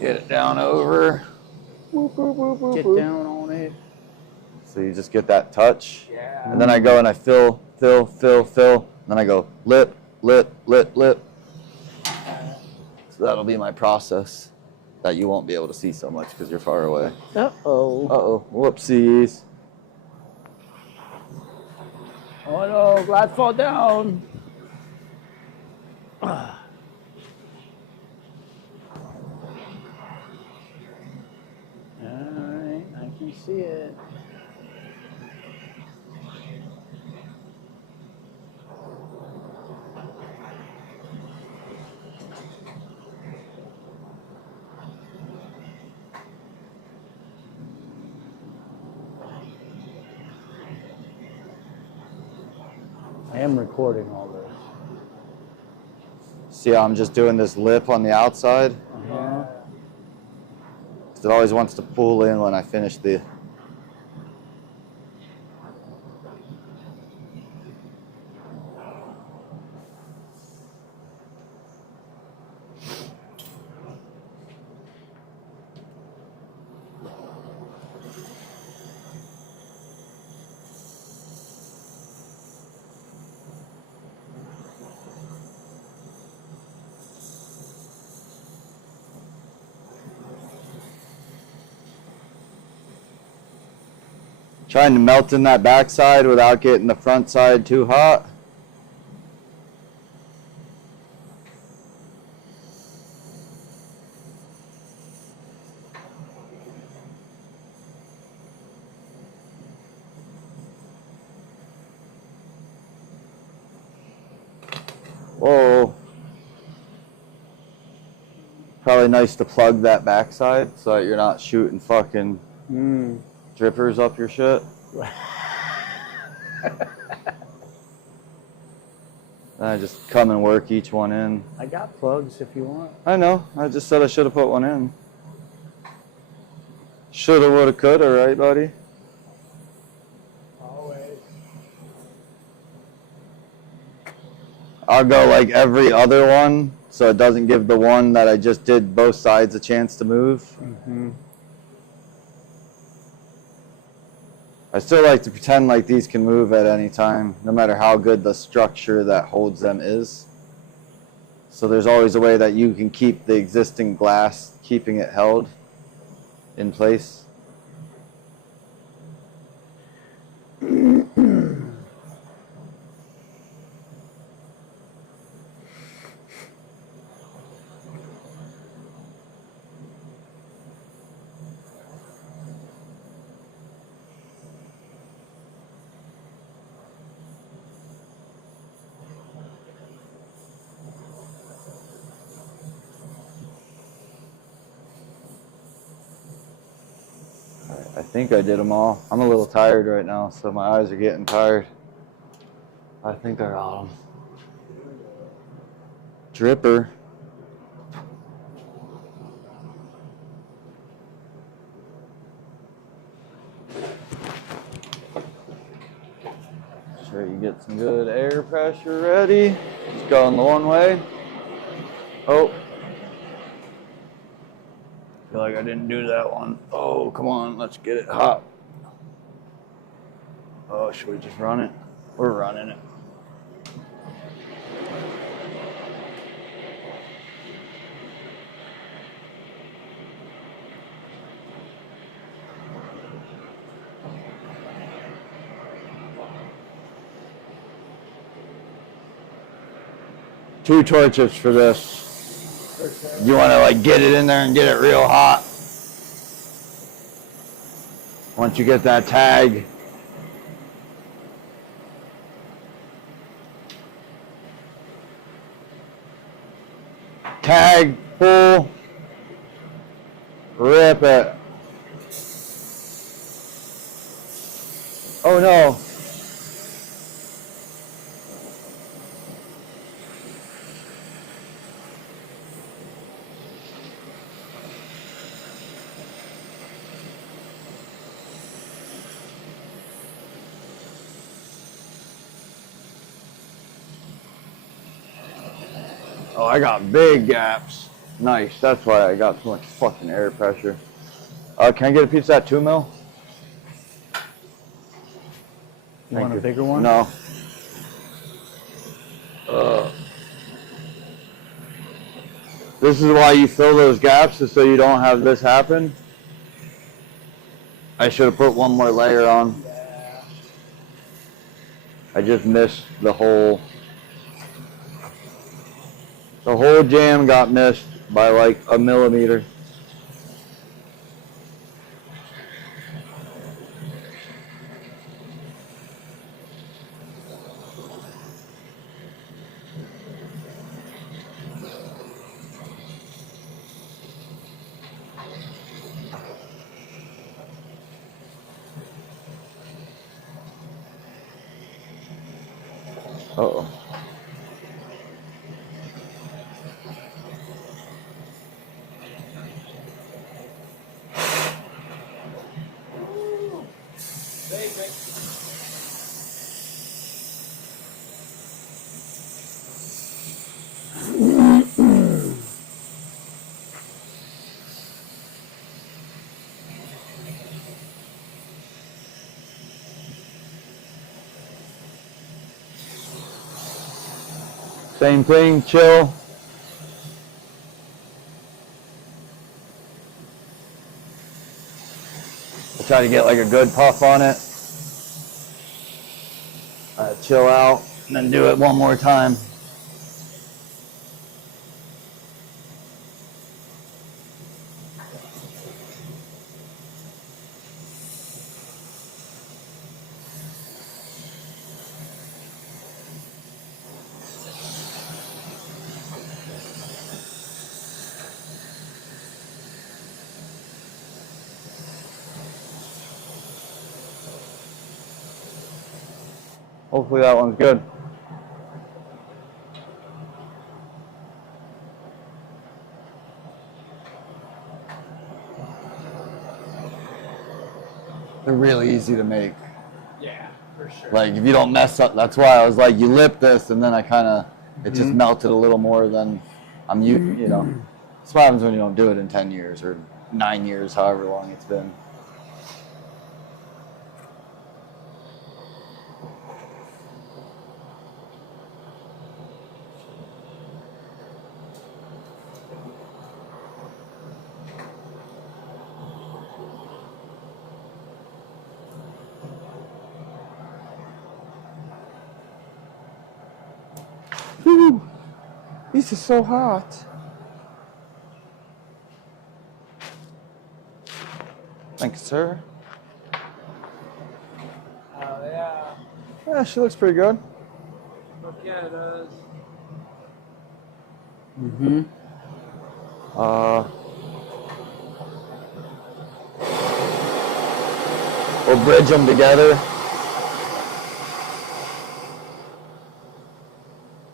Get it down over. Get down on it. So you just get that touch. Yeah. And then I go and I fill. Then I go lip. So that'll be my process that you won't be able to see so much because you're far away. Uh-oh. Uh-oh, whoopsies. Oh no, glad fall down. Alright, I can see it. I am recording all this. See how I'm just doing this lip on the outside? Uh-huh. 'Cause it always wants to pull in when I finish the... Trying to melt in that backside without getting the front side too hot. Whoa. Probably nice to plug that backside so that you're not shooting fucking drippers up your shit. And I just come and work each one in. I got plugs if you want. I know. I just said I should have put one in. Shoulda, woulda, coulda, right, buddy? Always. I'll go like every other one, so it doesn't give the one that I just did both sides a chance to move. Mm-hmm. I still like to pretend like these can move at any time, no matter how good the structure that holds them is. So there's always a way that you can keep the existing glass, keeping it held in place. I think I did them all. I'm a little tired right now, so my eyes are getting tired. I think I got them. Dripper. Sure you get some good air pressure ready. Just going the one way. Oh. Feel like I didn't do that one. Oh, come on, let's get it hot. Oh, should we just run it? We're running it. Two torches for this. You want to like get it in there and get it real hot. Once you get that tag. Tag, pull, rip it. Oh no. Oh, I got big gaps. Nice. That's why I got so much fucking air pressure. Can I get a piece of that 2 mil? You want a bigger one? No. This is why you fill those gaps, is so you don't have this happen. I should have put one more layer on. I just missed the whole jam got missed by like a millimeter. Uh-oh. Same thing, chill. I try to get like a good puff on it. Chill out, and then do it one more time. Hopefully that one's good. They're really easy to make. Yeah, for sure. Like if you don't mess up, that's why I was like, you lip this, and then I kind of, it just melted a little more than I'm used, you know. That's what happens when you don't do it in 10 years or 9 years, however long it's been. Whew. This is so hot. Thank you, sir. Oh, yeah. Yeah, she looks pretty good. Look, yeah, it does. Mm-hmm. We'll bridge them together.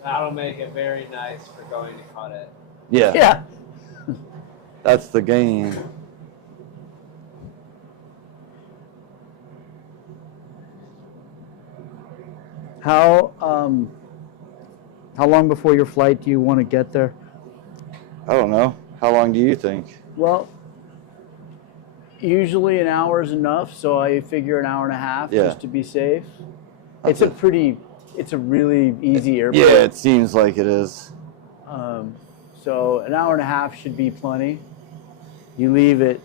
That'll make it very nice for going to cut it. Yeah. Yeah. That's the game. How long before your flight do you want to get there? I don't know. How long do you think? Well, usually an hour is enough, so I figure an hour and a half Yeah. just to be safe. That's It's a really easy airport. Yeah, it seems like it is. So an hour and a half should be plenty. You leave at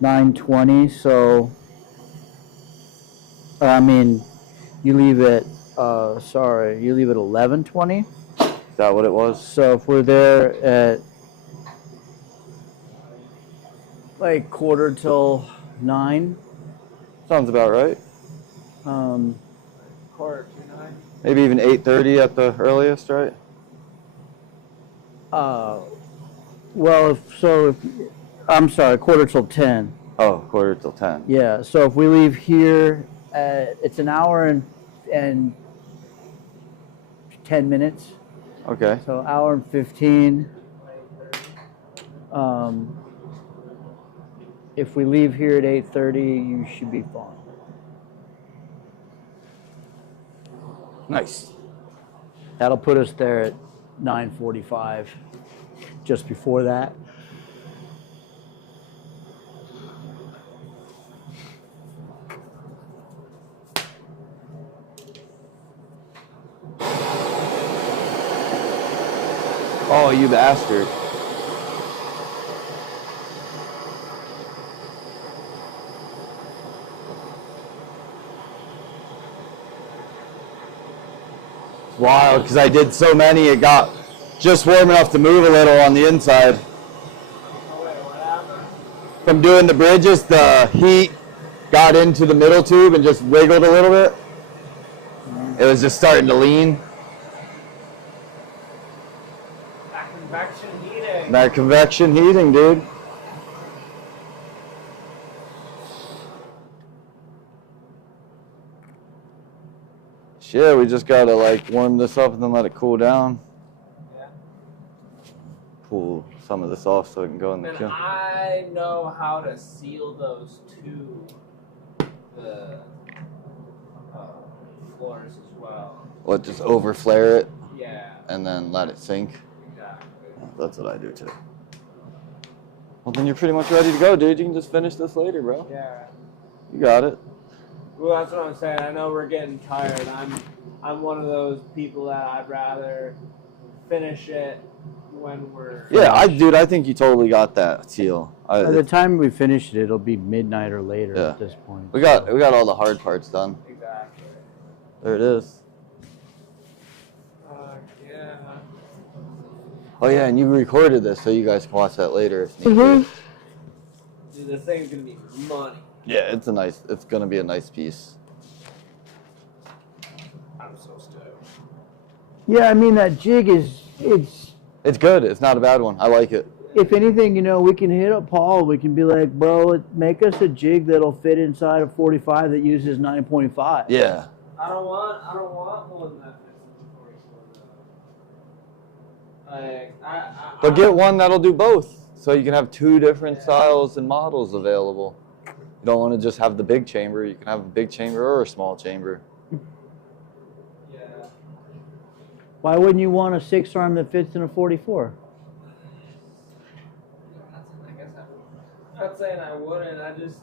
9:20, so you leave at you leave at 11:20. Is that what it was? So if we're there at like 9:15. Sounds about right. Quarter to 9. Maybe even 8:30 at the earliest, right? I'm sorry, 9:45. Oh, 9:45. Yeah, so if we leave here it's an hour and 10 minutes. Okay. So hour and 15. If we leave here at 8:30, you should be fine. Nice. That'll put us there at 9:45, just before that. Oh, you bastard. It's wild, because I did so many, it got just warm enough to move a little on the inside. Oh, wait, what happened? From doing the bridges, the heat got into the middle tube and just wiggled a little bit. It was just starting to lean. That convection heating. That convection heating, dude. Shit, we just gotta like warm this up and then let it cool down. Yeah. Pull some of this off so it can go in the And kiln. I know how to seal those to the floors as well. Let just over flare it Yeah, and then let it sink. exactly. That's what I do too. Well, then you're pretty much ready to go, dude. You can just finish this later, bro. Yeah. You got it. Well, that's what I'm saying. I know we're getting tired. I'm one of those people that I'd rather finish it when we're. Yeah, dude, I think you totally got that seal. By the time we finish it, it'll be midnight or later Yeah. at this point. We got all the hard parts done. Exactly. There it is. Yeah. Oh yeah, and you recorded this so you guys can watch that later if need be. Dude, this thing's gonna be money. Yeah, it's gonna be a nice piece. I'm so stoked. Yeah, I mean that jig it's It's good. It's not a bad one. I like it. if anything, we can hit up Paul. We can be like, bro, make us a jig that'll fit inside a 45 that uses 9.5. Yeah. I don't want one that fits in the 44 though. Like But get one that'll do both, so you can have two different styles and models available. You don't want to just have the big chamber. You can have a big chamber or a small chamber. Yeah. Why wouldn't you want a 6-arm that fits in a 44? I guess I'm not saying I wouldn't. I just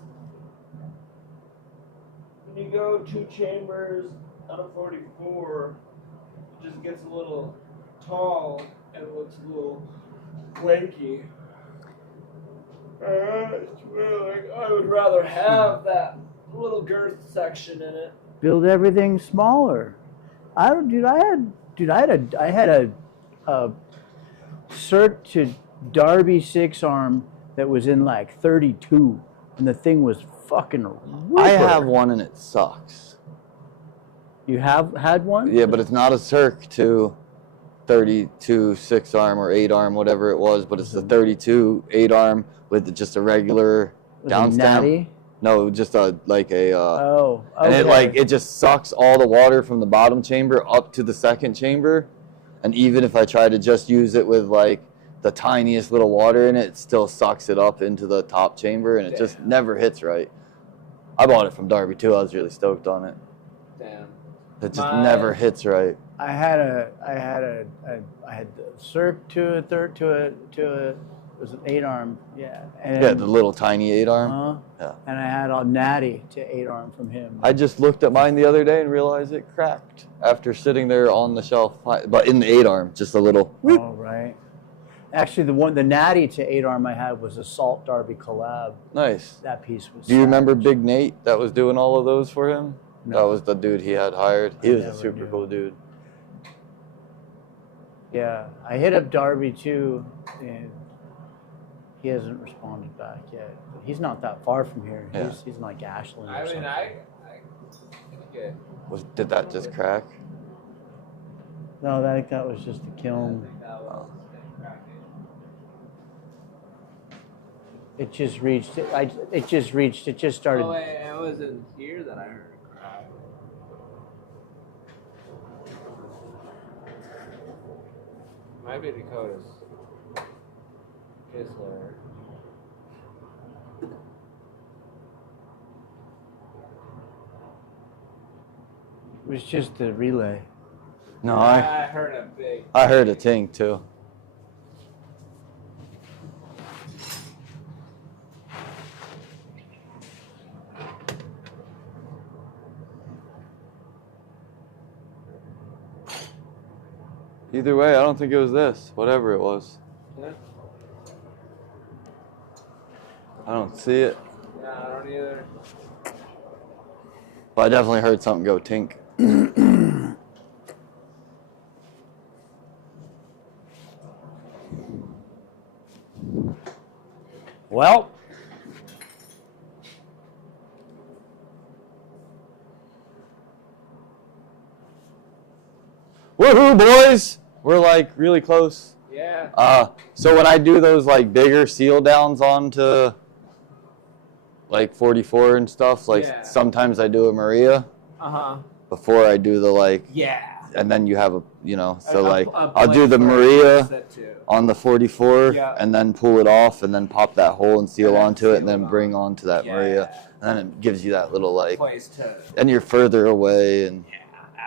when you go 2 chambers on a 44, it just gets a little tall and it looks a little wanky. I would rather have that little girth section in it. Build everything smaller. I had a cert to Derby 6-arm that was in like 32, and the thing was fucking ripper. I have one and it sucks. You have had one? Yeah, but it's not a Cirque to 32 6-arm or 8-arm, whatever it was, but it's the 32 8-arm with just a regular Was it down stamp. natty? No, just like a. Oh, okay. And it just sucks all the water from the bottom chamber up to the second chamber, and even if I try to just use it with like the tiniest little water in it, it still sucks it up into the top chamber, and it just never hits right. I bought it from Darby too. I was really stoked on it. Damn. It just never hits right. I had circ to a third to a it was an 8-arm, yeah. And, Yeah, the little tiny 8-arm. Yeah. And I had a natty to 8-arm from him. I just looked at mine the other day and realized it cracked after sitting there on the shelf, but in the 8-arm, just a little. Whoop. Oh, right. Actually, the natty to 8-arm I had was a Salt Darby Collab. Nice. That piece was. Do you remember Big Nate that was doing all of those for him? No. That was the dude he had hired. He was a never super knew. cool dude. Yeah, I hit up Darby too, and he hasn't responded back yet. But he's not that far from here. Yeah. He's in like Ashland or I mean, something. I get. Did that just crack? No, I think that was just the kiln. It just reached. It just started. Oh wait, it was in here that I heard a crack. Might be Dakota's. Kistler. It was just the relay. No, I heard a big. I heard a ting too. Either way, I don't think it was this. Whatever it was. Yeah. I don't see it. Yeah, I don't either. But I definitely heard something go tink. Well, Woohoo, boys! We're like really close. Yeah. So when I do those like bigger seal downs onto like 44 and stuff, like Yeah. sometimes I do a Maria Uh-huh. before I do the like, Yeah. and then you have a, you know, so A- like a I'll do place the where Maria it's set to. on the 44 Yeah. and then pull it off and then pop that hole and seal And then onto it and seal then it bring on. onto that Yeah. Maria. And then it gives you that little like, Place to. and you're further away and Yeah,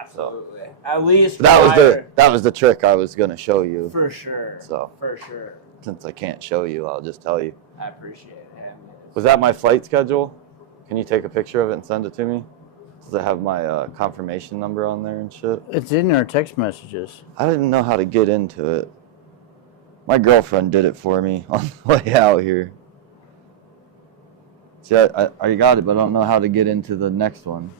absolutely. At least that prior- was the trick I was gonna show you. For sure. So For sure. since I can't show you, I'll just tell you. I appreciate it. Yeah, man. Was that my flight schedule? Can you take a picture of it and send it to me? Does it have my confirmation number on there and shit? it's in our text messages. I didn't know how to get into it. My girlfriend did it for me on the way out here. See, I got it, but I don't know how to get into the next one.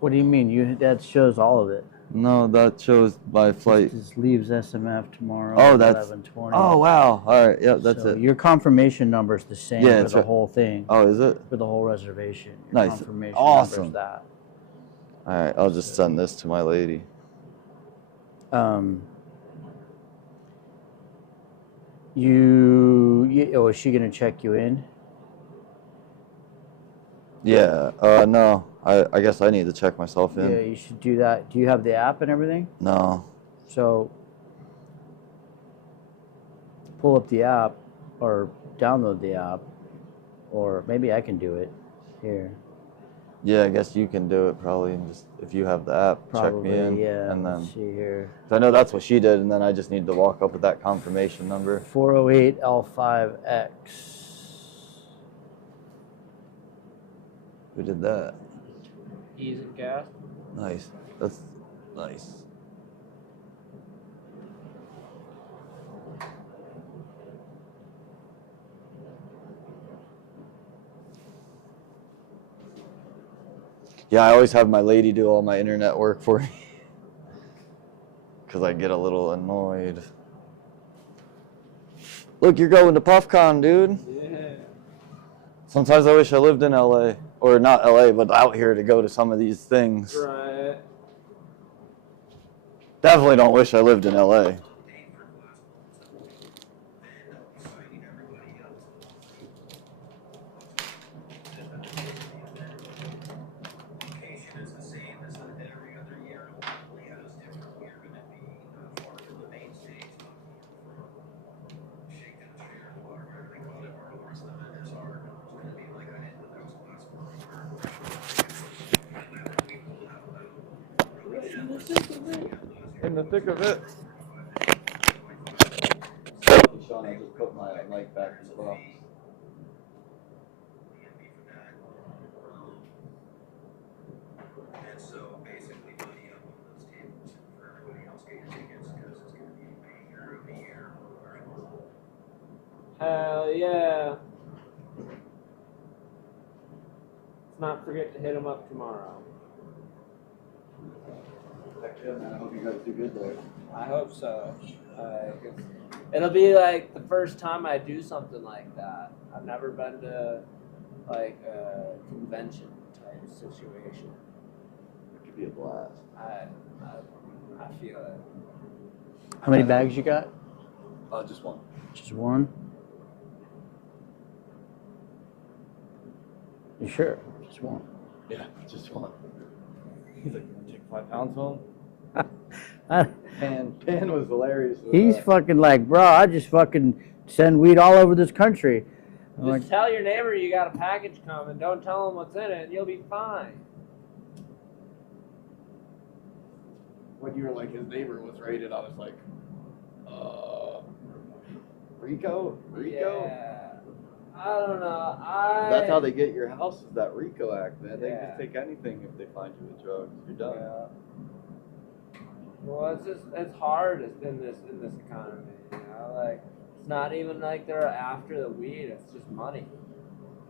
What do you mean? That shows all of it. No, that shows my flight. This leaves SMF tomorrow. Oh, at that's. 11:20. Oh, wow. All right. Yep, that's So it. your confirmation number is the same Yeah, for that's the right. whole thing, Oh, is it? for the whole reservation. Your Nice. confirmation Awesome. number is that. All right. I'll just send this to my lady. Oh, is she gonna check you in? Yeah. No. I guess I need to check myself in. Yeah, you should do that. Do you have the app and everything? No. So pull up the app or download the app, or maybe I can do it here. Yeah, I guess you can do it probably, and just if you have the app, Probably, check me in, yeah. and then Let's see here. 'cause I know that's what she did, and then I just need to walk up with that confirmation number. 408 L5X. Who did that? Ease and gas. Nice. That's nice. Yeah, I always have my lady do all my internet work for me. Because I get a little annoyed. Look, you're going to PuffCon, dude. Yeah. Sometimes I wish I lived in LA. Or not LA, but out here to go to some of these things. Right. Definitely don't wish I lived in LA. the thick of it. Sean, I just put my mic back in the box. Hell yeah. Let's not forget to hit him up tomorrow. Heck yeah, man. I hope you guys do good there. I hope so. It'll be like the first time I do something like that. I've never been to like a convention type situation. It could be a blast. I feel it. How many bags you got? Just one. Just one? You sure? Just one. Yeah, just one. He's like, you take 5 pounds home? I- Pan was hilarious. with He's that. fucking like, bro, I just fucking send weed all over this country. I'm Just like, tell your neighbor you got a package coming. Don't tell him what's in it, and you'll be fine. When you were like, his neighbor was raided, I was like, Rico? Yeah. I don't know. That's how they get your house, is that RICO Act, man. They Yeah. just take anything if they find you with drugs. You're done. Yeah. Well, it's hard in this economy. You know, like it's not even like they're after the weed. It's just money.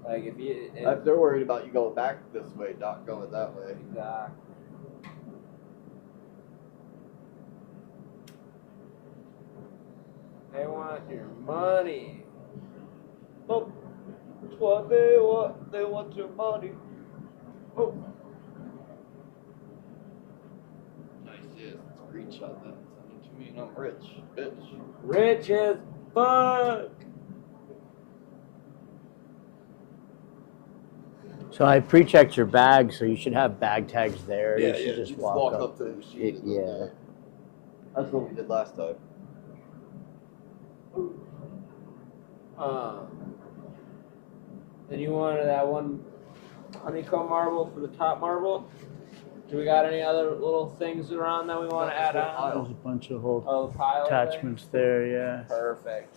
Like if They're worried about you going back this way, not going that way. exactly. They want your money. Oh, that's what they want. They want your money. Oh. Nice, yes. Screenshot that. Send it to me and I'm rich, bitch. Rich as fuck. so I pre-checked your bag, so you should have bag tags there. Yeah, you should yeah. just You walk up. to the machine. Yeah. That's what we did last time. And you wanted that one honeycomb marble for the top marble? Do we got any other little things around that we want to add on? There's a bunch of whole Oh, the pile attachments there, yeah. Perfect.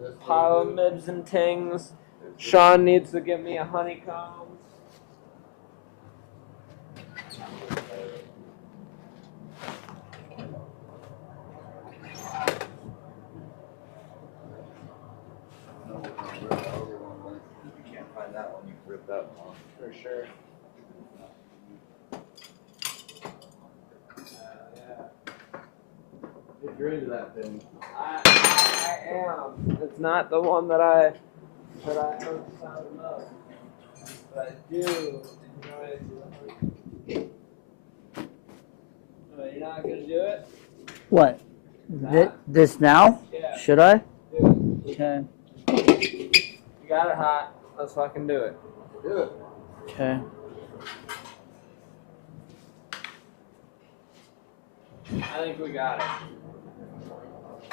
This Pile of mibs and tings. Sean needs to give me a honeycomb. You can't find that one. You can rip that one off. For sure. If you're into that thing. I am. It's not the one that I heard sound of. But I do enjoy it. You're not gonna do it? What? This now? Yeah. Should I? Do it. Okay. You got it hot. Let's fucking do it. Do it. Okay. I think we got it.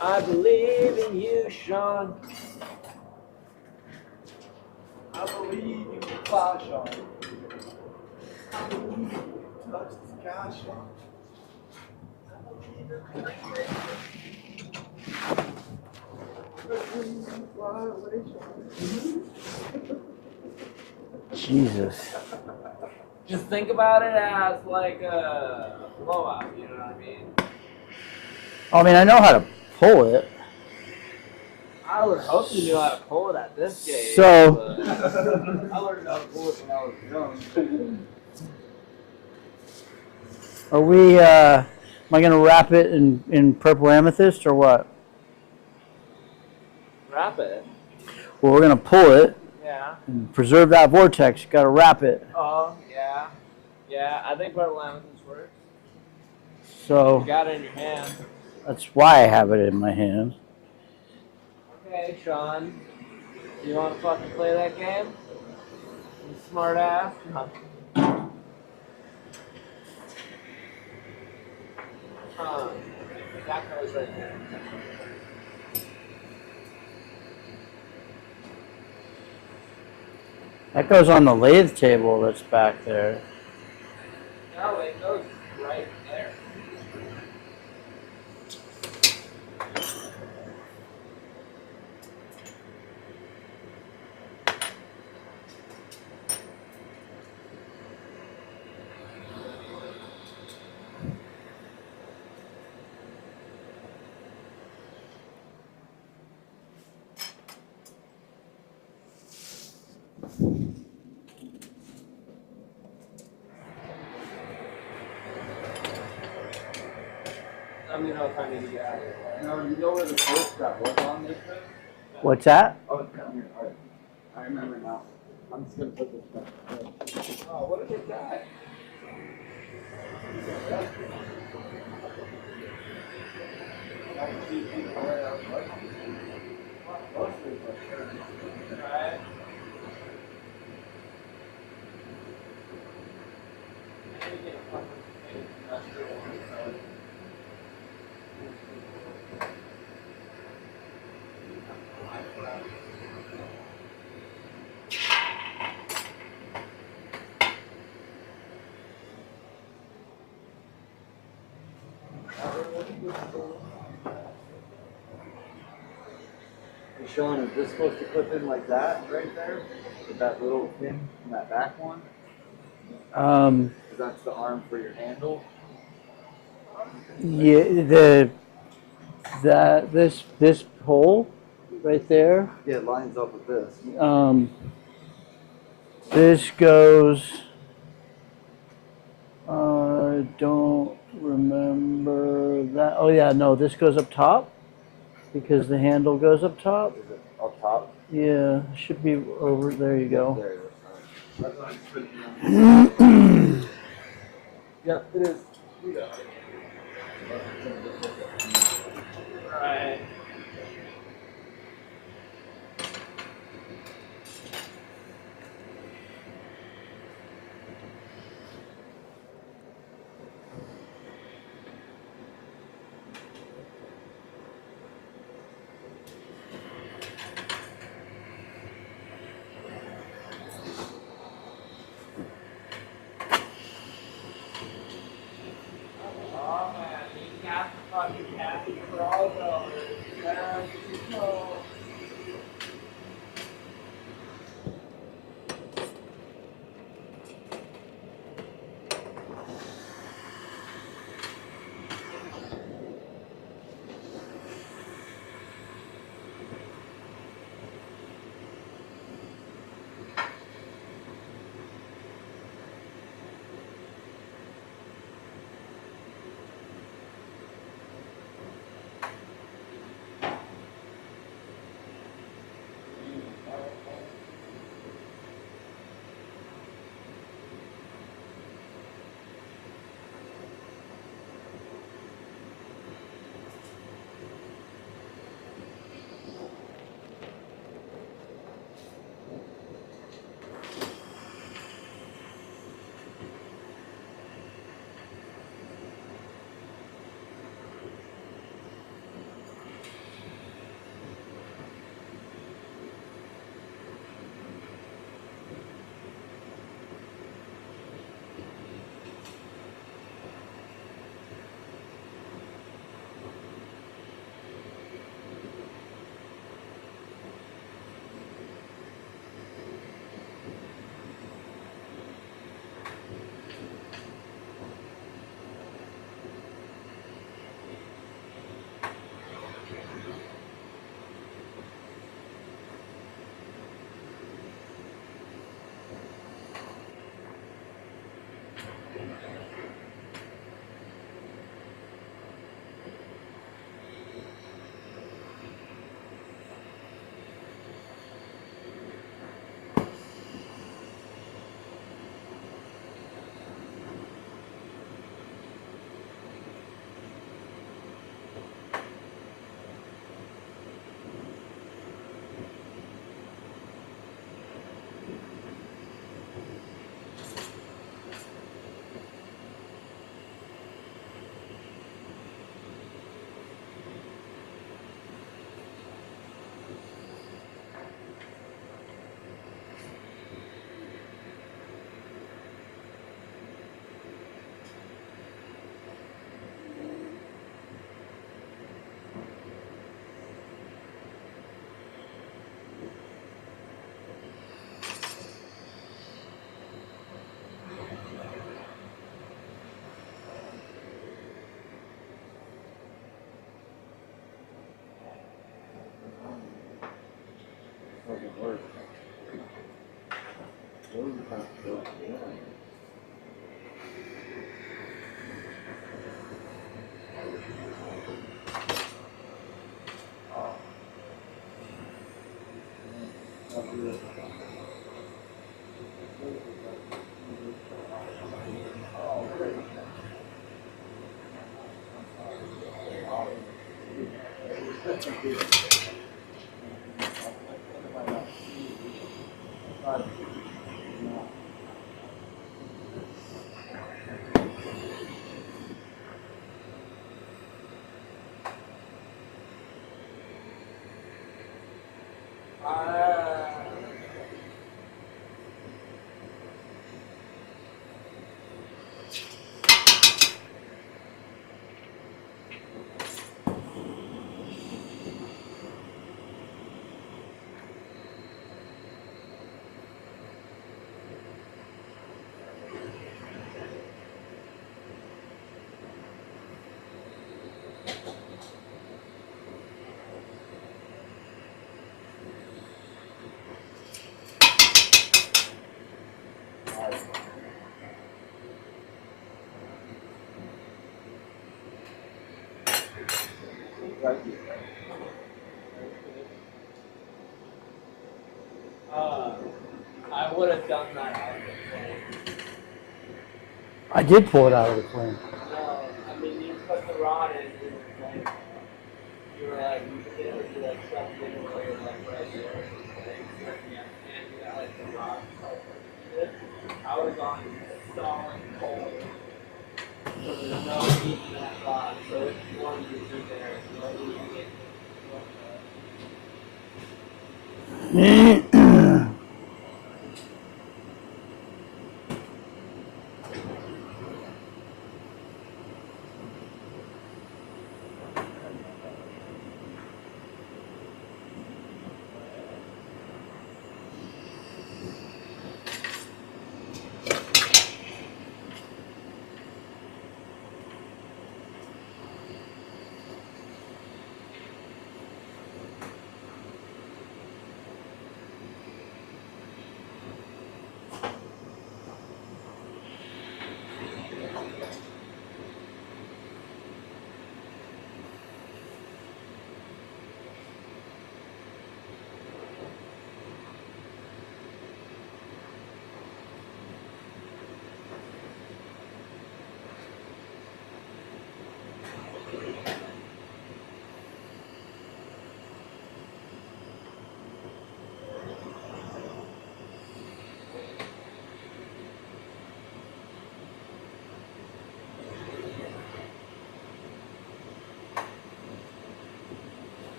I believe in you, Sean. I believe you can fly, Sean. I believe you can touch the sky, Sean. Jesus. Just think about it as like a blowout, you know what I mean? I mean, I know how to pull it. I would hope you knew how to pull it at this stage. So- but- I learned how to pull it when I was young. Are we, am I going to wrap it in purple amethyst or what? Wrap it. Well, we're going to pull it Yeah. and preserve that vortex. Got to wrap it. Oh, yeah. Yeah, I think purple amethyst works. So You got it in your hand. that's why I have it in my hand. Okay, Sean. You want to fucking play that game? You smart ass. That goes right there. That goes on the lathe table that's back there. No, it goes right there. me know if I need to get out of here. No, you know where the switch that was on this thing? What's that? Oh, it's down here. All right. I remember now. I'm just gonna put this back. Oh, what if it's that? Right. Hey, Sean, is this supposed to clip in like that right there? With that little pin in that back one? Because that's the arm for your handle. Yeah, this hole right there. Yeah, it lines up with this. This goes. I don't remember that. Oh yeah, no, this goes up top because the handle goes up top. Is it up top? Yeah, should be over. There you go. There it is. All right. That's what I'm just putting. Yep, it is. We got it. Right. Oh man, you got the fucking happy for all those. Man, you know. Doesn't work. Those have to go together. I would have done that out of the I did pull it out of the flame. No, I mean, you put the rod in and like, you were like, you did it, you like shoved it in where you're like right there. And you got like the rod. I would have gone solid cold. So there's no heat in that rod. So if you wanted to do there, no heat in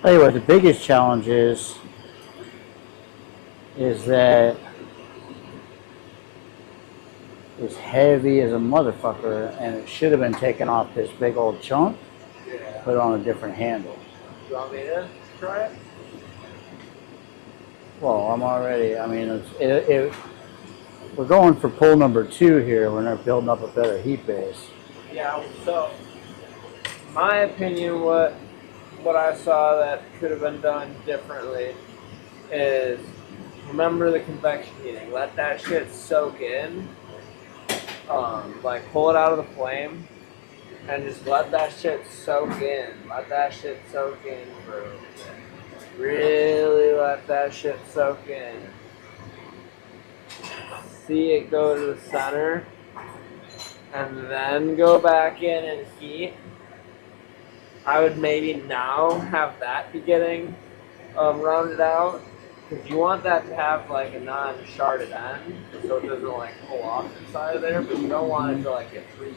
Tell you what, the biggest challenge is that it's heavy as a motherfucker, and it should have been taken off this big old chunk, put on a different handle. You want me to try it? Well, I'm already, I mean, we're going for pull number 2 here. We're not building up a better heat base. Yeah, so my opinion, what I saw that could have been done differently is remember the convection heating. Let that shit soak in. Like pull it out of the flame and just let that shit soak in. Let that shit soak in, bro. Really let that shit soak in. See it go to the center and then go back in and heat. I would maybe now have that be getting rounded out, because you want that to have like a non-sharded end, so it doesn't like pull off inside of there, but you don't want it to like get freaky.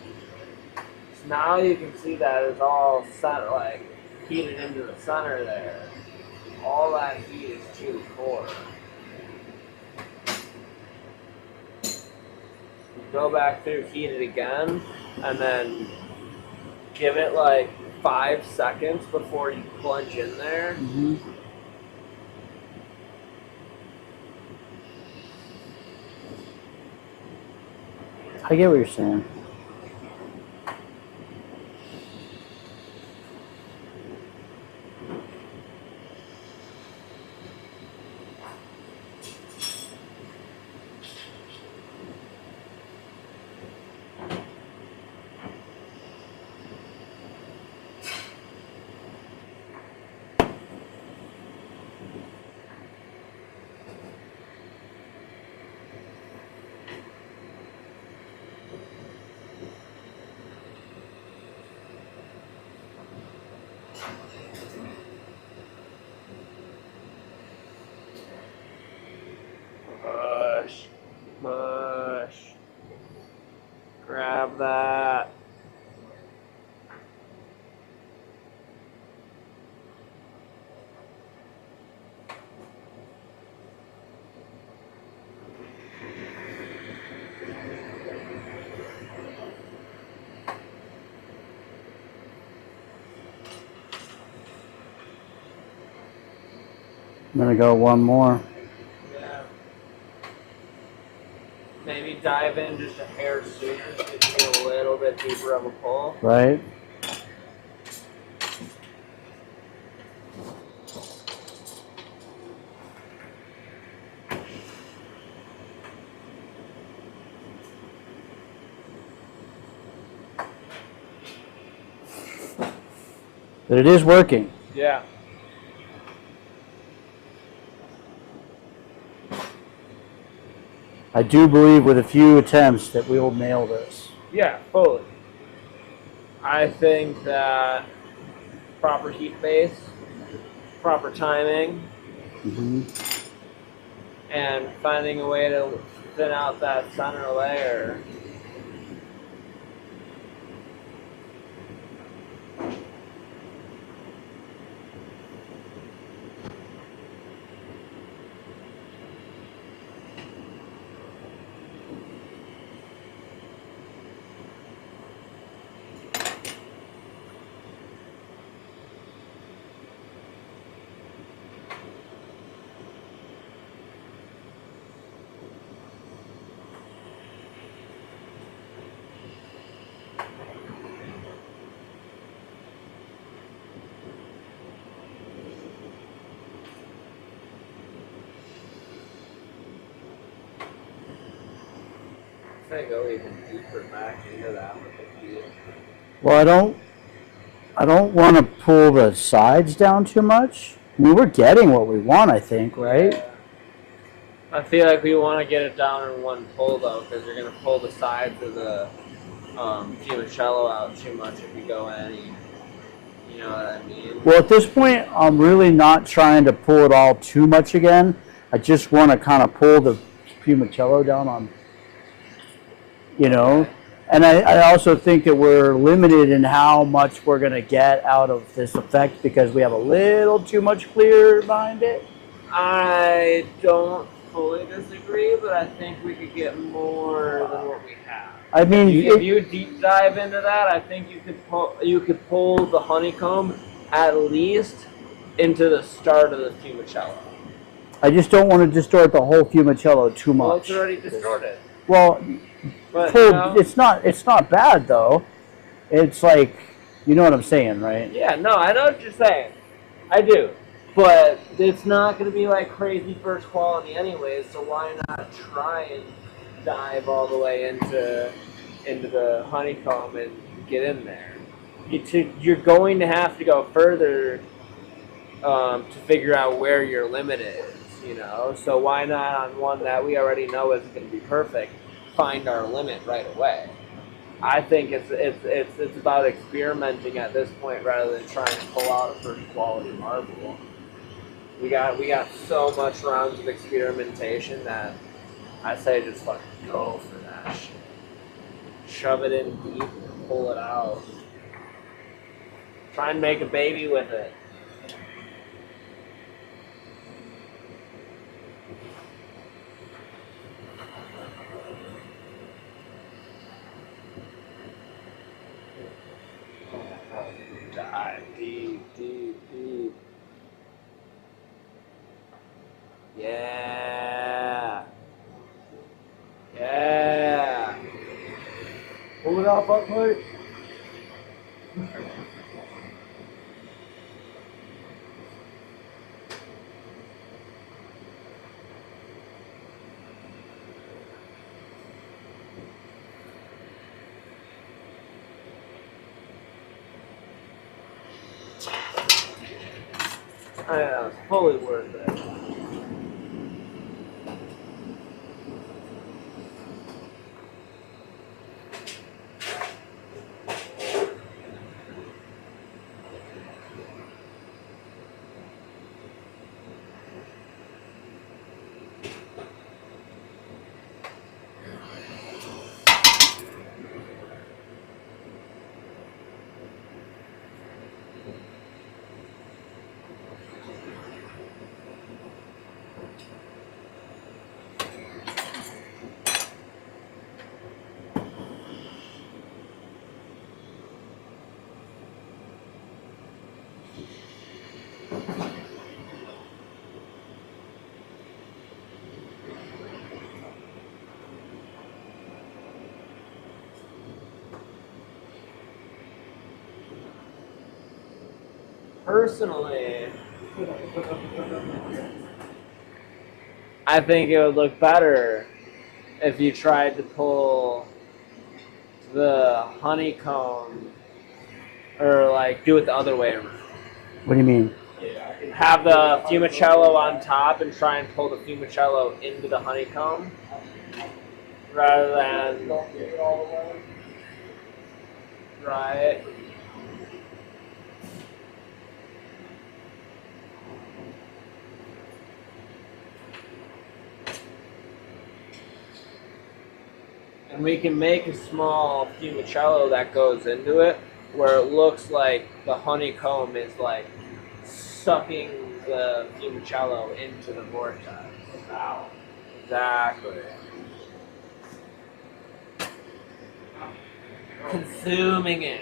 So now you can see that it's all set, like heated into the center there. All that heat is to the core. Go back through, heat it again, and then give it like 5 seconds before you plunge in there. Mm-hmm. I get what you're saying. I'm gonna go one more. Yeah. Maybe dive in just a hair sooner so you can get a little bit deeper of a pull. Right? But it is working. Yeah. I do believe with a few attempts that we will nail this. Yeah, fully. I think that proper heat base, proper timing, Mm-hmm. and finding a way to thin out that center layer. I think go even deeper back into that with the heat. Well, I don't want to pull the sides down too much. I mean, we're getting what we want, I think, right? Yeah. I feel like we want to get it down in one pull though, because you're gonna pull the sides of the limoncello out too much if you go any. You know what I mean? Well, at this point, I'm really not trying to pull it all too much again. I just want to kind of pull the limoncello down on, you know. And I also think that we're limited in how much we're going to get out of this effect because we have a little too much clear behind it. I don't fully disagree, but I think we could get more than what we have. I mean, If you deep dive into that, I think you could pull the honeycomb at least into the start of the fumicello. I just don't want to distort the whole fumicello too much. Well, it's already distorted. Well, But pull, you know, it's not bad though. It's like, you know what I'm saying, right? yeah, no, I know what you're saying. I do. But it's not going to be like crazy first quality anyways, so why not try and dive all the way into the honeycomb and get in there? You're going to have to go further to figure out where your limit is, you know? So why not on one that we already know isn't going to be perfect, find our limit right away? I think it's about experimenting at this point rather than trying to pull out a first quality marble. We got so much rounds of experimentation that I say just fucking go for that shit. Shove it in deep and pull it out. Try and make a baby with it. Dive deep, deep, deep. Yeah. Yeah. Pull it out, butt plate. I know, it's fully worth it. personally, I think it would look better if you tried to pull the honeycomb or like do it the other way around. What do you mean? Have the fumicello on top and try and pull the fumicello into the honeycomb rather than right. And we can make a small fumicello that goes into it where it looks like the honeycomb is like sucking the fumicello into the vortex. Wow. Exactly. Consuming it.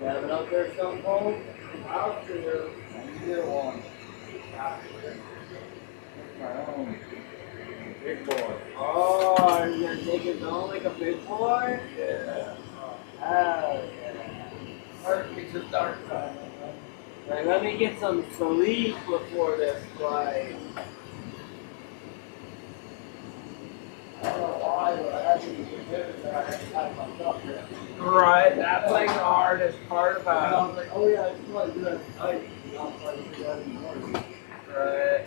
You have it up there, Stone Cold? Out here. You get one. My own. Big boy. Oh, are you gonna take it home like a big boy? Yeah. Oh, Dark meets the dark side. yeah. Right, let me get some sleep before this flight. I don't know why, but I actually considered that I had myself here. Right, that's like the hardest part And I about was like, oh yeah, it's probably good at night. And I was like, that in the morning. right.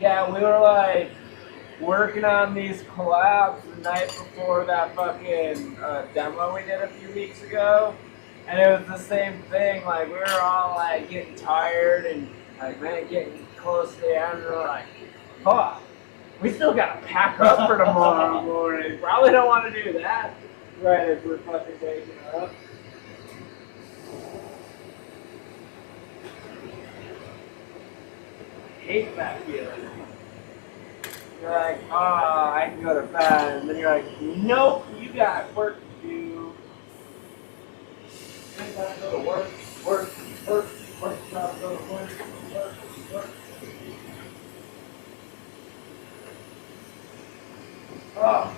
Yeah, we were like working on these collabs the night before that fucking demo we did a few weeks ago. And it was the same thing, like we were all like getting tired and like man getting close to the end and we're like, fuck, we still gotta pack up for tomorrow morning. Probably don't wanna do that right as we're fucking waking up. Hate that feeling. You're like, I can go to bed. And then you're like, nope, you got work to do. You gotta go to work, work, work, work, gotta go to work, work, work. Oh.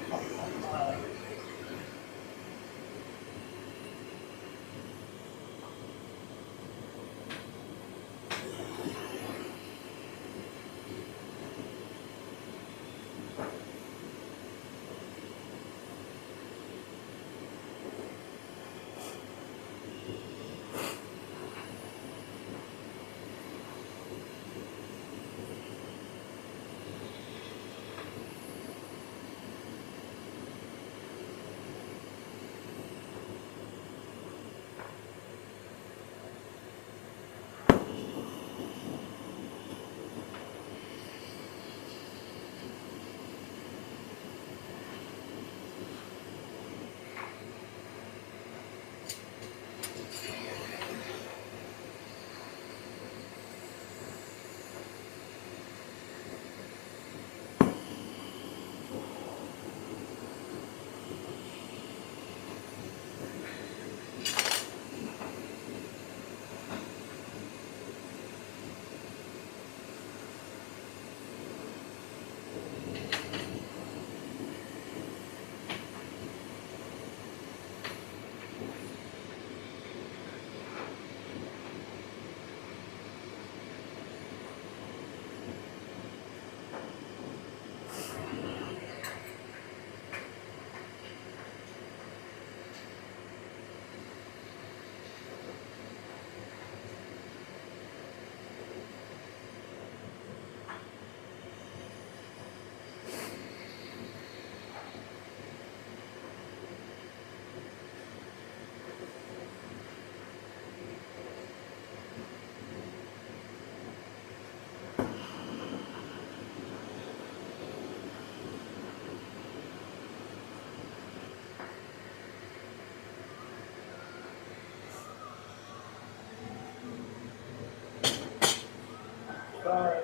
Sorry.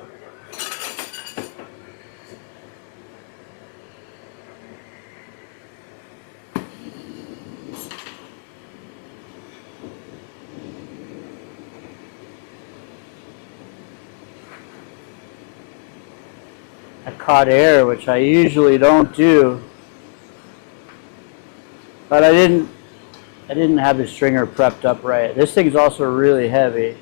I caught air, which I usually don't do, but I didn't have the stringer prepped up right. This thing's also really heavy.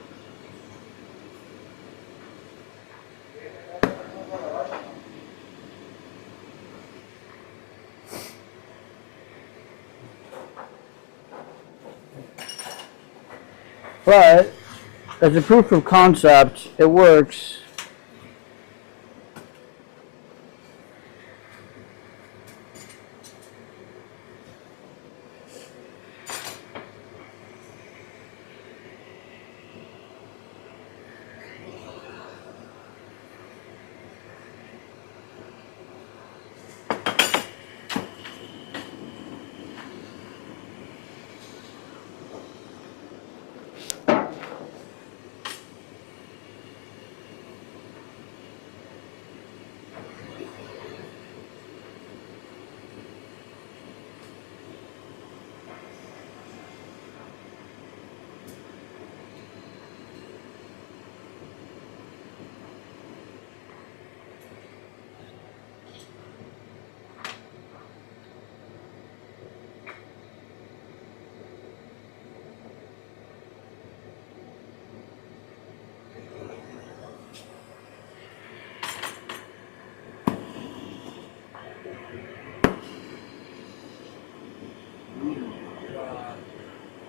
But as a proof of concept, it works.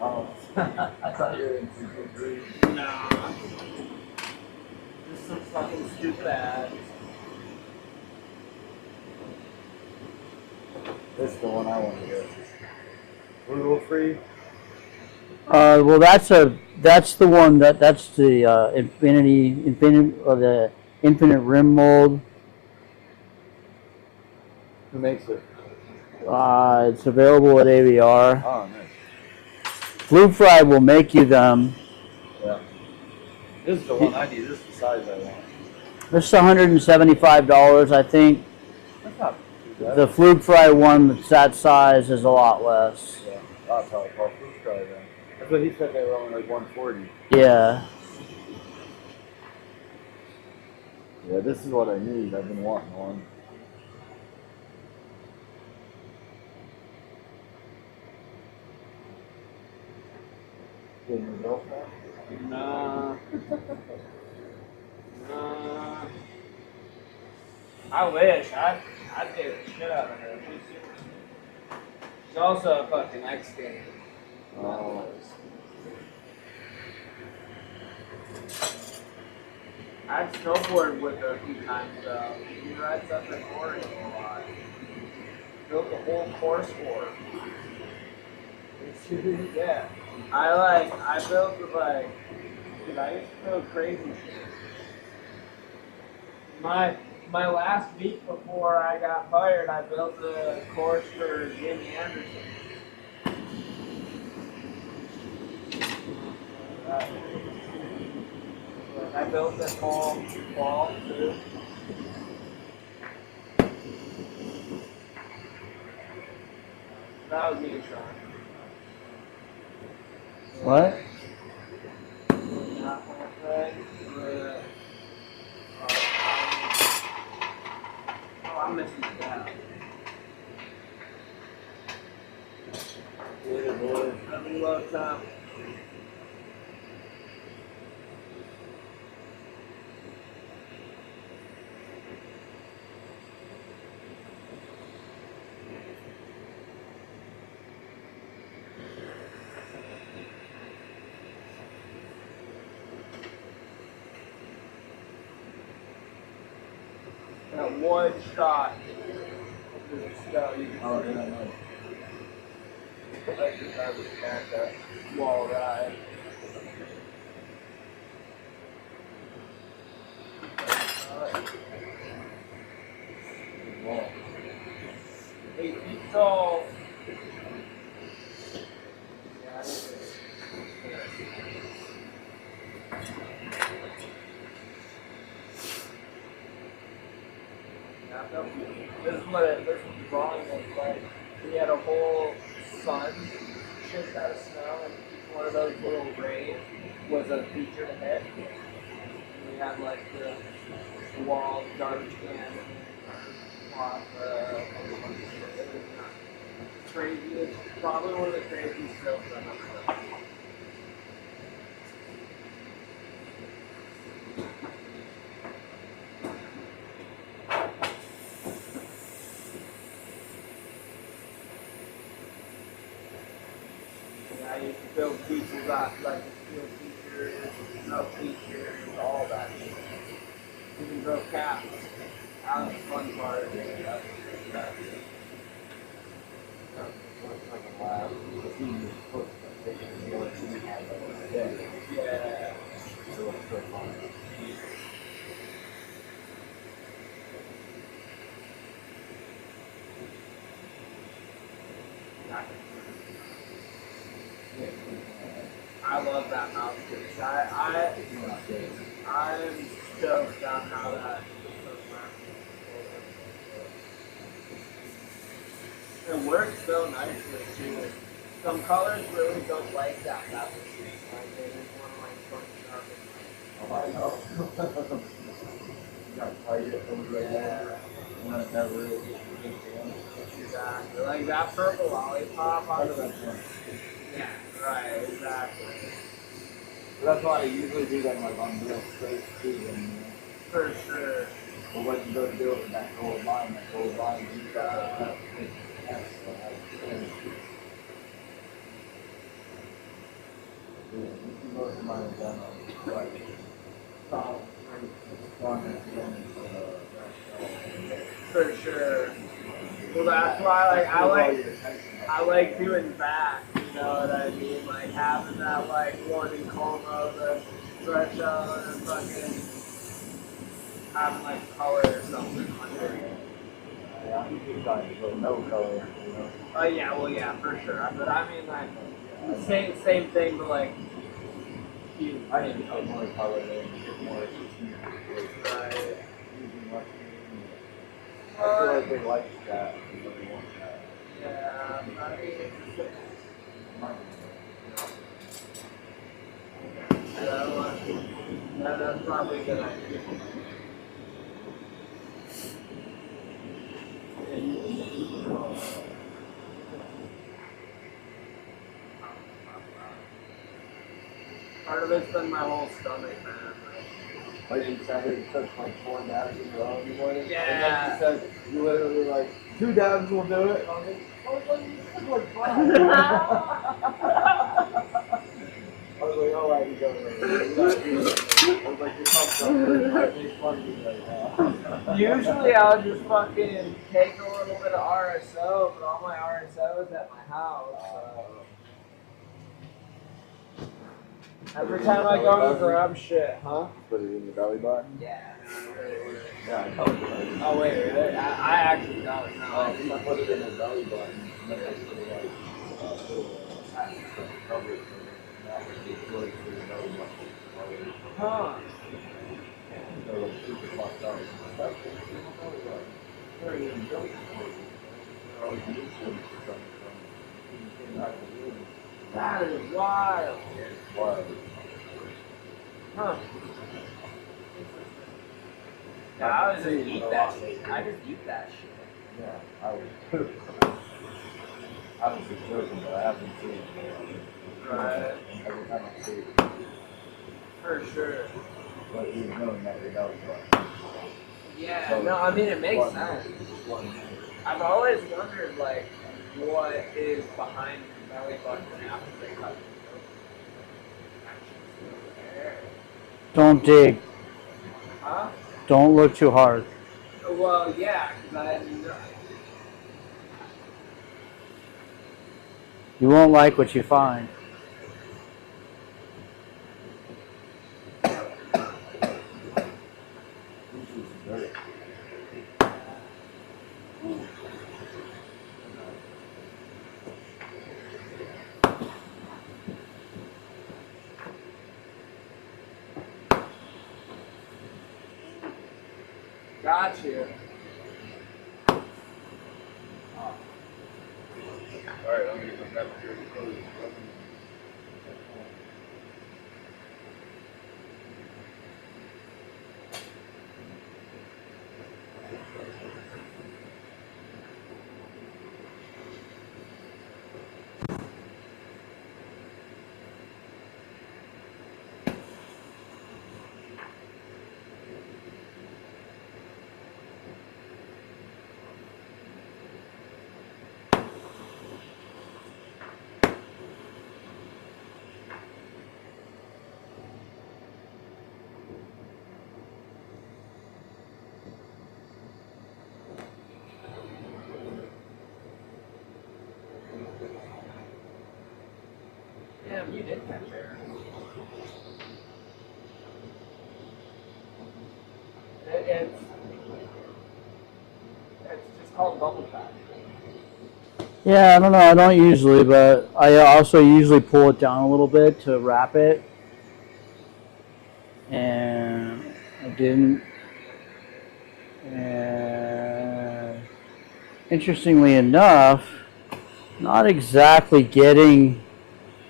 Oh, I thought you were in super green. Nah. This is some fucking stupid ads. This is the one I want to get. Rule free. Well, that's the one that's the infinite rim mold. Who makes it? It's available at AVR. Oh, nice. Blue Fry will make you them. Yeah. This is the one I need. This is the size I want. This is $175, I think. That's not too bad. The Fluke Fry one that's that size is a lot less. Yeah, that's how I call food fry then. That's what he said they were only like 140. Yeah. Yeah, this is what I need. I've been wanting one. Getting your girlfriend? Nah. Nah. I wish. I'd date the shit out of her. She's also a fucking X skater. Oh. I'd snowboard with her a few times though. She rides up in Oregon a lot. Built the whole course for her. Yeah. I built like, dude, I used to build crazy shit. My last week before I got fired, I built a course for Jimmy Anderson. I built this whole wall too. That was me and Sean. What? That whole thing. I'm missing it down. Yeah, boy. Let me load some. That one shot. Oh, yeah, nice. Like the time we had that wall ride. Wow. 8 feet tall. Yeah, it is. This is what the drawing was like. We had a whole sun shipped out of snow, and each one of those little rays was a feature to hit. And we had like the wall, garbage can, cloth, crazy. It's probably one of the craziest builds I've ever done. I used to build features out like steel features, no features, all that shit. Even build caps. That was the fun part. Yeah. I love that mouse case. I'm stoked on how that. It works so nicely too. Some colors really don't like that. That's the thing. Like they just want to like punch it up. Oh, I know. You got tight it over there. And then it never really gets Exactly. Like that purple lollipop on the. Yeah. Right. Exactly. That's why I usually do them like on real straight too. For sure. But when you go to do it with that gold line, you got most of mine is done on like solid strong For sure. Well, that's why I like doing that. You know what I mean? Like having that like one in Como, the threshold, and fucking having like color or something under. Yeah, I'm just trying to go no color, you know. Oh yeah, well yeah, for sure. But I mean like the same thing, but like you. I need to put more color in, get more Right. feel like they like that. Yeah, I mean, that's probably a good idea. Part of it's been my whole stomach, man. Like you said, it took like 4 dabs in a row in the morning. Yeah. And then you said, you literally like, 2 dabs will do it. I was like, you took like 5. I was like, oh, I can go there. I was like, you're pumped up. I make fun of you right now. Usually I'll just fucking take a little bit of RSO, but all my RSO is at my house. So. Every time I go to grab shit, huh? Put it in the belly button? Yeah. Yeah, I know. Oh wait, really? I actually don't know. I put it in the belly button. And then I put it like, cover it. Huh. They're like super fucked up. That is wild. Wild. Huh. Yeah, I was just eat that shit. I just eat that shit. Yeah, I was just joking, but I haven't seen it. Right. Every time I see it. For sure. But you knowing that you know it's Yeah, no, I mean, it makes sense. I've always wondered, like, what is behind your belly button after they cut the Don't dig. Huh? Don't look too hard. Well, yeah, because I didn't know. You won't like what you find. Got you. Alright, I'm gonna come back here. Damn, you did catch air. It's just called bubble pack. Yeah, I don't know. I don't usually, but I also usually pull it down a little bit to wrap it. And I didn't. And interestingly enough, not exactly getting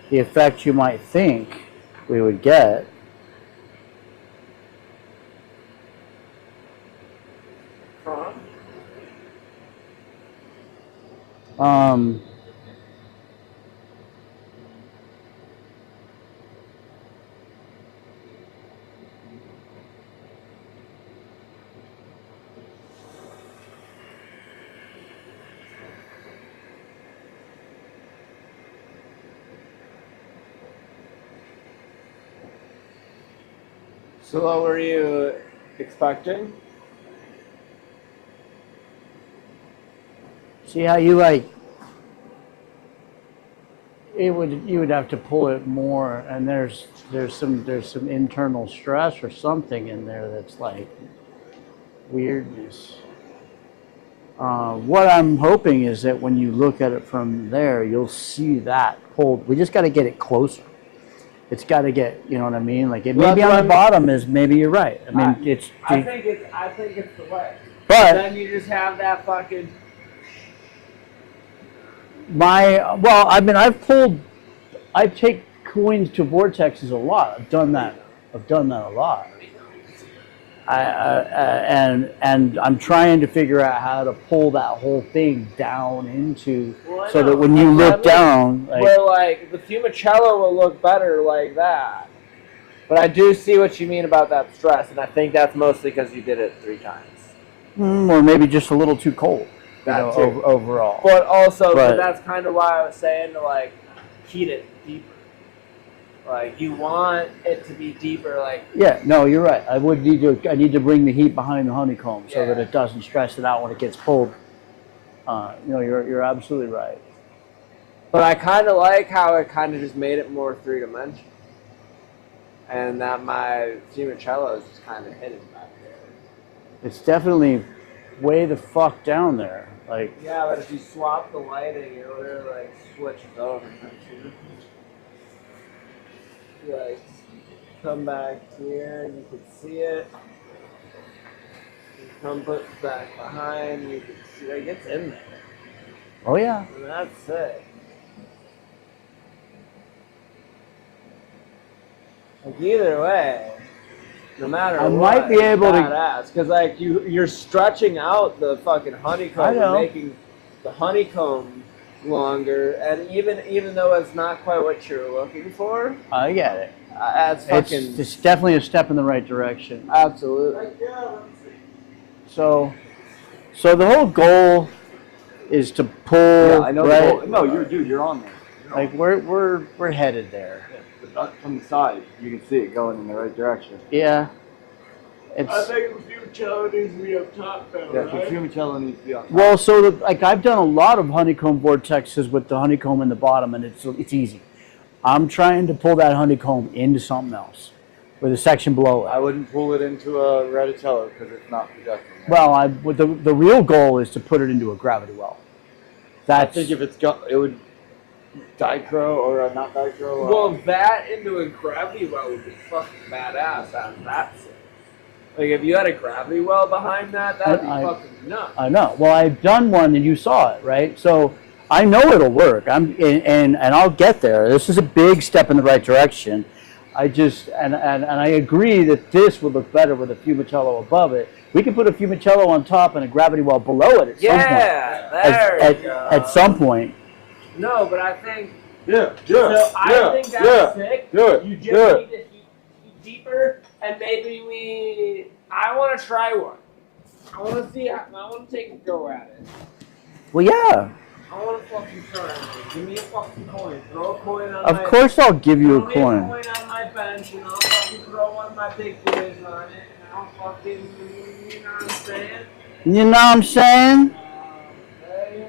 the effect you might think we would get. From? So what were you expecting? See how you like it would you would have to pull it more, and there's some internal stress or something in there that's like weirdness. What I'm hoping is that when you look at it from there, you'll see that pulled. We just got to get it closer. It's got to get, you know what I mean? Like it Well, maybe that's on what the bottom is maybe you're right. I mean, I think it's the way. But then you just have that fucking. I take coins to vortexes a lot. I've done that a lot. And I'm trying to figure out how to pull that whole thing down into so that when you look down, where like the Fumicello will look better like that. But I do see what you mean about that stress, and I think that's mostly because you did it 3 times. or maybe just a little too cold, That too. overall. But also, But- that's kind of why I was saying to like heat it deeper. Like you want it to be deeper, like Yeah, no, you're right. I need to bring the heat behind the honeycomb so that Yeah. it doesn't stress it out when it gets pulled. You're absolutely right. But I kind of like how it kind of just made it more 3-dimensional. And that my Fumicello is just kind of hidden back there. It's definitely way the fuck down there. Like, Yeah, but if you swap the lighting, it really like switches over. You like come back here, you can see it. You come put it back behind, you can see like it's in there. oh yeah. And that's it. Like either way, no matter I what, might be able to- badass. Because like you're stretching out the fucking honeycomb, I know. and making the honeycomb longer, and even though it's not quite what you're looking for, I get it. that's fucking It's definitely a step in the right direction. absolutely. So the whole goal is to pull. Yeah, I know. Right? No, you're on there. Like we're headed there. But from the side, you can see it going in the right direction. Yeah. It's think the Fumicello needs to be up top though, Yeah, the Fumicello needs to be on top. well, so like I've done a lot of honeycomb vortexes with the honeycomb in the bottom, and it's easy. I'm trying to pull that honeycomb into something else, with a section below I it. wouldn't pull it into a Reditello because it's not projecting. Well, the real goal is to put it into a gravity well. I That's think if it's got, it would dichro or not dichro. Well, that into a gravity well would be fucking badass. That's it. Like if you had a gravity well behind that, that'd be I- fucking nuts. I know. Well, I've done one, and you saw it, right? So I know it'll work. And I'll get there. This is a big step in the right direction. I just and I agree that this would look better with a Fumicello above it. We could put a Fumicello on top and a gravity well below it at some point. Yeah, there you go. At some point. No, but I think yeah, so. I think that's sick. do it, You just do it. need to heat deeper, and maybe I want to try one. I want to see. I want to take a go at it. Well, yeah. I want to fucking try it. Give me a fucking coin. Throw a coin on Of my. course, I'll give you Throw a me coin. a coin on my bench, and I'll fucking throw one of my big boys on it, and I'll fucking. You know what I'm saying? You know what I'm saying? Hey.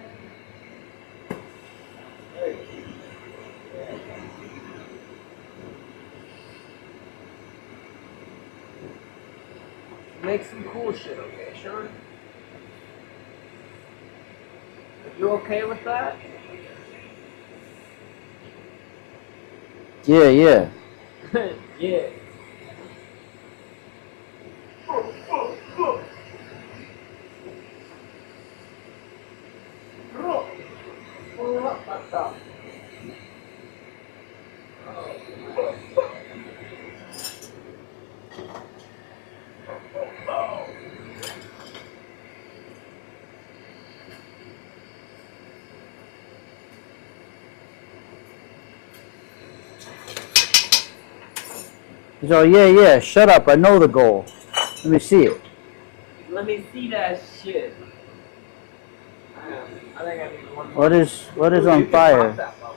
Make some cool shit, okay, Sean? You okay with that? Yeah, yeah. Yeah. So yeah. Shut up. I know the goal. Let me see it. Let me see that shit. I think I need one more. What is Ooh, you on can fire? pop that bubble.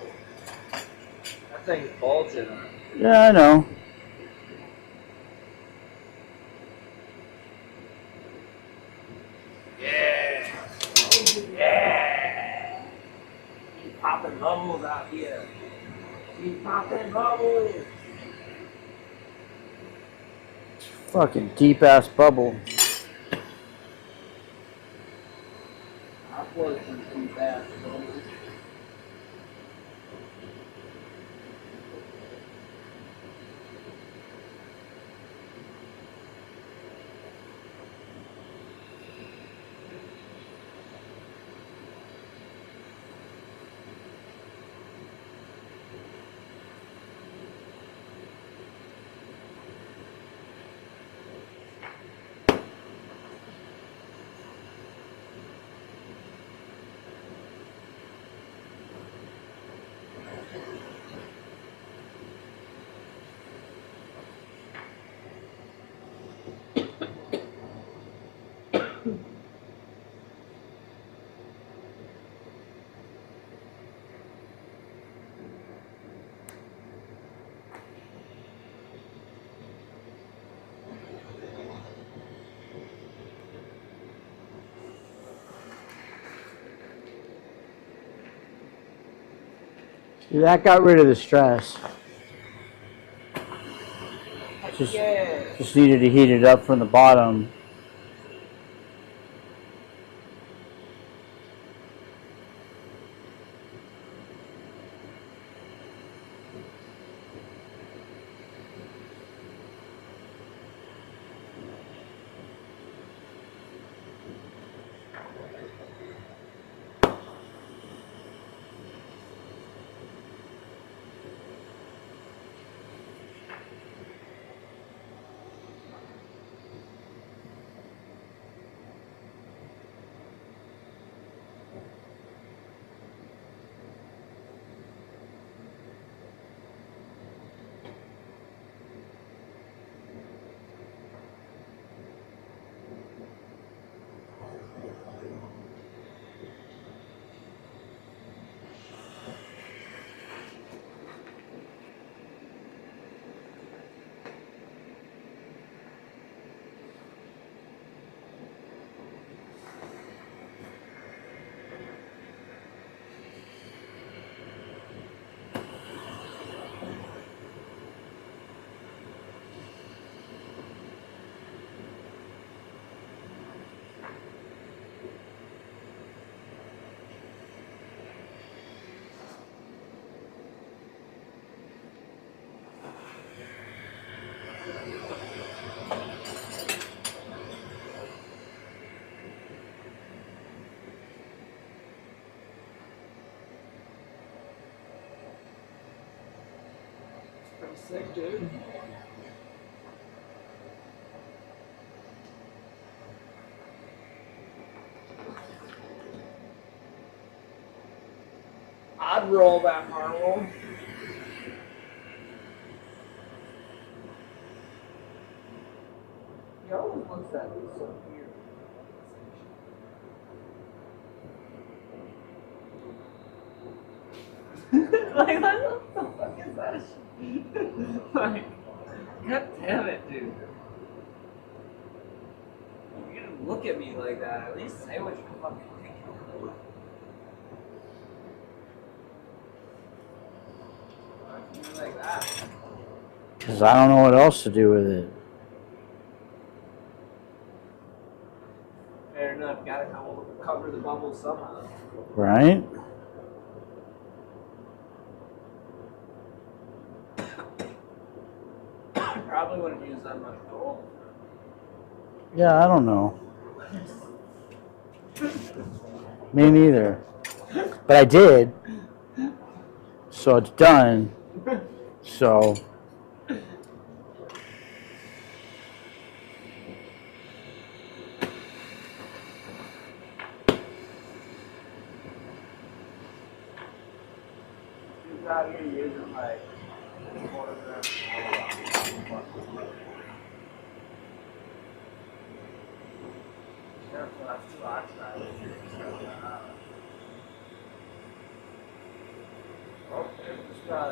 That thing's bulging. Yeah, I know. Yeah. Yeah. Keep popping bubbles out here. Keep popping bubbles. Fucking deep ass bubble. I'll pour some deep ass bubbles. See, that got rid of the stress. Yeah. Just needed to heat it up from the bottom. Pretty sick, dude. I'd roll that marble. He always looks at me so weird. Like, what the fuck is that shit? Like, god damn it, dude. You didn't look at me like that. At least say what you fucking think. Why'd you do like that? Because I don't know what else to do with it. Fair enough. Gotta cover the bubbles somehow. Right? Probably wouldn't use that much gold. Yeah, I don't know. Me neither. But I did. So it's done. So. He's out here using like photographs. Careful, that's too oxidized. Oh, there's the straw.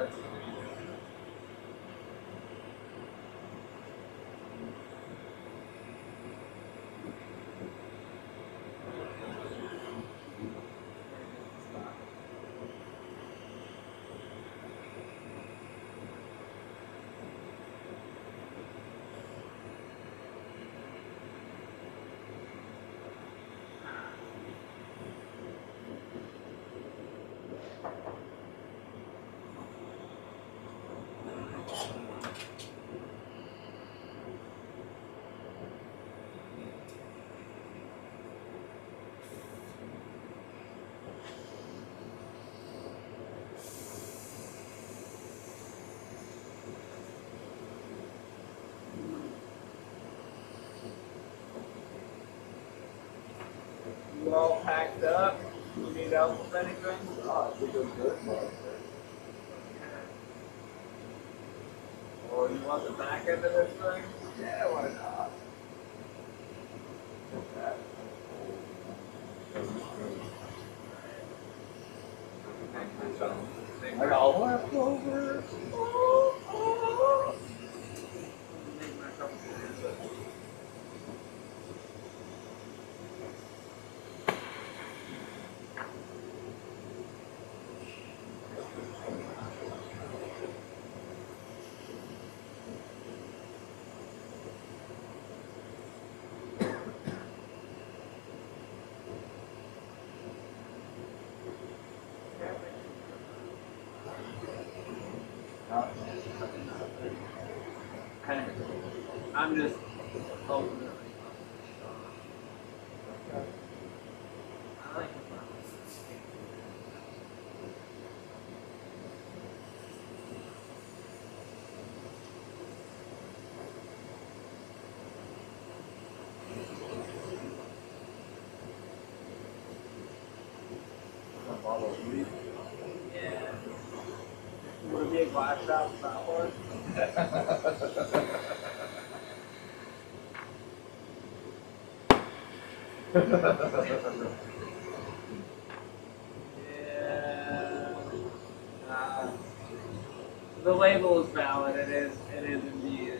You all packed up? You need help with anything? Oh, I think it was good. Or you want the back end of this thing? Yeah, why not? I got leftovers. I'm just hoping that I like it. Yeah. Would it be a glass shop style one? Yeah. Uh, the label is valid. It is indeed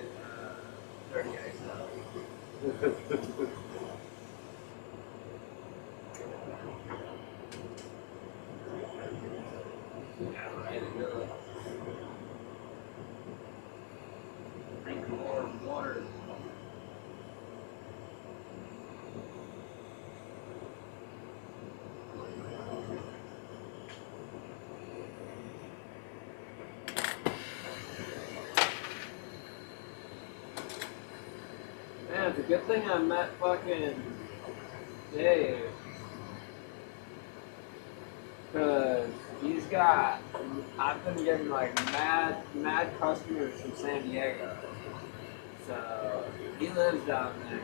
dirty ice. Yeah, right. Drink more water. Man, it's a good thing I met fucking Dave. Cause he's got, I've been getting like mad customers from San Diego. So he lives down there.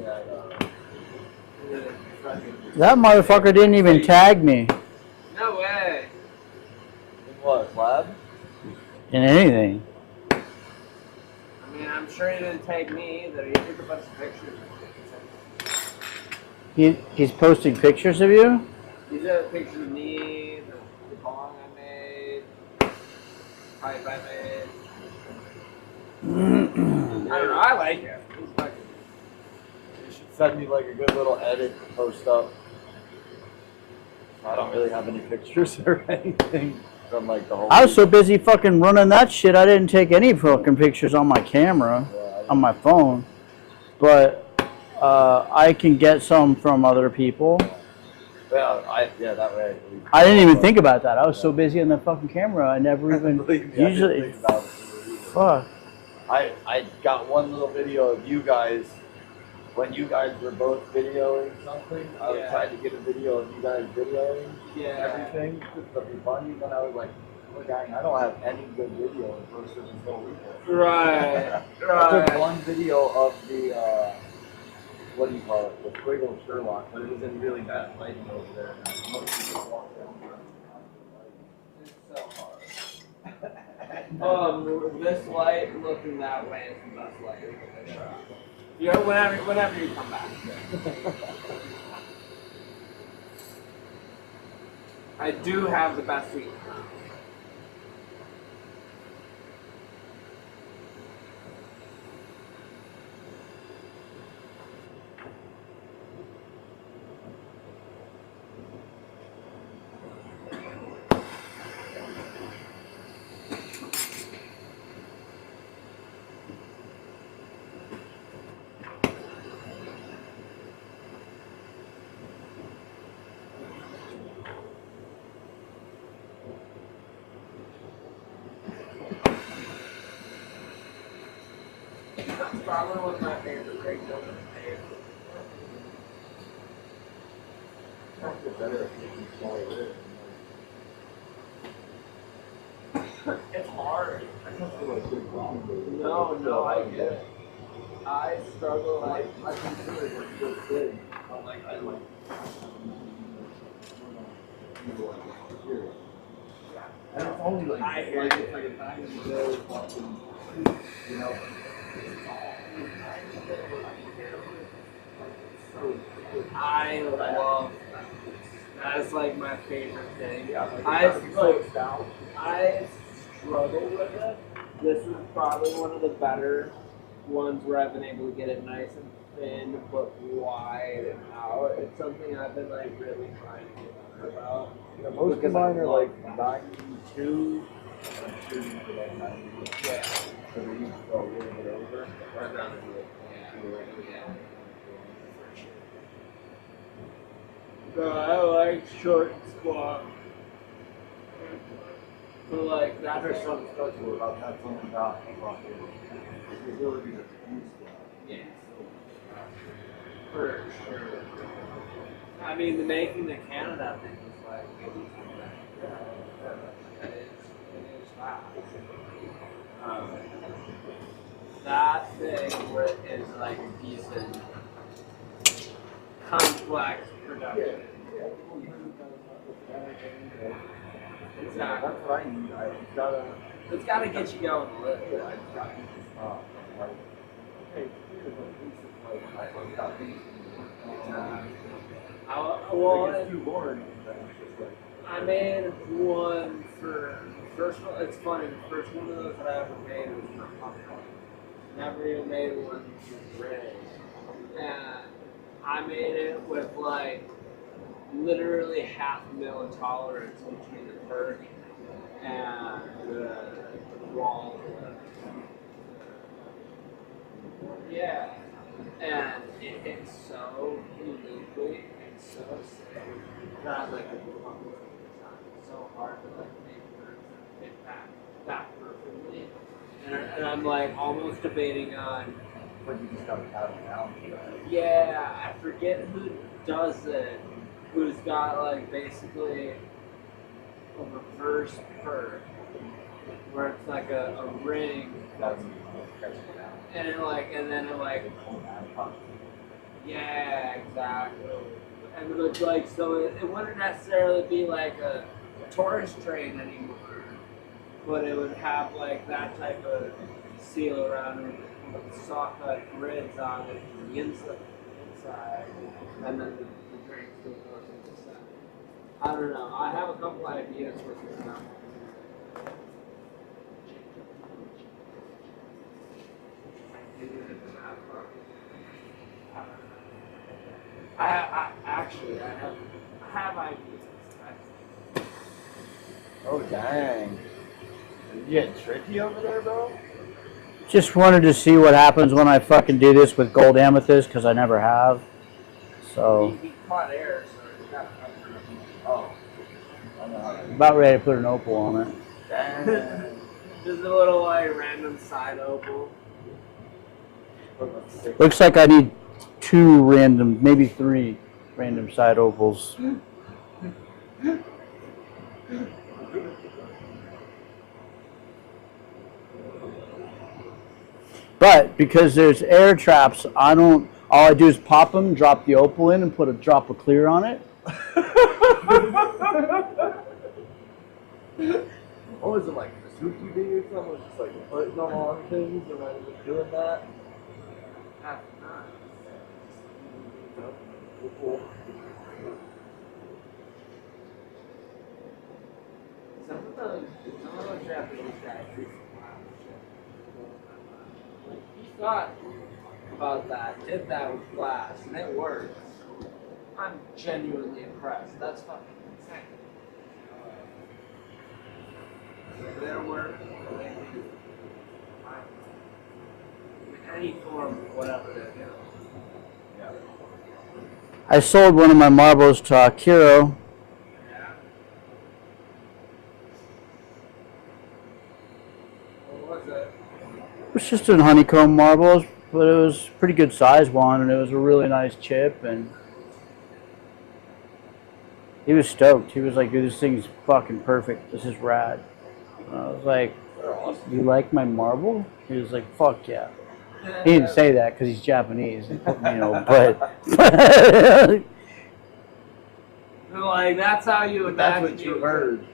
Yeah, he lives fucking. That motherfucker didn't even tag me No way. In what, Collab? in anything. I mean, I'm sure he didn't tag me either. He took a bunch of pictures. He's posting pictures of you? These are pictures of me, the bong I made, pipe I made. I don't know, I like it. He's fucking. You should send me like a good little edit to post up. I don't really have any pictures or anything from like the whole. I was so busy fucking running that shit, I didn't take any fucking pictures on my camera, on my phone. But I can get some from other people. Yeah, that way. I didn't even think about that. I was so busy on the fucking camera, I never even Believe me, I usually. didn't think about it either. Fuck. I got one little video of you guys when you guys were both videoing something. I was trying to get a video of you guys videoing everything just to be funny. Then I was like, oh, dang, I don't have any good video of posted this whole weekend. Right, I took one video of the what do you call it? The Squiggle Sherlock, but it was in really bad lighting over there. And most people walked down It's so hard. This light looking that way is the best light in the shot. You know, whenever you come back. I do have the best seat. That's probably one of my favorite breaks over It's hard. No, I get it. I struggle. I consider it a good thing. And it's only like, I hear it's you. like a tiny little fucking, you know. I love that. That's like my favorite thing. I struggle with it. This is probably one of the better ones where I've been able to get it nice and thin but wide and out. It's something I've been like really trying to get better about. Yeah, most of mine are like 92. I'm shooting for like 90. Yeah. So they used to go a little bit over. I'd rather do it. No, I like short squat. But like that's There's something special about that something about the ability to use yeah, for sure. I mean, the making the Canada thing was like it is fast. That thing is like decent, complex production. Exactly. That's what I need. It's gotta get you going a little. Well, It's too boring. I made one for first one. It's funny. The first one of those that I ever made was for popcorn. Never even made one for bread. And I made it with like literally half a mil in tolerance between the perk and the raw. Yeah, and it hits so uniquely and so sick that I was like, it's so hard to like make words that fit that perfectly. And I'm like almost debating on. But you just gotta have it down. Yeah, I forget who does it. Who's got like basically a reverse perk where it's like a ring that's and then it like yeah, exactly. And it was like so it wouldn't necessarily be like a tourist train anymore, but it would have like that type of seal around it with socket grids on it from the inside, and then the drink still goes into the center. I don't know. I have a couple ideas for this now. I actually I have ideas. Oh dang. You getting tricky over there, bro? Just wanted to see what happens when I fucking do this with gold amethyst because I never have. So He caught air, so it's got Oh. I know how to about ready to put an opal on it. Dang. just a little like random side opal. Looks like I need 2 random, maybe 3 random side opals. But because there's air traps, all I do is pop them, drop the opal in, and put a drop of clear on it. What was it like? The Suki Bee or something? Just like putting them on things and then just doing that? Some of those Japanese guys do some wild shit. He thought about that, did that with glass, and it works. I'm genuinely impressed. That's fucking insane. Their work, any form of whatever they're doing. I sold one of my marbles to Akiro. Yeah. What was it? It was just a honeycomb marble, but it was a pretty good size one, and it was a really nice chip, and he was stoked. He was like, dude, this thing's fucking perfect. This is rad. And I was like, you like my marble? He was like, fuck yeah. He didn't say that because he's Japanese, you know, but Like, that's how you That's imagine what you heard.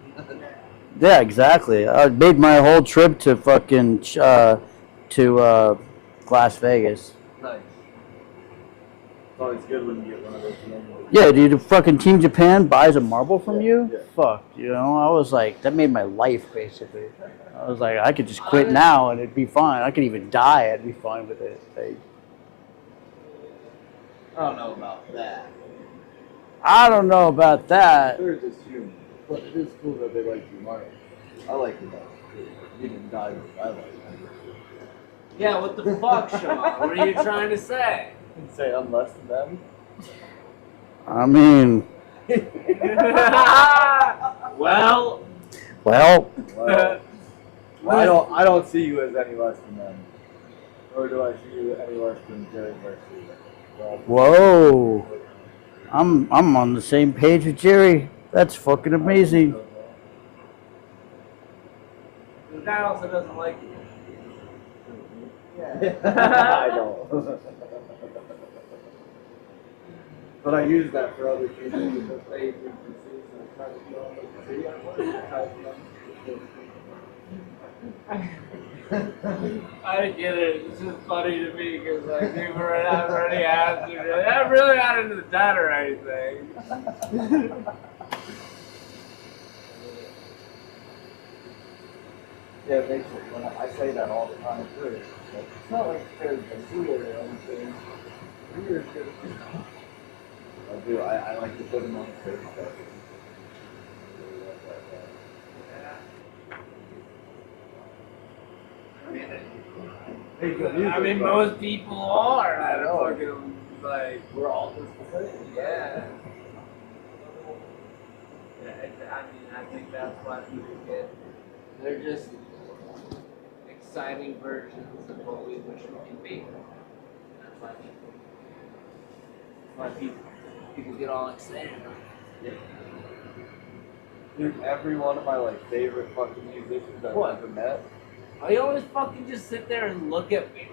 yeah, exactly. I made my whole trip to fucking Las Vegas. Nice. It's always good when you get one of those things. Yeah, dude, fucking Team Japan buys a marble from you? Yeah. Fuck, you know, I was like, that made my life, basically. I was like, I could just quit now and it'd be fine. I could even die, I'd be fine with it. Like, I don't know about that. I don't know about that. They're just human. But it is cool that they like your marble. I like your marble too. You didn't die with I like it. Yeah, what the fuck, Sean? What are you trying to say? You say I'm less than them? I mean, Well, Well, Well, I don't see you as any less than them. Or do I see you any less than Jerry Garcia? Well, whoa. I'm on the same page with Jerry. That's fucking amazing. The guy also doesn't like you. I don't. But I use that for other people because they think and I try to be on the video. I get it. It's just funny to me because like people are not already answered it. I'm really not into the dad or anything. Yeah, it makes it, when I say that all the time too. It's not like there's a zoo or anything. Weird. I do. I like to put them on the face. I mean, most people are. I know. Fucking like We're all just the same. yeah. I mean, I think that's why people get. They're just exciting versions of what we wish we could be. That's why people get all excited. Dude, every one of my like favorite fucking musicians I've What? ever met. Oh, you always fucking just sit there and look at me.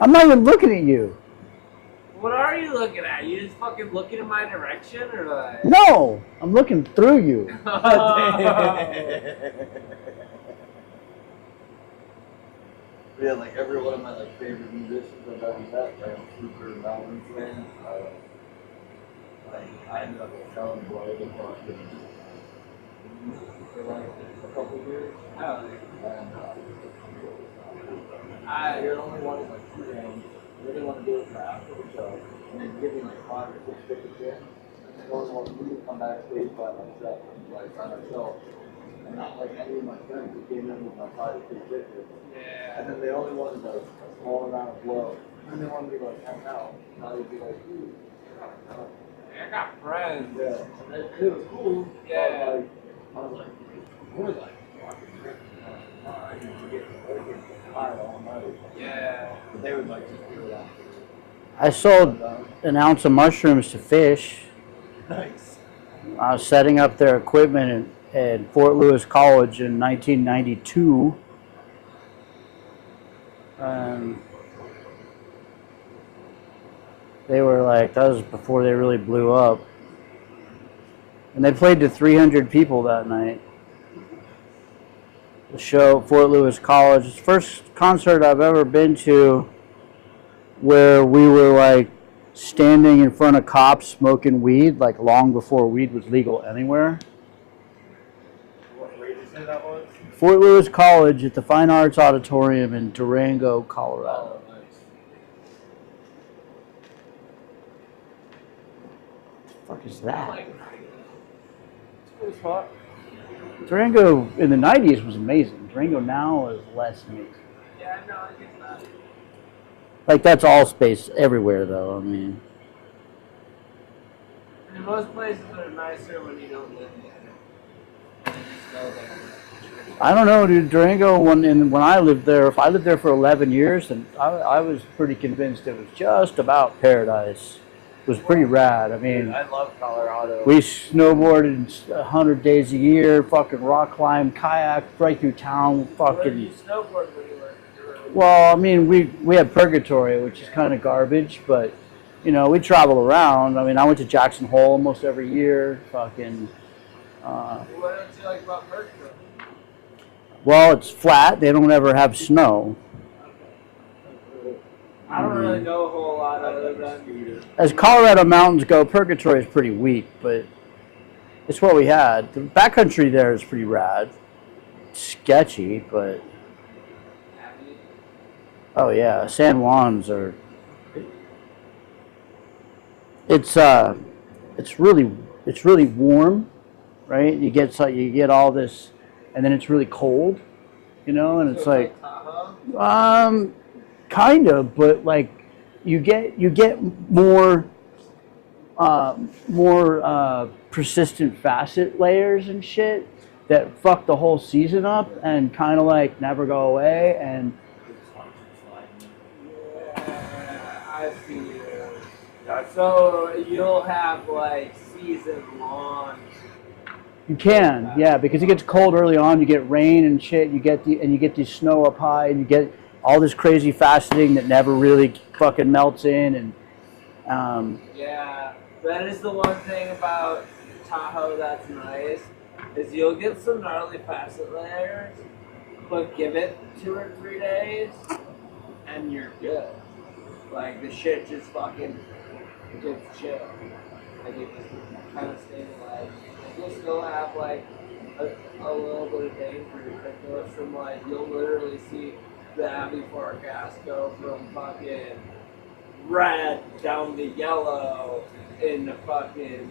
I'm not even looking at you. What are you looking at? You just fucking looking in my direction or like? No, I'm looking through you. Yeah, like every one of my like favorite musicians I've ever met, like I'm super Melvin's fan. I ended up telling Boy the fucking for like a couple years. Oh, And I you're only wanting like 2 games. I really want to do it for after the show. And then give me like 5 or 6 tickets in. And then only want me to come backstage by myself, like by myself. And not like any of my friends who came in with my 5 or 6 tickets. yeah. And then they only wanted a small amount of blow. And they wanted me to like hang out. And I would be like, dude. I got friends. Yeah. And it was cool. Yeah. But like, I was like, we're like fucking tripping. I need to get high all night. Yeah. But they would like just do it after. I sold an ounce of mushrooms to Fish. Nice. I was setting up their equipment at Fort Lewis College in 1992. They were like, that was before they really blew up. And they played to 300 people that night. The show at Fort Lewis College. It's the first concert I've ever been to where we were like standing in front of cops smoking weed, like long before weed was legal anywhere. What grade did you say that was? Fort Lewis College at the Fine Arts Auditorium in Durango, Colorado. Oh, nice. What the fuck is that? It's a cool spot. Durango in the 90s was amazing. Durango now is less amazing. Yeah, no, I get that. Like, that's all space everywhere, though. I mean, And most places are nicer when you don't live there. And you just go there. I don't know, dude. Durango, when I lived there, if I lived there for 11 years, and I was pretty convinced it was just about paradise. It was pretty rad. I mean, Dude, I love Colorado. we snowboarded 100 days a year, fucking rock climbed, kayak right through town, Where do fucking. you snowboard when you were? Well, I mean, we had Purgatory, which is kind of garbage, but you know, we travel around. I mean, I went to Jackson Hole almost every year. Fucking. What don't you like about Mercury? Well, it's flat. They don't ever have snow. I don't really know a whole lot other than As Colorado mountains go, Purgatory is pretty weak, but it's what we had. The backcountry there is pretty rad. It's sketchy, but oh yeah, San Juans are. It's really warm, right? You get all this, and then it's really cold, you know, and it's like. Kind of, but like you get more persistent facet layers and shit that fuck the whole season up and kind of like never go away. And I see you. So you'll have like season long. you can, yeah, because it gets cold early on. You get rain and shit. You get the snow up high, and you get all this crazy faceting that never really fucking melts in. And Yeah, that is the one thing about Tahoe that's nice, is you'll get some gnarly facet layers, but give it 2 or 3 days, and you're good. Like, the shit just fucking gets chill. Like, it just kind of stabilizes. You'll still have, like, a little bit of danger, but goes from, like, you'll literally see the Abbey forecast go from fucking red down to yellow in the fucking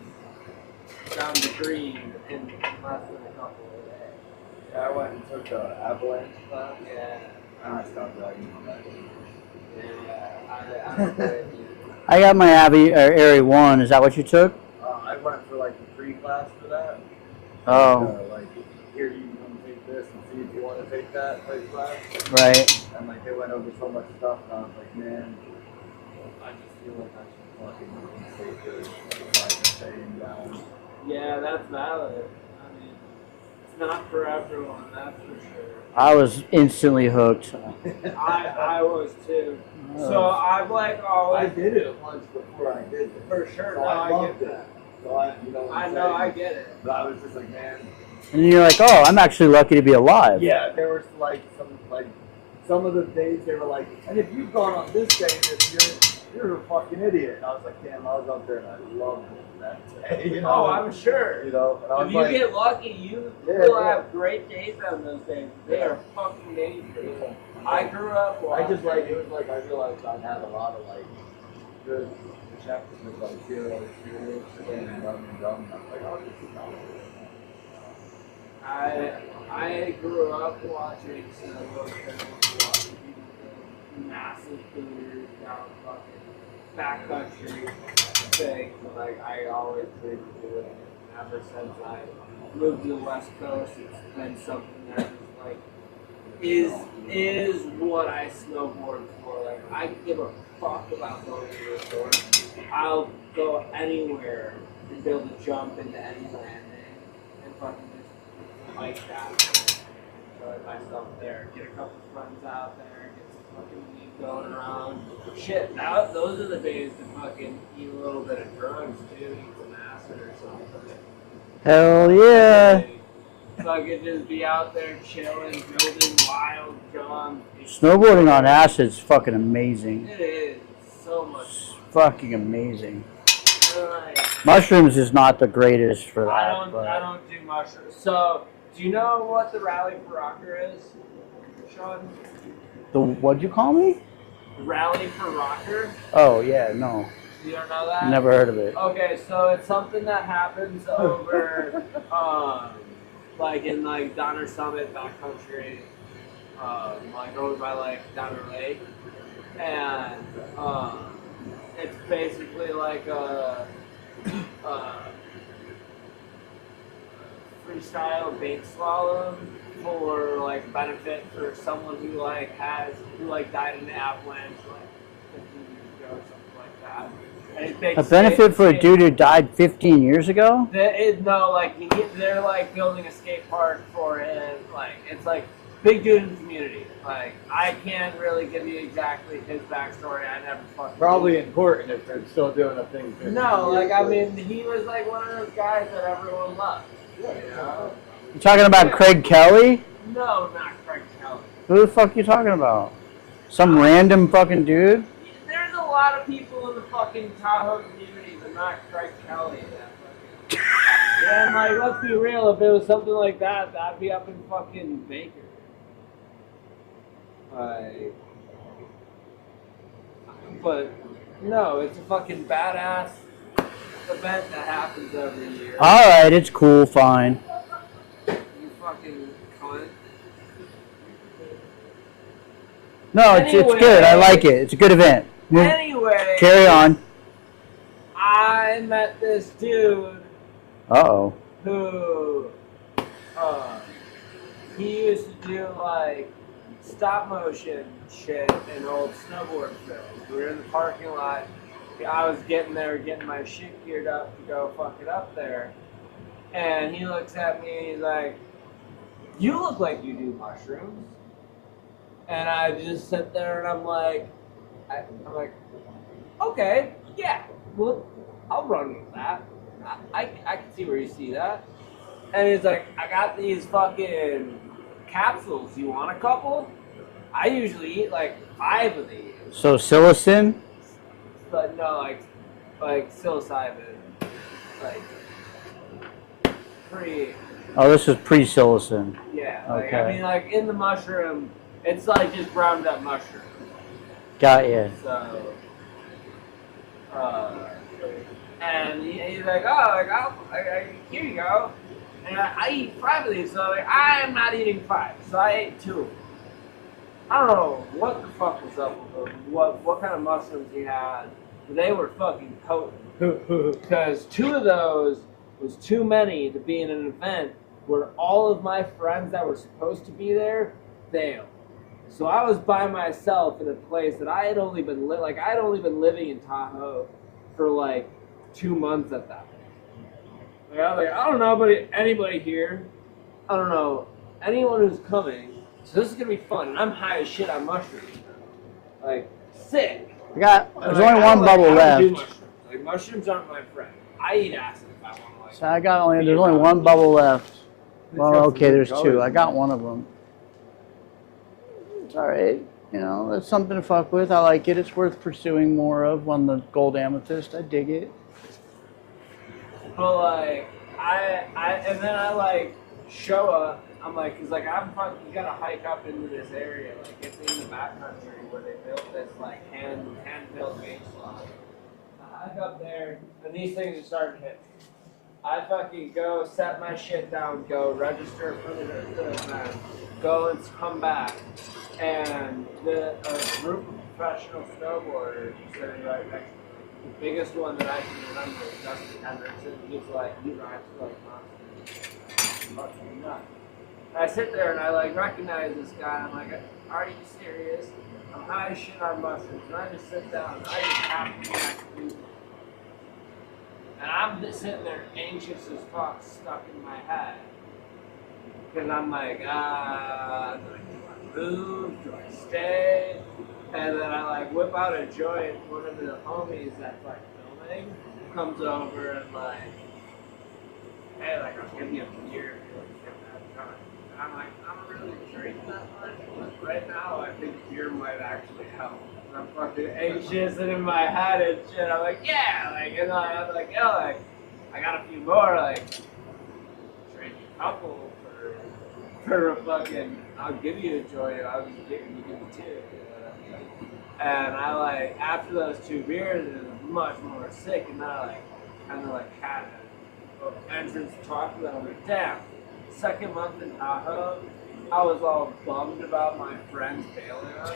down to green in less than a couple of days. Yeah, I went and took the avalanche class. Yeah. And I stopped riding on that. Yeah. I don't know. I got my Area 1. Is that what you took? I went for like the free class for that. Oh, Like, here you can come take this and see if you want to take that type class. right. And like they went over so much stuff, and I was like, man, I just feel like I should fucking stay good, like staying down. Yeah, that's valid. I mean, it's not for everyone, that's for sure. I was instantly hooked. I was too. So I've like I always did it once before I did it. for sure. So No, I I loved get it. that. So I, you know what I I'm know, I saying? get it. But I was just like, man. And you're like, oh, I'm actually lucky to be alive. Yeah, there was like some of the days they were like, and if you've gone on this day this year, you're a fucking idiot. And I was like, damn, I was up there and I loved it that day. You know? Oh, I'm sure. You know, and I was If you like, get lucky, you Yeah, will yeah. have great days on those days. They are fucking dangerous. I grew up I just watching. like it was like I realized I had a lot of like good chapters with like zero experience and dumb. And I was like, oh, this is not I grew up watching snowboard films, watching people build massive booters down fucking backcountry things. Like I always dreamed of doing it. And ever since I moved to the West Coast, it's been something that is like is what I snowboard for. Like I give a fuck about going to the resort. I'll go anywhere and be able to jump into any landing and fucking just like that. Enjoy myself there. Get a couple friends out there. Get some fucking weed going around. Shit, now those are the days to fucking eat a little bit of drugs too. Eat some acid or something. Hell yeah. Fucking just be out there chilling, building wild jumps. Snowboarding on acid's fucking amazing. It is so much. It's fucking amazing. Like, Mushrooms is not the greatest for that. I but don't do mushrooms. So, do you know what the Rally for Rocker is, Sean? what'd you call me? Rally for Rocker? Oh yeah, no, You don't know that? never heard of it. Okay, so it's something that happens over, like in like Donner Summit backcountry, like over by like Donner Lake, and it's basically like a freestyle bank slalom for like benefit for someone who died in an avalanche like 15 years ago or something like that. And it makes A benefit for a skate- dude who died 15 years ago? They're like building a skate park for him. Like it's like big dude in the community. Like I can't really give you exactly his backstory. I never fucking probably important if they're still doing a thing. 50 No, years like I later. mean, he was like one of those guys that everyone loved. You know? You talking about Craig Kelly? No, not Craig Kelly. Who the fuck you talking about? Some random fucking dude? There's a lot of people in the fucking Tahoe community, but not Craig Kelly. That fucking. Yeah, and like, let's be real. If it was something like that, that'd be up in fucking Baker. Like, but no, it's a fucking badass event that happens every year. Alright, it's cool, fine. You fucking cunt. No, it's good. I like it. It's a good event. Anyway, Carry on. I met this dude Uh-oh. who he used to do like stop motion shit in old snowboard films. We were in the parking lot. I was getting my shit geared up to go fuck it up there. And he looks at me and he's like, "You look like you do mushrooms." And I just sit there and I'm like, okay, yeah, well, I'll run with that. I can see where you see that. And he's like, "I got these fucking capsules. You want a couple?" I usually eat like 5 of these. So psilocin? But no, like psilocybin. Like, pre. Oh, this is pre-psilocin. Yeah, like, Okay. I mean, like in the mushroom, it's like just ground up mushroom. Got you. So, and he's like, "Oh, like, here you go." And I eat 5 of these, so like, I'm not eating 5, so I ate 2 of them. I don't know what the fuck was up with them, what kind of mushrooms he had. They were fucking potent. Because 2 of those was too many to be in an event where all of my friends that were supposed to be there failed. So I was by myself in a place that I had only been living in Tahoe for like 2 months at that point. Like, I was like, I don't know anybody here. I don't know anyone who's coming. So this is gonna be fun, and I'm high as shit on mushrooms. Like, sick. There's Like, only I one don't bubble I don't left. do mushrooms. Like, mushrooms aren't my friend. I eat acid if I want to. Like, So there's only one bubble left. Well, okay, there's 2. I got one of them. It's all right. You know, it's something to fuck with. I like it. It's worth pursuing more of. On the gold amethyst, I dig it. But like, and then I like show up. I'm like, cause like you gotta hike up into this area. Like it's in the backcountry where they built this like hand built beach slide. I hike up there, and these things are starting to hit. I fucking go set my shit down, go register for the event, go and come back, and a group of professional snowboarders sitting right next to me. The biggest one that I can remember is Justin Henderson. He's like, he rides like monsters. Fucking nuts. And I sit there and I like recognize this guy. And I'm like, "Are you serious?" I'm high as shit on mushrooms, and I just sit down and I just have to be next to you. And I'm just sitting there anxious as fuck, stuck in my head. Because I'm like, do I move? Do I stay? And then I like whip out a joint. One of the homies that's like filming comes over and like, "Hey, like I'll give you a beer if you get that joint." And I'm like, "I don't really drink that much, but right now I think beer might actually help." And I'm fucking anxious and in my head and shit. I'm like, "Yeah," like, and I'm like, "Yeah, like I got a few more, like trade you a couple for a fucking. I'll give you a joint. I'll just give you 2." And I like after those 2 beers, it was much more sick, and then I like kind of like had an entrance to talk to them. I'm like, damn. Second month in Tahoe, I was all bummed about my friends bailing on me.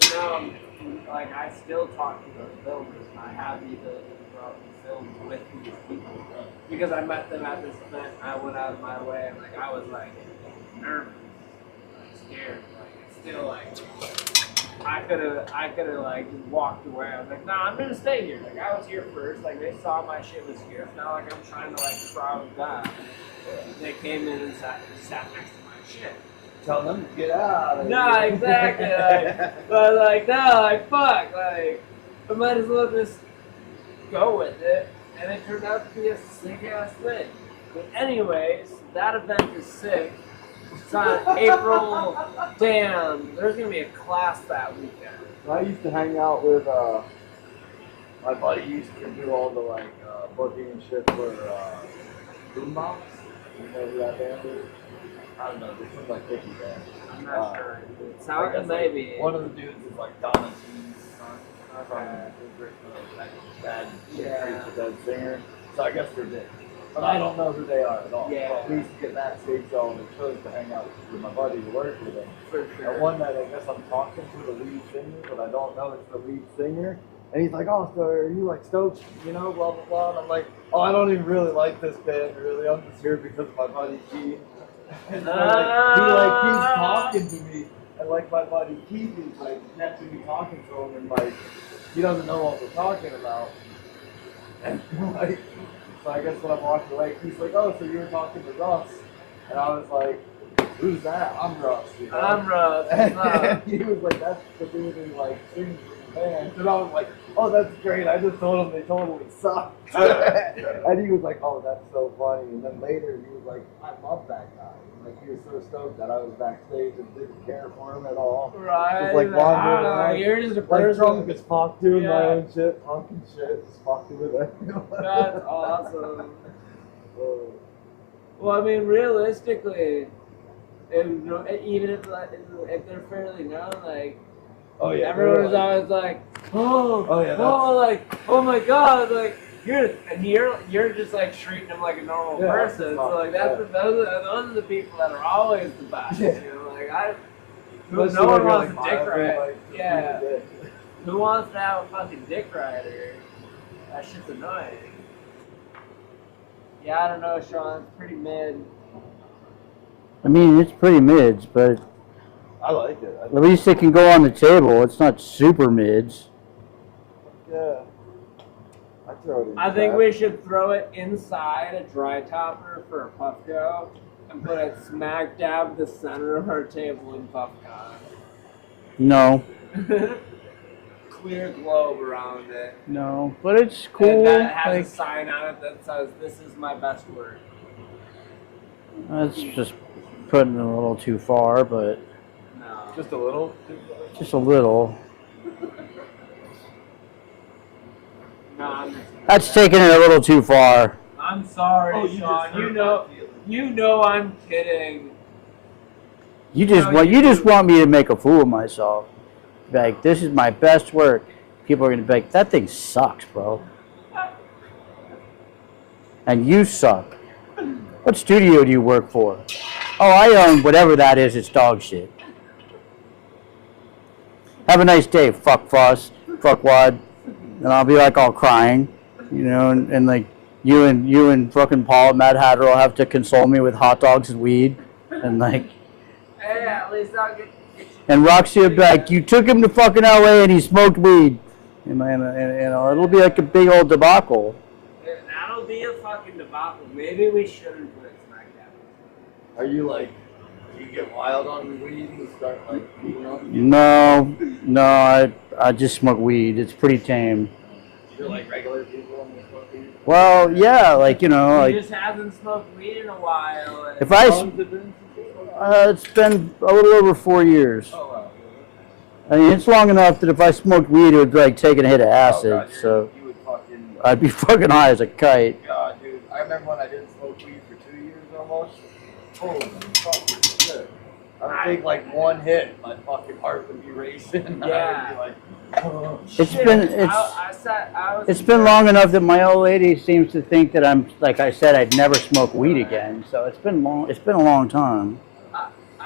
And now I'm like, I still talk to those filmers, and I have the ability to go out and film with these people because I met them at this event. And I went out of my way, and like I was like nervous, like scared, like it's still like. I could have like just walked away. I was like, "Nah, I'm gonna stay here." Like I was here first. Like they saw my shit was here. It's not like I'm trying to like crowd them. They came in and sat next to my shit. Tell them to get out. No, exactly. Like, but like, no, like fuck. Like I might as well just go with it. And it turned out to be a sick ass thing. But anyways, that event is sick. It's on April. Damn, there's gonna be a class that weekend. I used to hang out with my buddy used to do all the like booking and shit for Boombox. You know who that band is? I don't know. This one's like 50 band. I'm not sure. It sounds maybe. One of the dudes is like Donna G's son from that bad that singer. So I guess they're big. But I don't know who they are at all. Yeah. But we used to get backstage all the shows to hang out with my buddy who worked with him. For sure. And one night I guess I'm talking to the lead singer, but I don't know it's the lead singer. And he's like, "Oh, so are you like stoked, you know, blah, blah, blah." And I'm like, "Oh, I don't even really like this band, really. I'm just here because of my buddy G." And so, like, he like keeps talking to me, and like my buddy Keith is like catching me talking to him, and like he doesn't know what we're talking about. And like, so I guess when I'm walking away, he's like, "Oh, so you were talking to Russ?" And I was like, "Who's that?" "I'm Russ." You know? I'm Russ. And he was like, "That's the dude who like sings with the band." And I was like, "Oh, that's great. I just told him they totally sucked." And he was like, "Oh, that's so funny." And then later he was like, "I love that guy." Like he was so stoked that I was backstage and didn't care for him at all. Right. Just like wandering around. You're just a Like person. drunk as fuck, doing my Yeah. own shit, talking shit, just fucking with everyone. That's awesome. Oh. Well, I mean, realistically, even if they're fairly known, like, Oh yeah, everyone is like, always like, oh, Oh, yeah, oh, like, oh my god, like, you're just like treating them like a normal Yeah, person. So like yeah. those are the people that are always the best. Yeah. You know, like especially no one when you're, wants like, a dick mildly, ride. like, Yeah. dead. Who wants to have a fucking dick rider? That shit's annoying. Yeah, I don't know, Sean. It's pretty mid. I mean, it's pretty mids, but I like it. at least it can go on the table. It's not super mids. Yeah. I throw it in I think the we should throw it inside a dry topper for a puffco and put it smack dab the center of our table in puffco. No, Clear globe around it. no, but it's And cool. that has Like, a sign on it that says, "This is my best work." that's just putting it a little too far, but No. Just a little. just a little. No, That's taking it a little too far. I'm sorry, Oh, you Sean. just You hurt know, my feelings. you know I'm kidding. You just No, want you you just do. want me to make a fool of myself. Like, this is my best work. People are gonna be like, that thing sucks, bro. And you suck. What studio do you work for? Oh, I own whatever that is. It's dog shit. Have a nice day, fuck fuss, fuck wad. And I'll be like all crying, you know, and like you and fucking Paul and Mad Hatter will have to console me with hot dogs and weed, and like. Hey, at least I'll get you. And Roxy would be like, you took him to fucking LA and he smoked weed. And you know, it'll be like a big old debacle. That'll be a fucking debacle. Maybe we shouldn't put it smack dab. Are you like, do you get wild on the weed and start like beating up? No, I just smoke weed. It's pretty tame. You're like regular people on the fucking. Well, yeah, like, you know, He like, just hasn't smoked weed in a while. And if I, it's been a little over 4 years. Oh wow. I mean, it's long enough that if I smoked weed, it would be like taking a hit of acid. Oh, God, So you would fucking. I'd be fucking high as a kite. God, dude. I remember when I didn't smoke weed for 2 years almost. Holy fucking shit. I would take like one hit, my fucking heart would be racing. Yeah. I would be like, oh. It's Shit, been it's it's been long enough that my old lady seems to think that I'm, like I said, I'd never smoke weed again. So it's been long. It's been a long time.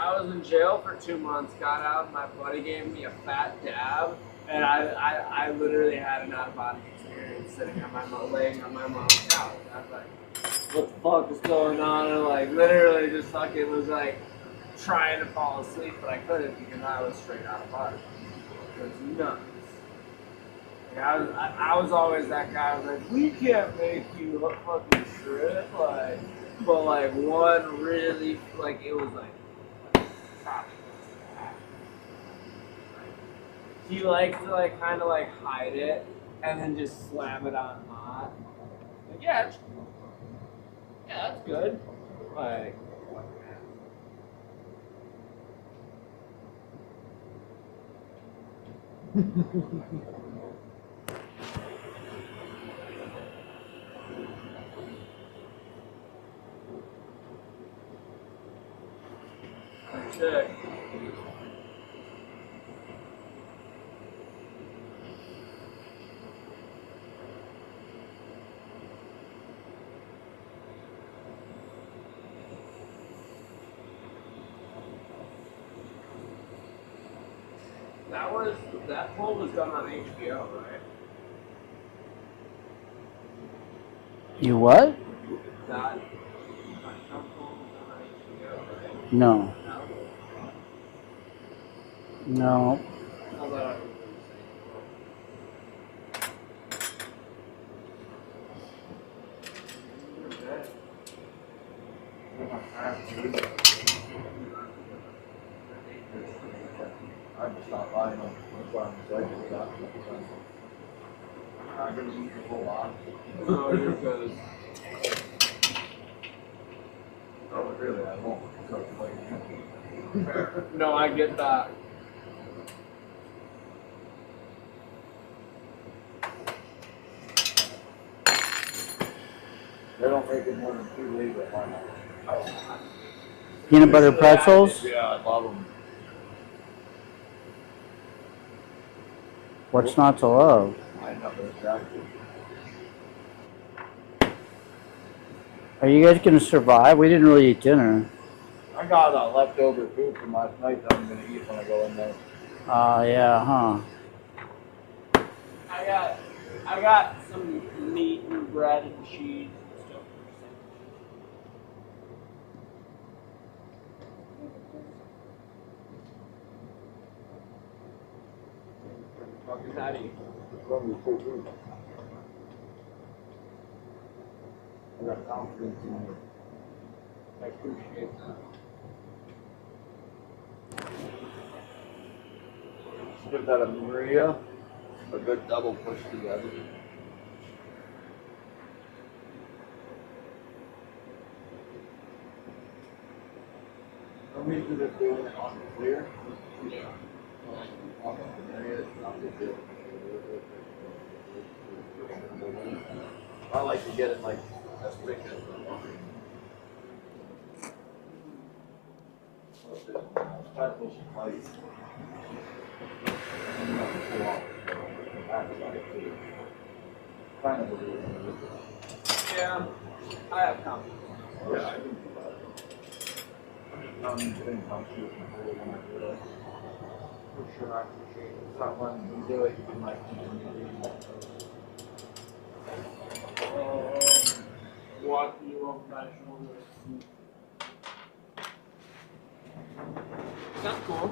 I was in jail for 2 months, got out, and my buddy gave me a fat dab, and I literally had an out-of-body experience sitting on laying on my mom's couch. I was like, what the fuck is going on? And like, literally just fucking was like, trying to fall asleep, but I couldn't because I was straight out of body. It was nuts. Like, I was always that guy. I was like, we can't make you a fucking trip, like, but like one really, like, it was like, he likes to like kind of like hide it and then just slam it on hot. Like, yeah, that's good. Like, sick. That poll was done on HBO, right? You what? That poll was done on HBO. No. No. I just stopped buying them. That's why I'm excited about it. I'm not gonna eat the whole box. No, you're good. Oh, really? I won't. So, like, No, I get that. they don't make it more than 2 liters at my house. Peanut butter pretzels? Yeah, I love them. What's not to love? I know exactly. Are you guys gonna survive? We didn't really eat dinner. I got leftover food from last night that I'm gonna eat when I go in there. Yeah, huh? I got some meat and bread and cheese and stuff. Fucking patty. I got confidence in you. I appreciate that. Give that a Maria. A good double push together. I'm usually just doing it on the clear. Yeah. On the Maria, it's not the good. I like to get it like as thick as Yeah, I have confidence. yeah, I can do that. I'm just being confident when I do it. For sure, I appreciate it. It's not letting me do it, you can like continue doing that. What you on my shoulder? That's cool.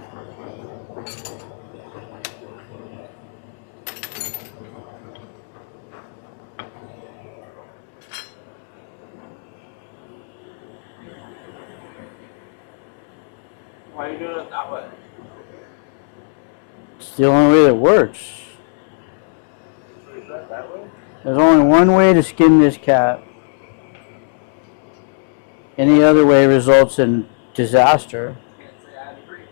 Why are you doing it that way? It's the only way that works. So is that way? There's only one way to skin this cat. Any other way results in disaster. Can't say I agree.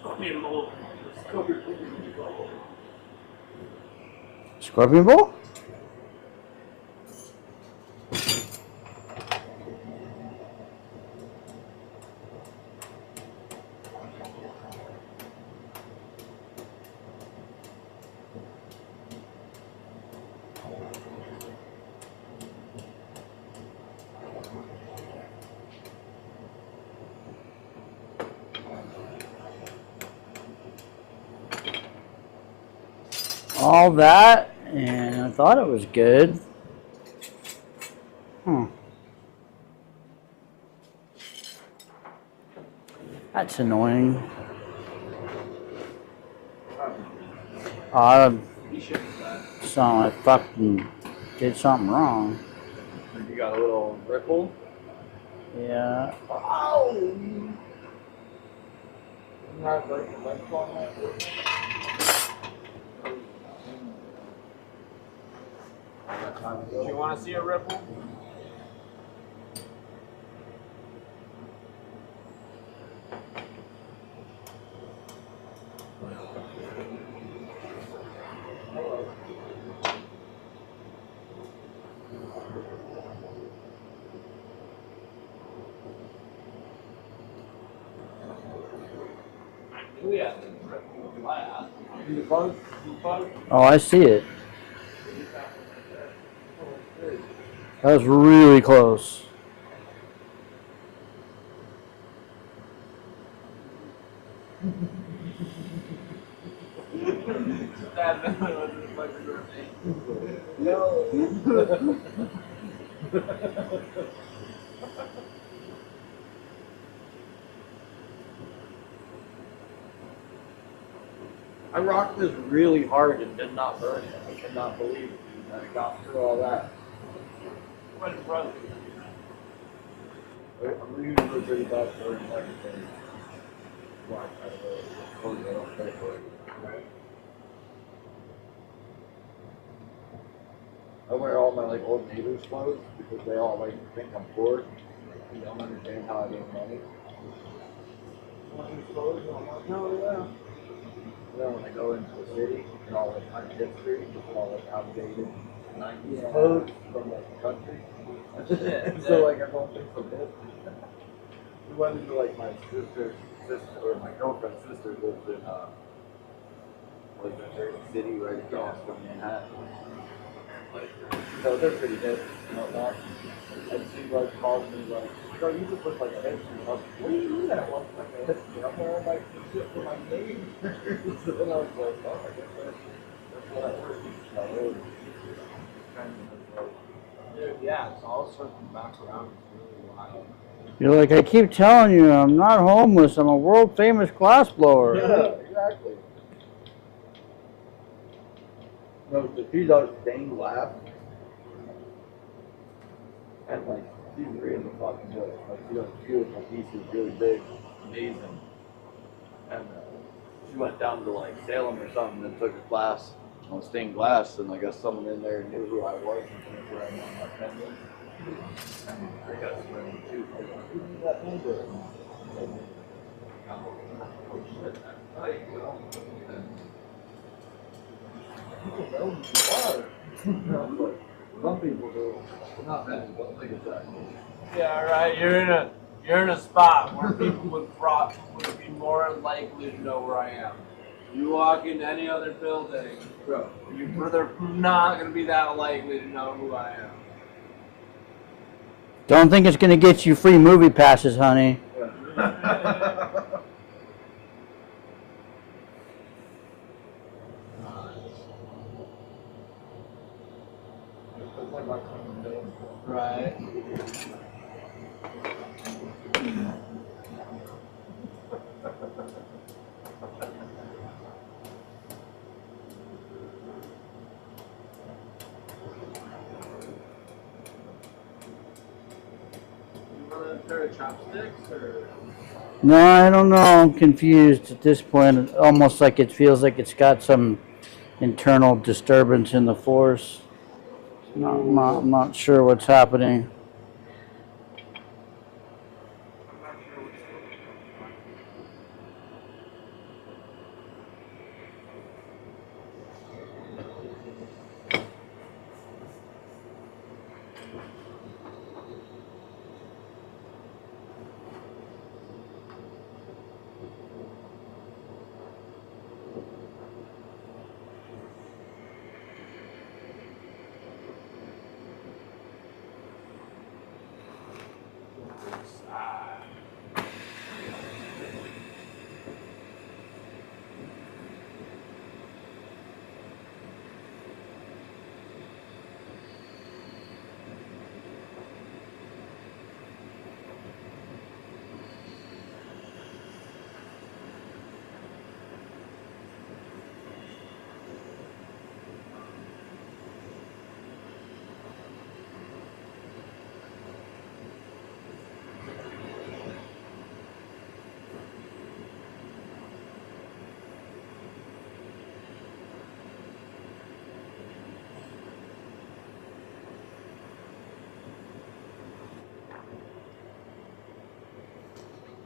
Scorpion mold. Scorpion bowl? All that, and I thought it was good. That's annoying. I sound like I fucking did something wrong. You got a little ripple. Yeah. Oh! Not like the left on that. Do you want to see a ripple? I knew he had the ripple glass. You bug? Oh, I see it. That was really close. I rocked this really hard and did not burn it. I could not believe it. And I got through all that. What brother? I'm usually pretty bad for everything. Why? I don't pay for it. I wear all my like old neighbors' clothes because they all like think I'm poor. They don't understand how I make money. No, yeah. And then when I go into the city, they're all like art history, it's all like outdated 90s clothes from like the country. So like everyone thinks I'm hip. We went into like my sister, or my girlfriend's sister lives in like the city right across from Manhattan. Like, so they're pretty hip and whatnot. And she like calls me like, "Girl, you just look like a hipster." And I was like, "What do you mean I look like a hipster? I'm wearing like some shit for my neighbors." And I was like, "Oh, I guess that's what I work." Dude, yeah, it's all circling back around. It's really wild. You're like, I keep telling you, I'm not homeless. I'm a world famous glass blower. Yeah, exactly. No, so she does stained glass. And like, she's really fucking good. Like, she does beautiful pieces, really big, amazing. And she went down to like Salem or something and took a class on stained glass, and I guess someone in there knew who I was and came for my pendant. And I got some too. I was like, who knew that pendant? Oh shit, how you go? People know who you are. And I was like, some people do. Not many, but like it's that. Yeah, right. You're in a spot where people would be more likely to know where I am. You walk into any other building, Bro, they're not gonna be that likely to know who I am. Don't think it's gonna get you free movie passes, honey. Right. You want a pair of chopsticks or? No, I don't know. I'm confused at this point. It's almost like it feels like it's got some internal disturbance in the force. I'm not sure what's happening.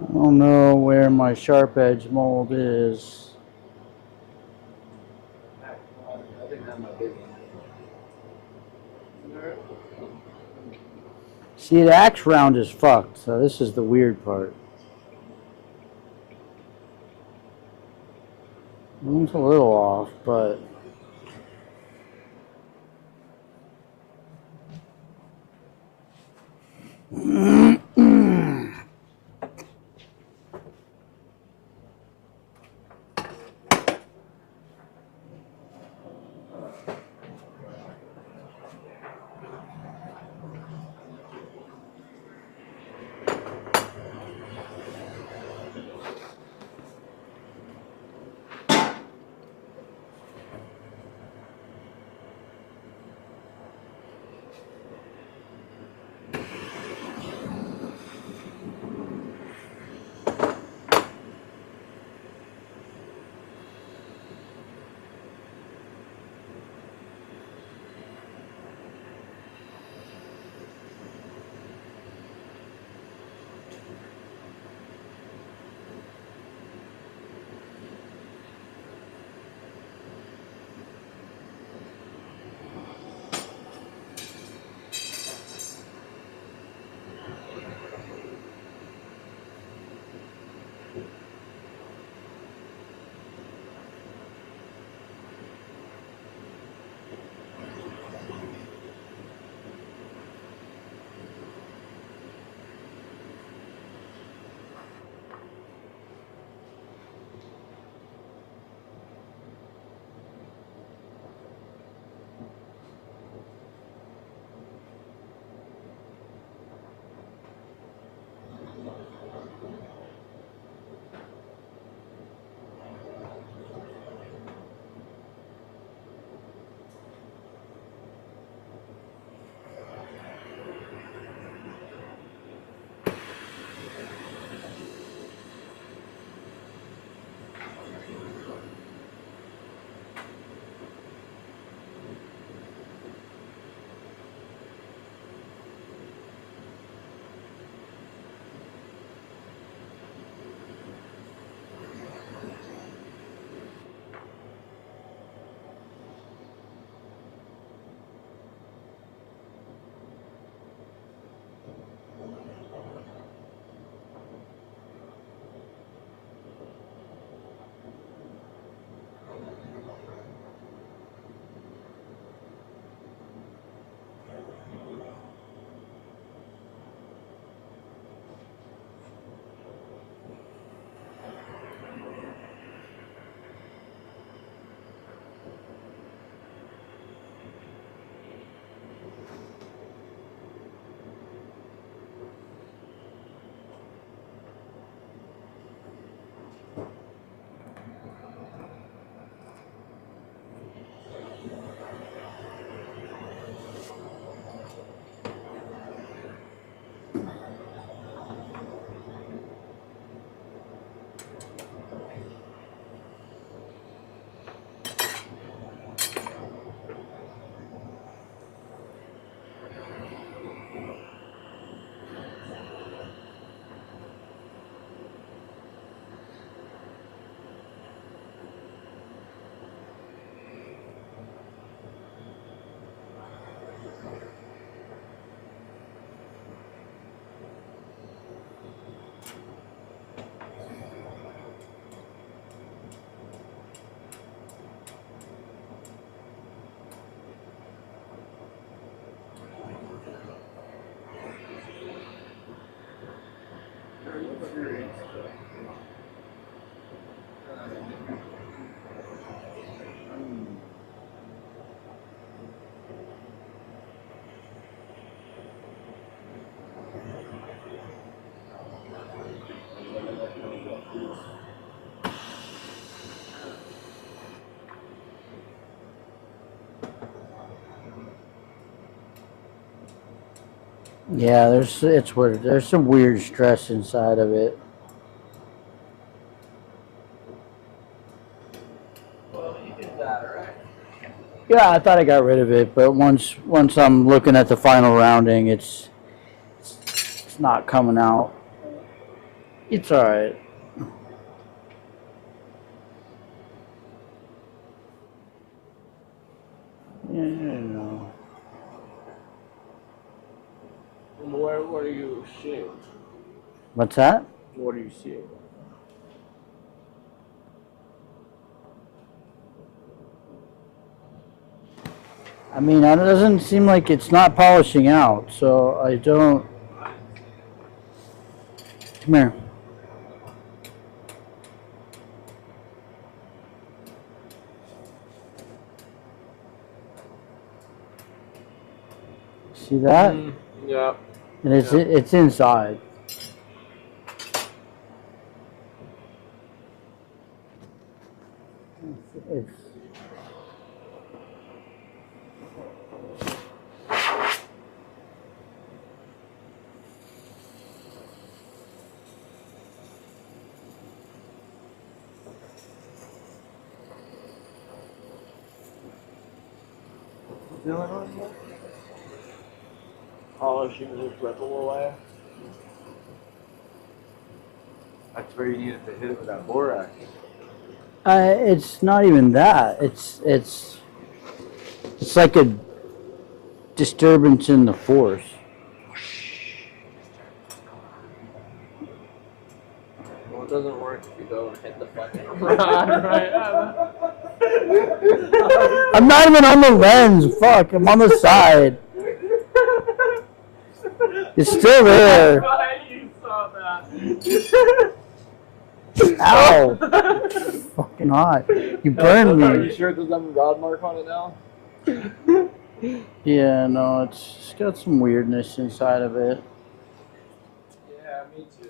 I don't know where my sharp edge mold is. I think that's my big one. See, the axe round is fucked, so this is the weird part. It's a little off, but Yeah, it's weird. There's some weird stress inside of it. Well, you did that, right? Yeah, I thought I got rid of it, but once I'm looking at the final rounding, it's not coming out. It's all right. Yeah, no. What are you seeing? What's that? What are you seeing? I mean, it doesn't seem like it's not polishing out, so I don't. Come here. See that? Yeah. And it's inside. It's Polishing this ripple away. That's where you needed to hit it with that borax. it's not even that. It's like a disturbance in the force. Well, it doesn't work if you go and hit the fucking rod, right? I'm not even on the lens. Fuck, I'm on the side. It's still there. You saw that. Ow. Fucking hot. You burned Are you me. sure there's a rod mark on it now? Yeah, no, it's got some weirdness inside of it. Yeah, me too.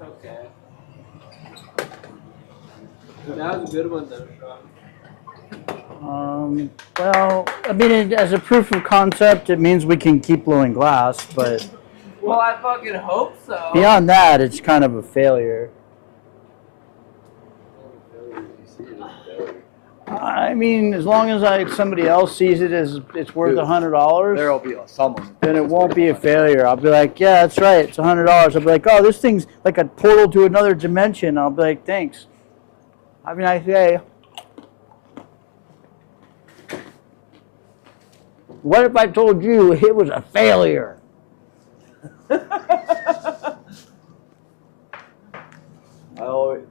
It's okay. That was a good one though, Sean. Well, I mean, as a proof of concept, it means we can keep blowing glass, but Well, I fucking hope so. beyond that, it's kind of a failure. I mean, as long as somebody else sees it as it's worth $100, There'll be someone. then it won't be a failure. I'll be like, yeah, that's right, it's $100. I'll be like, oh, this thing's like a portal to another dimension. I'll be like, thanks. Have a nice day. What if I told you it was a failure?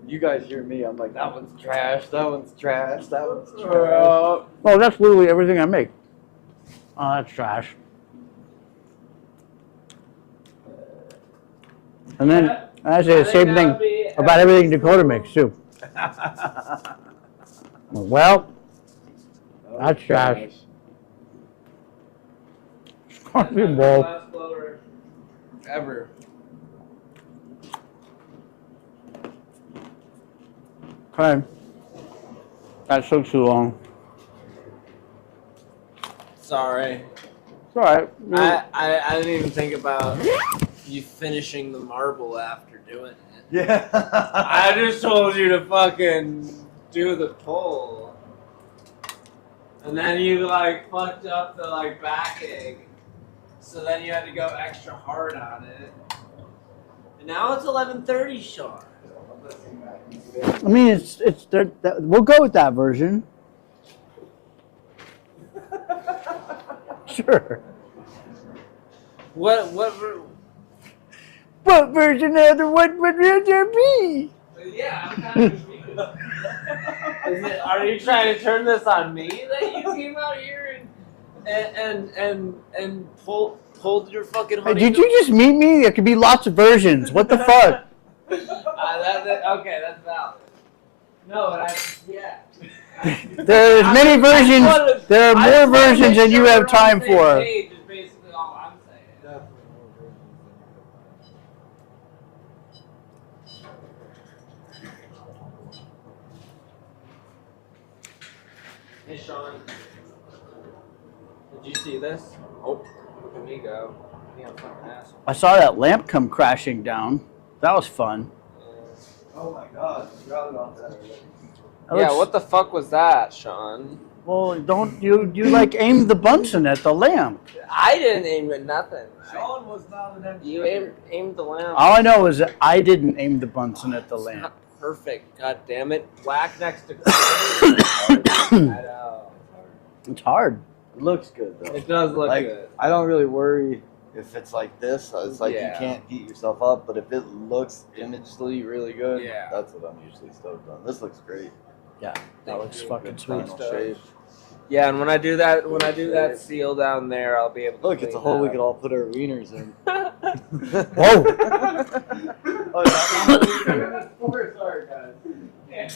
You guys hear me? I'm like, that one's trash. That one's trash. That one's trash. Oh, that's literally everything I make. Oh, that's trash. And then I say the same thing about everything Dakota makes too. Well, that's trash. Fucking ball. Last blower ever. Okay. That took too long. Sorry. It's alright. I didn't even think about you finishing the marble after doing it. Yeah. I just told you to fucking do the pull. And then you like fucked up the like backing. So then you had to go extra hard on it. And now it's 11:30, Sean. I mean, it's we'll go with that version. Sure. What What version of the what would there be? Yeah, I'm kind of are you trying to turn this on me that you came out here and pulled your fucking Hey, honey? did you just meet me? There could be lots of versions. What the fuck? Okay, that's valid. No, yeah. There's many versions. There are more versions than you have time for. Is basically all I'm saying. Hey Sean, did you see this? Oh, look at me go. Me, I'm fucking asshole. I saw that lamp come crashing down. That was fun. Oh my god, I forgot about that. That Yeah, looks- what the fuck was that, Sean? Well, don't you like aim the Bunsen at the lamp? I didn't aim at nothing. Sean was not an engineer. You aimed the lamp. All I know is that I didn't aim the Bunsen at the It's lamp. not perfect. God damn it. Whack next to I know. It's hard. It looks good though. It does look Like, good. I don't really worry if it's like this. It's like Yeah. you can't heat yourself up, but if it looks imagely really good, Yeah. that's what I'm usually stoked on. This looks great. Yeah, that Thank looks you. fucking sweet. Final shape. Yeah, and when I do that seal down there, I'll be able to Look, it's a clean hole we that could all put our wieners in. up. Whoa! Sorry, guys.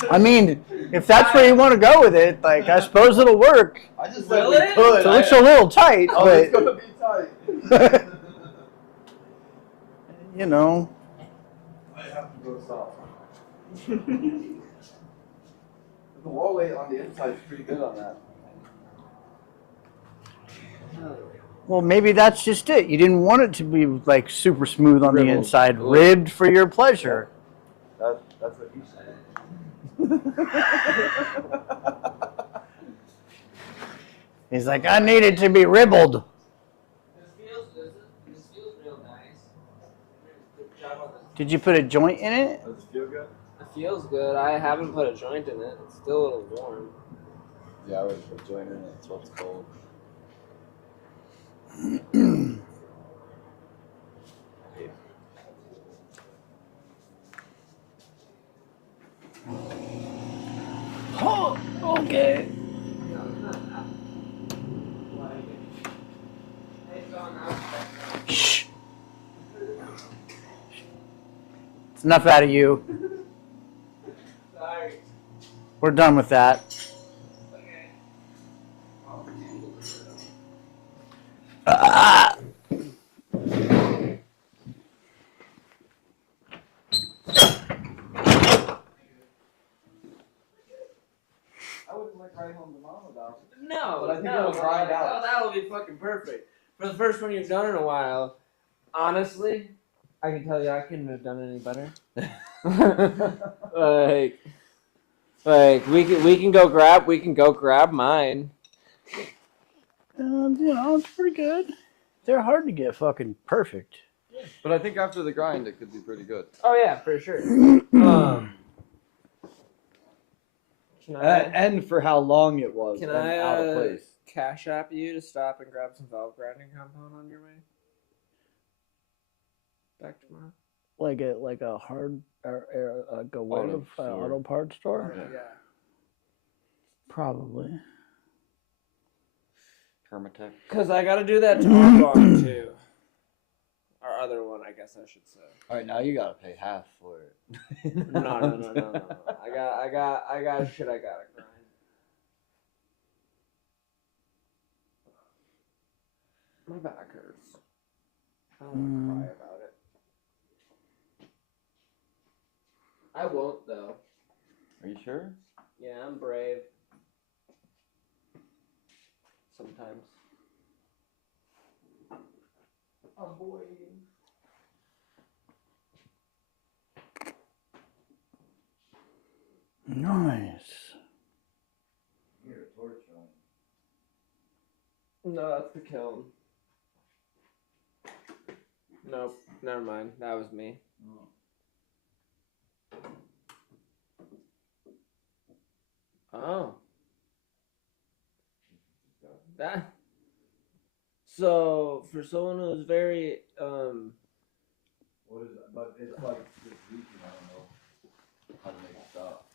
I mean, if that's where you want to go with it, like I suppose it'll work. I just Will said we it? could. It looks a little tight, Oh, it's but gonna be tight. you know. I have to go soft. The wall weight on the inside is pretty good on that. Well, maybe that's just it. You didn't want it to be like super smooth on the Ribbled. inside, ribbed for your pleasure. That's what you said. He's like, I need it to be ribbled. This feels real nice. Good job on this. Did you put a joint in it? Does it feel good? It feels good. I haven't put a joint in it. It's still a little warm. Yeah, I would put joint in it until it's cold. Oh, okay. Shh. It's enough out of you. Sorry. We're done with that. Okay. Ah. I wouldn't like riding home to mom without it. No, But I think no, it'll grind out. Oh, that'll be fucking perfect. For the first one you've done in a while, honestly, I can tell you I couldn't have done it any better. like we can go grab mine. You know, it's pretty good. They're hard to get fucking perfect. But I think after the grind, it could be pretty good. Oh yeah, for sure. Can And for how long it was. Can and I out of place. cash app you to stop and grab some valve grinding compound on your way? Back tomorrow? Like a hard or like a way of auto parts store. Yeah. Probably. Permatech. Cause I gotta do that to our barn too. Our other one, I guess I should say. All right, now you gotta pay half for it. No. I got shit I gotta grind. My back hurts. I don't want to cry about it. I won't though. Are you sure? Yeah, I'm brave. Sometimes. I'm waiting. Nice. You get a torch on. No, that's the kiln. Nope, never mind. That was me. Oh. That. So for someone who's very What is it? But it's like just leaking. I don't know how to make it stop.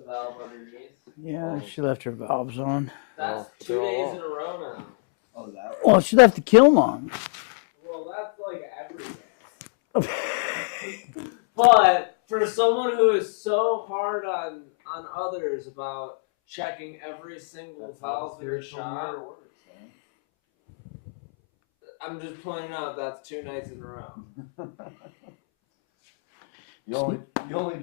the valve underneath. Yeah, she left her valves on. That's Oh, 2 days in a row now. Oh, that. Well, she left the kiln on. Well, that's like every day. But for someone who is so hard on others about checking every single valve in the shop, I'm just pointing out that's 2 nights in a row. You only